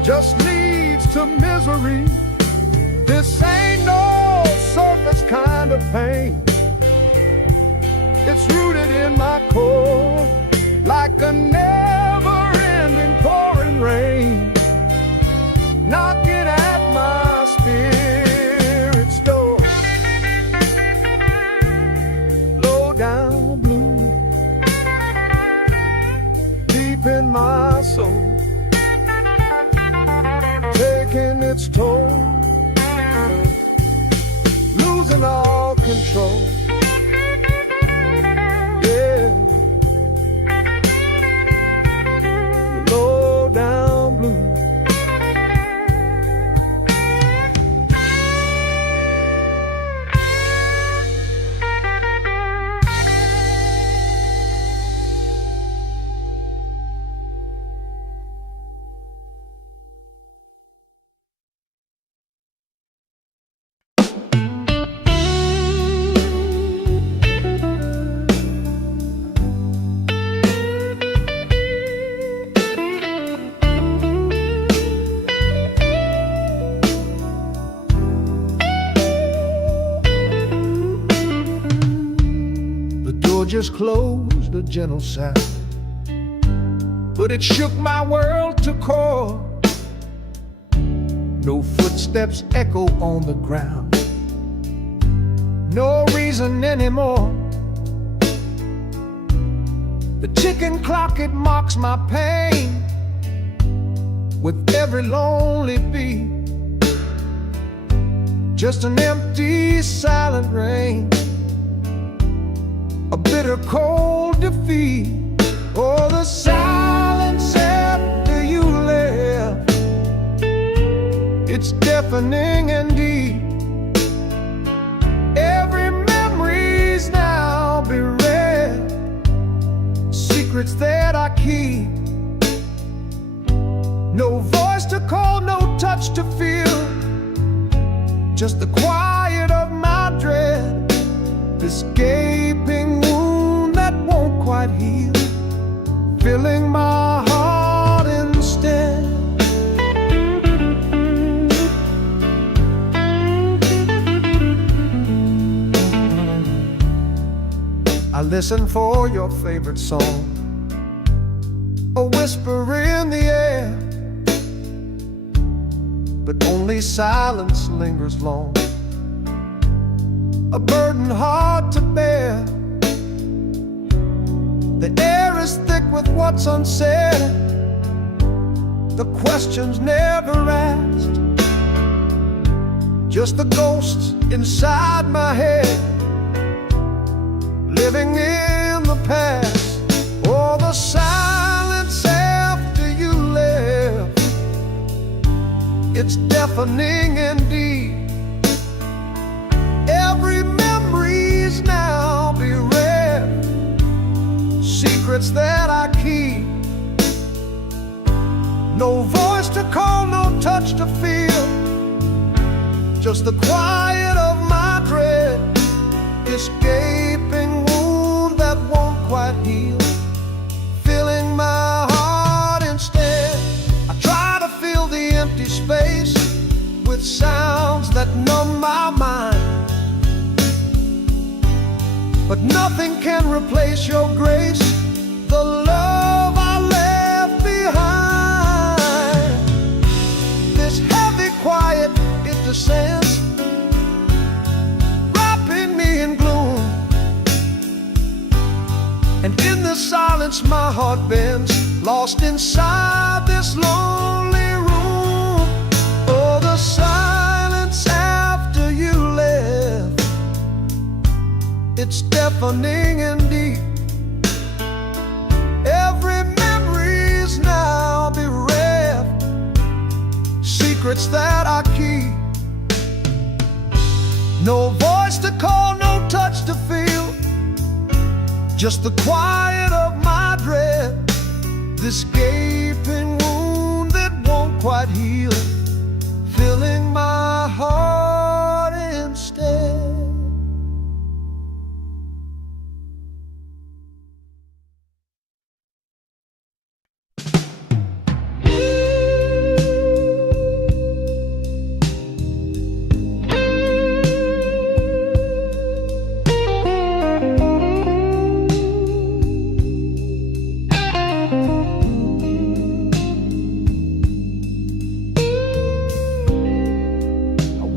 just leads to misery. This ain't no surface kind of pain. It's rooted in my core, like a never-ending pouring rain, knocking at my spirit's door. Low down blue, deep in my soul, taking its toll, losing all control. Yeah, low down blue. Just closed, a gentle sound, but it shook my world to core. No footsteps echo on the ground, no reason anymore. The ticking clock, it mocks my pain with every lonely beat. Just an empty, silent rain, a bitter cold defeat. Oh, the silence after you left, it's deafening and deep. Every memory's now bereft, secrets that I keep. No voice to call, no touch to feel, just the quiet of my dread. This gaping wound that won't quite heal, filling my heart instead. I listen for your favorite song, a whisper in the air, but only silence lingers long, a burden hard to bear. The air is thick with what's unsaid, the questions never asked, just the ghosts inside my head, living in the past. Oh, the silence after you left, it's deafening indeed. Every memory's now bereft, secrets that I keep. No voice to call, no touch to feel, just the quiet of my dread. This gaping wound that won't quite heal, filling my heart instead. I try to fill the empty space with sounds that numb my mind, but nothing can replace your grace, the love I left behind. This heavy quiet, it descends, wrapping me in gloom, and in the silence my heart bends, lost inside this lonely room. Oh, the silence after you left, it's deafening and deep. Every memory's now bereft, secrets that I keep. No voice to call, no touch to feel, just the quiet of my dread. This gaping wound that won't quite heal, filling my heart instead.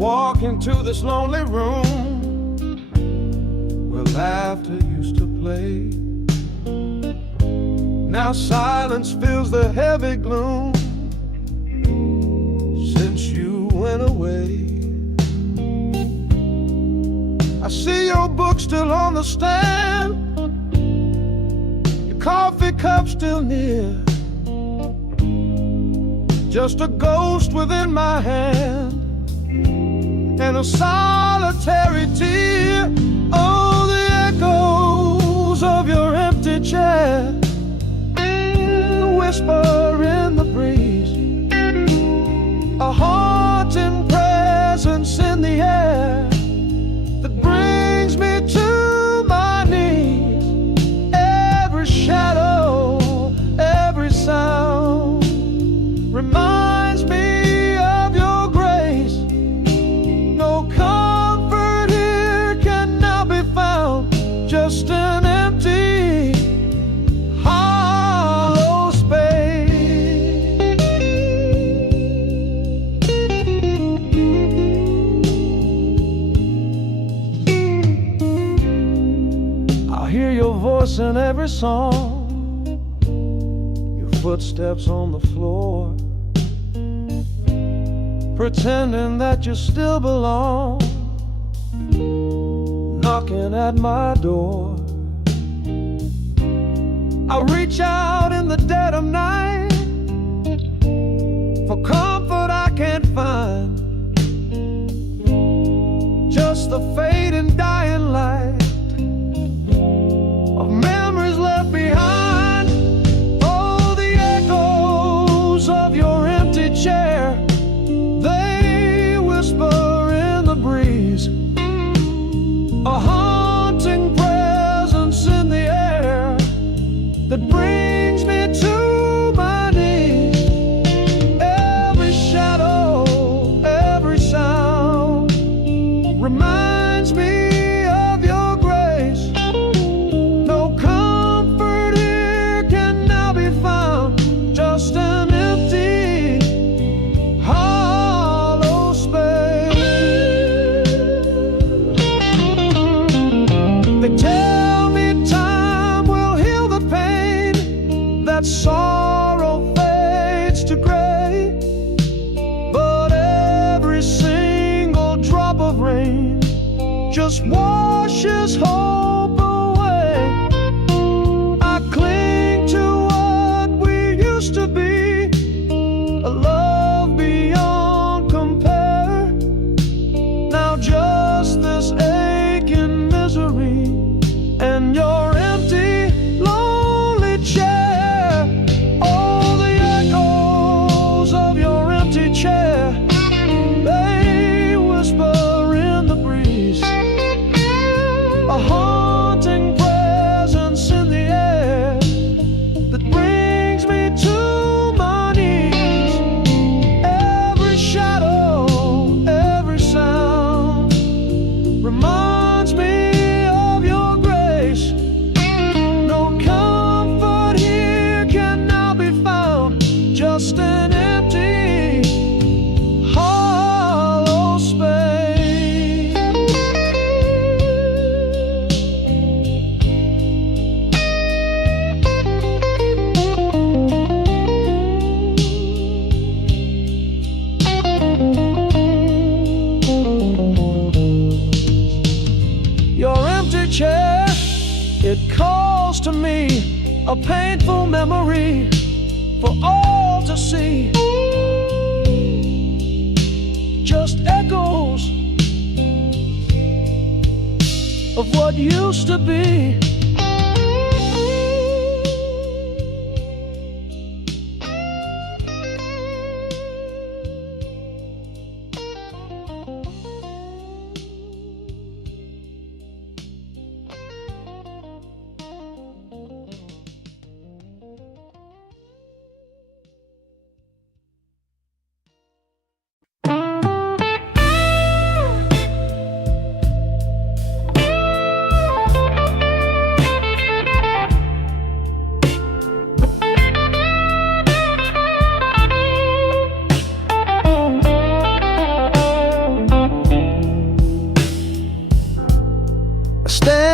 walk into this lonely room where laughter used to play. Now silence fills the heavy gloom since you went away. I see your book still on the stand, your coffee cup still near, just a ghost within my hand and a solitary tear. Oh, the echoes of your empty chair, the whisper in the breeze, a haunting presence in the air that brings me to my knees. Every shadow, every sound reminds me of your grace. No comfort here can now be found, just an empty, hollow space. I hear your voice in every song, your footsteps on the floor, pretending that you still belong, knocking at my door. I reach out in the dead of night for comfort I can't find, just the fading dying light of memories left behind. Oh, the echoes of your empty chair, they whisper in the breeze, a haunting presence in the air that brings me to my knees. Every shadow, every sound reminds me of your grace. No comfort here can now be found, just an empty, hollow space. They tell me time will heal the pain, that sorrow fades to gray, but every single drop of rain just washes hope away. I cling to what we used to be, a love beyond compare. Now just this aching misery and your empty, lonely chair. Oh, the echoes of your empty chair, they whisper in the breeze, a haunting presence in the air that brings me to my knees. Every shadow, every sound reminds me of your grace. No comfort here can now be found, just an empty, hollow space. Your empty chair, it calls to me, a painful memory for all to see. Just echoes of what used to be.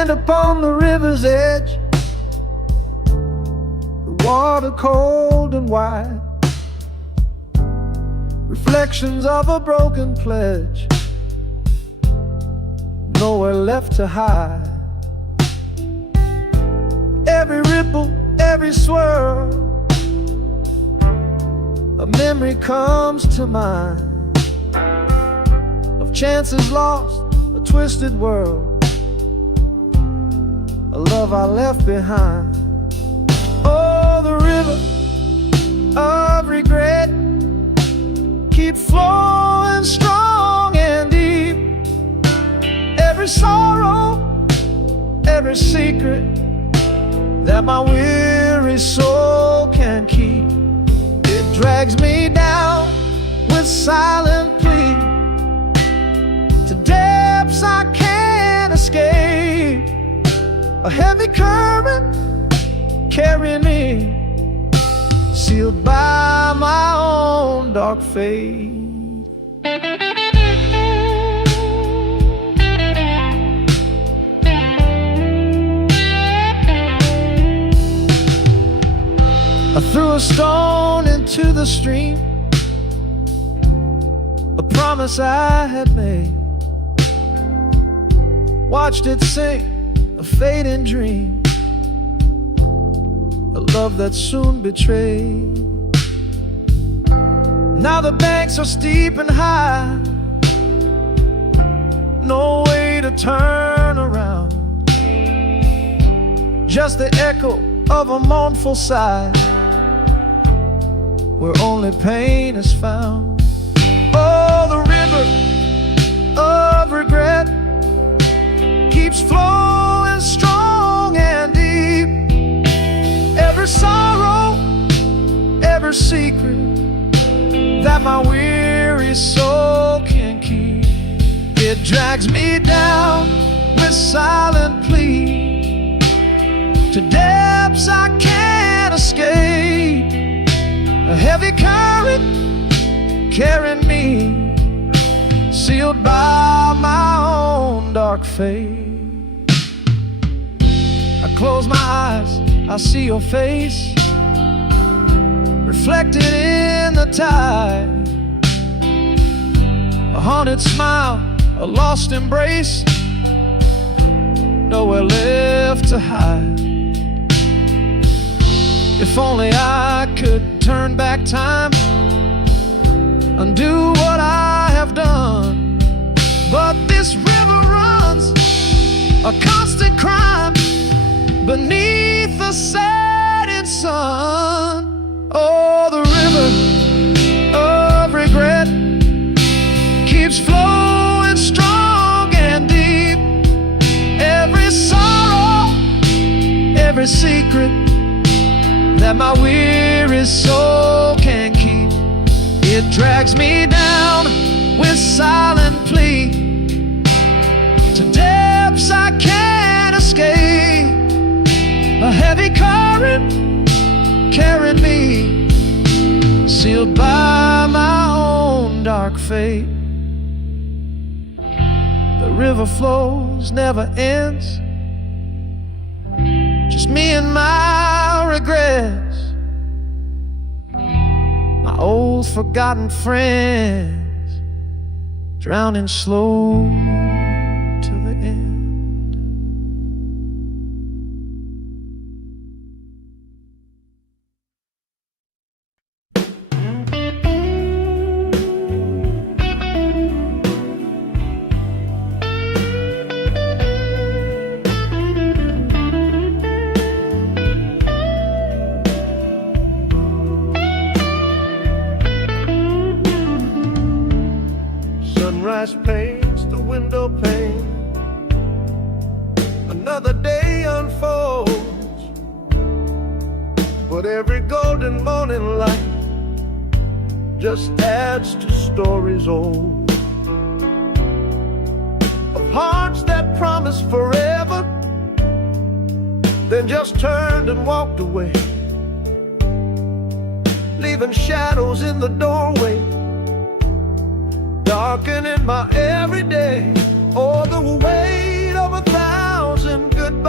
stand upon the river's edge, the water cold and wide, reflections of a broken pledge, nowhere left to hide. Every ripple, every swirl, a memory comes to mind of chances lost, a twisted world, a love I left behind. Oh, the river of regret keeps flowing strong and deep. Every sorrow, every secret that my weary soul can keep, it drags me down with silent plea to depths I can't escape. A heavy current carrying me, sealed by my own dark fate. I threw a stone into the stream, a promise I had made, watched it sink, a fading dream, a love that soon betrayed. Now the banks are steep and high, no way to turn around, just the echo of a mournful sigh, where only pain is found. Oh, the river of regret keeps flowing strong and deep. Every sorrow, every secret that my weary soul can keep, it drags me down with silent plea to depths I can't escape. A heavy current carrying me, sealed by my own dark fate. I close my eyes, I see your face reflected in the tide, a haunted smile, a lost embrace, nowhere left to hide. If only I could turn back time, undo what I have done, but this river runs a constant crime beneath the setting sun. Oh, the river of regret keeps flowing strong and deep. Every sorrow, every secret that my weary soul can keep, it drags me down with silent plea to depths I can't escape. A heavy current carrying me, sealed by my own dark fate. The river flows, never ends, just me and my regrets, my old forgotten friends, drowning slow to the end. Sunrise paints the window pane, another day unfolds, but every golden morning light just adds to stories old, of hearts that promised forever, then just turned and walked away, leaving shadows in the doorway, darkening my everyday. Oh, the weight of 1,000 good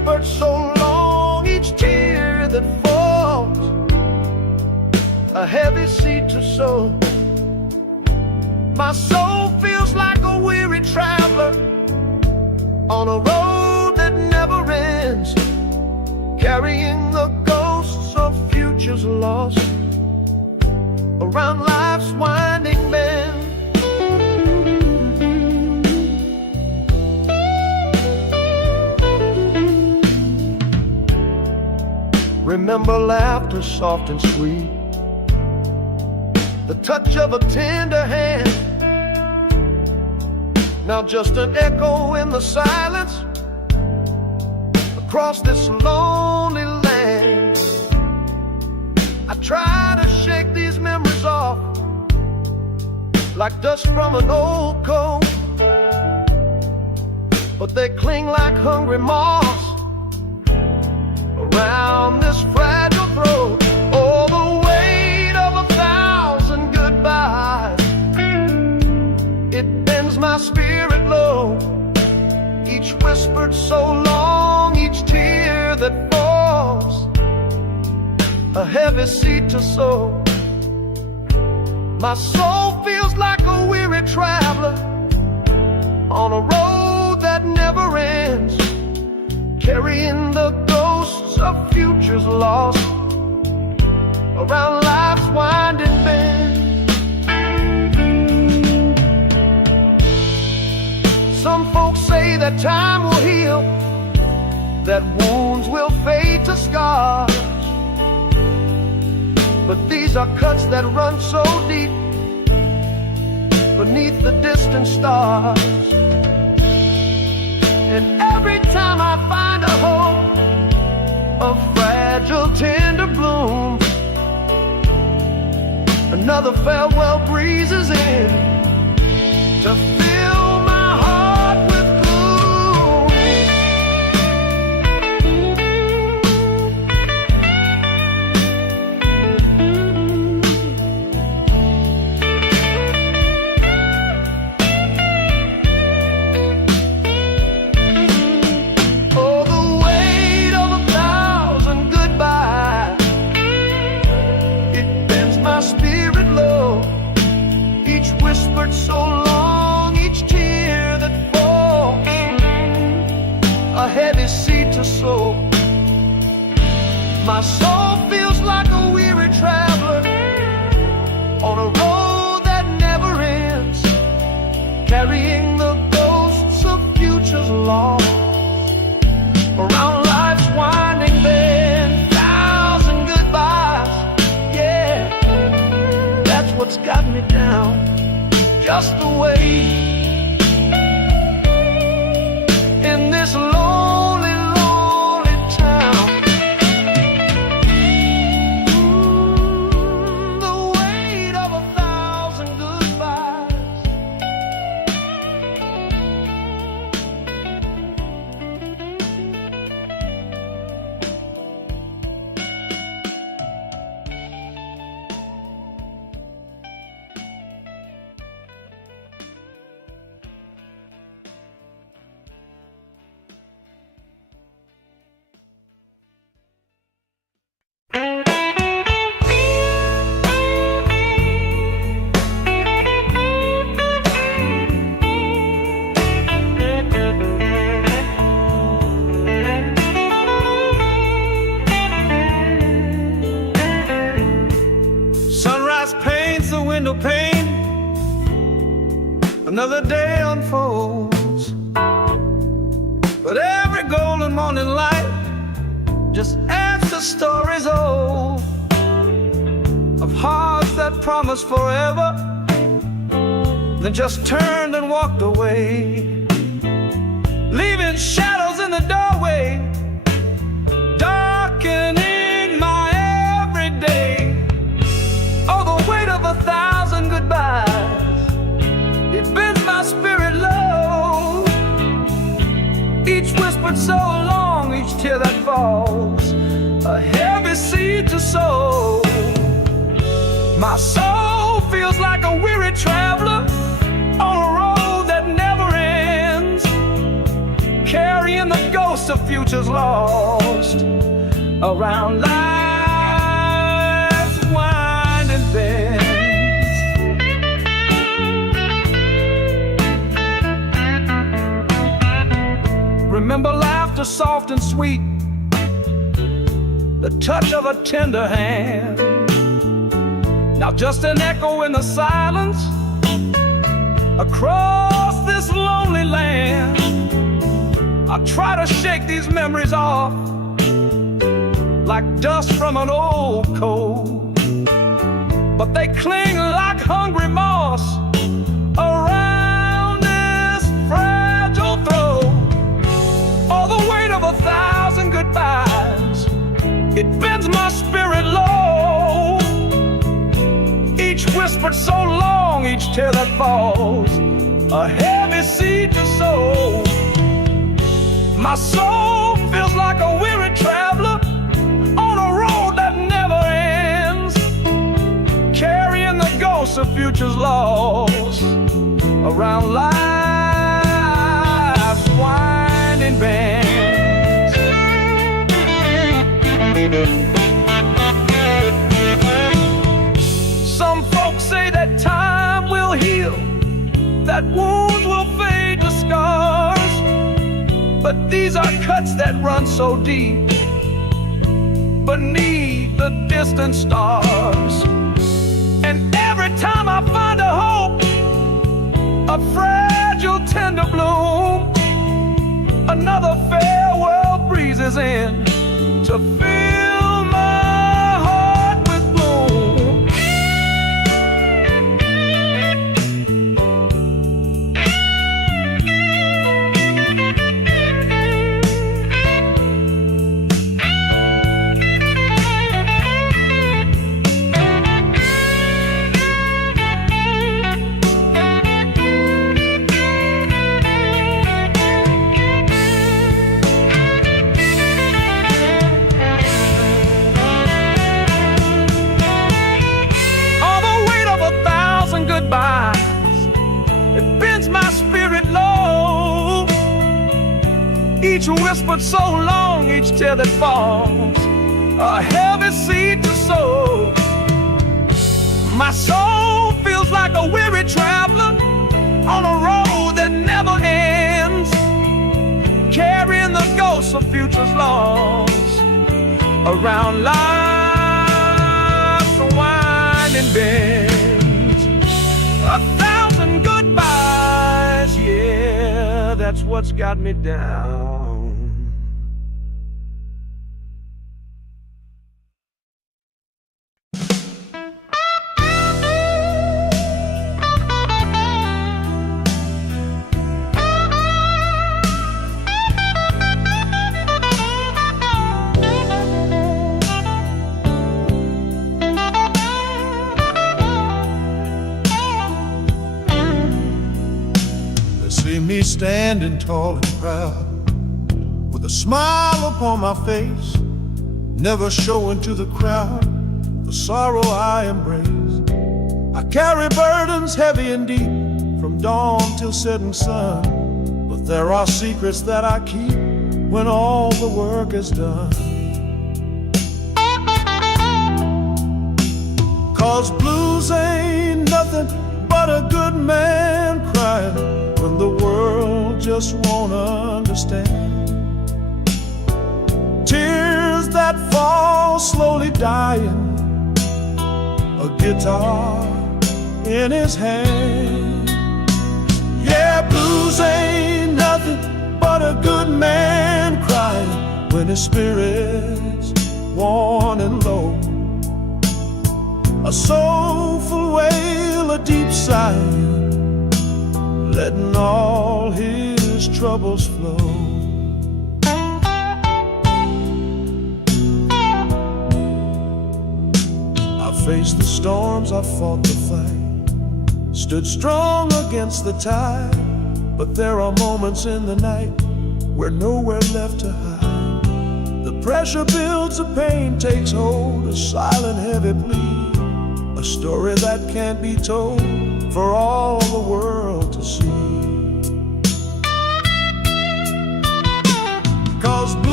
whispered so long, each tear that falls, a heavy seed to sow. My soul feels like a weary traveler on a road that never ends, carrying the ghosts of futures lost around life's winding bend. Remember laughter soft and sweet, the touch of a tender hand. Now just an echo in the silence across this lonely land. I try to shake these memories off like dust from an old coat, but they cling like hungry moths around this fragile throat. Oh, the weight of 1,000 goodbyes, it bends my spirit low. Each whispered so long, each tear that falls, a heavy seed to sow. My soul feels like a weary traveler on a road that never ends, carrying the ghosts of futures lost around life's winding bend. Some folks say that time will heal, that wounds will fade to scars, but these are cuts that run so deep beneath the distant stars. And every time I find a hope, a fragile tender bloom, another farewell breezes in to fill my heart with so long, each tear that falls, a heavy seed to sow. My soul feels like a weary traveler on a road that never ends, carrying the ghosts of futures lost around life's winding bend. 1,000 goodbyes, yeah, that's what's got me down. Just the way in this lonely, lonely town. The weight of 1,000 goodbyes. Window pane, another day unfolds, but every golden morning light just adds to stories old of hearts that promised forever, then just turned and walked away, leaving shadows in the doorway, darkening my everyday. Oh, the weight of 1,000 goodbyes, it bends my spirit low. Each whispered so long, each tear that falls, a heavy seed to sow. My soul feels like a weary traveler on a road that never ends, carrying the ghosts of futures lost around life's winding bend. Remember laughter soft and sweet, the touch of a tender hand. Now just an echo in the silence across this lonely land. I try to shake these memories off like dust from an old coat, but they cling like hungry moss around this fragile throat. All the weight of 1,000 goodbyes, it bends my spirit low. Each whispered so long, each tear that falls, a heavy seed to sow. My soul feels like a weary traveler on a road that never ends, carrying the ghosts of futures lost around life's winding bend. Some folks say that time will heal, that wounds will fade to scars, but these are cuts that run so deep beneath the distant stars. And every time I find a hope, a fragile tender bloom, another farewell breezes in to fill my heart with gloom. It bends my spirit low. Each whispered so long, each tear that falls, a heavy seed to sow. My soul feels like a weary traveler on a road that never ends, carrying the ghosts of futures lost around life's winding bend. 1,000 goodbyes, yeah, that's what's got me down. Me standing tall and proud, with a smile upon my face, never showing to the crowd the sorrow I embrace. I carry burdens heavy and deep, from dawn till setting sun, but there are secrets that I keep when all the work is done. 'Cause blues ain't nothing but a good man crying when the world just won't understand. Tears that fall slowly dying, a guitar in his hand. Yeah, blues ain't nothing but a good man crying when his spirit's worn and low. A soulful wail, a deep sigh, letting all his troubles flow. I faced the storms, I fought the fight, stood strong against the tide, but there are moments in the night where nowhere left to hide. The pressure builds, the pain takes hold, a silent heavy plea, a story that can't be told for all the world to see. 'Cause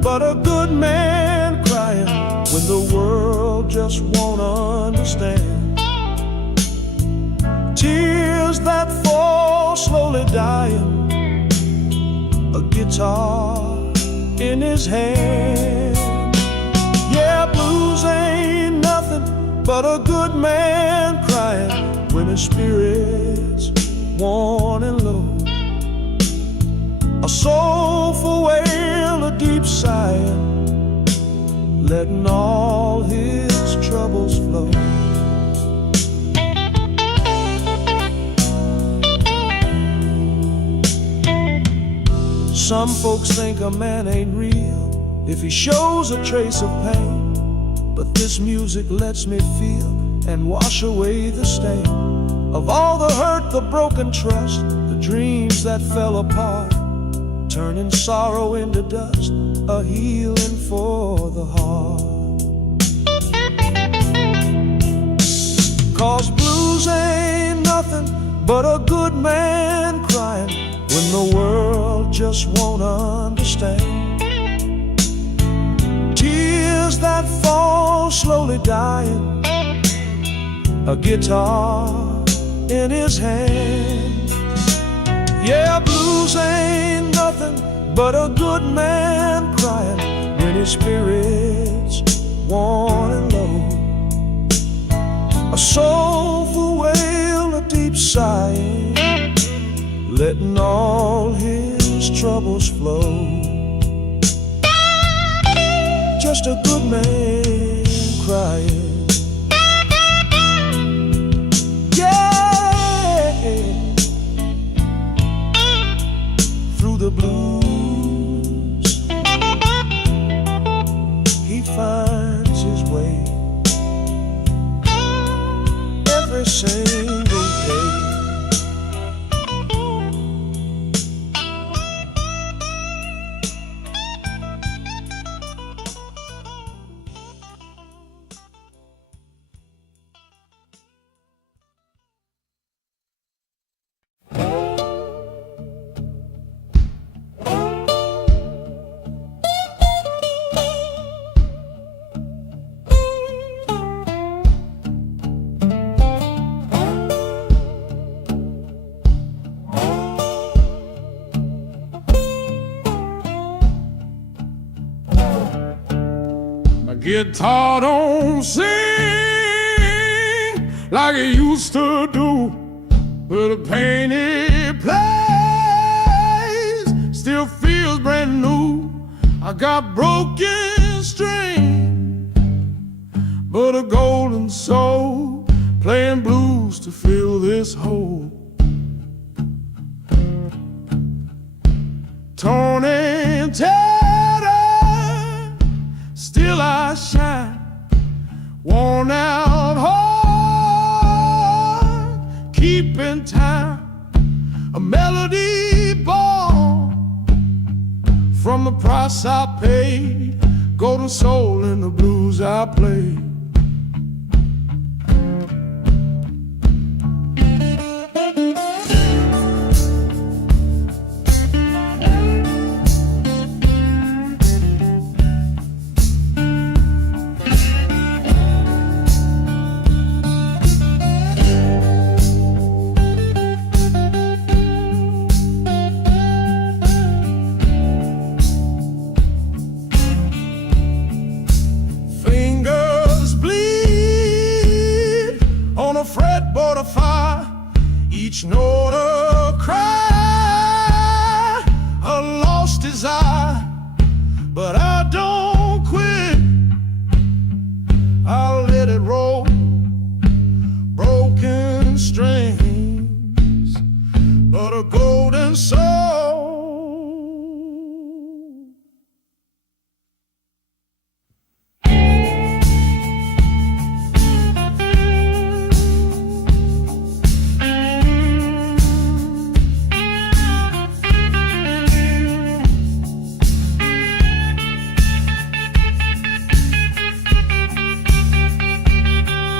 but a good man crying when the world just won't understand. Tears that fall slowly dying, a guitar in his hand. Yeah, blues ain't nothing but a good man crying when his spirit's worn and low. A soulful wail, a deep sigh, letting all his troubles flow. Some folks think a man ain't real if he shows a trace of pain, but this music lets me feel and wash away the stain of all the hurt, the broken trust, the dreams that fell apart, turning sorrow into dust, a healing for the heart. 'Cause blues ain't nothing but a good man crying when the world just won't understand. Tears that fall slowly dying, a guitar in his hand. Yeah, blues ain't nothing but a good man crying when his spirit's worn and low. A soulful wail, a deep sigh, letting all his troubles flow. Just a good man crying. Through the blues, he finds his way every single day. Guitar don't sing like it used to do, but the pain it plays still feels brand new. I got broken strings, but a golden soul playing blues to fill this hole. Torn and tattered, still I shine, worn out heart, keeping time, a melody born from the price I paid, golden soul in the blues I play. Fretboard of fire, each note a cry, a lost desire, but I don't quit. I'll let it roll, broken strings, but a golden soul.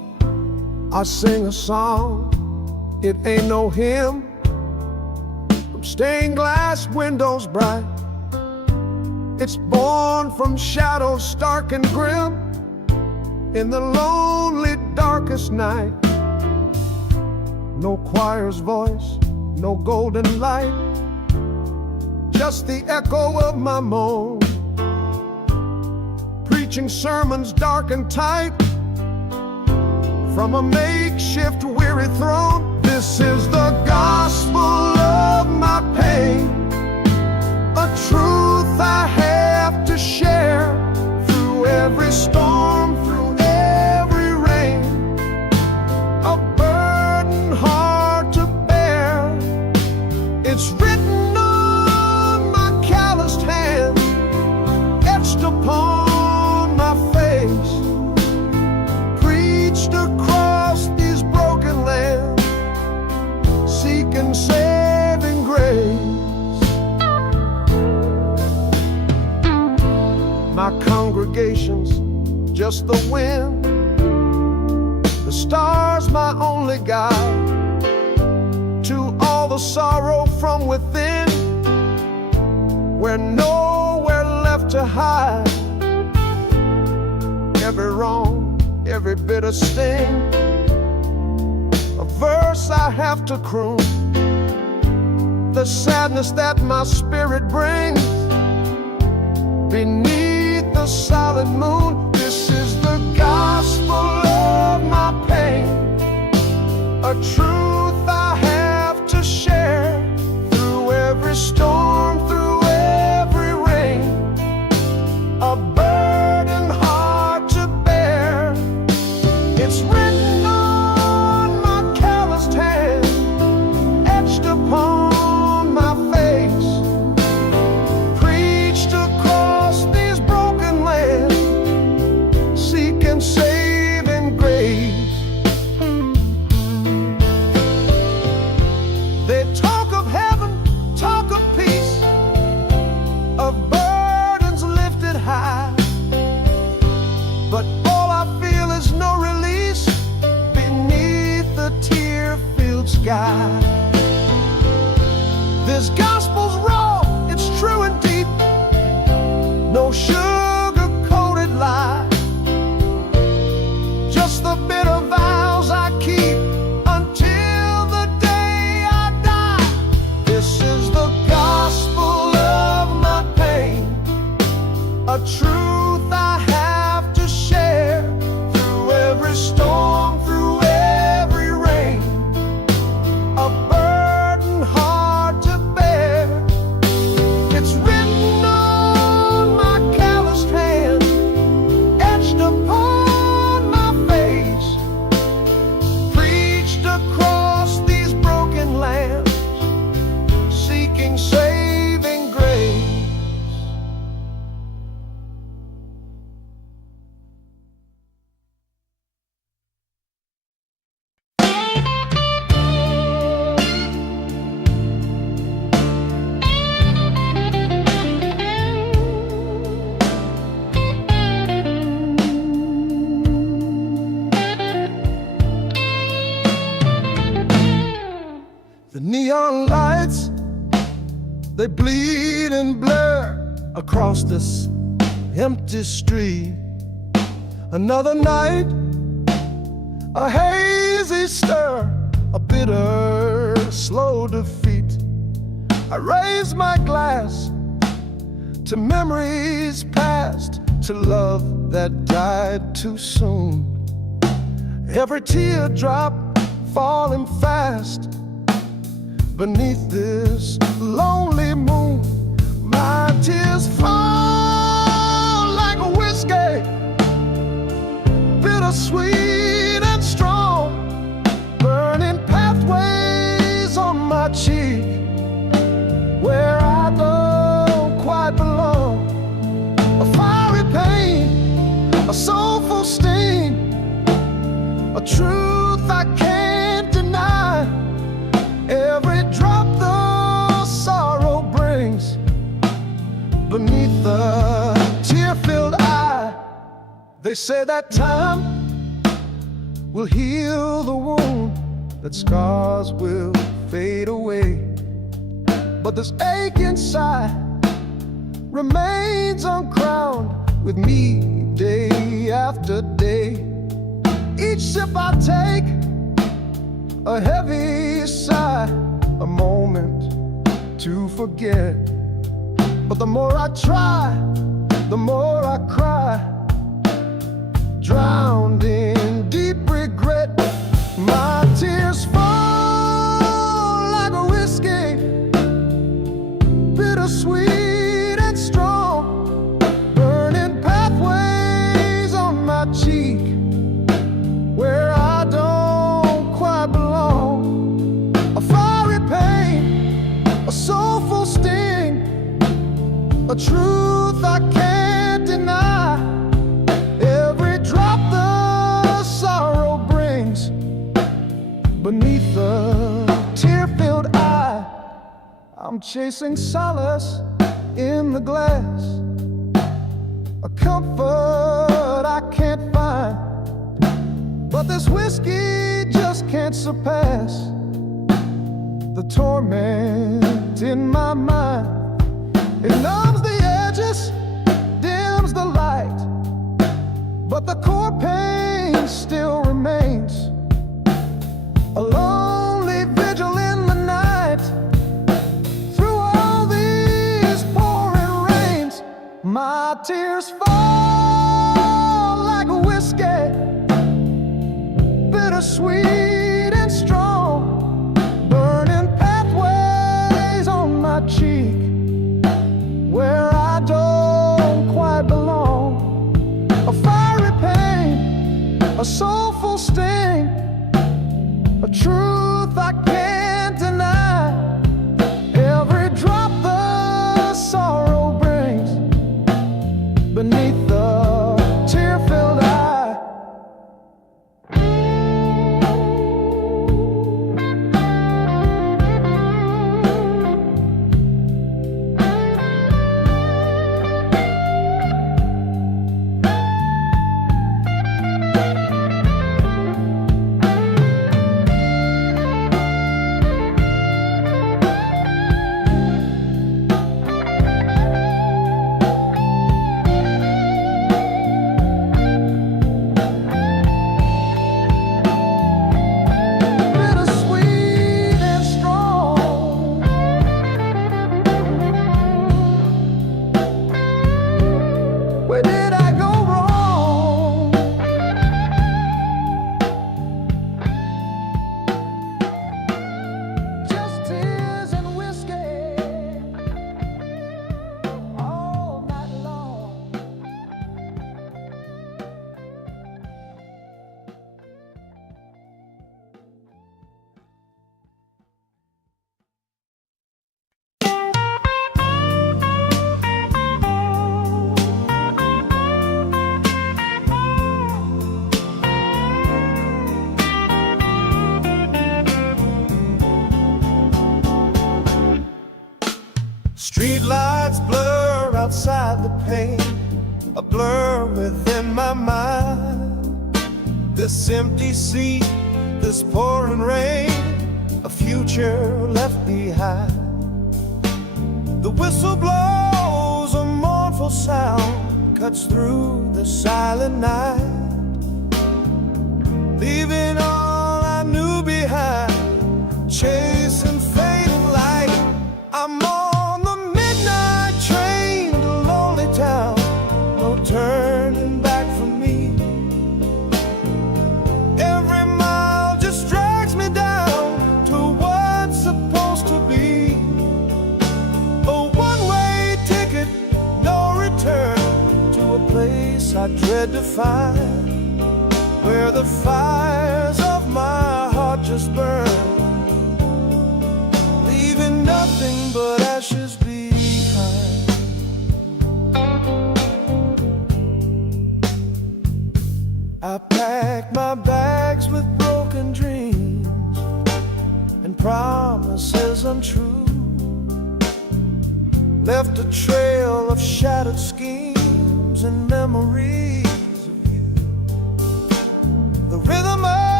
sing a song, it ain't no hymn, from stained glass windows bright. It's born from shadows stark and grim, in the lonely darkest night. No choir's voice, no golden light, just the echo of my moan, preaching sermons dark and tight from a makeshift weary throne. This is the gospel of my pain, a truth I have to share through every storm, through every rain, a burden hard to bear. It's written on my calloused hand, etched upon my face, preached across these broken lands, seeking saving grace. My congregation's just the wind, the stars my only guide to all the sorrow from within, where nowhere left to hide. Every wrong, every bitter sting, a verse I have to croon, the sadness that my spirit brings beneath the solid moon. This is the gospel of my pain, a truth I have to share through every storm, through every rain, a burden hard to bear. It's written on my calloused hand, etched upon my face, preached across these broken lands, seeking saving grace. They talk of heaven, talk of peace, of burdens lifted high, but all I feel is no release beneath the tear-filled sky. This gospel's raw, it's true and deep, no sugar-coated lie, just the bitter vows I keep until the day I die. This is the gospel of my pain, a truth I have to share through every storm, through every rain, a burden hard to bear. It's written on my calloused hand, etched upon my face, preached across these broken lands, seeking saving grace. The neon lights, they bleed and blur across this empty street. Another night, a hazy stir, a bitter, slow defeat. I raise my glass to memories past, to love that died too soon. Every teardrop falling fast beneath this lonely moon. My tears fall like a whiskey, bittersweet and strong, burning pathways on my cheek where I don't quite belong. A fiery pain, a soulful sting, a truth I can't deny. Every drop the sorrow brings beneath the tear-filled eye. They say that time will heal the wound, that scars will fade away. But this ache inside remains uncrowned with me day after day. Each sip I take, a heavy sigh, a moment to forget. But the more I try, the more I cry, drowned in deep regret. My tears fall like a whiskey, bittersweet and strong, burning pathways on my cheek where I don't quite belong. A fiery pain, a soulful sting, a truth I can't deny. Every drop the sorrow brings beneath the tear-filled eye. I'm chasing solace in the glass, a comfort I can't find. But this whiskey just can't surpass the torment in my mind. It numbs the edges, dims the light, but the core pain still remains. A lonely vigil in the night, through all these pouring rains. My tears fall like a whiskey, bittersweet and strong, burning pathways on my cheek where I don't quite belong. A fiery pain, a soulful sting, a truth I can't deny. Every drop the sorrow brings beneath the tear-filled eye. Where did I go wrong? Just tears and whiskey all night long. Street lights blur outside the pane, a blur within my mind. This empty seat, this pouring rain, a future left behind. The whistle blows, a mournful sound cuts through the silent night, leaving all I knew behind, chasing fading light. I'm on the midnight train to lonely town, no turning back for me. Every mile just drags me down to what's supposed to be a one-way ticket, no return, to a place I dread to find, where the fires of my heart just burn, leaving nothing but ashes behind. I packed my bags with broken dreams and promises untrue, left a trail of shattered schemes and memories of you. The rhythm of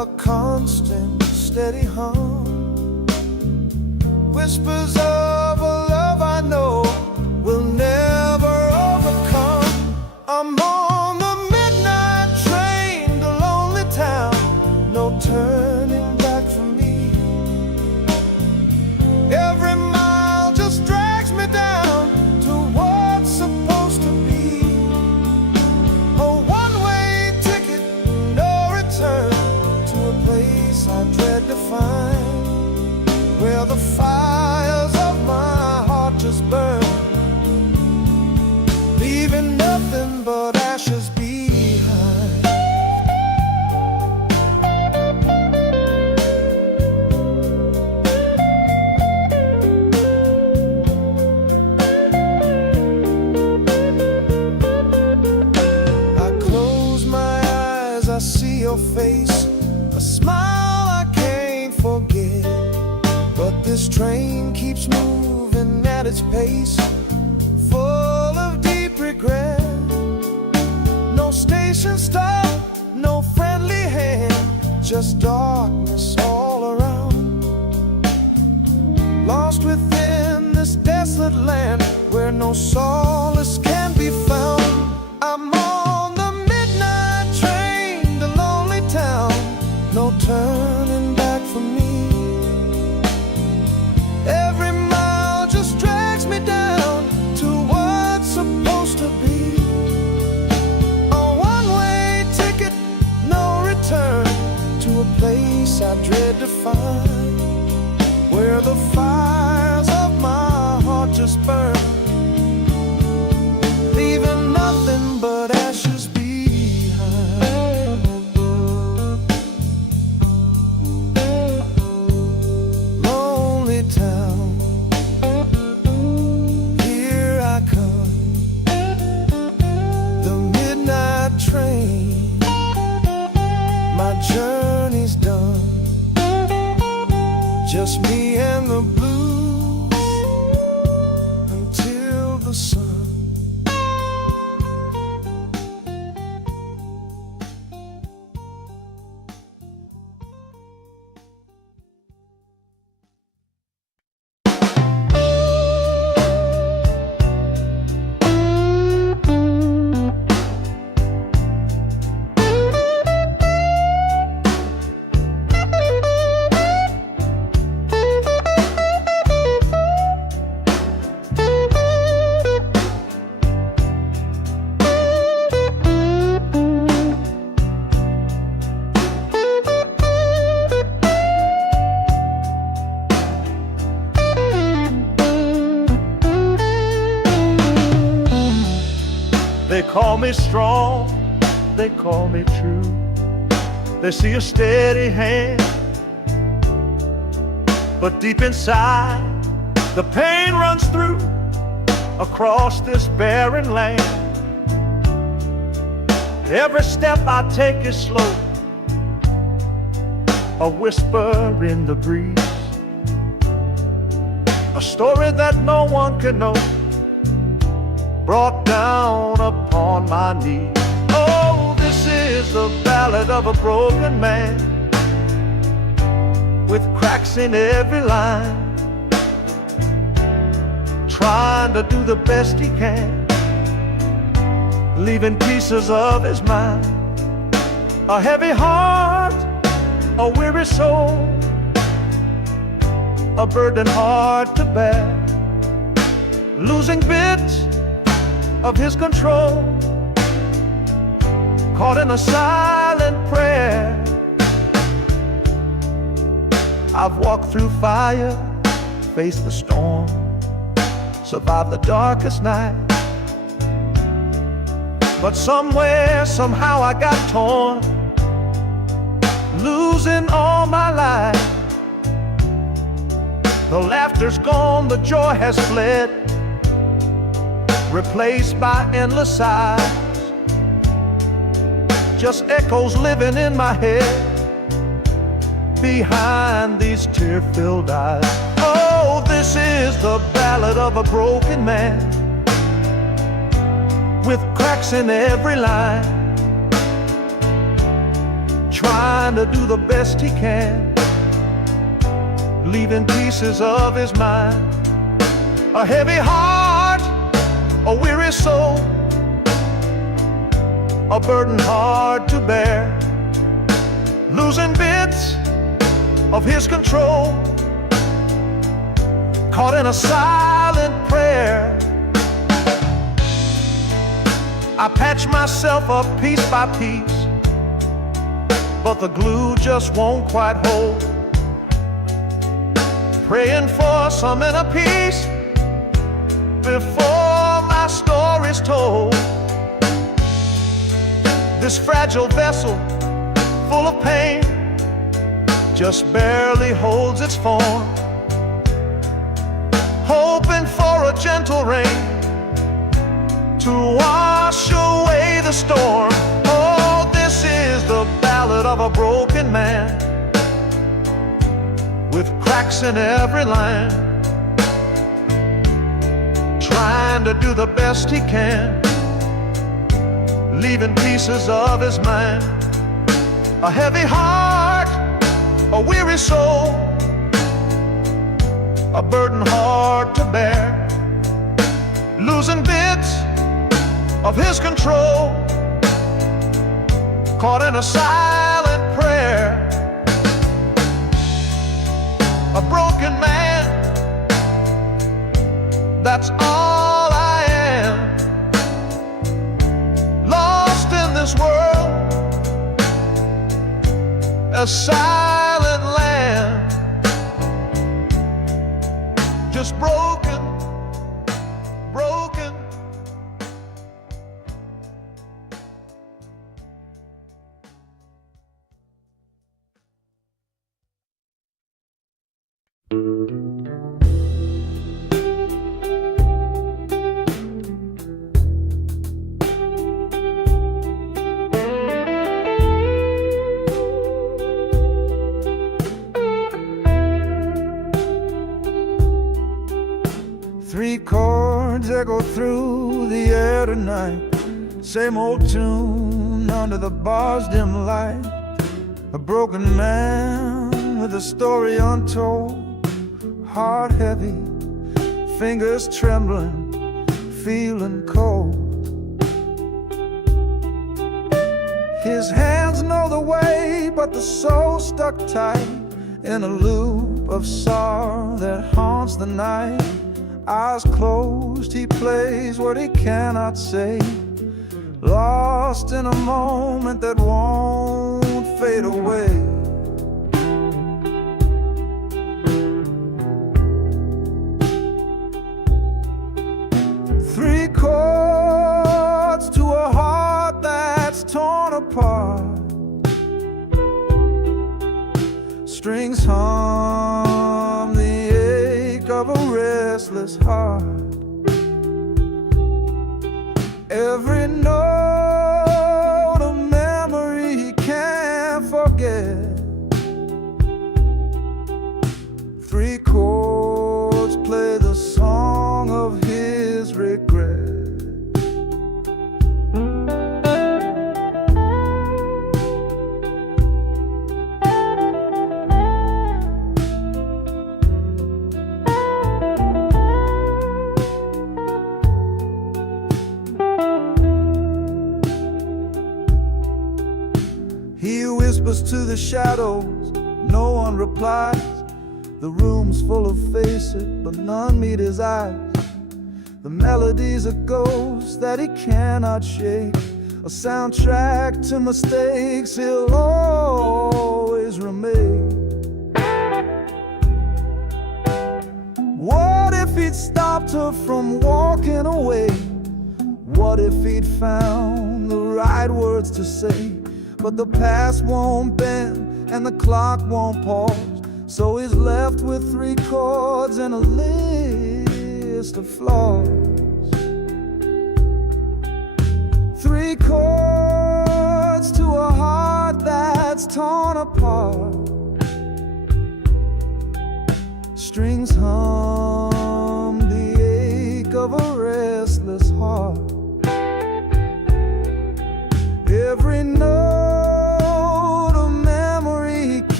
a constant, steady hum. Whispers of a love I know will never overcome. I'm on the midnight train to lonely town, no turning back for me. Every mile just drags me down to what's supposed to be. A one-way ticket, no return, to a place I dread to find, where the fires of my heart just burn, leaving nothing but ashes behind. I close my eyes, I see your face, a smile I can't forget. But this train keeps moving at its pace, full of deep regret. No station stop, no friendly hand, just darkness all around. Lost within this desolate land where no solace can be found. I'm on the midnight train to lonely town, no turning back for me. Every mile just drags me down to what's supposed to be. A one-way ticket, no return, to a place I dread to find, where the fires of my heart just burn, leaving nothing but ashes behind. Lonely town, here I come, the midnight train, my journey's done, just me and the blues until the sun. They call me strong, they call me true. They see a steady hand, but deep inside the pain runs through across this barren land. Every step I take is slow, a whisper in the breeze, a story that no one can know, brought down upon my knees. Oh, this is the ballad of a broken man, with cracks in every line, trying to do the best he can, leaving pieces of his mind. A heavy heart, a weary soul, a burden hard to bear, losing bits of his control, caught in a silent prayer. I've walked through fire, faced the storm, survived the darkest night, but somewhere, somehow I got torn, losing all my life. The laughter's gone, the joy has fled, replaced by endless sighs, just echoes living in my head behind these tear-filled eyes. Oh, this is the ballad of a broken man, with cracks in every line, trying to do the best he can, leaving pieces of his mind. A heavy heart, a weary soul, a burden hard to bear, losing bits of his control, caught in a silent prayer. I patch myself up piece by piece, but the glue just won't quite hold. Praying for some inner peace before my story's told. This fragile vessel, full of pain, just barely holds its form, hoping for a gentle rain to wash away the storm. Oh, this is the ballad of a broken man, with cracks in every line, trying to do the best he can, leaving pieces of his mind. A heavy heart, a weary soul, a burden hard to bear, losing bits of his control, caught in a silent prayer. A broken man, that's all I am, lost in this world, a silent land, just broken, broken. Three chords echo through the air tonight, same old tune under the bar's dim light. A broken man with a story untold, heart heavy, fingers trembling, feeling cold. His hands know the way, but the soul stuck tight in a loop of sorrow that haunts the night. Eyes closed, he plays what he cannot say, lost in a moment that won't fade away. Three chords to a heart that's torn apart, strings hum the ache of a restless heart. Every note a memory he can't forget. Three chords play the song of his regret. He whispers to the shadows, no one replies. The room's full of faces, but none meet his eyes. The melody's a ghost that he cannot shake, a soundtrack to mistakes he'll always remake. What if he'd stopped her from walking away? What if he'd found the right words to say? But the past won't bend and the clock won't pause, so he's left with three chords and a list of flaws. Three chords to a heart that's torn apart, strings hum the ache of a restless heart. Every note a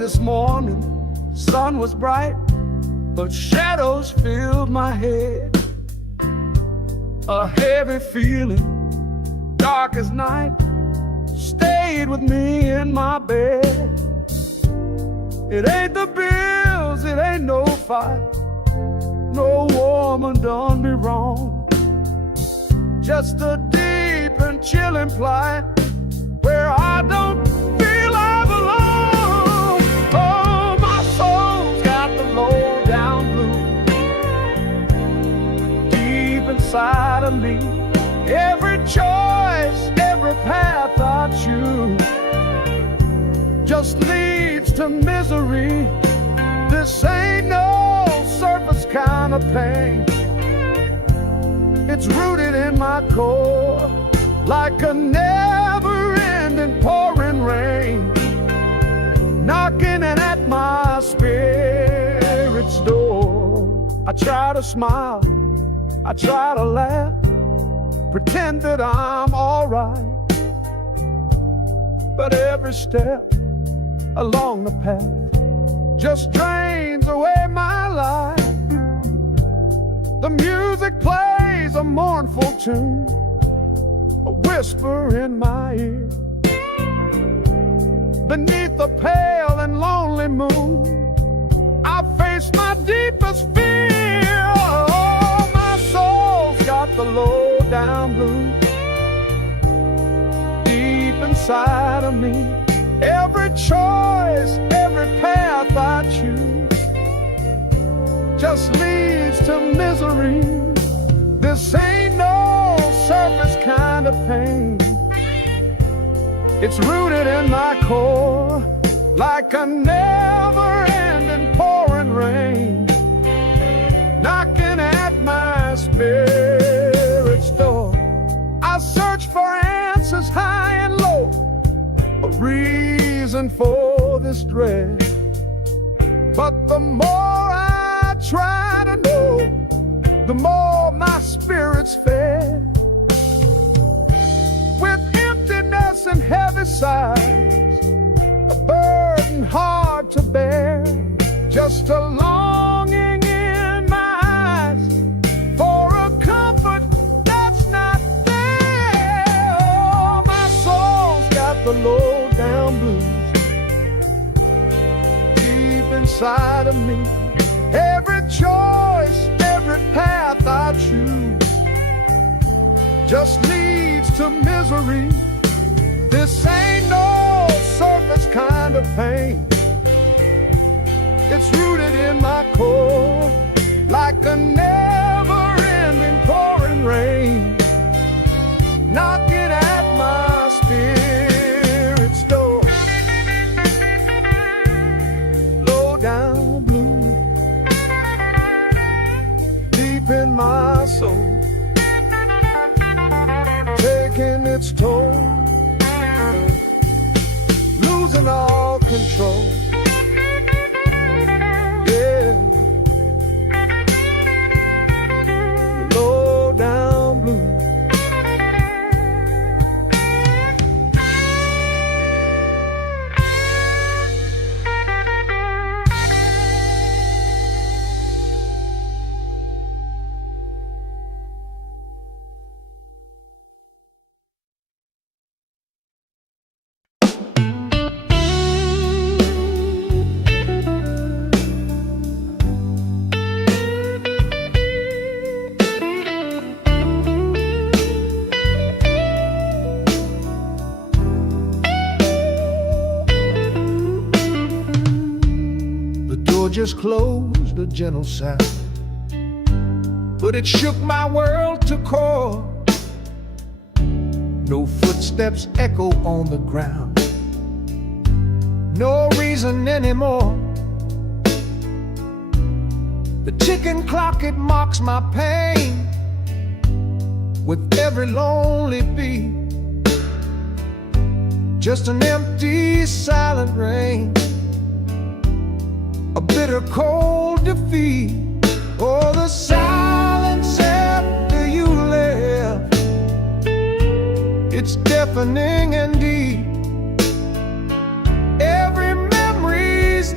this morning, sun was bright, but shadows filled my head. A heavy feeling, dark as night, stayed with me in my bed. It ain't the bills, it ain't no fight, no woman done me wrong. Just a deep and chilling plight where I don't feel I belong. Oh, my soul's got the low down blues deep inside of me. Every choice, every path I choose just leads to misery. This ain't no surface kind of pain. It's rooted in my core like a never-ending pouring rain, knocking at my spirit's door. I try to smile, I try to laugh, pretend that I'm alright, but every step along the path just drains away my life. The music plays a mournful tune, a whisper in my ear. Beneath the pale and lonely moon, I face my deepest fear. Oh, my soul's got the low down blues deep inside of me. Every choice, every path I choose just leads to misery. This ain't no surface kind of pain. It's rooted in my core like a never-ending pouring rain, knocking at my spirit's door. I search for answers high and low, a reason for this dread. But the more I try to know, the more my spirit's fed. With emptiness and heavy sighs, a burden hard to bear, just a longing in my eyes for a comfort that's not there. Oh, my soul's got the low down blues deep inside of me. Every choice, every path I choose just leads to misery. This ain't no surface kind of pain. It's rooted in my core like a never-ending pouring rain, knocking at my spirit's door. Low down blue deep in my soul, taking its toll, losing all control. Yeah, low down blue. Just closed, a gentle sound, but it shook my world to core. No footsteps echo on the ground, no reason anymore. The ticking clock, it mocks my pain with every lonely beat. Just an empty, silent rain, a bitter cold defeat. Oh, the silence after you left, it's deafening and deep. Every memory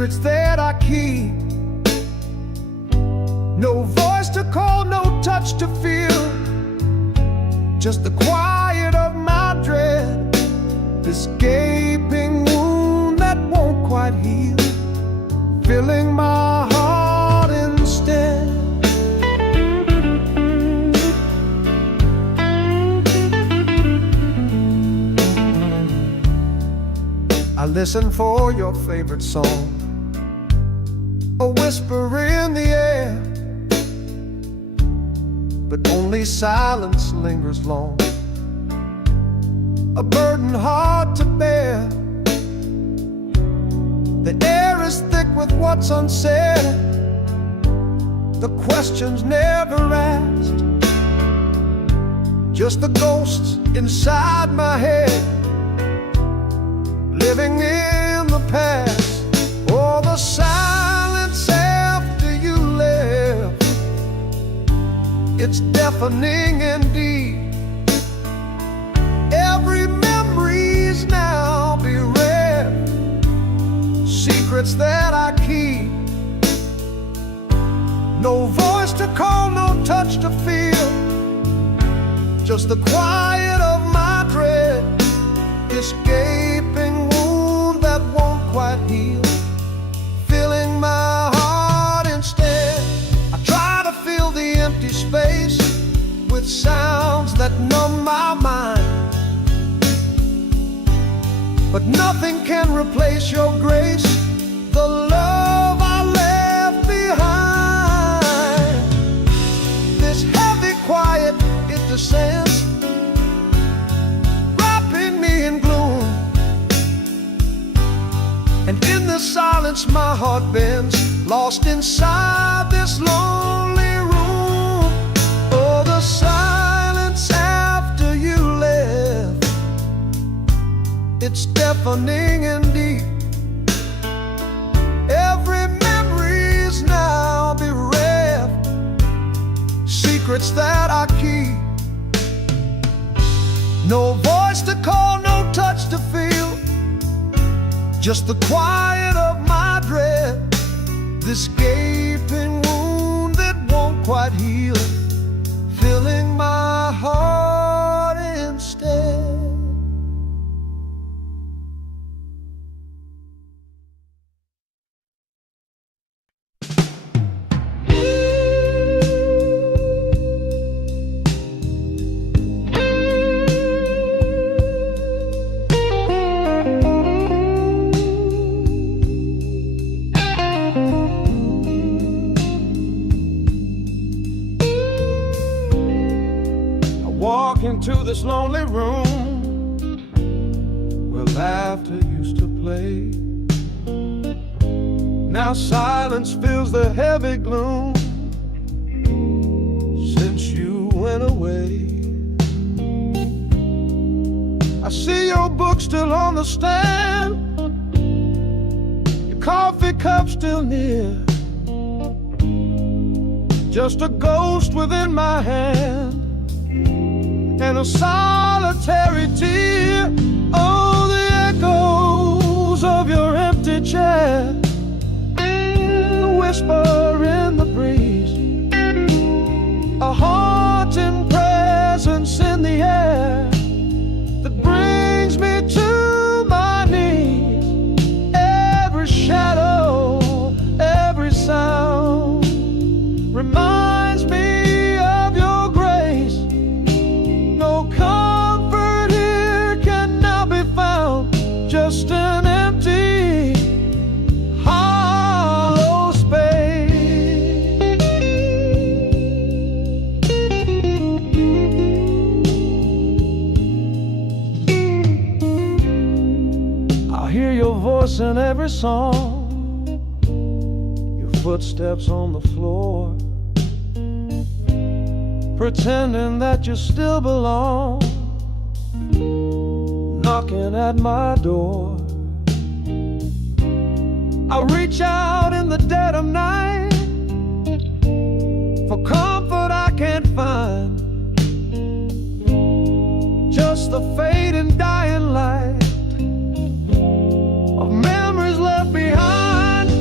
secrets that I keep. No voice to call, no touch to feel, just the quiet of my dread, this gaping wound that won't quite heal, filling my heart instead. I listen for your favorite song, a whisper in the air, but only silence lingers long, a burden hard to bear. The air is thick with what's unsaid, the questions never asked, just the ghosts inside my head, living in the past. Oh, the silence after you left, it's deafening indeed. Every memory's now bereft, secrets that I keep. No voice to call, no touch to feel, just the quiet of my dread, this gaping wound that won't quite heal, filling my heart instead. I try to fill the empty space with sounds that numb my mind, but nothing can replace your grace, the love I left behind. This heavy quiet, it descends, wrapping me in gloom, and in the silence my heart bends, lost inside this lonely room. Oh, the silence after you left, it's deafening indeed. Every memory's now bereft, secrets that I keep. No voice to call, no touch to feel, just the quiet of my dread, this gaping wound that won't quite heal, filling my heart instead. Walk into this lonely room where laughter used to play. Now silence fills the heavy gloom since you went away. I see your book still on the stand, your coffee cup still near, just a ghost within my hand and a solitary tear. Oh, the echoes of your empty chair, the whisper in the breeze, a haunting presence in the air that brings me to my knees. Every shadow, every sound reminds me of your grace. No comfort here can now be found, just an empty, hollow space. I hear your voice in every song, your footsteps on the floor, pretending that you still belong, knocking at my door. I reach out in the dead of night for comfort I can't find, just the fading dying light of memories left behind.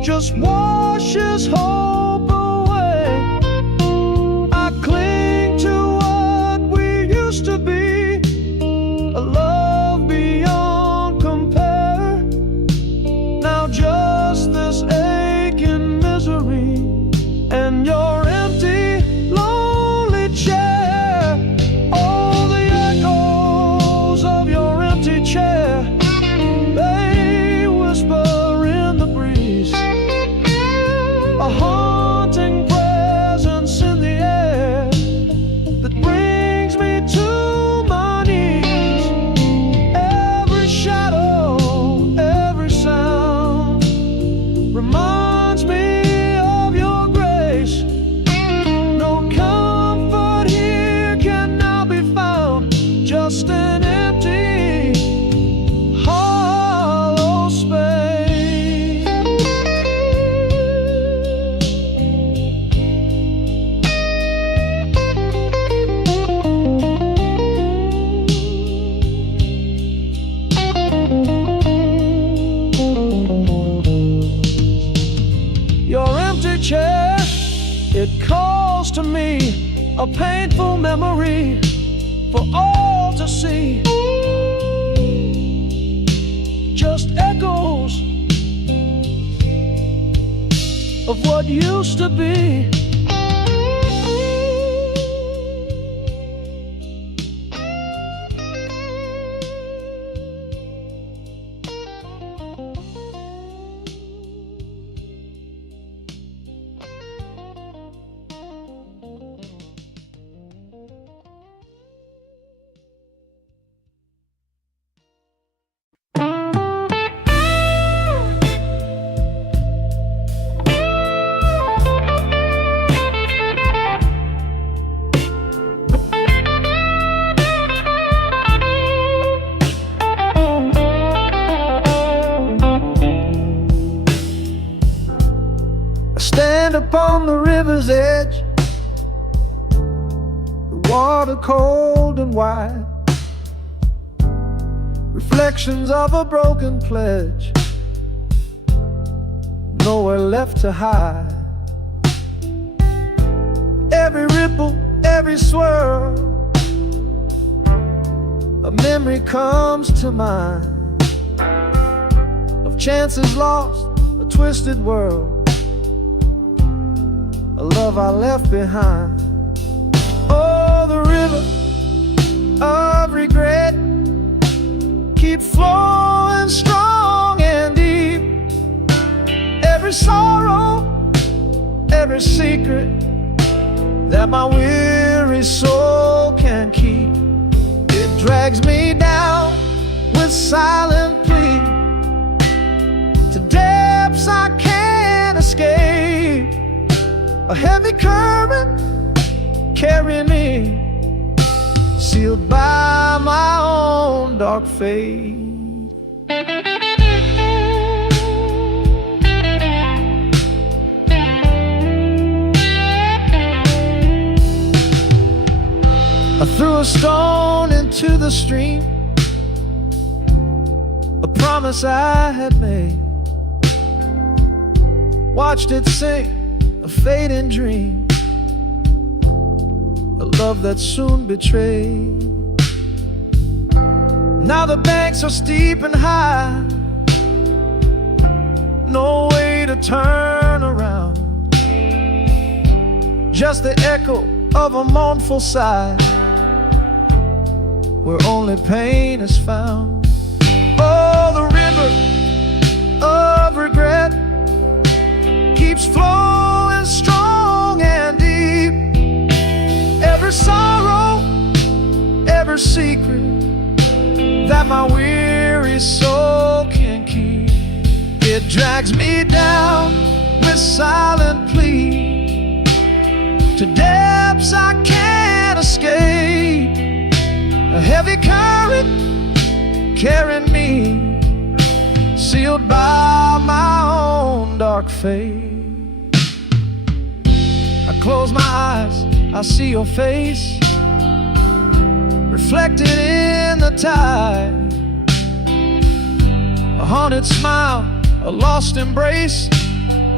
just washes hope away. I cling to what we used to be, a love beyond compare. Now just this aching misery and your empty, lonely chair. Oh, the echoes of your empty chair, they whisper in the breeze, a haunting presence in the air that brings me to my knees. Every shadow, every sound reminds me of your grace. No comfort here can now be found, just an empty, hollow space. Your empty chair, it calls to me, a painful memory for all to see. Just echoes of what used to be. Stand upon the river's edge, the water cold and wide, reflections of a broken pledge, nowhere left to hide. Every ripple, every swirl, a memory comes to mind of chances lost, a twisted world, a love I left behind. Oh, the river of regret keep flowing strong and deep. Every sorrow, every secret that my weary soul can keep, it drags me down with silent plea to depths I can't escape. A heavy current carrying me, sealed by my own dark fate. I threw a stone into the stream, a promise I had made, watched it sink, a fading dream, a love that soon betrayed. Now the banks are steep and high, no way to turn around, just the echo of a mournful sigh, where only pain is found. Oh, the river of regret keeps flowing strong and deep. Every sorrow, every secret that my weary soul can keep, it drags me down with silent plea to depths I can't escape. A heavy current carrying me, sealed by my own dark fate. I close my eyes, I see your face reflected in the tide, a haunted smile, a lost embrace,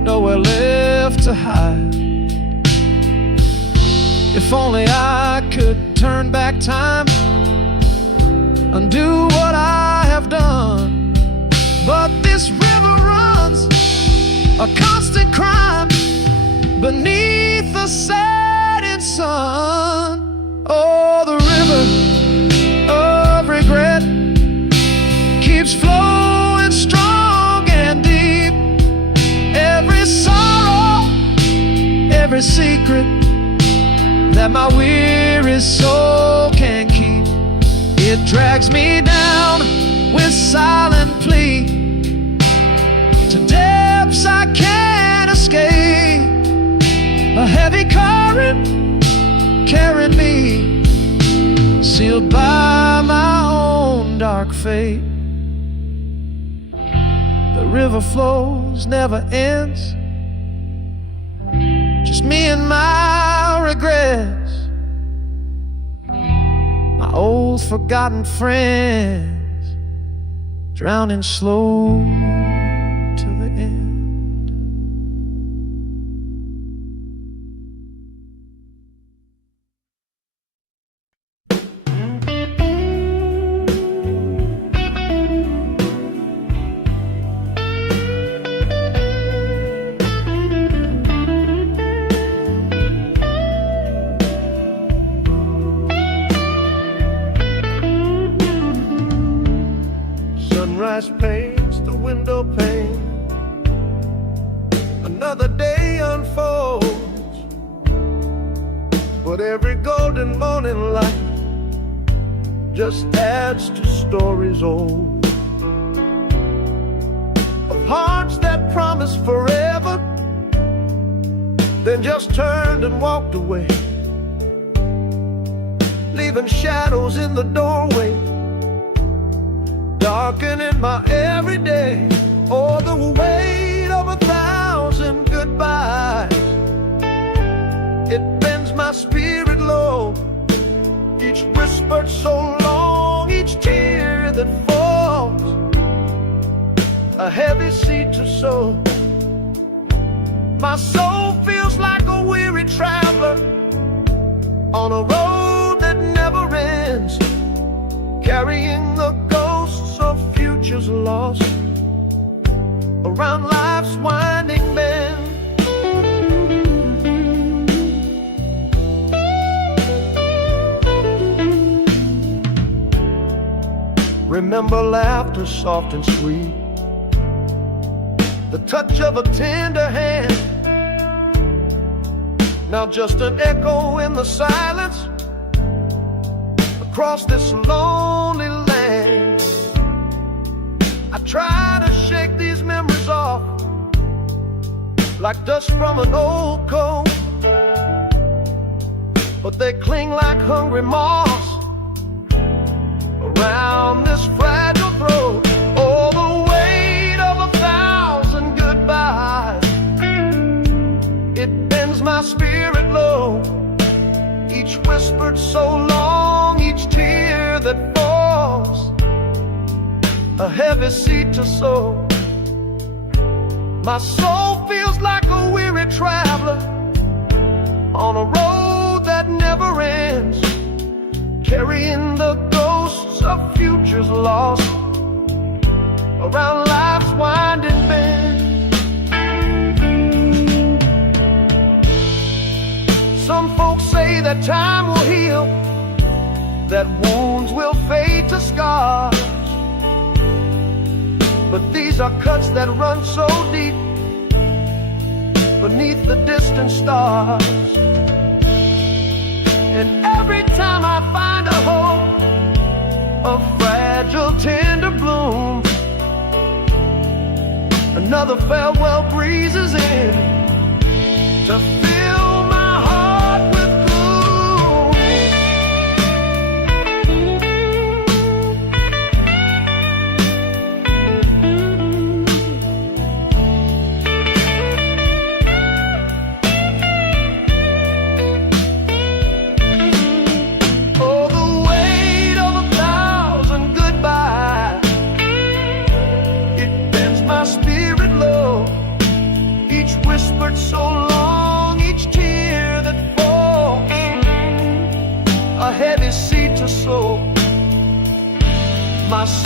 nowhere left to hide. If only I could turn back time, undo what I have done. But this river runs a constant crime beneath the setting sun. Oh, the river of regret keeps flowing strong and deep. Every sorrow, every secret that my weary soul can keep, it drags me down with silent plea to depths I can't escape. A heavy current carrying me, sealed by my own dark fate. The river flows, never ends, just me and my regrets, my old forgotten friends, drowning slow to the end. Sunrise paints the window pane, another day unfolds, but every golden morning light just adds to stories old, of hearts that promised forever, then just turned and walked away, leaving shadows in the doorway, darkening my everyday. Oh, the weight of 1,000 goodbyes, it bends my spirit low. Each whispered so long, each tear that falls, a heavy seed to sow. My soul feels like a weary traveler on a road that never ends, carrying the ghosts of futures lost around life's winding bend. Remember laughter soft and sweet, the touch of a tender hand, now just an echo in the silence across this lonely land. I try to shake these memories off like dust from an old coat, but they cling like hungry moths around this fragile throat. Oh, the weight of 1,000 goodbyes, it bends my spirit low. Each whispered so long, each tear that falls, a heavy seed to sow. My soul feels like a weary traveler on a road that never ends, carrying the ghosts of futures lost around life's winding bend. Some folks say that time will heal, that wounds will fade to scars, but these are cuts that run so deep beneath the distant stars. And every time I find a hope, a fragile tender bloom, another farewell breezes in to fill my heart with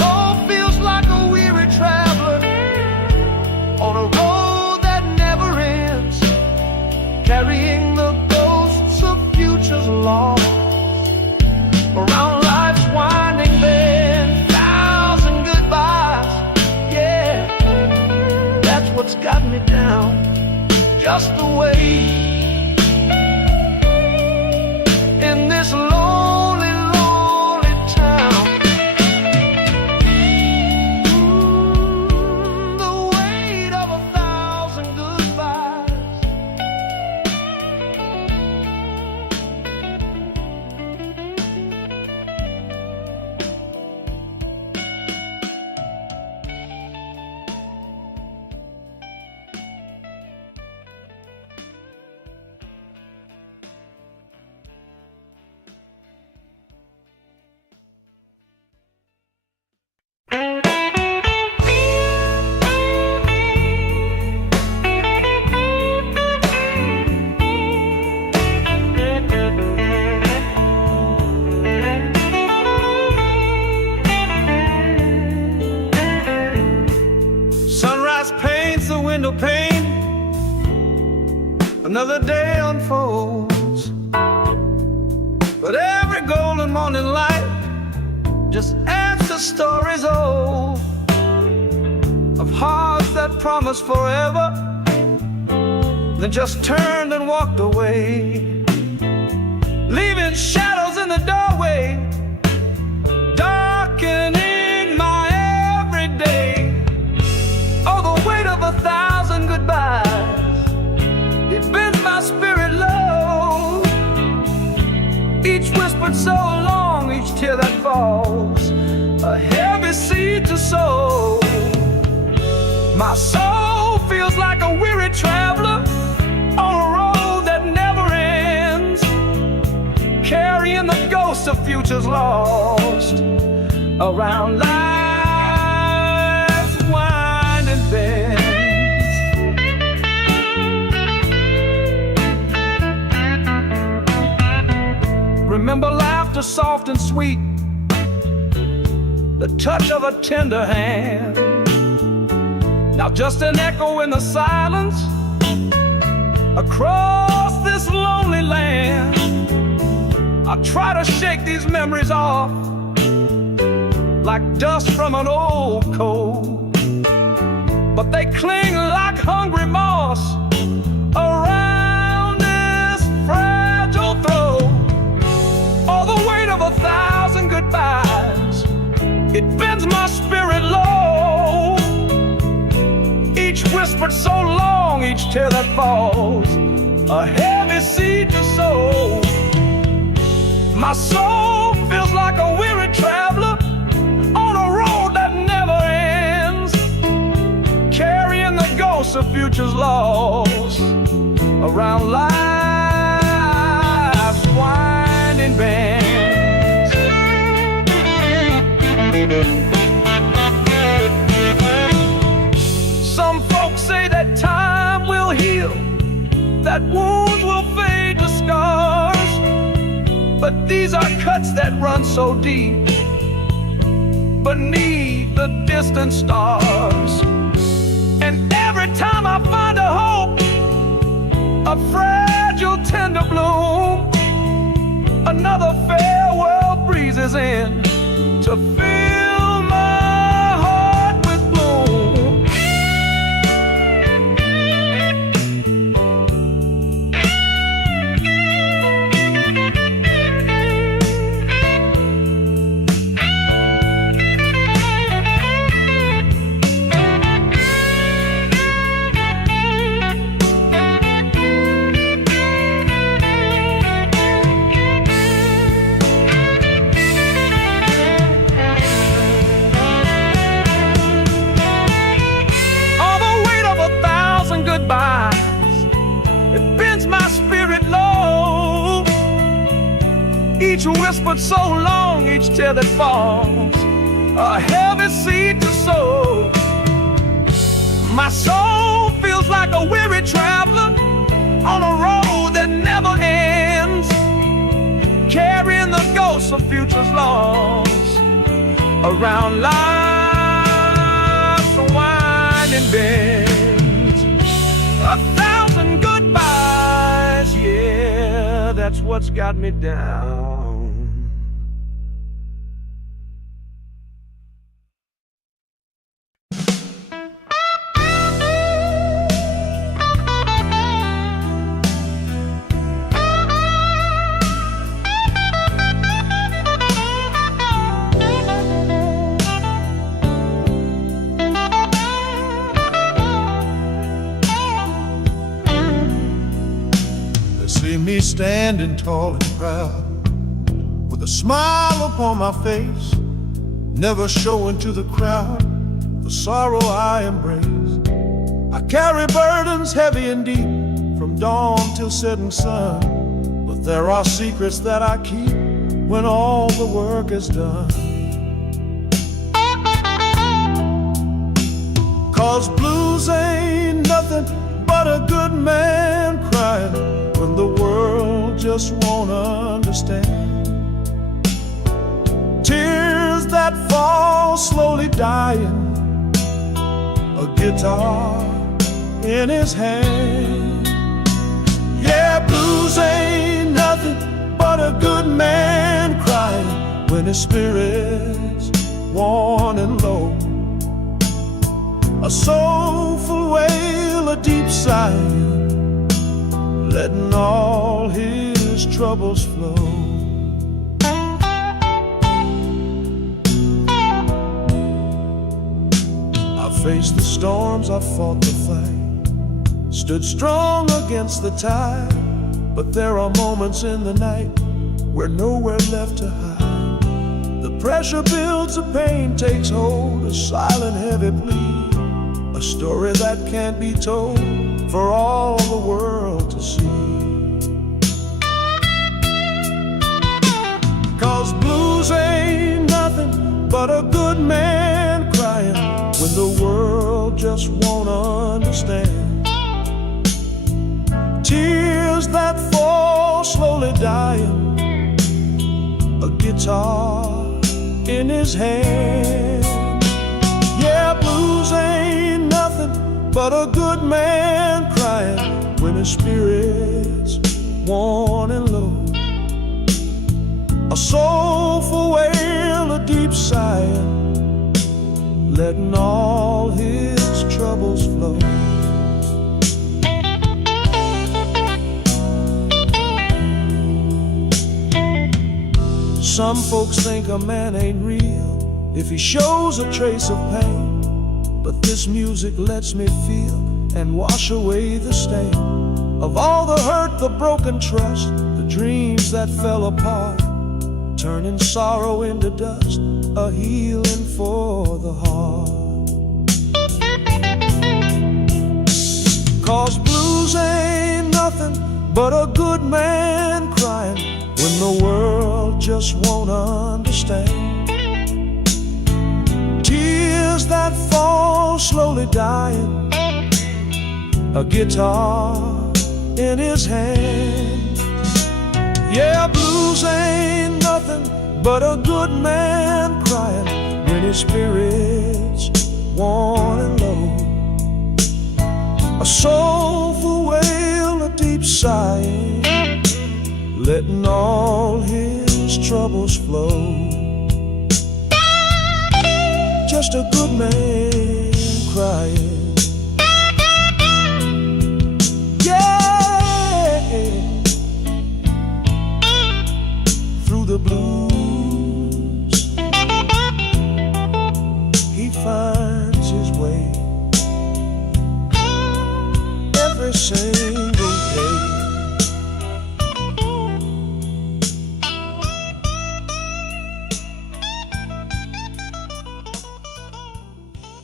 soul feels like a weary traveler on a road that never ends, carrying the ghosts of futures lost around life's winding bend. Thousand goodbyes, yeah, that's what's got me down, just the way in this lonely, lonely town. The weight of 1,000 goodbyes. Sunrise paints the window pane, another day unfolds, but every golden morning light just adds to stories old of hearts that promised forever, then just turned and walked away, leaving shadows in the doorway, darkening my everyday. Oh, the weight of 1,000 goodbyes, it bends my spirit low. Each whispered so long, each tear that falls, a heavy seed to sow. My soul feels like a weary traveler on a road that never ends, carrying the ghosts of futures lost around life's winding bends. Remember laughter soft and sweet, the touch of a tender hand. Now just an echo in the silence across this lonely land. I try to shake these memories off like dust from an old coat, but they cling like hungry moss around this fragile throat. All the weight of 1,000 goodbyes, it bends my spirit low. Each whispered so long, each tear that falls, a heavy seed to sow. My soul feels like a weary traveler on a road that never ends, carrying the ghosts of futures lost around life's winding bends. Some folks say that time will heal, that wounds will fade to scars, but these are cuts that run so deep beneath the distant stars. And every time I find a hope, a fragile tender bloom, another farewell breezes in to fill my heart with gloom. Each whispered so long, each tear that falls, a heavy seed to sow. My soul feels like a weary traveler on a road that never ends, carrying the ghosts of futures lost around life's winding bends. 1,000 goodbyes, yeah, that's what's got me down. See me standing tall and proud, with a smile upon my face, never showing to the crowd the sorrow I embrace. I carry burdens heavy and deep, from dawn till setting sun, but there are secrets that I keep when all the work is done. 'Cause blues ain't nothing but a good man crying when the world just won't understand. Tears that fall slowly dying, a guitar in his hand. Yeah, blues ain't nothing but a good man crying when his spirit's worn and low. A soulful wail, a deep sigh, letting all his troubles flow. I faced the storms, I fought the fight, stood strong against the tide, but there are moments in the night where nowhere left to hide. The pressure builds, the pain takes hold, a silent heavy plea, a story that can't be told for all the world to see. 'Cause blues ain't nothing but a good man crying when the world just won't understand. Tears that fall slowly dying, a guitar in his hand. Yeah, blues ain't nothing but a good man crying when his spirit's worn and low. A soulful wail, a deep sigh, letting all his troubles flow. Some folks think a man ain't real if he shows a trace of pain, but this music lets me feel and wash away the stain of all the hurt, the broken trust, the dreams that fell apart, turning sorrow into dust, a healing for the heart. 'Cause blues ain't nothing but a good man crying when the world just won't understand. Tears that fall slowly dying, a guitar in his hand. Yeah, blues ain't nothing but a good man crying when his spirit's worn and low. A soulful wail, a deep sigh, letting all his troubles flow. Just a good man crying. Through the blues, he finds his way every single day.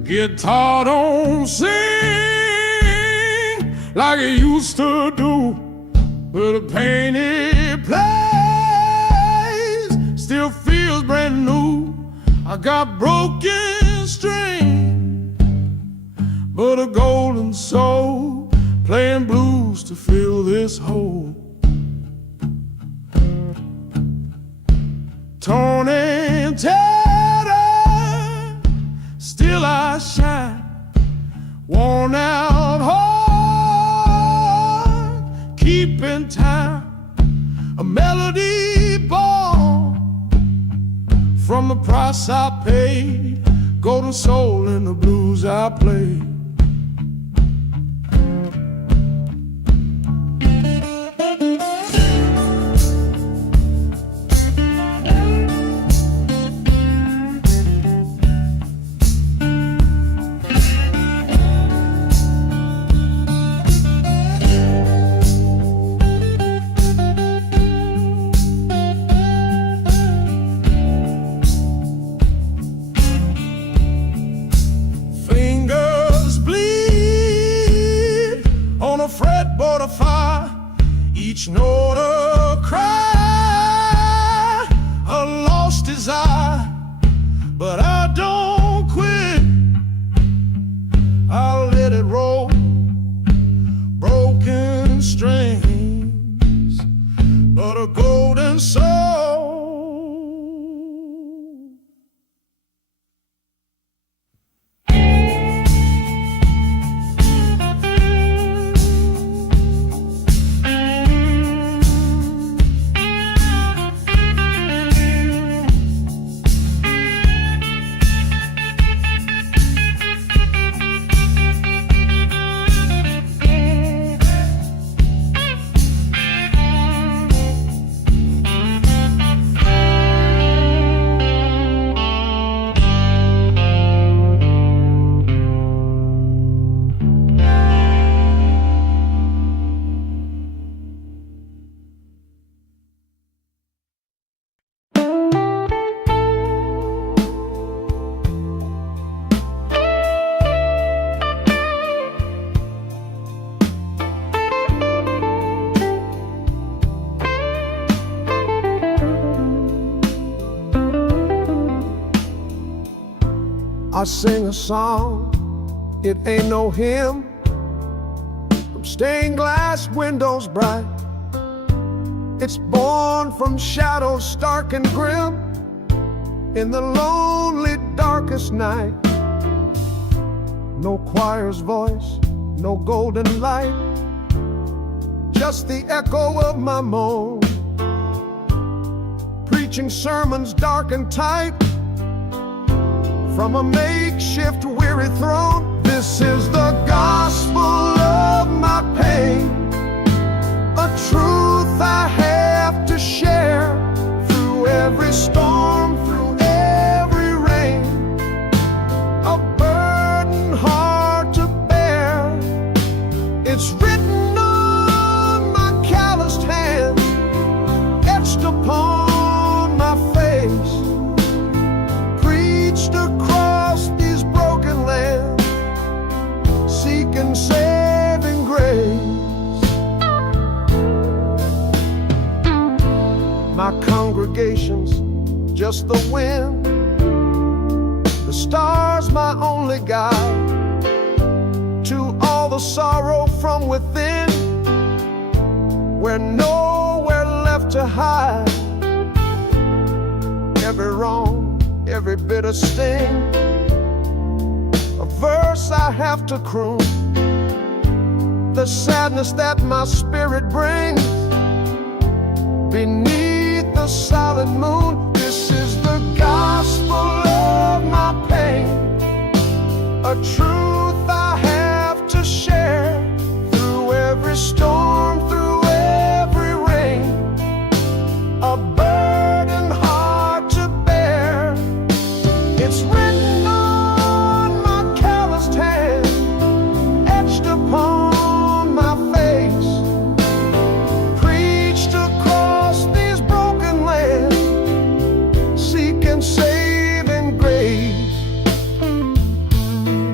guitar don't sing like it used to do, but the pain it plays still feels brand new. I got broken strings, but a golden soul playing blues to fill this hole. Torn and tattered, still I shine. Worn out heart, keeping time. A melody born from the price I paid. Golden soul in the blues I played. Fretboard of fire, each note a cry, a lost desire. But I don't quit, I'll let it roll. Broken strings, but a golden soul. I sing a song, it ain't no hymn, from stained glass windows bright. It's born from shadows stark and grim, in the lonely darkest night. No choir's voice, no golden light, just the echo of my moan, preaching sermons dark and tight from a makeshift weary throne. This is the gospel of my pain, a truth I have to share through every storm, through every rain, a burden hard to bear. It's written on my calloused hands, etched upon my face, preached across these broken lands, seeking saving grace. My congregation's just the wind, the stars my only guide, to all the sorrow from within, where nowhere left to hide. Every wrong, every bitter sting, a verse I have to croon, the sadness that my spirit brings beneath the silent moon. This is the gospel of my pain, a truth I have to share through every storm, through every rain, a burden hard to bear. It's written on my calloused hand, etched upon my face, preached across these broken lands, seeking saving grace.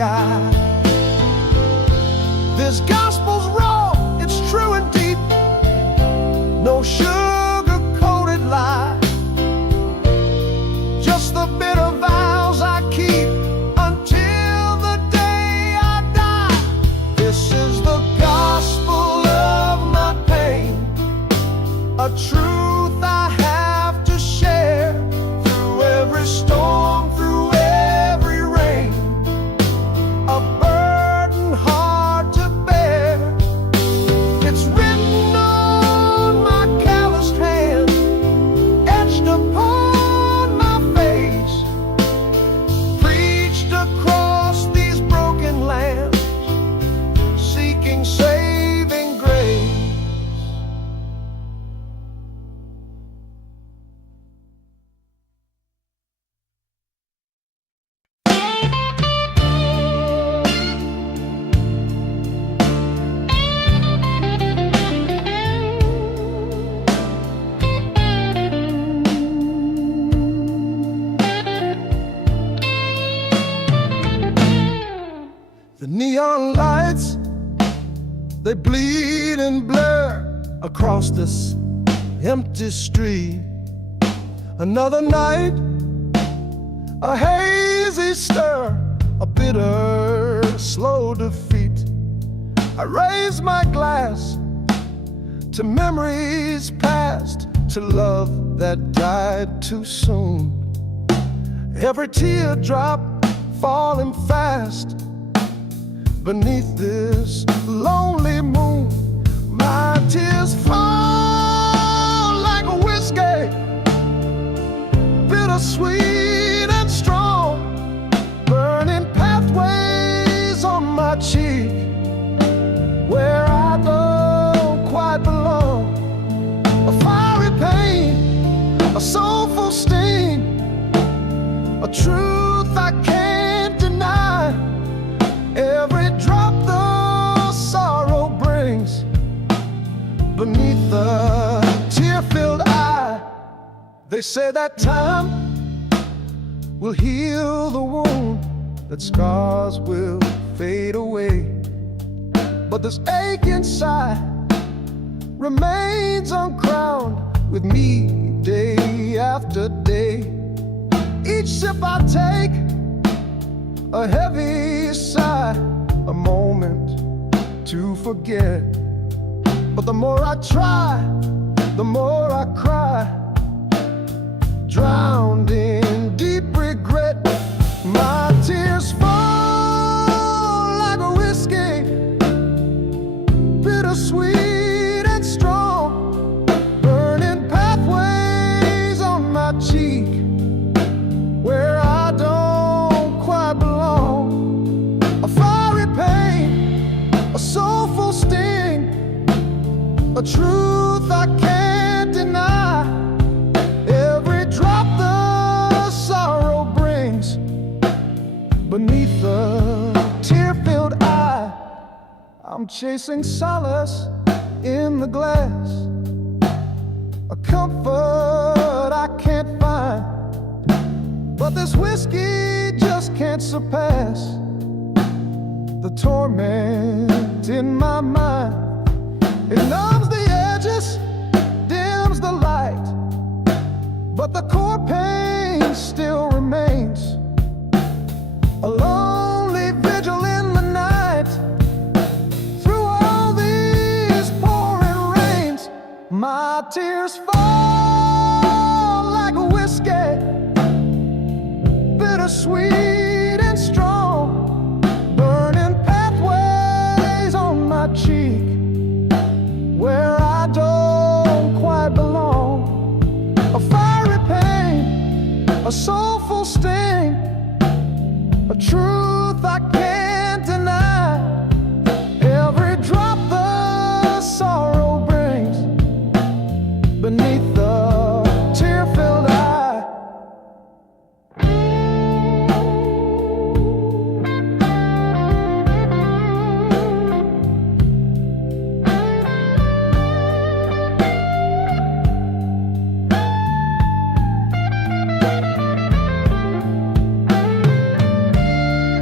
sky. This gospel's raw, it's true and deep, no sugar-coated lie. Just the bitter vows I keep until the day I die. This is the gospel of my pain, a truth I have to share through every storm, through every rain, a burden hard to bear. It's written on my calloused hand, etched upon my face, preached across these broken lands, seeking saving grace. The neon lights, they bleed and blur across this empty street. Another night, a hazy stir, a bitter, slow defeat. I raise my glass to memories past, to love that died too soon. Every teardrop falling fast beneath this lonely moon. My tears fall like a whiskey, bittersweet and strong, burning pathways on my cheek where I don't quite belong. A fiery pain, a soulful sting, a truth I can't deny. Every drop the sorrow brings beneath the tear-filled eye. They say that time will heal the wound, that scars will fade away, but this ache inside remains uncrowned with me day after day. Each sip I take, a heavy sigh, a moment to forget. But the more I try, the more I cry, drowned in deep regret. My tears fall like a whiskey, bittersweet and strong, burning pathways on my cheek where I don't quite belong. A fiery pain, a soulful sting, a truth I can't deny. Every drop the sorrow brings beneath the tear-filled eye. I'm chasing solace in the glass, a comfort I can't find, but this whiskey just can't surpass the torment in my mind. It numbs the edges, dims the light, but the core pain still remains. A lonely vigil in the night, through all these pouring rains. My tears fall like a whiskey, bittersweet and strong, burning pathways on my cheek where I don't quite belong. A fiery pain, a soulful sting, a truth I can't deny. Every drop the sorrow brings beneath the tear-filled eye.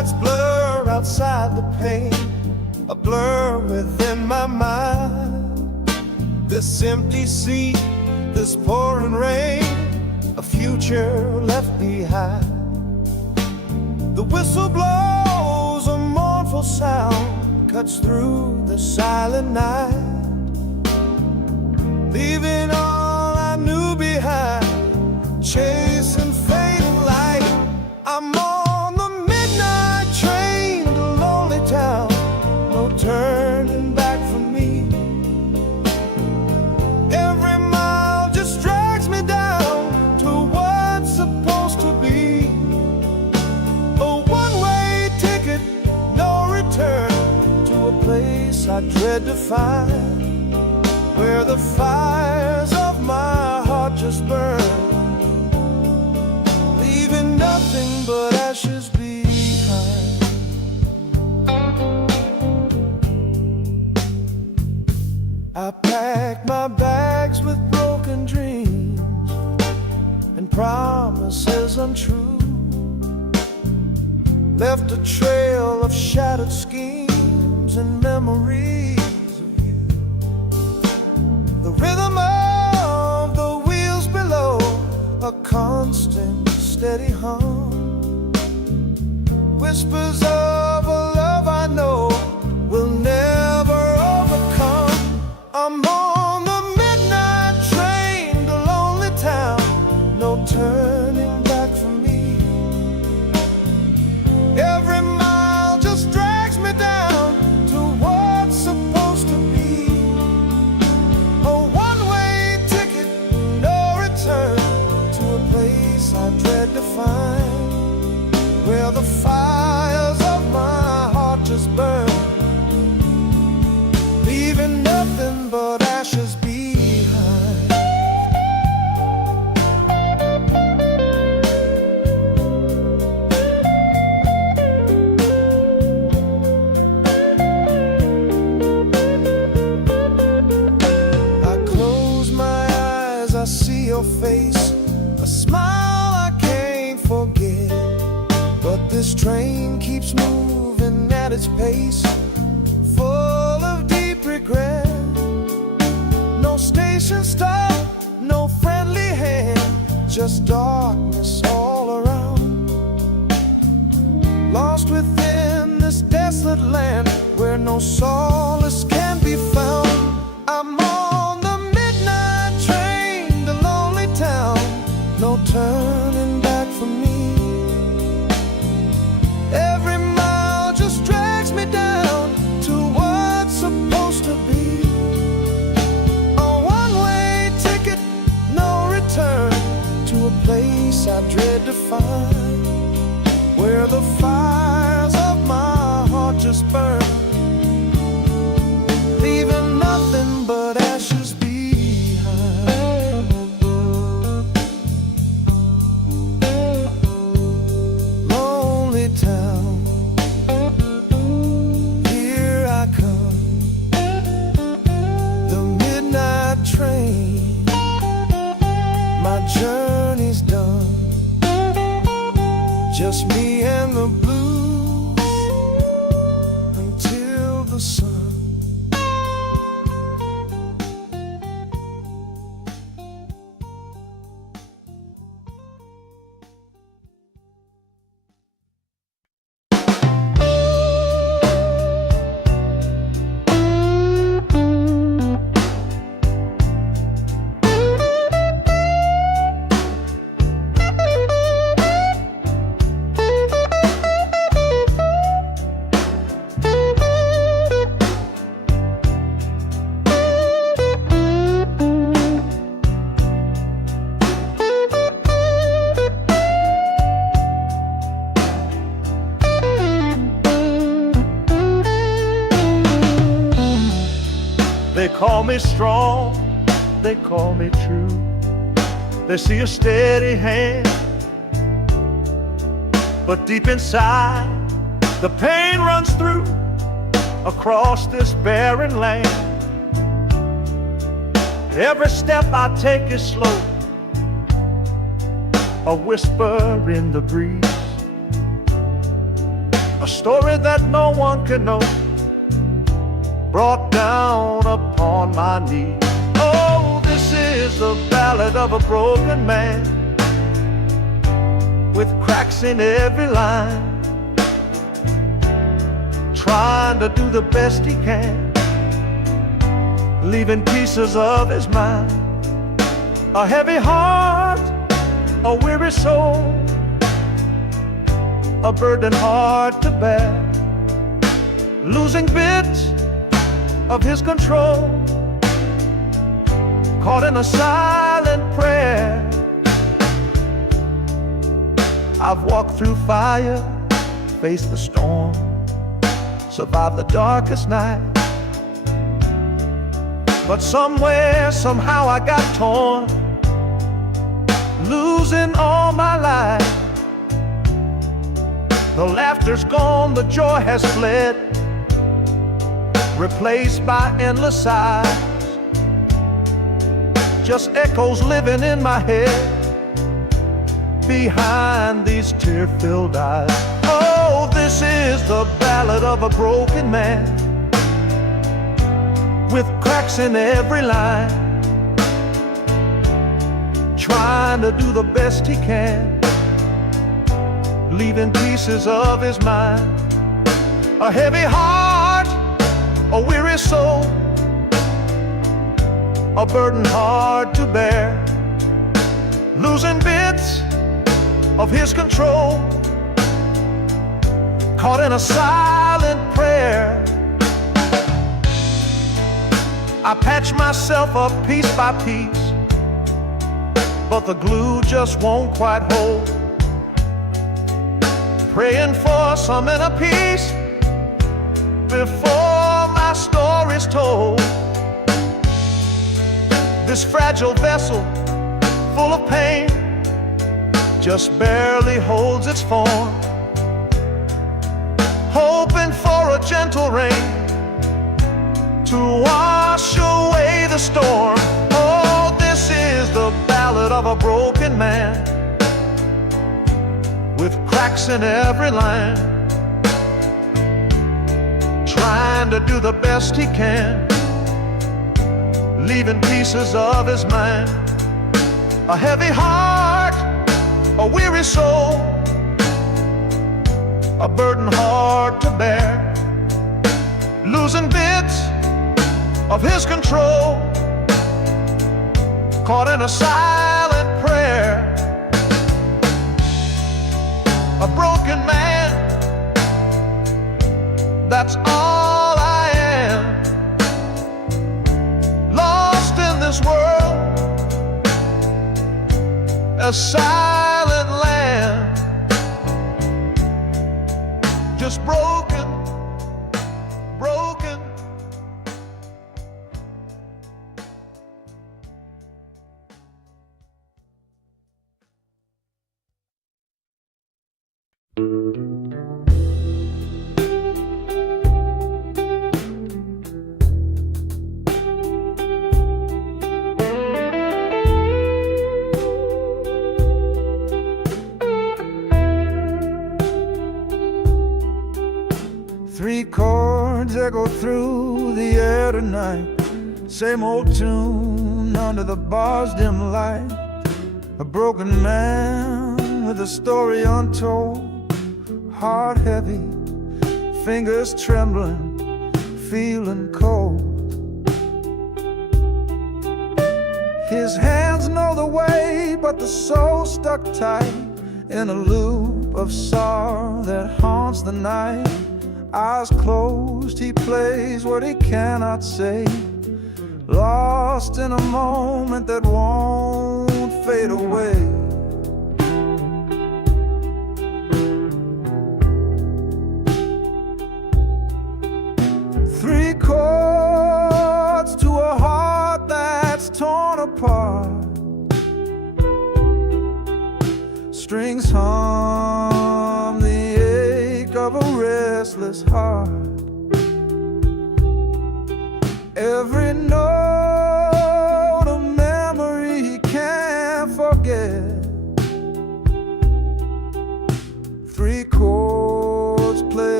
the pain, a blur within my mind. This empty seat, this pouring rain, a future left behind. The whistle blows, a mournful sound cuts through the silent night, leaving all I knew behind, chasing fading light. I'm on the midnight train to lonely town, no turning back for me. Every mile just drags me down to what's supposed to be. A one-way ticket, no return, to a place I dread to find, where the fires of my heart just burn, leaving nothing but ashes behind. I packed my bags with broken dreams and promises untrue, left a trail of shattered schemes and memories of you. The rhythm of the wheels below, a constant steady hum, whispers of a love I know will never overcome. I'm on the midnight train to lonely town, no turning back for me. Every mile just drags me down to what's supposed to be. A one-way ticket, no return, to a place I dread to find, where the fires of my heart just burn, leaving nothing but ashes behind. I close my eyes, I see your face, a smile I can't forget. But this train keeps moving at its pace, full of deep regret. No station stop, no friendly hand, just darkness all around. Lost within this desolate land, where no solace can be found. I'm on the midnight train to lonely town, no turning back for me. Every mile just drags me down to what's supposed to be. A one-way ticket, no return, to a place I dread to find, where the fires of my heart just burn, leaving nothing but ashes behind. Lonely town, here I come, the midnight train, my journey's done, just me and the blues until the sun. They call me strong, they call me true. They see a steady hand, but deep inside the pain runs through across this barren land. Every step I take is slow, a whisper in the breeze. a story that no one can know, brought down upon my knee. Oh, this is the ballad of a broken man, with cracks in every line, trying to do the best he can, leaving pieces of his mind. A heavy heart, a weary soul, a burden hard to bear, losing bits of his control, caught in a silent prayer. I've walked through fire, faced the storm, survived the darkest night, but somewhere, somehow I got torn, losing all my life. The laughter's gone, the joy has fled, replaced by endless sighs, just echoes living in my head behind these tear-filled eyes. Oh, this is the ballad of a broken man, with cracks in every line, trying to do the best he can, leaving pieces of his mind. A heavy heart, a weary soul, a burden hard to bear, losing bits of his control, caught in a silent prayer. I patch myself up piece by piece, but the glue just won't quite hold, praying for some inner peace before my story's told. This fragile vessel, full of pain, just barely holds its form, hoping for a gentle rain to wash away the storm. Oh, this is the ballad of a broken man, with cracks in every line, trying to do the best he can, leaving pieces of his mind. A heavy heart, a weary soul, a burden hard to bear, losing bits of his control, caught in a silent prayer. A broken man, that's all I am, lost in this world, a silent land, just broken, broken. Three chords echo through the air tonight, same old tune under the bar's dim light. A broken man with a story untold, heart heavy, fingers trembling, feeling cold. His hands know the way, but the soul stuck tight in a loop of sorrow that haunts the night. Eyes closed, he plays what he cannot say, lost in a moment that won't fade away. Three chords to a heart that's torn apart, strings hum the ache of a restless heart. Every note a memory he can't forget. Three chords play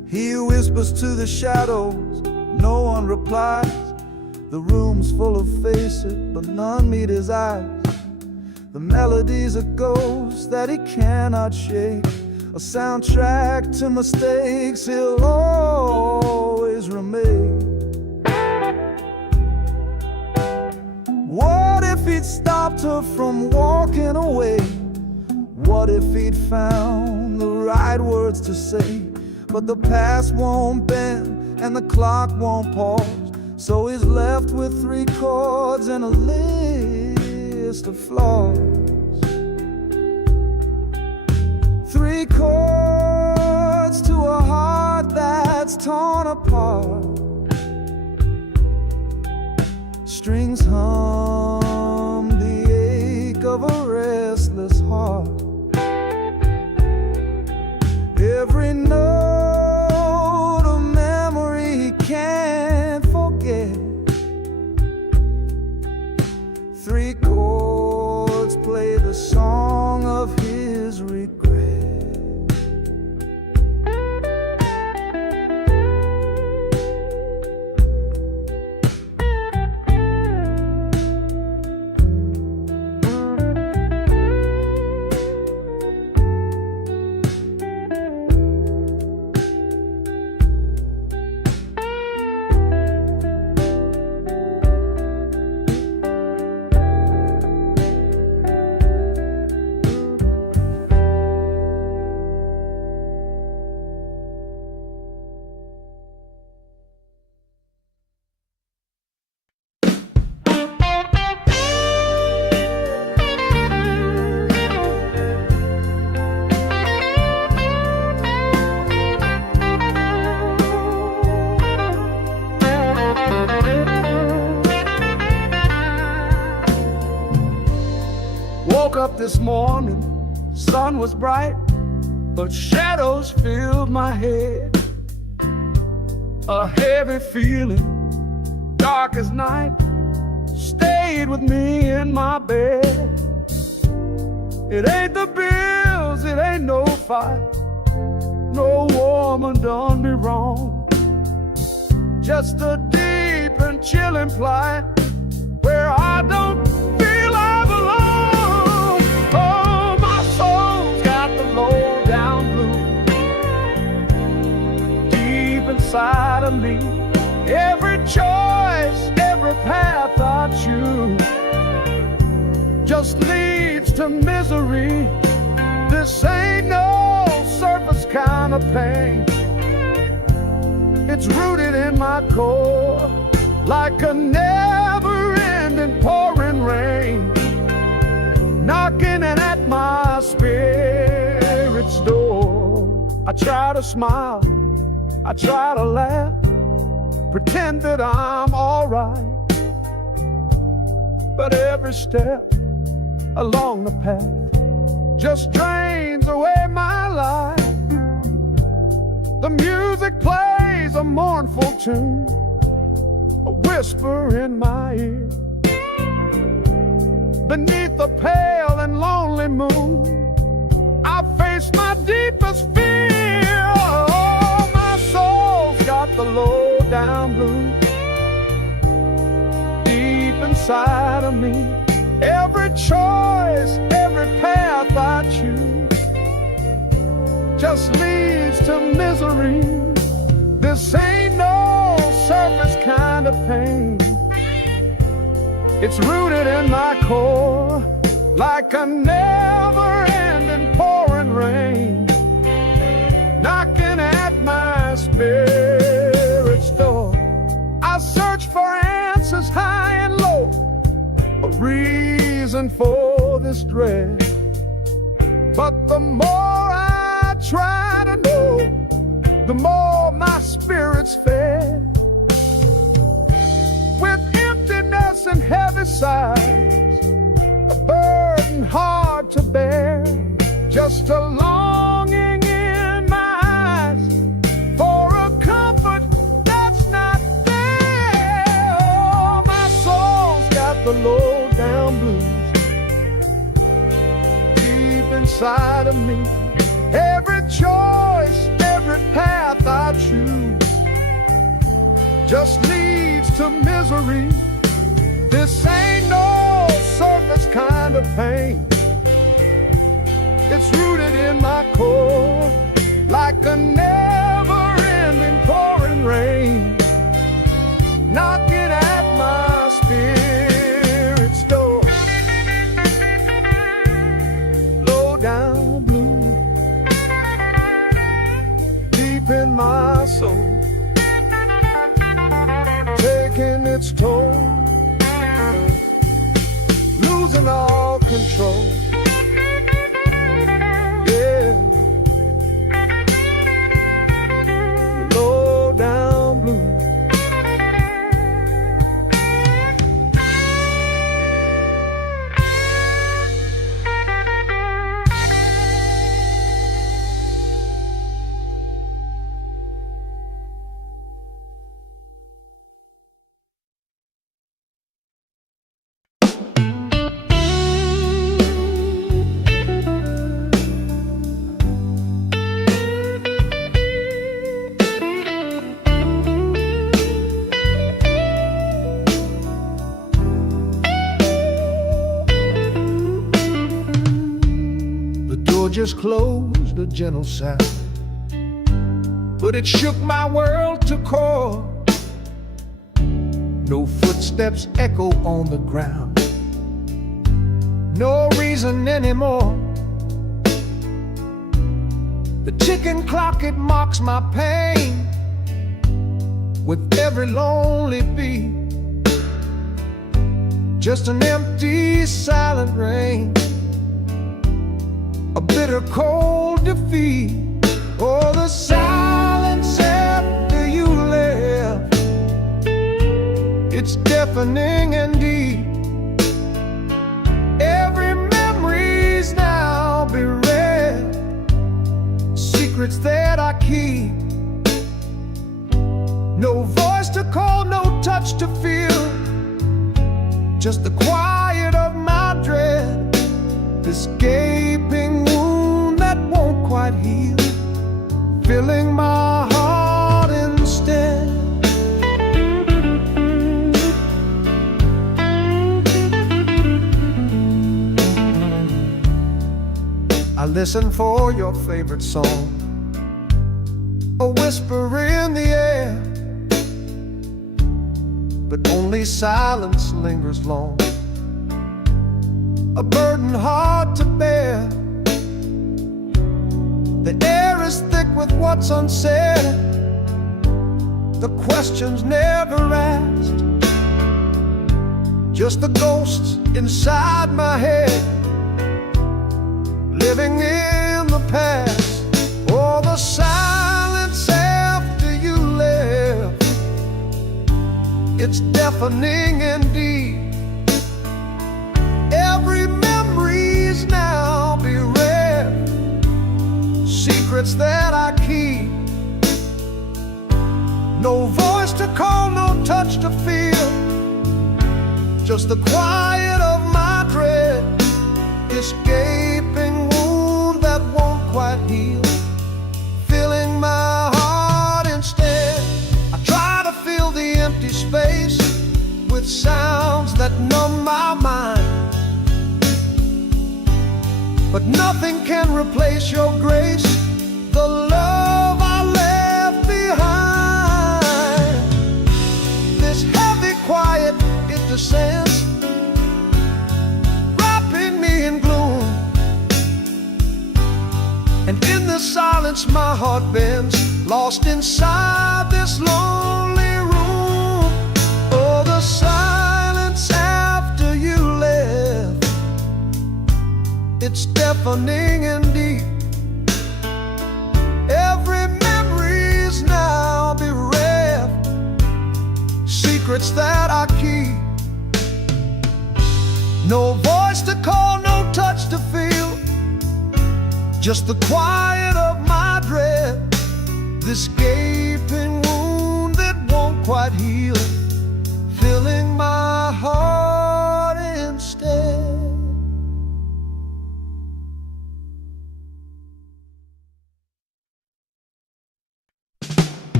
whispers to the shadows, no one replies. The room's full of faces, but none meet his eyes. The melody's a ghost that he cannot shake, a soundtrack to mistakes he'll always remain. What if he'd stopped her from walking away? What if he'd found the right words to say? But the past won't bend and the clock won't pause, so he's left with 3 chords and a list of flaws. 3 chords to a heart that's torn apart. Strings hum the ache of a restless heart. Every note a memory he can't forget. 3 chords play the song of his regret. Woke up this morning, sun was bright, but shadows filled my head. A heavy feeling, dark as night, stayed with me in my bed. It ain't the bills, it ain't no fight, no woman done me wrong. Just a deep and chilling plight where I don't feel I belong. Oh, my soul's got the low down blues deep inside of me. Every choice, every path I choose just leads to misery. This ain't no surface kind of pain. It's rooted in my core like a never-ending pouring rain, knocking at my spirit's door. I try to smile, I try to laugh, pretend that I'm alright, but every step along the path just drains away my life. The music plays a mournful tune, a whisper in my ear. Beneath the pale and lonely moon, I face my deepest fear. Oh, my soul's got the low down blues deep inside of me. Every choice, every path I choose just leads to misery. This ain't no surface kind of pain. It's rooted in my core like a never-ending pouring rain, knocking at my spirit's door. I search for answers high and low, a reason for this dread, but the more I try to know, the more my spirit's fed. With emptiness and heavy sighs, a burden hard to bear, just a longing in my eyes for a comfort that's not there. Oh, my soul's got the low down blues deep inside of me. Every choice, every path I without you just leads to misery. This ain't no surface kind of pain. It's rooted in my core, like a never-ending pouring rain, knocking at my spirit's door. Low down blue, deep in my soul, taking its toll, losing all control. Yeah, low down blue. Just closed, a gentle sound, but it shook my world to core. No footsteps echo on the ground, no reason anymore. The ticking clock, it mocks my pain with every lonely beat. Just an empty, silent rain, a bitter cold defeat. Oh, the silence after you left, it's deafening indeed. Every memory's now bereft, secrets that I keep. No voice to call, no touch to feel, just the quiet of my dread. This gaping wound that won't quite heal, filling my heart instead. I listen for your favorite song, a whisper in the air, but only silence lingers long, a burden hard to bear. The air is thick with what's unsaid, the questions never asked, just the ghosts inside my head, living in the past. Oh, the silence after you left, it's deafening indeed. Every memory's now bereft, secrets that I keep. No voice to call, no touch to feel, just the quiet of my dread. This gaping wound that won't quite heal, filling my heart instead. I try to fill the empty space with sounds that numb my mind, but nothing can replace your grace, the love I left behind. This heavy quiet, it descends, wrapping me in gloom, and in the silence my heart bends, lost inside this lonely room. Oh, the silence after you left, it's deafening indeed. Every memory's now bereft, secrets that I keep. No voice to call, no touch to feel, just the quiet of my dread. This gaping wound that won't quite heal, filling my heart instead.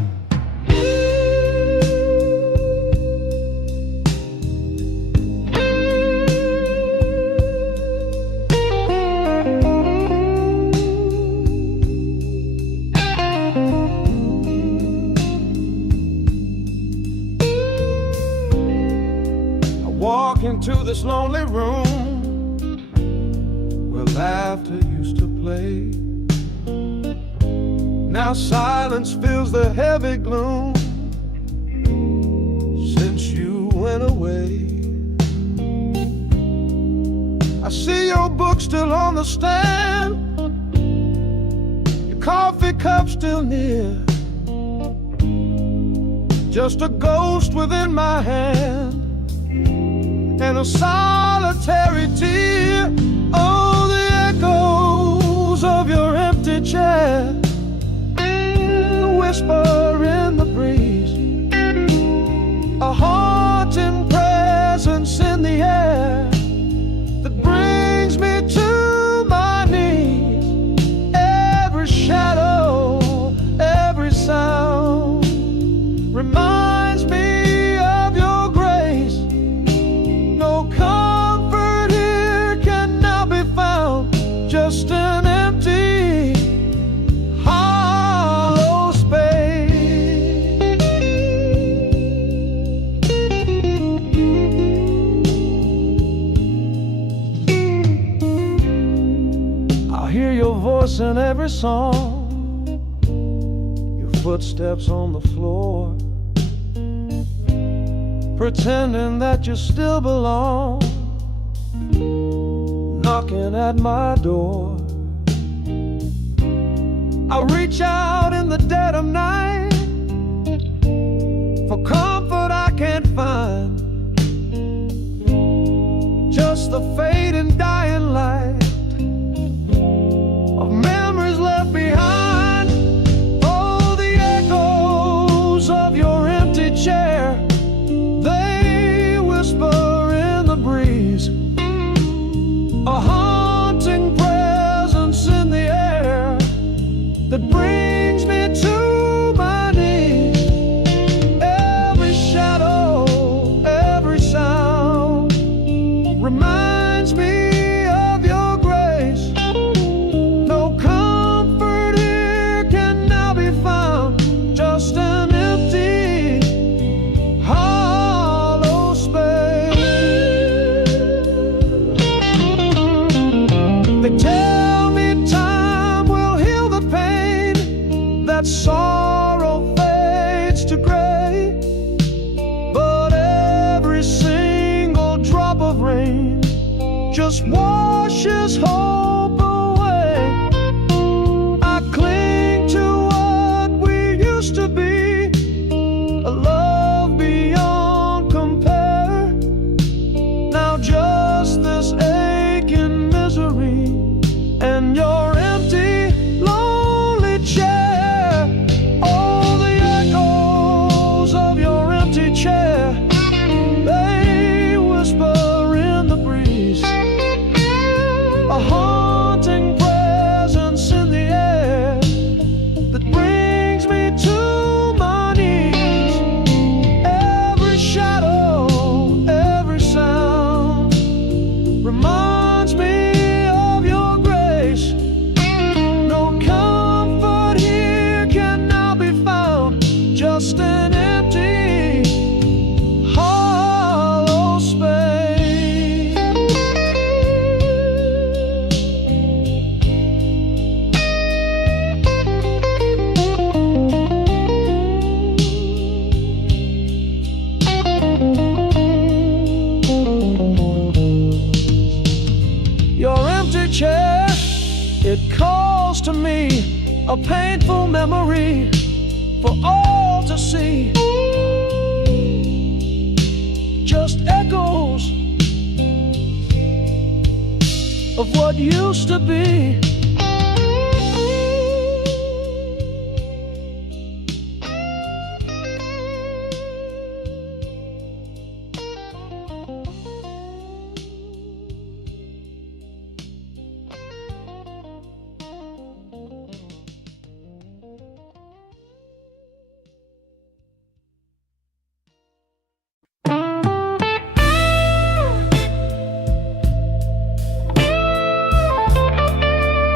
walk into this lonely room where laughter used to play. Now silence fills the heavy gloom since you went away. I see your book still on the stand, your coffee cup still near, just a ghost within my hand and a solitary tear. Oh, the echoes of your empty chair, the whisper in the breeze, a haunting presence in the air that brings me to my knees. Every shadow, every sound reminds me of your grace. No comfort here can now be found, just an empty, hollow space. I hear your voice in every song, your footsteps on the floor, pretending that you still belong, knocking at my door. I reach out in the dead of night for comfort I can't find, just the fading dying light of memories left behind. Oh, the echoes of your empty chair, they whisper in the breeze, a haunting presence in the air that brings me to my knees. Every shadow, every sound reminds me of your grace. No comfort here can now be found, just an empty, hollow space. They tell me time will heal the pain, that sorrow fades to gray, but every single drop of rain just washes hope away. I cling to what we used to be, a love beyond compare. Now just this aching misery and your empty, lonely chair. Oh, the echoes of your empty chair, they whisper in the breeze, a haunting presence in the air that brings me to my knees. Every shadow, every sound reminds me of your grace. No comfort here can now be found, just an empty, hollow space. Your empty chair, it calls to me, a painful memory for all to see. Just echoes of what used to be.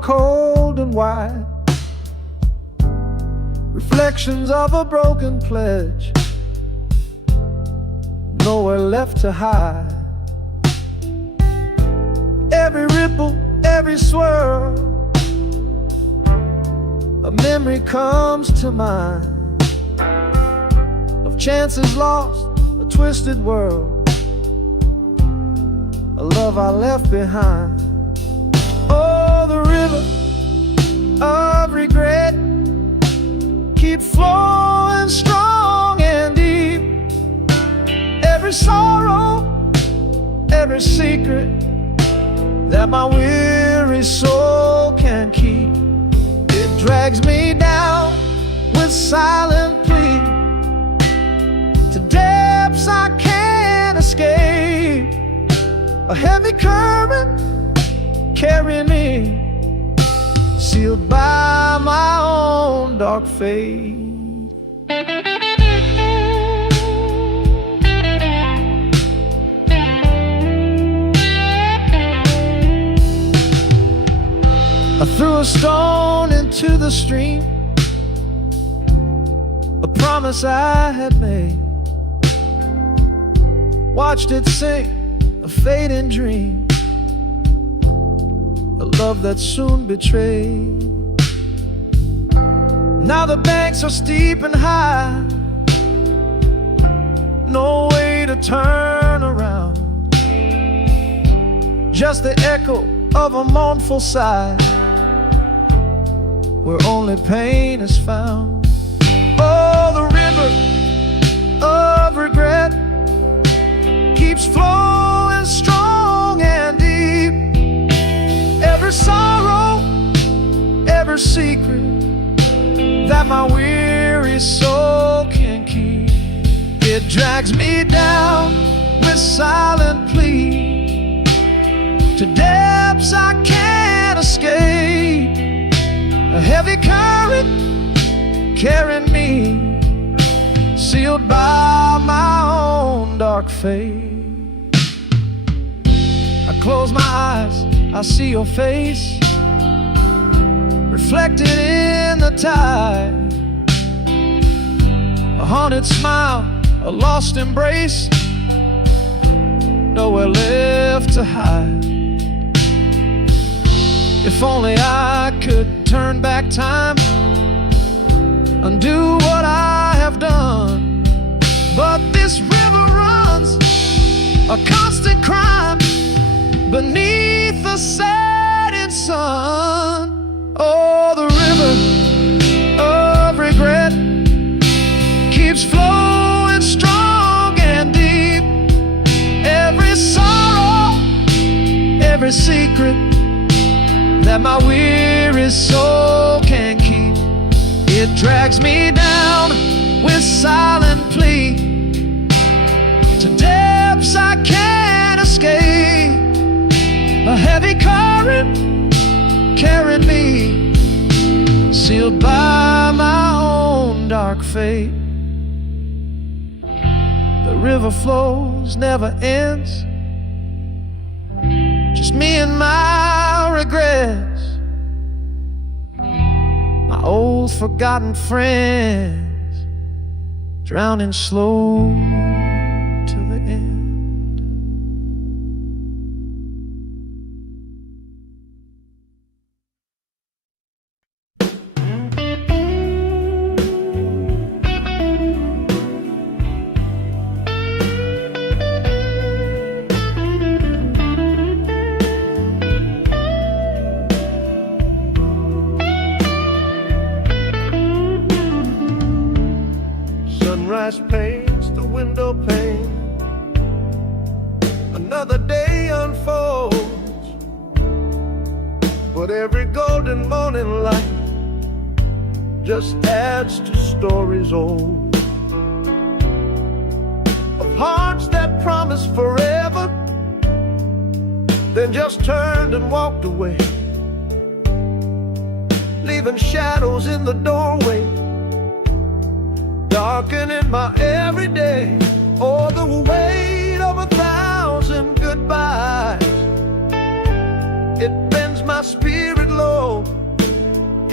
cold and white, reflections of a broken pledge, nowhere left to hide. Every ripple, every swirl, a memory comes to mind of chances lost, a twisted world, a love I left behind. Oh, the river of regret keep flowing strong and deep. Every sorrow, every secret that my weary soul can keep, it drags me down with silent plea to depths I can't escape. A heavy current carrying me, sealed by my own dark fate. I threw a stone into the stream, a promise I had made, watched it sink, a fading dream, a love that soon betrayed. Now the banks are steep and high, no way to turn around, just the echo of a mournful sigh, where only pain is found. Oh, the river of regret keeps flowing strong and deep. Every sorrow, every secret that my weary soul can keep, it drags me down with silent plea to depths I can't escape. A heavy current carrying me, sealed by my own dark fate. I close my eyes, I see your face reflected in the tide, a haunted smile, a lost embrace, nowhere left to hide. If only I could turn back time, undo what I have done, but this river runs a constant crime beneath the setting sun. Oh, the river of regret keeps flowing strong and deep. Every sorrow, every secret that my weary soul can keep, it drags me down with silent plea to depths I can't escape. A heavy current carrying me, sealed by my own dark fate. The river flows, never ends, just me and my regrets, my old forgotten friends, drowning slow to the end. Sunrise paints the window pane, another day unfolds, but every golden morning light just adds to stories old, of hearts that promised forever, then just turned and walked away, leaving shadows in the doorway, darkening my everyday. Oh, the weight of 1,000 goodbyes, it bends my spirit low.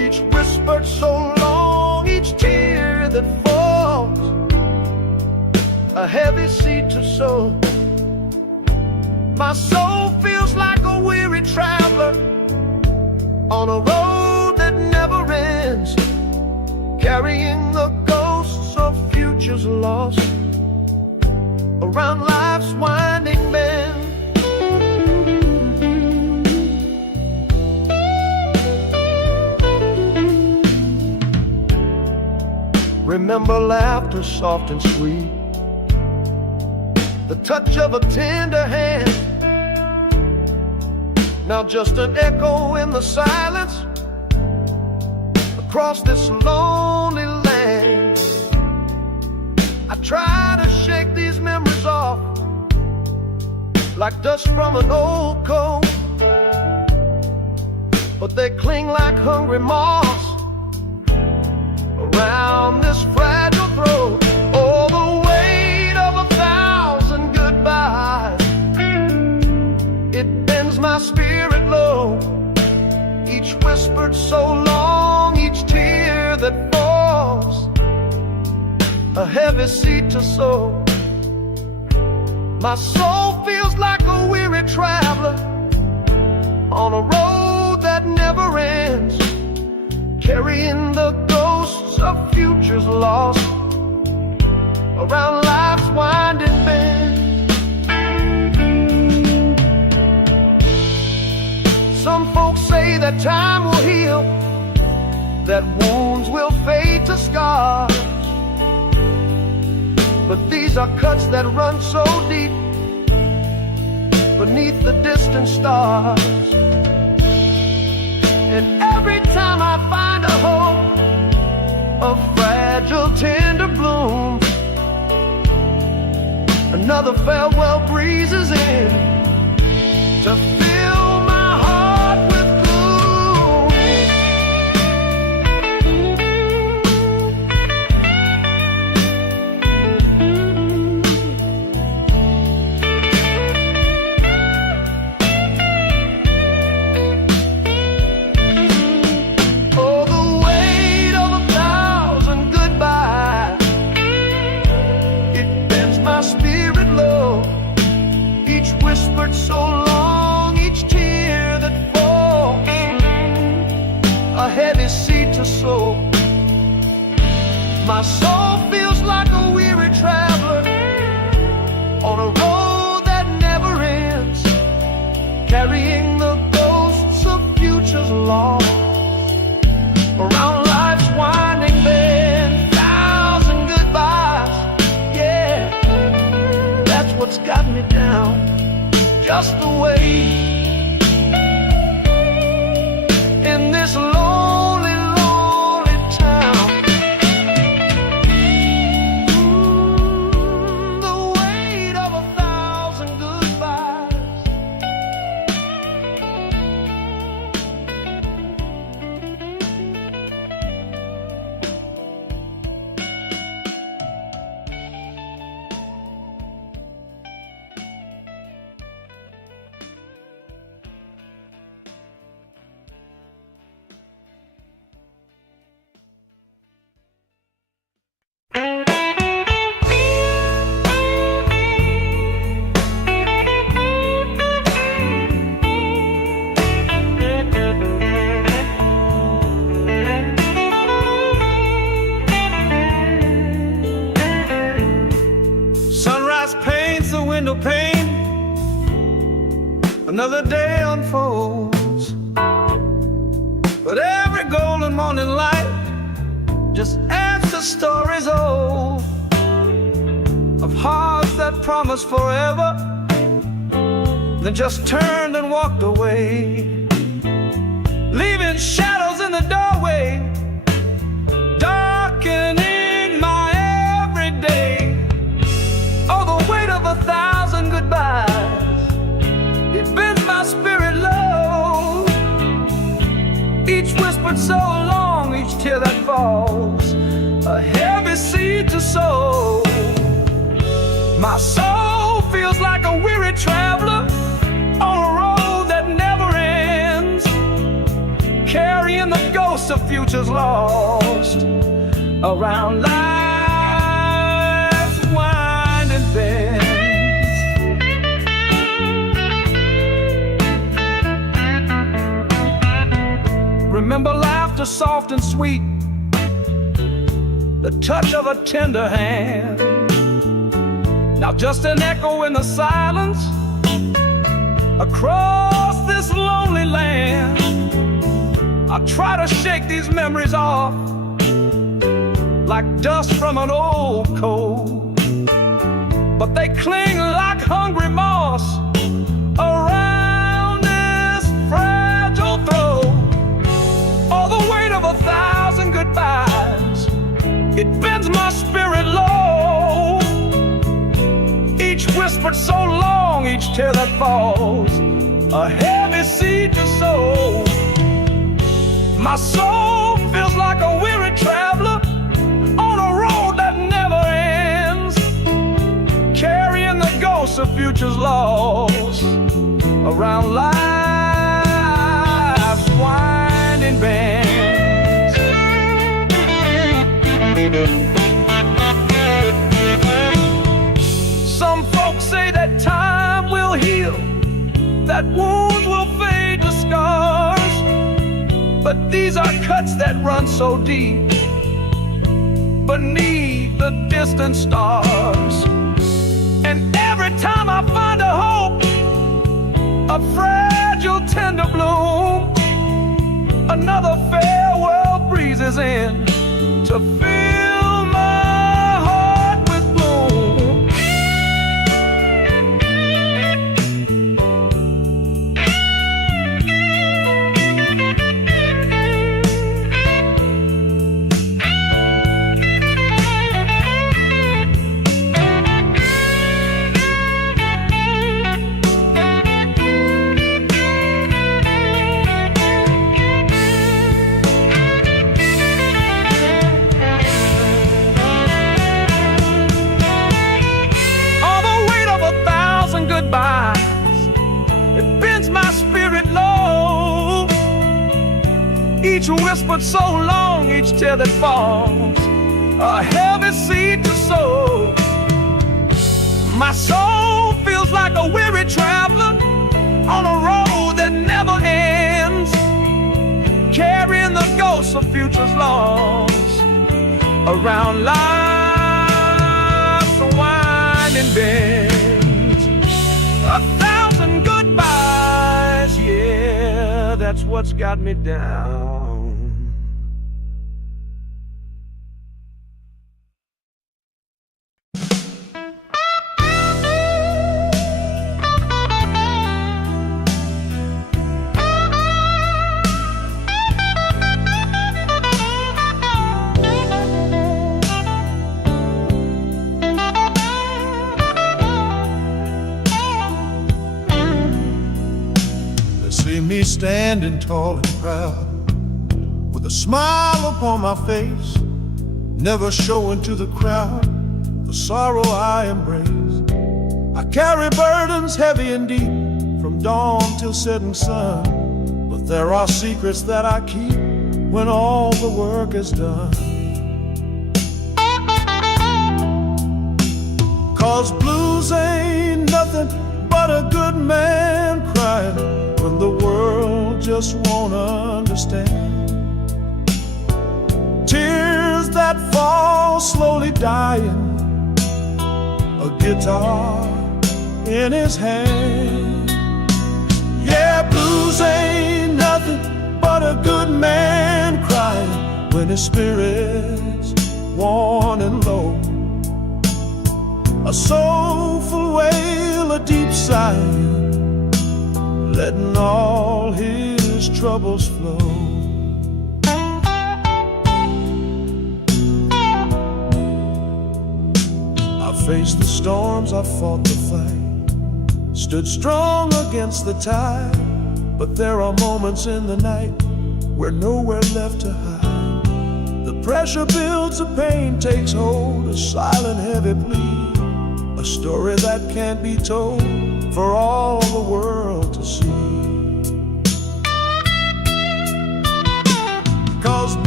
each whispered so long, each tear that falls, a heavy seed to sow. My soul feels like a weary traveler on a road that never ends, carrying the ghosts of futures lost around life's winding bend. Remember laughter soft and sweet, the touch of a tender hand. Now just an echo in the silence across this lonely land. I try to shake these memories off like dust from an old coat, but they cling like hungry moths around this fragile throat. Oh, the weight of 1,000 goodbyes, it bends my spirit low. Each whispered so long, each tear that falls, a heavy seed to sow. My soul feels like a weary traveler on a road that never ends, carrying the ghosts of futures lost around life's winding bend. Some folks say that time will heal, that wounds will fade to scars, but these are cuts that run so deep beneath the distant stars. And every time I find a hope, a fragile tender bloom, another farewell breezes in to fill my heart with gloom. Oh, the weight of 1,000 goodbyes, it bends my spirit low. Each whispered so long, each tear that falls, a heavy seed to sow. My soul feels like a weary traveler on a road that never ends, carrying the ghosts of futures lost around life's winding bend. 1,000 goodbyes, yeah, that's what's got me down, just the way in this lonely, lonely town. The weight of 1,000 goodbyes. Sunrise paints the window pane, another day unfolds, but every golden morning light just adds to stories old of hearts that promised forever, then just turned and walked away, leaving shadows in the doorway, darkening my everyday. Oh, the weight of 1,000 goodbyes, it bends my spirit low. Each whispered so long, each tear that falls, a heavy seed to sow. My soul feels like a weary traveler on a road that never ends, carrying the ghosts of future futures lost around life's winding bends. Remember laughter soft and sweet, the touch of a tender hand. Now just an echo in the silence across this lonely land. I try to shake these memories off like dust from an old coat, but they cling like hungry moss around this fragile throat. All the weight of 1,000 goodbyes, it bends my spirit low. Each whispered so long, each tear that falls, a heavy seed to sow. My soul feels like a weary traveler on a road that never ends, carrying the ghosts of futures lost around life's winding bends. Some folks say that time will heal, that wounds will fade to scars, but these are cuts that run so deep beneath the distant stars. And every time I find a hope, a fragile tender bloom, another farewell breezes in to fill my heart with gloom. It bends my spirit low. Each whispered so long, each tear that falls, a heavy seed to sow. My soul feels like a weary traveler on a road that never ends, carrying the ghosts of futures lost around life's winding bend. 1,000 goodbyes, yeah, that's what's got me down. See me standing tall and proud, with a smile upon my face, never showing to the crowd the sorrow I embrace. I carry burdens heavy and deep, from dawn till setting sun, but there are secrets that I keep when all the work is done. 'Cause blues ain't nothing but a good man crying when the world just won't understand. Tears that fall slowly dying, a guitar in his hand. Yeah, blues ain't nothing but a good man crying when his spirit's worn and low. A soulful wail, a deep sigh, letting all his troubles flow. I faced the storms, I fought the fight, stood strong against the tide, but there are moments in the night where nowhere left to hide. The pressure builds, the pain takes hold, a silent heavy plea, a story that can't be told for all the world to see. 'Cause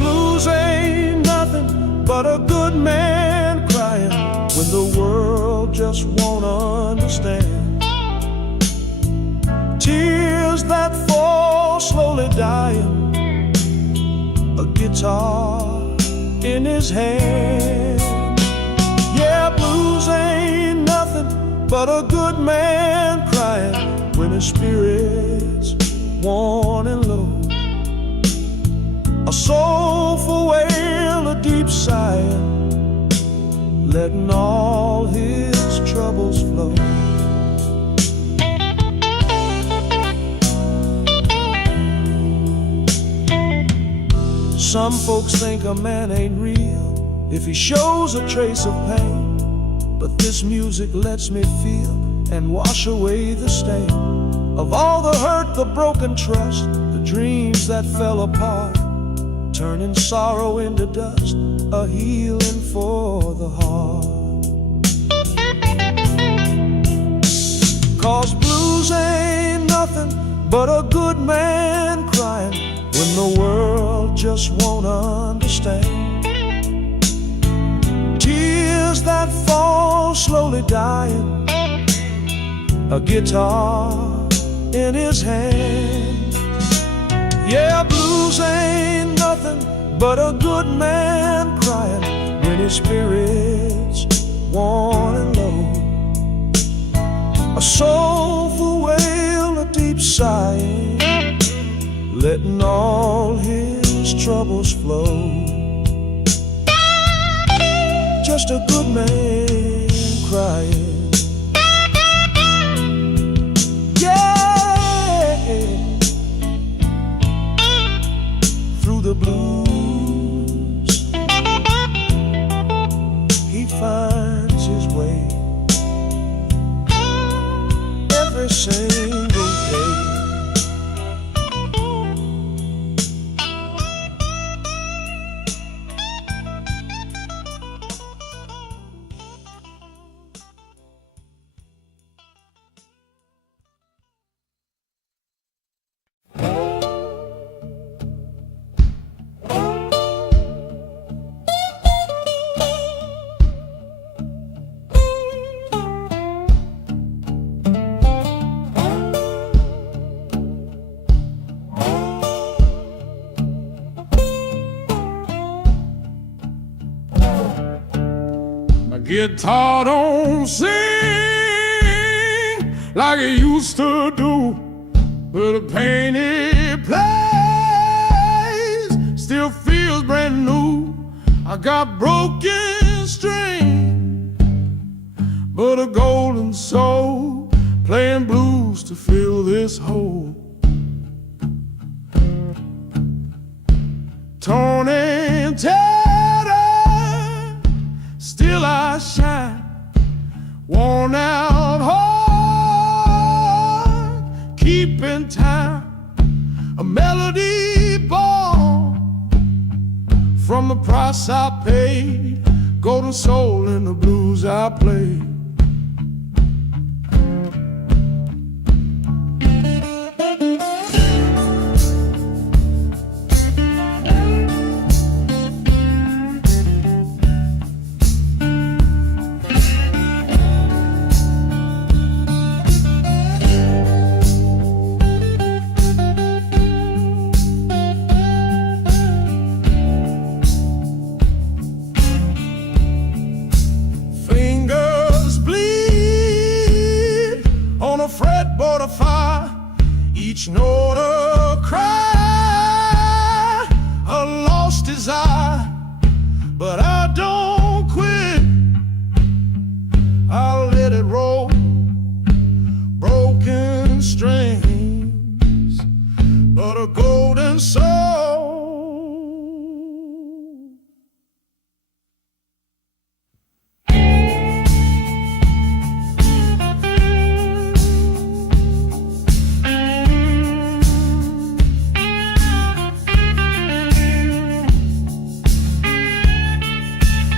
blues ain't nothing but a good man crying when the world just won't understand. Tears that fall slowly dying, a guitar in his hand. Yeah, blues ain't nothing but a good man crying when his spirit's worn and low. A soulful wail, a deep sighing, letting all his troubles flow. Some folks think a man ain't real if he shows a trace of pain, but this music lets me feel and wash away the stain of all the hurt, the broken trust, the dreams that fell apart, turning sorrow into dust, a healing for the heart. 'Cause blues ain't nothing but a good man crying when the world just won't understand. Tears that fall slowly dying, a guitar in his hand. Yeah, blues ain't nothing but a good man crying when his spirit's worn and low. A soulful wail, a deep sighing, letting all his troubles flow. Just a good man crying. Yeah, through the blues he finds his way every single day. Guitar don't sing like it used to do, but the pain it plays still feels brand new. I got broken string, but a golden soul playing blues to fill this hole. Torn and tattered, still I shine. Worn out heart, keeping time. A melody born from the price I paid. Golden soul in the blues I played. Fretboard of fire, each note a cry, a lost desire, but I don't quit. I'll let it roll, broken strings, but a golden soul.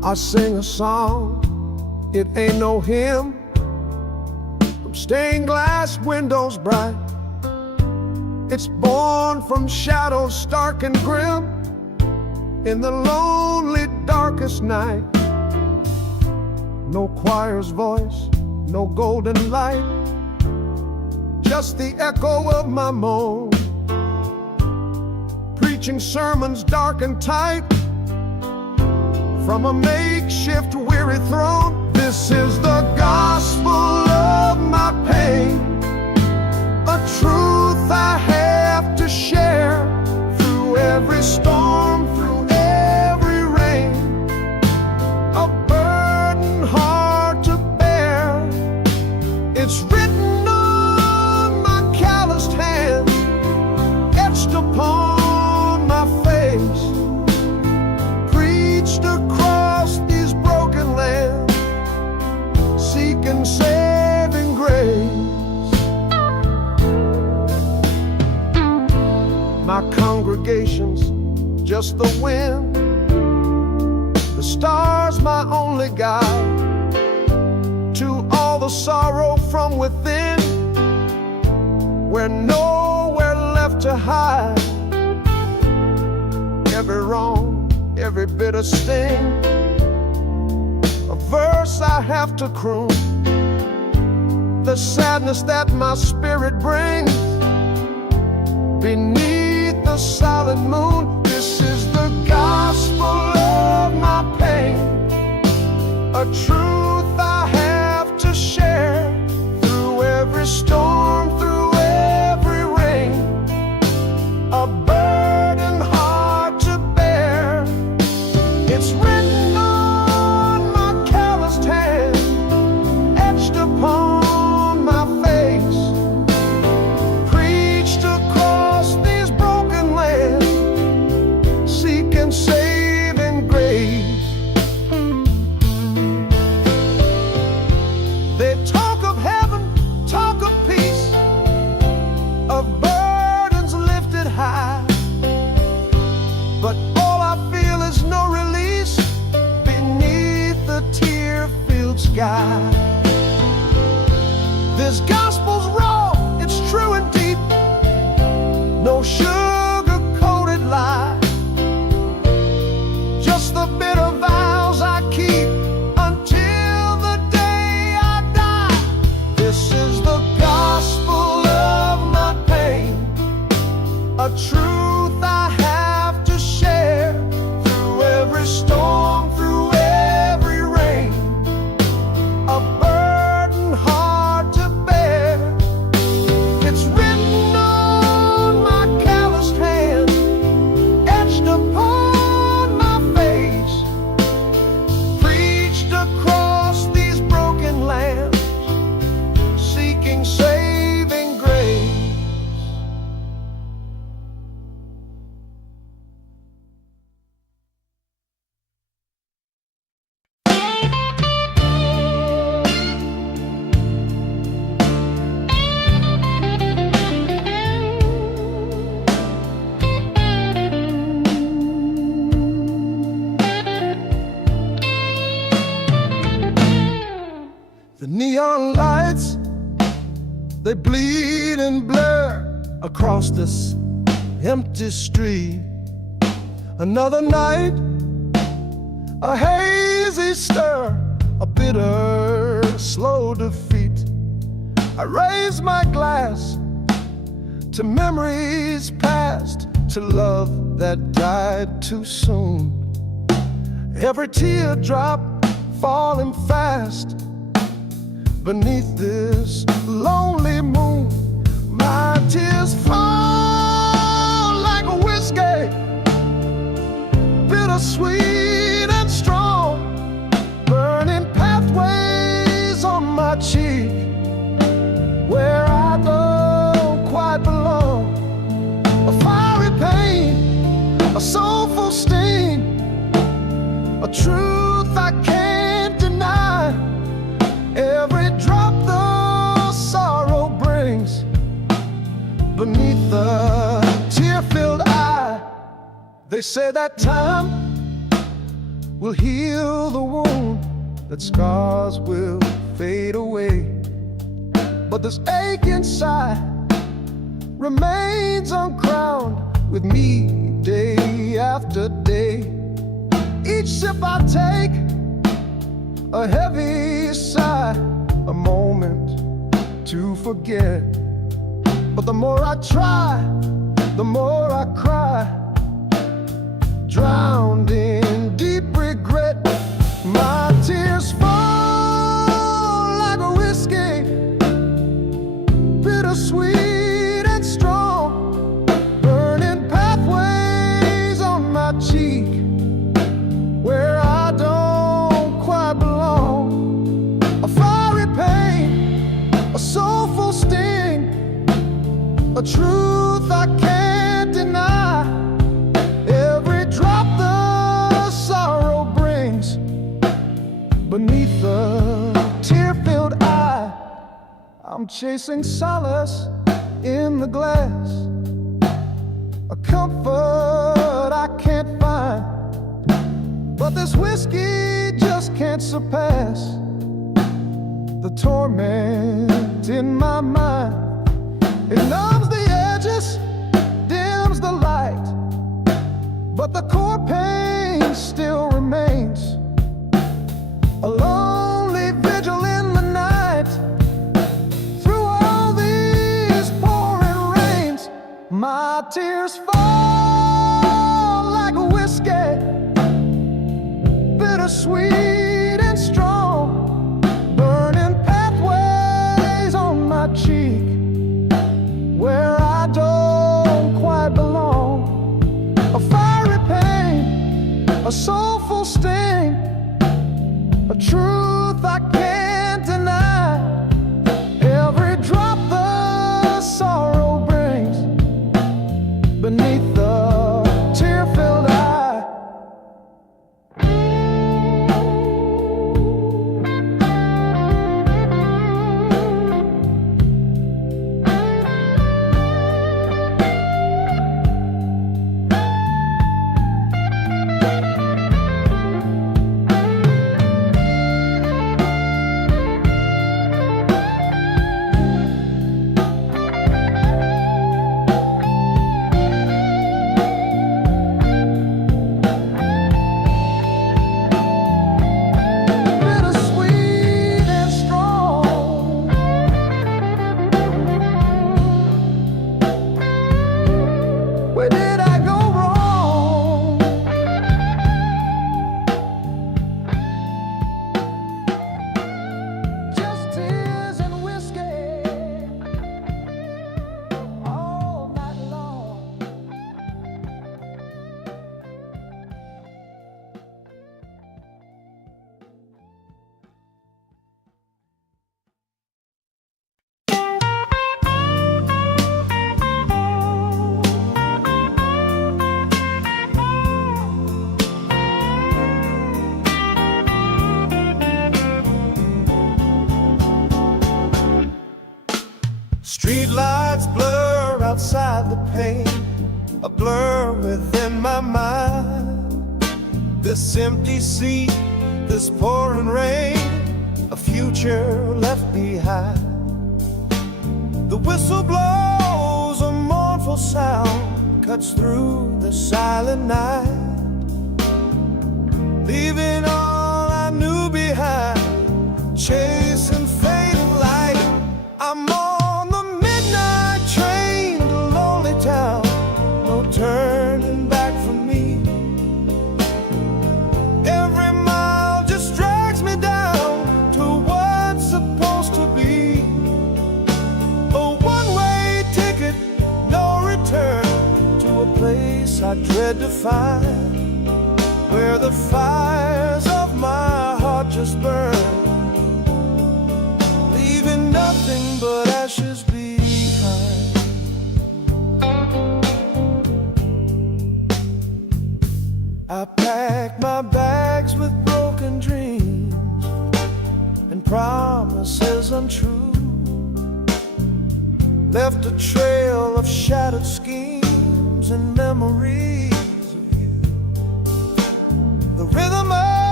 I sing a song, it ain't no hymn, from stained glass windows bright. It's born from shadows stark and grim, in the lonely darkest night. No choir's voice, no golden light, just the echo of my moan, preaching sermons dark and tight from a makeshift weary throne. This is the gospel of my pain, a truth I have to share through every storm, through every rain, a burden hard to bear. It's written on my calloused hands, etched upon my face, preached across these broken lands, seeking saving grace. My congregation's just the wind, the stars my only guide to all the sorrow from within, where nowhere left to hide. Every wrong, every bitter sting, a verse I have to croon, the sadness that my spirit brings beneath the silent moon. This is the gospel of my pain, a truth I have to share through every storm, through every rain, a burden hard to bear. It's written on my calloused hand, etched upon my face, preached across these broken lands, seeking saving grace. They talk of heaven, talk of peace, of burdens lifted high, but all I feel is no release beneath the tear-filled sky. This gospel's raw, it's true and deep, no sugar-coated lie, just the bitter vows I keep until the day I die. This is the gospel of my pain, a truth I have to share through every storm, through every rain, a burden hard to bear. It's written on my calloused hand, etched upon my face, preached across these broken lands, seeking saving grace. The neon lights, they bleed and blur across this empty street. Another night, a hazy stir, a bitter, slow defeat. I raise my glass to memories past, to love that died too soon. Every teardrop falling fast beneath this lonely moon. My tears fall like a whiskey, bittersweet and strong, burning pathways on my cheek where I don't quite belong. A fiery pain, a soulful sting, a truth I can't deny. Every drop the sorrow brings beneath the tear-filled eye. They say that time will heal the wound, that scars will fade away. But this ache inside remains uncrowned with me day after day. Each sip I take, a heavy sigh, a moment to forget. But the more I try, the more I cry, drowned in deep regret. My tears fall like a whiskey, bittersweet and strong, burning pathways on my cheek where I don't quite belong. A fiery pain, a soulful sting, a truth I can't deny. Every drop the sorrow brings beneath the tear-filled eye. I'm chasing solace in the glass, a comfort I can't find. But this whiskey just can't surpass the torment in my mind. It numbs the edges, dims the light, but the core pain still remains. A lonely vigil in the night, through all these pouring rains. My tears fall like a whiskey, bittersweet and strong, burning pathways on my cheek where I don't quite belong. A fiery pain, a soulful sting, a truth I can't deny. Every drop the sorrow brings beneath the tear-filled eye. Where did I go wrong? Just tears and whiskey all night long. Street lights blur outside the pane, a blur within my mind. This empty seat, this pouring rain, a future left behind. The whistle blows, a mournful sound cuts through the silent night, leaving all I knew behind, chasing fading light. I'm on the midnight train to lonely town, no turning back for me. Every mile just drags me down to what's supposed to be a one-way ticket, no return, to a place I dread to find, where the fires of my heart just burn, leaving nothing but ashes behind. I packed my bags with broken dreams and promises untrue, left a trail of shattered schemes and memories of you. The rhythm of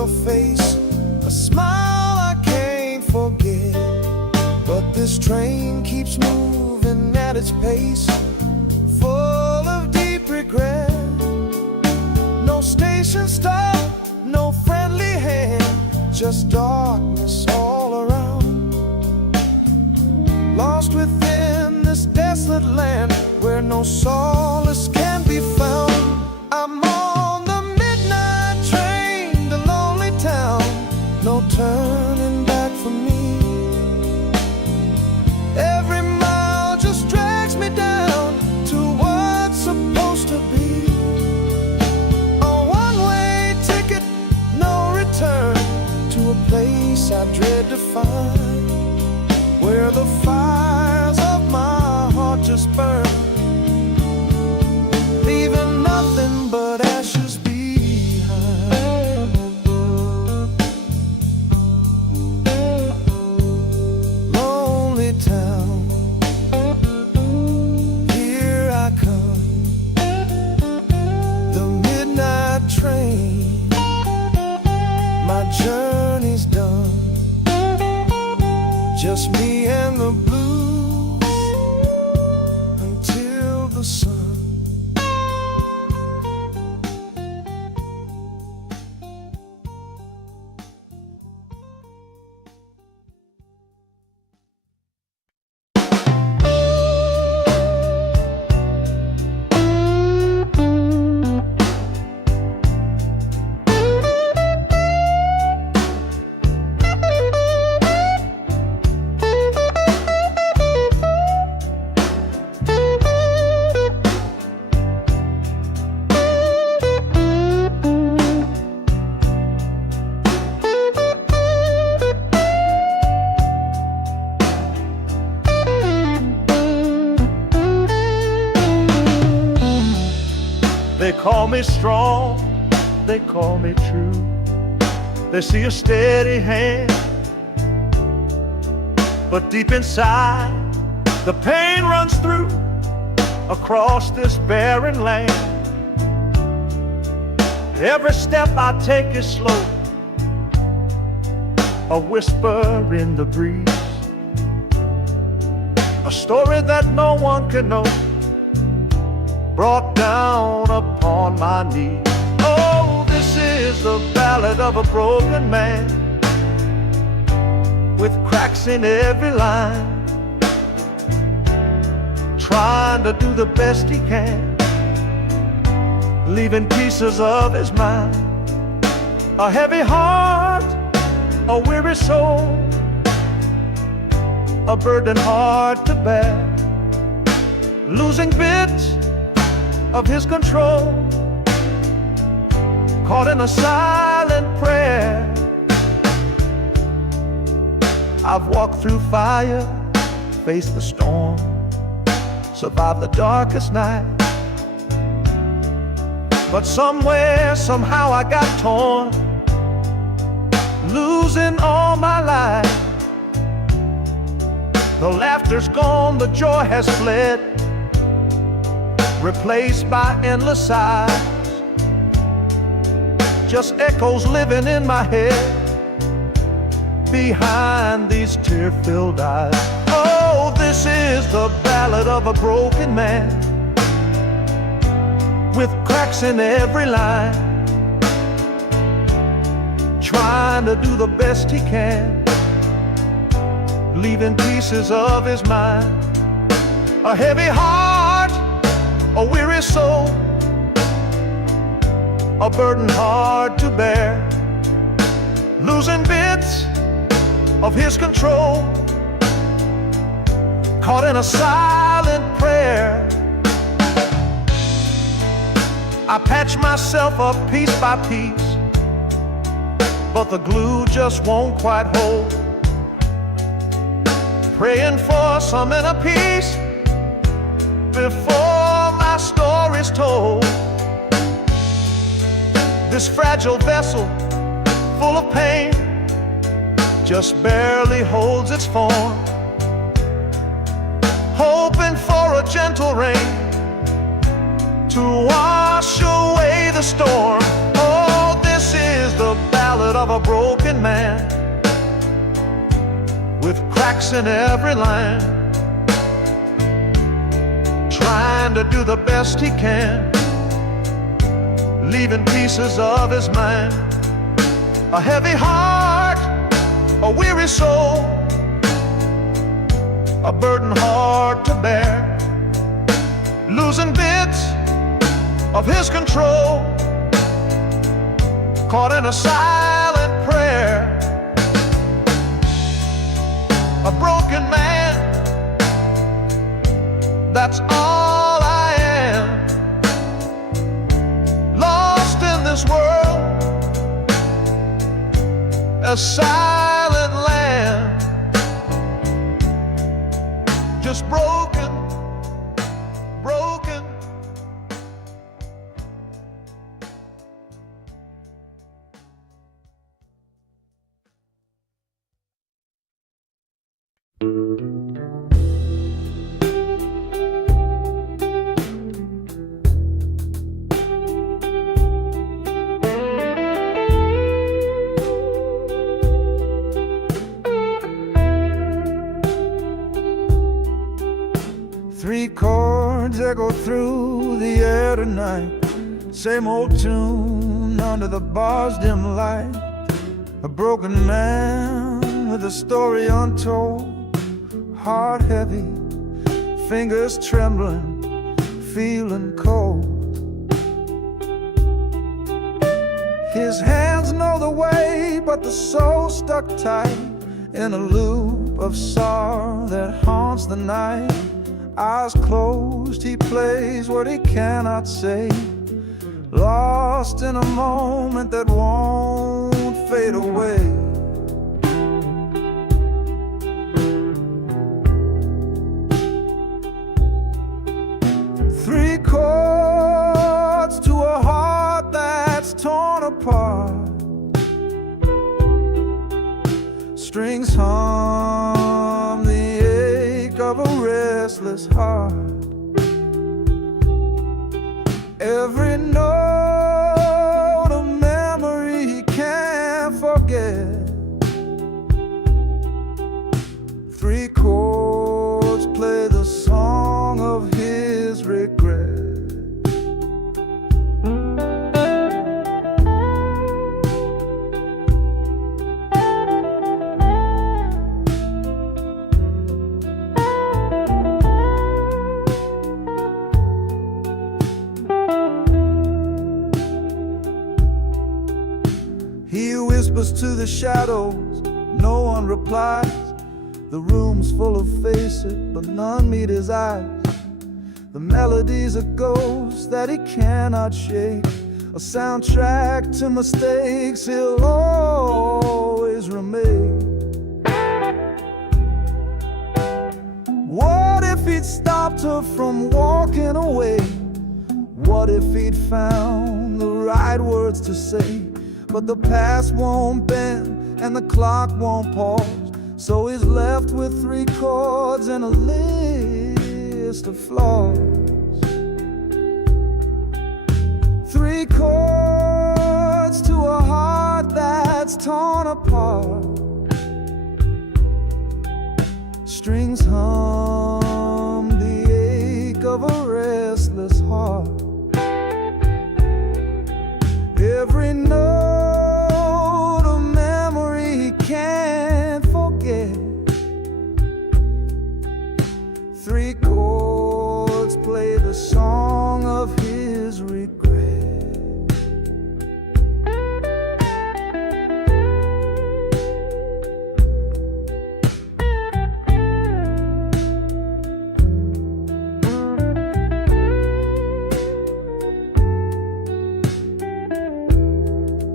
your face, a smile I can't forget. But this train keeps moving at its pace, full of deep regret. No station stop, no friendly hand, just darkness all around. Lost within this desolate land where no solace can be found. I'm on the midnight train to lonely town, no turning back for me. Every mile just drags me down to what's supposed to be. A one-way ticket, no return, to a place I dread to find, where the fires of my heart just burn, leaving nothing but ashes behind. Lonely town, here I come, the midnight train, my journey's done, just me and the blues until the sun. They call me strong, they call me true. They see a steady hand, but deep inside the pain runs through across this barren land. Every step I take is slow, a whisper in the breeze, a story that no one can know, brought down upon my knees. Oh, this is the ballad of a broken man, with cracks in every line, trying to do the best he can, leaving pieces of his mind. A heavy heart, a weary soul, a burden hard to bear, losing bits of his control, caught in a silent prayer. I've walked through fire, faced the storm, survived the darkest night, but somewhere, somehow I got torn, losing all my life. The laughter's gone, the joy has fled, replaced by endless sighs, just echoes living in my head behind these tear-filled eyes. Oh, this is the ballad of a broken man, with cracks in every line, trying to do the best he can, leaving pieces of his mind. A heavy heart, a weary soul, a burden hard to bear, losing bits of his control, caught in a silent prayer. I patch myself up piece by piece, but the glue just won't quite hold, praying for some inner peace before my story's told. This fragile vessel, full of pain, just barely holds its form, hoping for a gentle rain to wash away the storm. Oh, this is the ballad a broken man, with cracks in every line, trying to do the best he can, leaving pieces of his mind. A heavy heart, a weary soul, a burden hard to bear, losing bits of his control, caught in a silent prayer. A broken man, that's all I am, lost in this world, a silent land, just broken, broken. Three chords echo through the air tonight, same old tune under the bar's dim light. A broken man with a story untold, heart heavy, fingers trembling, feeling cold. His hands know the way, but the soul stuck tight in a loop of sorrow that haunts the night. Eyes closed, he plays what he cannot say, lost in a moment that won't fade away. Three chords to a heart that's torn apart, strings hum the ache of a restless heart. Every note a memory he can't forget. Three chords play the song of his regret. He whispers to the shadows, no one replies. The room's full of faces, but none meet his eyes. The melody's a ghost that he cannot shake, a soundtrack to mistakes he'll always remake. What if he'd stopped her from walking away? What if he'd found the right words to say? But the past won't bend and the clock won't pause, so he's left with three chords and a list of flaws. Three chords to a heart that's torn apart, strings hum the ache of a restless heart. Every note a memory he can't forget. Three chords play the song of his regret.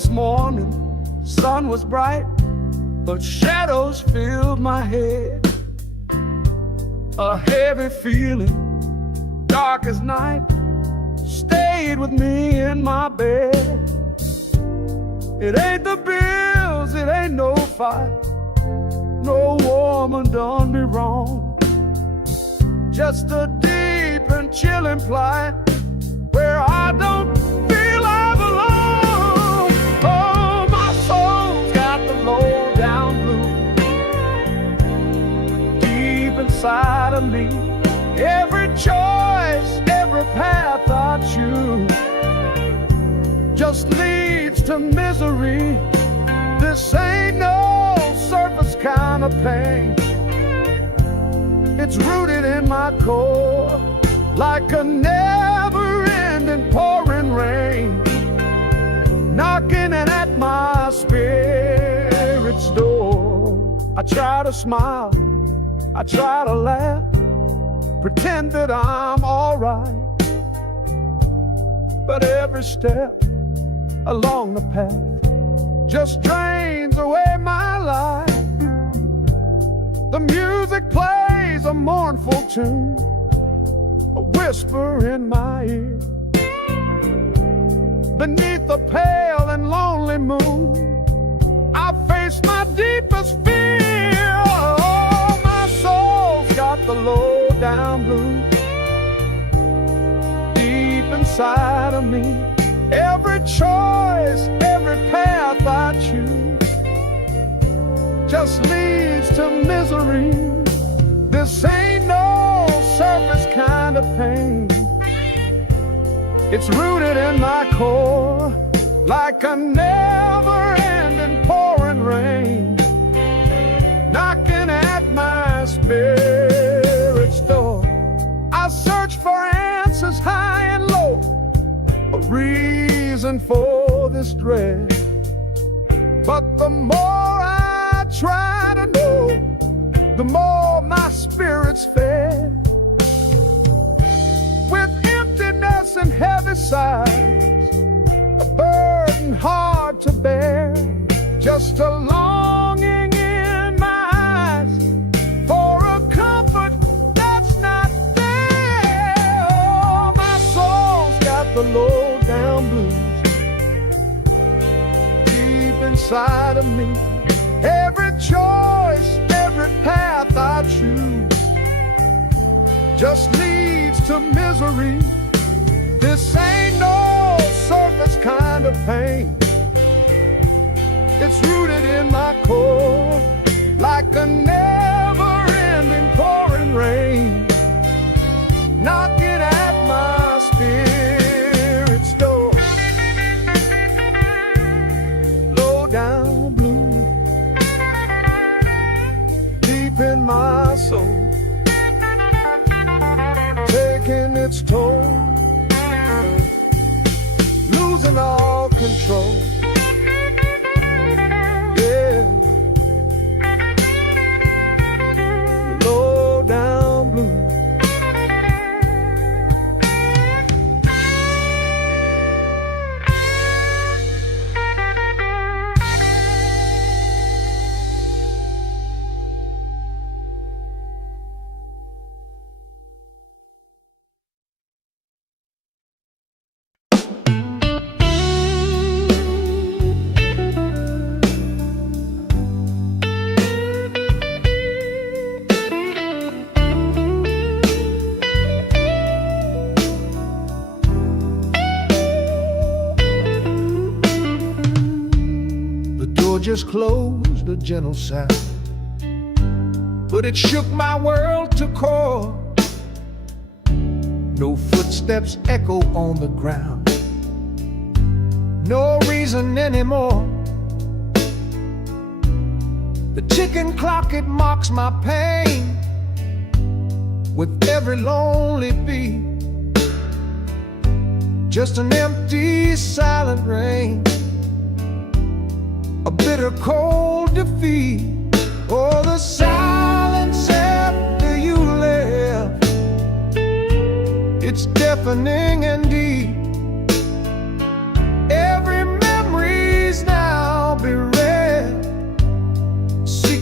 this morning, sun was bright, but shadows filled my head. A heavy feeling, dark as night, stayed with me in my bed. It ain't the bills, it ain't no fight, no woman done me wrong. Just a deep and chilling plight where I don't feel I belong. Oh, my soul's got the low down blues deep inside of me. Every choice, every path I choose just leads to misery. This ain't no surface kind of pain. It's rooted in my core like a never-ending pouring rain, knocking at my spirit's door. I try to smile, I try to laugh, pretend that I'm alright, but every step along the path just drains away my life. The music plays a mournful tune, a whisper in my ear. Beneath the pale and lonely moon, I face my deepest fear. Oh, my soul's got the low down blues deep inside of me. Every choice, every path I choose just leads to misery. This ain't no surface kind of pain. It's rooted in my core like a never-ending pouring rain, knocking at my spirit's door. I search for answers high and low, a reason for this dread, but the more I try to know, the more my spirit's fed. With emptiness and heavy sighs, a burden hard to bear, just a longing in my eyes for a comfort that's not there. Oh, my soul's got the low down blues deep inside of me. Every choice, every path I choose just leads to misery. This ain't no surface kind of pain. It's rooted in my core like a never-ending pouring rain, knocking at my spirit's door. Low down blue deep in my soul, taking its toll, losing all control. Yeah, low down blue. Just closed, a gentle sound, but it shook my world to core. No footsteps echo on the ground, no reason anymore. The ticking clock, it mocks my pain with every lonely beat. Just an empty, silent rain, a bitter cold defeat. Oh, the silence after you left, it's deafening and deep. Every memory's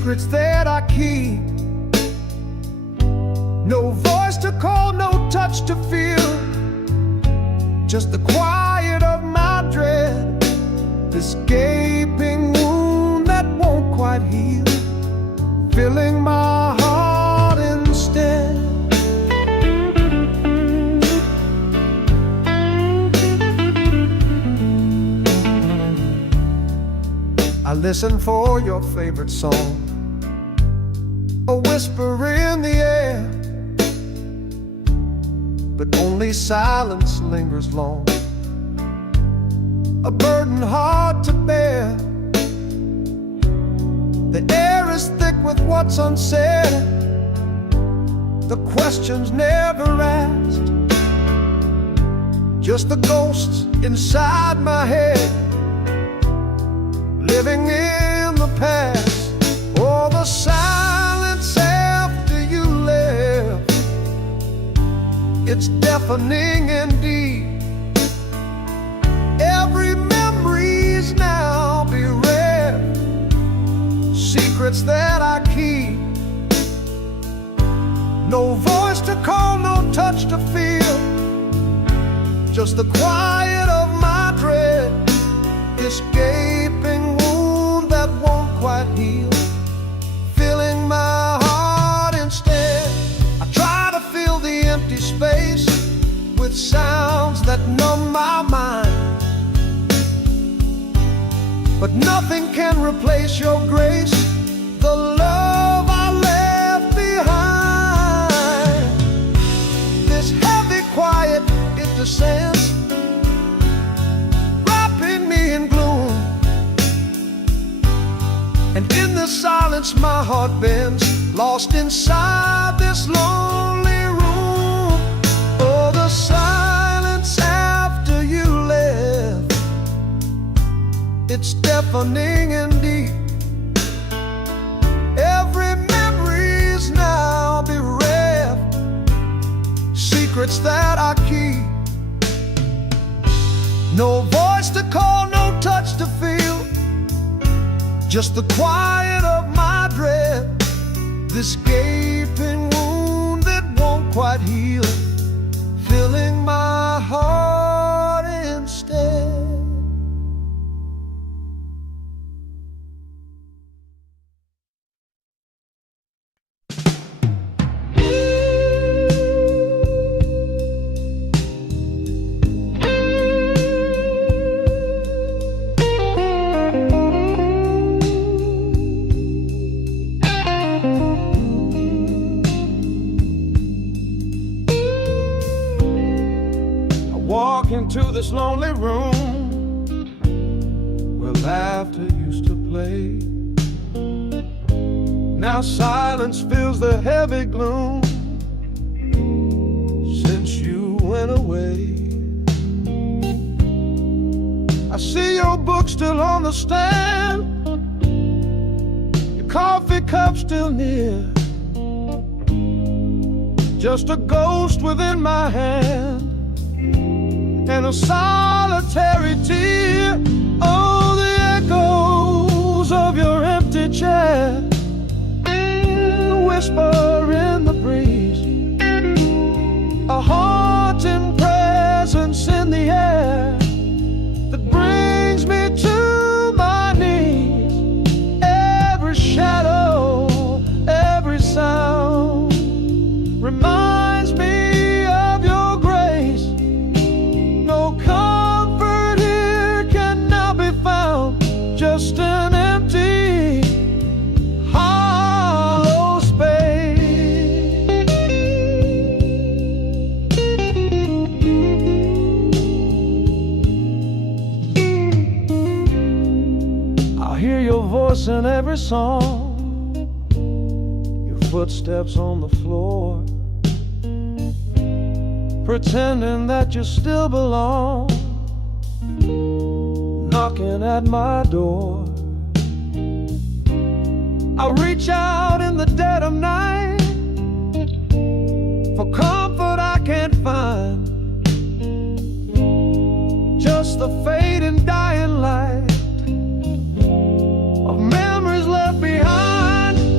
secrets that I keep. No voice to call, no touch to feel, just the quiet of my dread, this gaping wound that won't quite heal, filling my heart instead. I listen for your favorite song, a whisper in the air, but only silence lingers long, a burden hard to bear. The air is thick with what's unsaid, the questions never asked, just the ghosts inside my head, living in the past. Oh, the silence after you left, it's deafening indeed. Every memory's now bereft, secrets that I keep. No voice to call, no touch to feel, just the quiet of my dread, this gaping wound that won't quite heal, filling my heart instead. I try to fill the empty space with sounds that numb my mind, but nothing can replace your grace, the love I left behind. This heavy quiet, it descends, wrapping me in gloom, and in the silence my heart bends, lost inside this lonely room. Oh, the silence after you left, it's deafening indeed. Every memory's now bereft, secrets that I keep. No voice to call, no touch to feel, just the quiet of my dread, this gaping wound that won't quite heal, filling my heart instead. Walk into this lonely room where laughter used to play. Now silence fills the heavy gloom since you went away. I see your book still on the stand, your coffee cup still near, just a ghost within my hand and a solitary tear. Oh, the echoes of your empty chair, the whisper in the breeze, a haunting presence in the air that brings me to my knees. Every shadow, every sound reminds me of your grace. No comfort here can now be found, just an empty, hollow space. I hear your voice in every song, your footsteps on the floor, pretending that you still belong, knocking at my door. I reach out in the dead of night for comfort I can't find, just the fading dying light of memories left behind.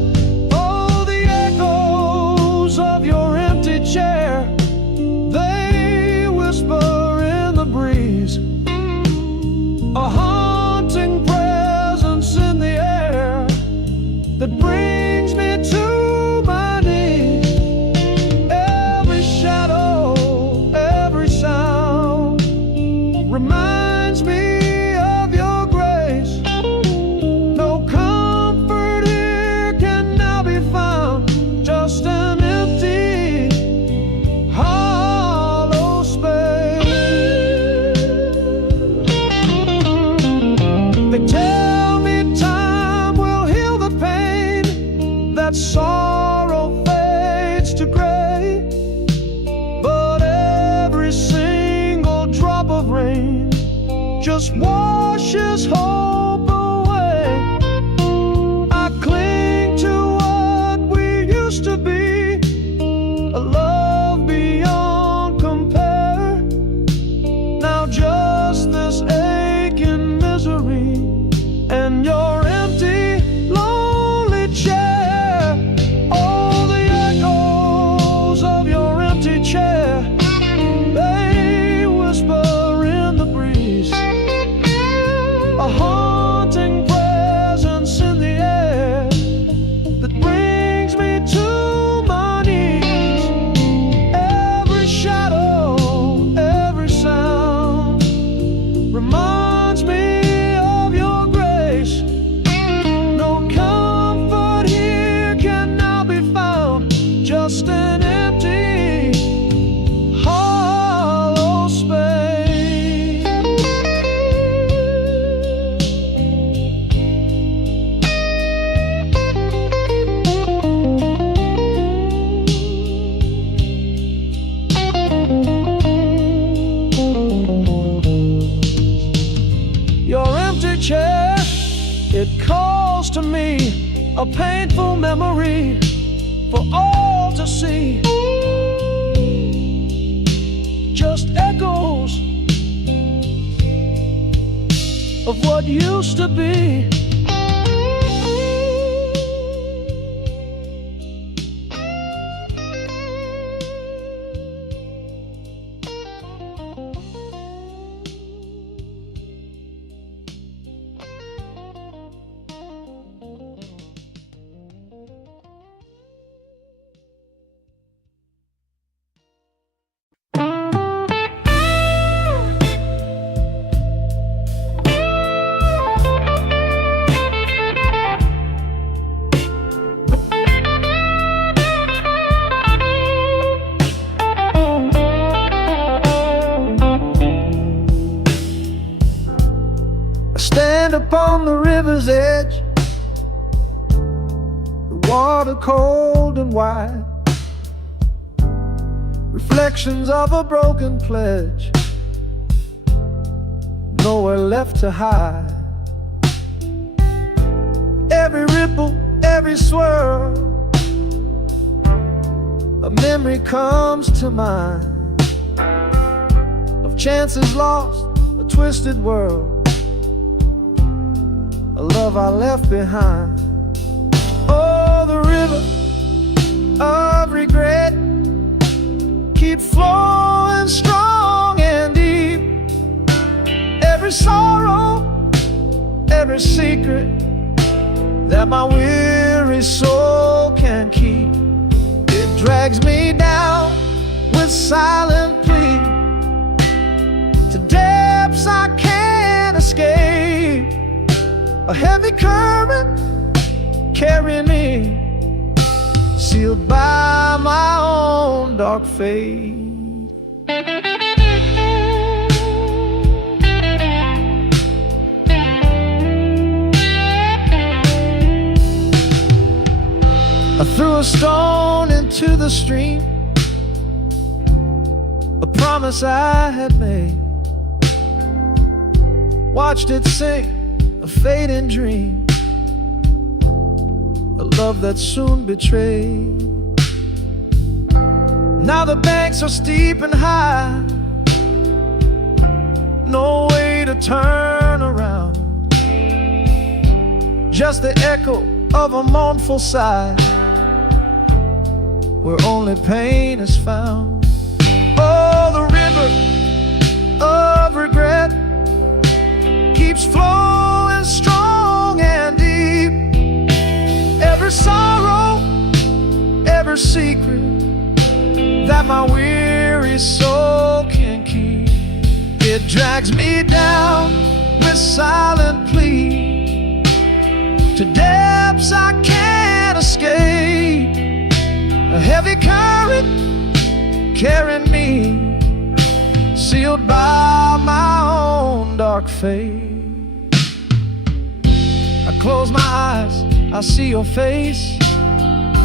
sorrow fades to gray, but every single drop of rain just washes hope away. I cling to what we used to be, a love beyond compare. Now just this aching misery and your empty, lonely chair. Oh, the echoes of your empty chair, they whisper in the breeze, a haunting presence in the air that brings me to my knees. Every shadow, every sound reminds me of your grace. No comfort here can now be found, just an empty, hollow space. Your empty chair, it calls to me, a painful memory for all to see. Just echoes of what used to be. Stand upon the river's edge, the water cold and wide, reflections of a broken pledge, nowhere left to hide. Every ripple, every swirl, a memory comes to mind of chances lost, a twisted world, a love I left behind. Oh, the river of regret keeps flowing strong and deep. Every sorrow, every secret that my weary soul can keep, it drags me down with silent plea to depths I can't escape. A heavy current carrying me, sealed by my own dark fate. I threw a stone into the stream, a promise I had made, watched it sink, a fading dream, a love that soon betrayed. Now the banks are steep and high, no way to turn around, just the echo of a mournful sigh, where only pain is found. Oh, the river of regret keeps flowing strong and deep. Every sorrow, every secret that my weary soul can keep, it drags me down with silent plea to depths I can't escape. A heavy current carrying me, sealed by my own dark fate. I close my eyes, I see your face,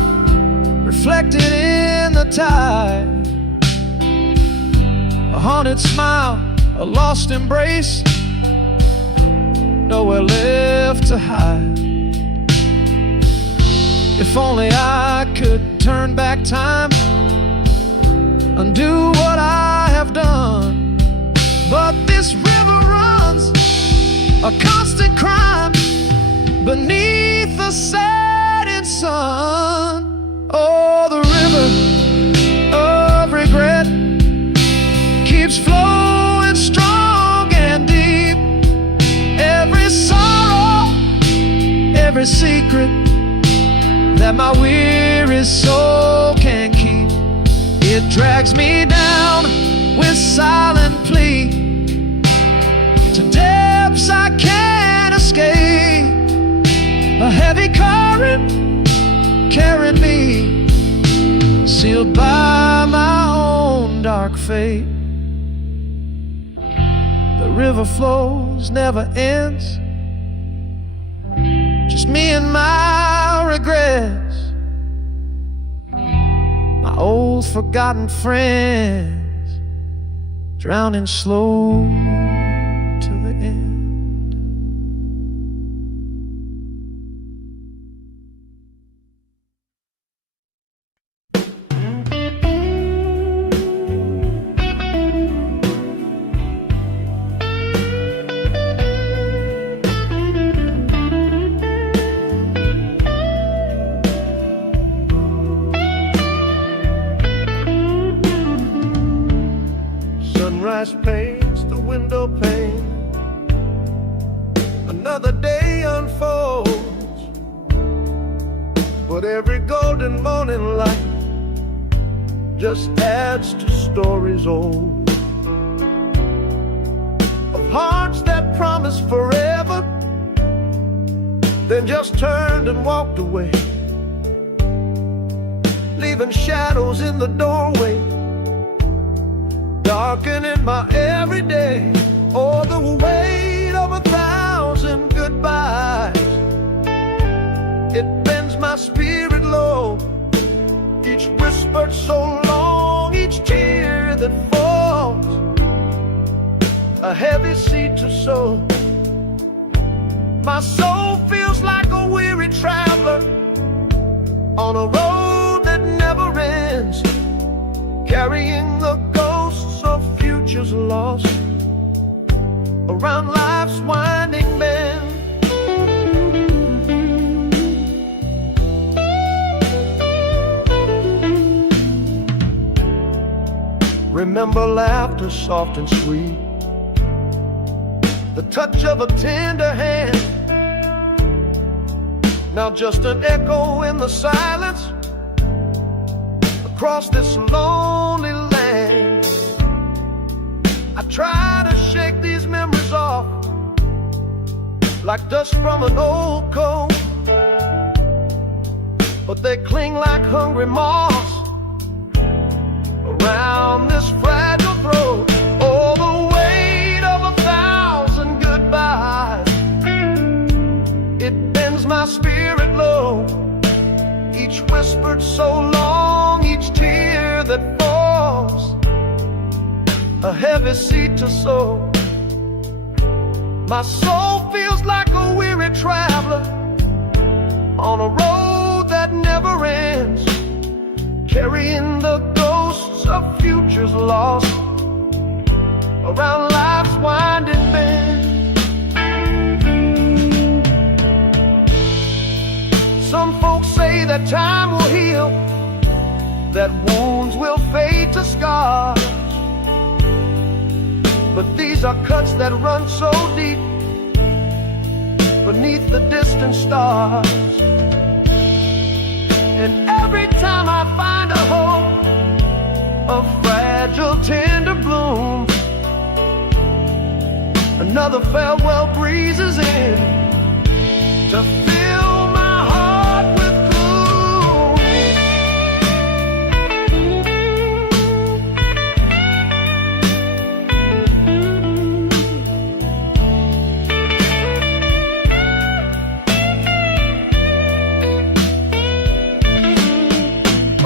reflected in the tide. A haunted smile, a lost embrace, nowhere left to hide. If only I could turn back time, undo what I have done. But this river runs a constant crime beneath the setting sun. Oh, the river of regret keeps flowing strong and deep. Every sorrow, every secret that my weary soul can keep, it drags me down with silent plea to depths I can't escape. A heavy current carrying me, sealed by my own dark fate. The river flows, never ends, just me and my regrets, my old forgotten friends, drowning slow to the end. Sunrise paints the window pane, another day unfolds, but every golden morning light just adds to stories old, of hearts that promised forever, then just turned and walked away, leaving shadows in the doorway, darkening my everyday. Oh, the weight of 1,000 goodbyes, it bends my spirit low. Each whispered so long, each tear that falls, a heavy seed to sow. My soul feels like a weary traveler on a road that never ends, carrying the ghosts of futures lost around life's winding bend. Remember laughter soft and sweet, the touch of a tender hand, now just an echo in the silence across this lonely land. I try to shake these memories off like dust from an old coat, but they cling like hungry moths around this fragile throat. Oh, the weight of 1,000 goodbyes, it bends my spirit low. Each whispered so long, each tear that falls, a heavy seed to sow. My soul feels like a weary traveler on a road that never ends, carrying the ghosts of futures lost around life's winding bend. Some folks say that time will heal, that wounds will fade to scars, but these are cuts that run so deep beneath the distant stars. And every time I find a hope, a fragile tender bloom, another farewell breezes in to fill my heart with gloom.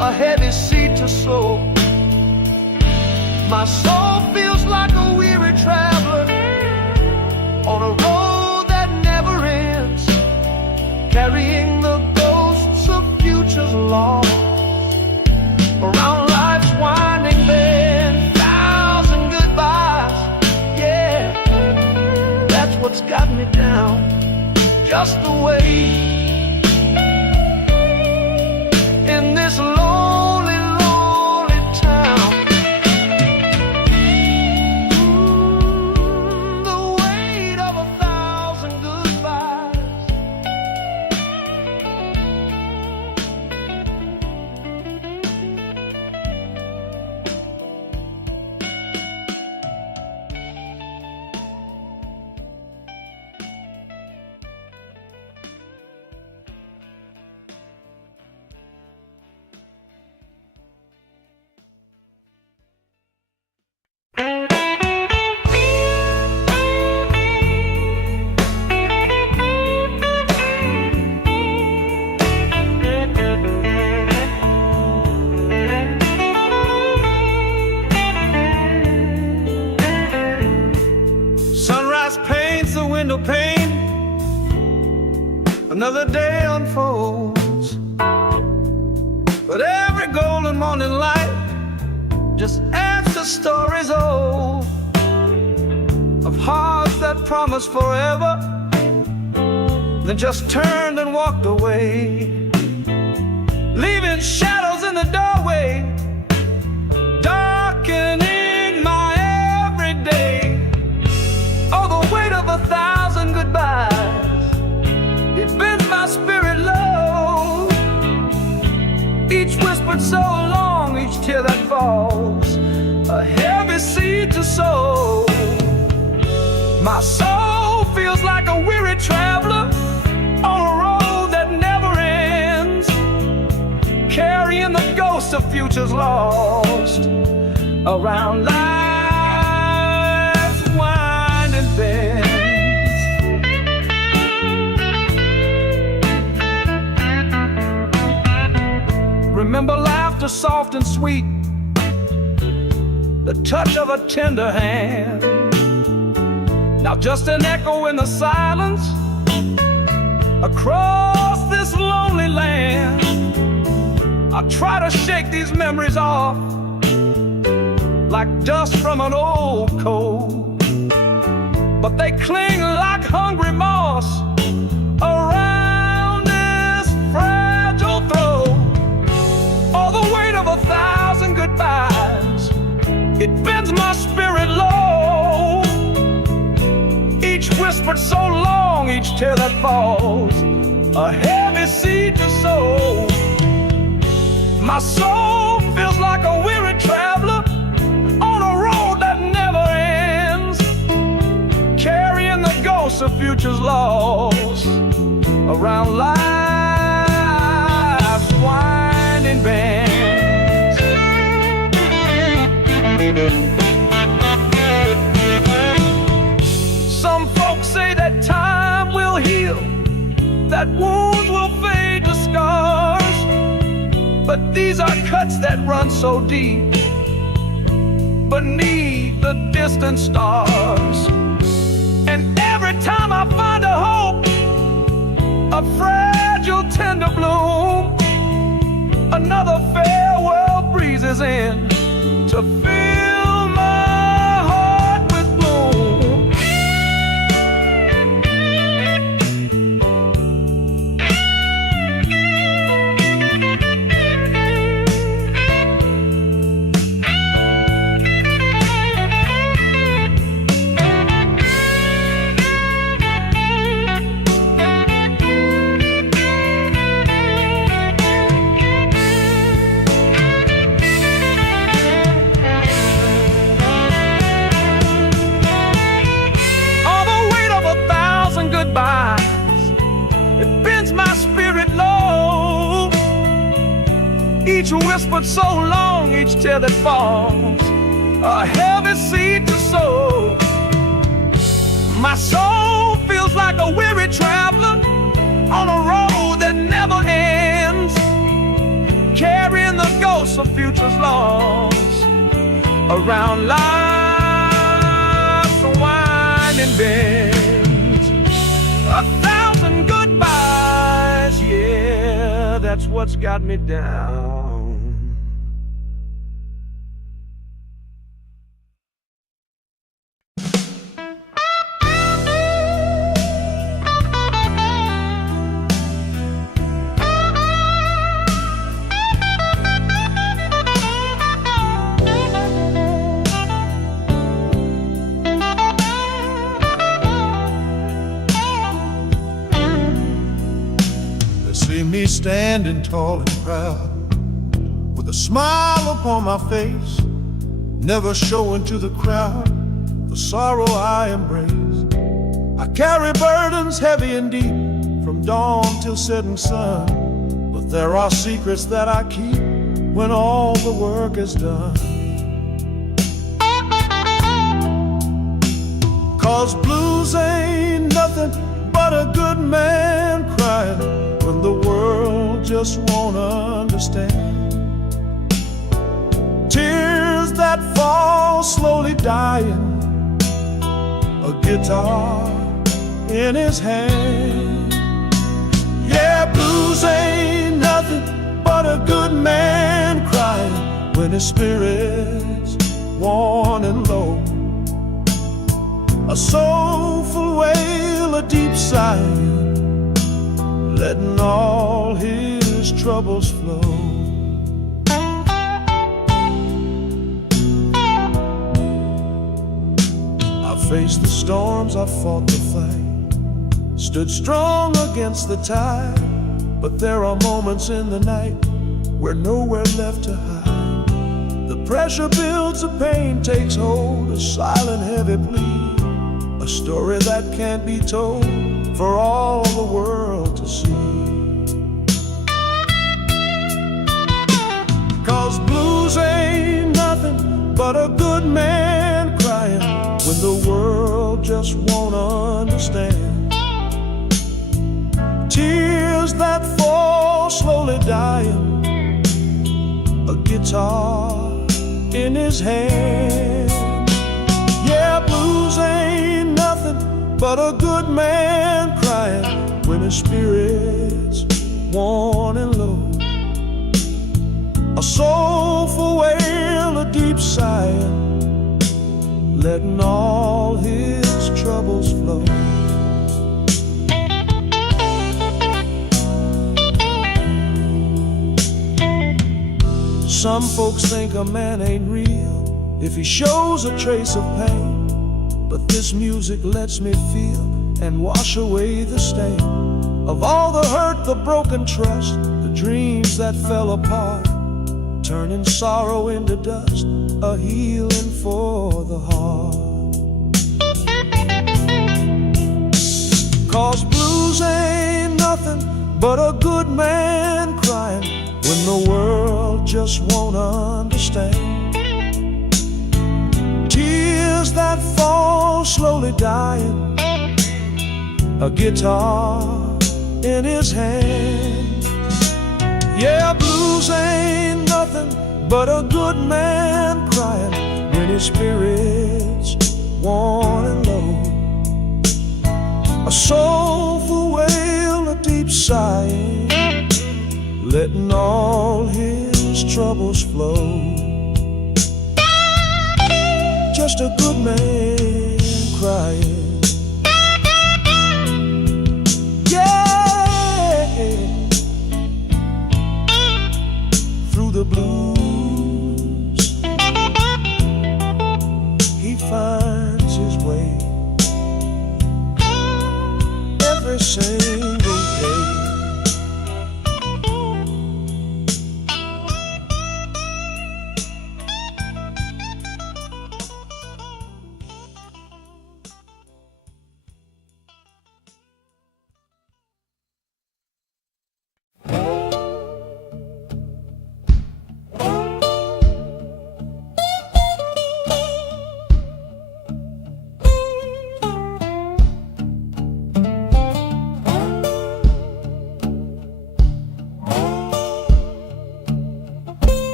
a heavy seed to sow. My soul feels like a weary traveler on a road that never ends, carrying the ghosts of futures lost around life's winding bend. Thousand goodbyes, yeah, that's what's got me down, just the way in this lonely, lonely town. The weight of 1,000 goodbyes. Sunrise paints the window pane, another day unfolds, but every golden morning light just adds to stories old of hearts that promised forever, then just turned and walked away, leaving shadows in the doorway, darkening my everyday. Oh, the weight of 1,000 goodbyes, it bends my spirit low. Each whispered so long, each tear that falls, a heavy seed to sow. My soul feels like a weary traveler on a road that never ends, carrying the ghosts of futures lost around life's winding bends. Remember laughter soft and sweet, the touch of a tender hand. Now just an echo in the silence across this lonely land. I try to shake these memories off like dust from an old coat, but they cling like hungry moss around this fragile throat. All the weight of 1,000 goodbyes, it bends my spirit low. Each whispered so long, each tear that falls, a heavy seed to sow. My soul feels like a weary traveler on a road that never ends, carrying the ghosts of futures lost around life's winding bends. Some folks say that time will heal, that wounds will fade to scars, but these are cuts that run so deep beneath the distant stars. And every time I find a hope, a fragile tender bloom, another farewell breezes in to fill my heart with gloom. Each whispered so long, each tear that falls, a heavy seed to sow. My soul feels like a weary traveler on a road that never ends, carrying the sense of future's lost around life's winding bends. 1,000 goodbyes, yeah, that's what's got me down. See me standing tall and proud, with a smile upon my face, never showing to the crowd the sorrow I embrace. I carry burdens heavy and deep, from dawn till setting sun, but there are secrets that I keep when all the work is done. 'Cause blues ain't nothing but a good man crying when the world just won't understand. Tears that fall slowly dying, a guitar in his hand. Yeah, blues ain't nothing but a good man crying when his spirit's worn and low. A soulful wail, a deep sigh, letting all his troubles flow. I faced the storms, I fought the fight, stood strong against the tide, but there are moments in the night where nowhere left to hide. The pressure builds, the pain takes hold, a silent heavy plea, a story that can't be told for all the world to see. 'Cause blues ain't nothing but a good man crying when the world just won't understand. Tears that fall slowly dying, a guitar in his hand. Yeah, blues ain't nothing but a good man crying when his spirit's worn and low. A soulful wail, a deep sigh, letting all his troubles flow. Some folks think a man ain't real if he shows a trace of pain, but this music lets me feel and wash away the stain of all the hurt, the broken trust, the dreams that fell apart, turning sorrow into dust, a healing for the heart. 'Cause blues ain't nothing but a good man crying when the world just won't understand. Tears that fall slowly dying, a guitar in his hand. Yeah, blues ain't nothing but a good man crying when his spirit's worn and low. A soulful wail, a deep sigh, letting all his troubles flow. Just a good man crying. Yeah, through the blues he finds his way every single day.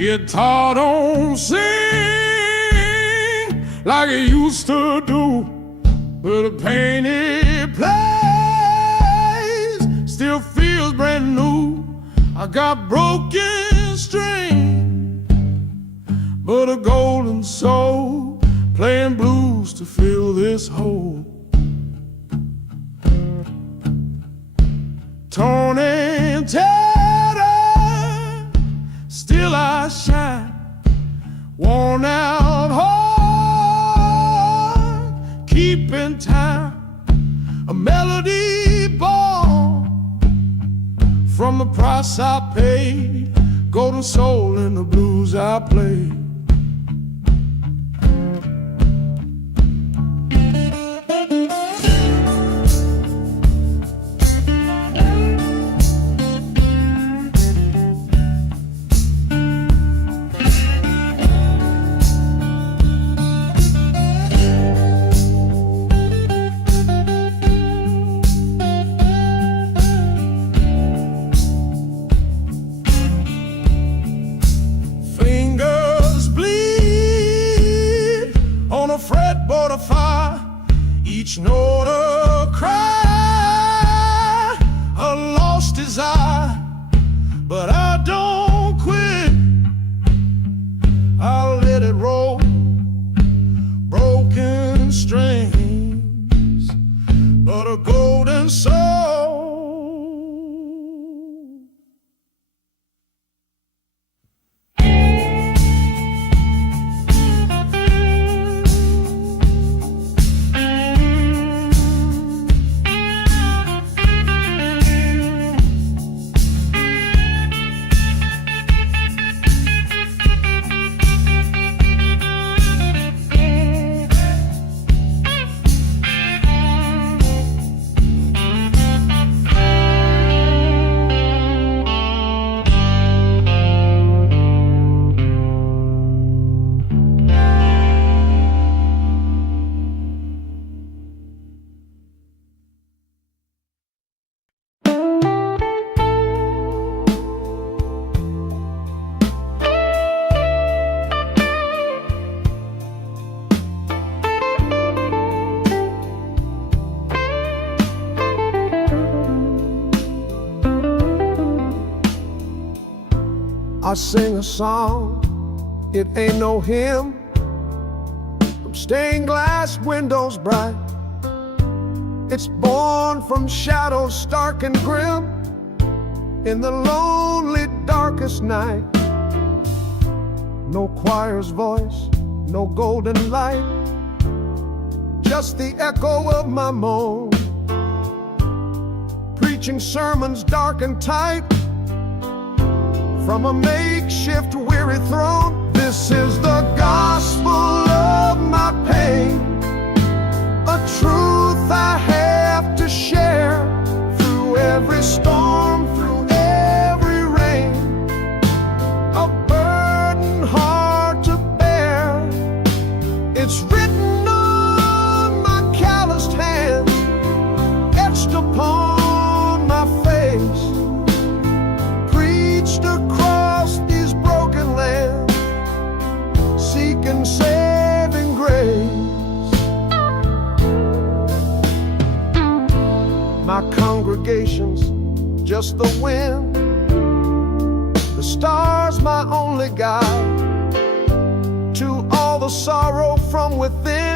Guitar don't sing like it used to do, but the pain it plays still feels brand new. I got broken strings, but a golden soul playing blues to fill this hole. Torn and tattered, still I shine. Worn out heart, keeping time. A melody born from the price I paid. Golden soul in the blues I played. Fretboard of fire, each note a cry, a lost desire. But I don't quit, I'll let it roll. Broken strings, but a golden soul. I sing a song, it ain't no hymn, from stained glass windows bright. It's born from shadows stark and grim, in the lonely darkest night. No choir's voice, no golden light, just the echo of my moan, preaching sermons dark and tight from a makeshift weary throne. This is the gospel of my pain, a truth I have to share through every storm, through every rain, a burden hard to bear. It's written on my calloused hands, etched upon my face, preached across these broken lands, seeking saving grace. My congregation's just the wind, the stars my only guide to all the sorrow from within.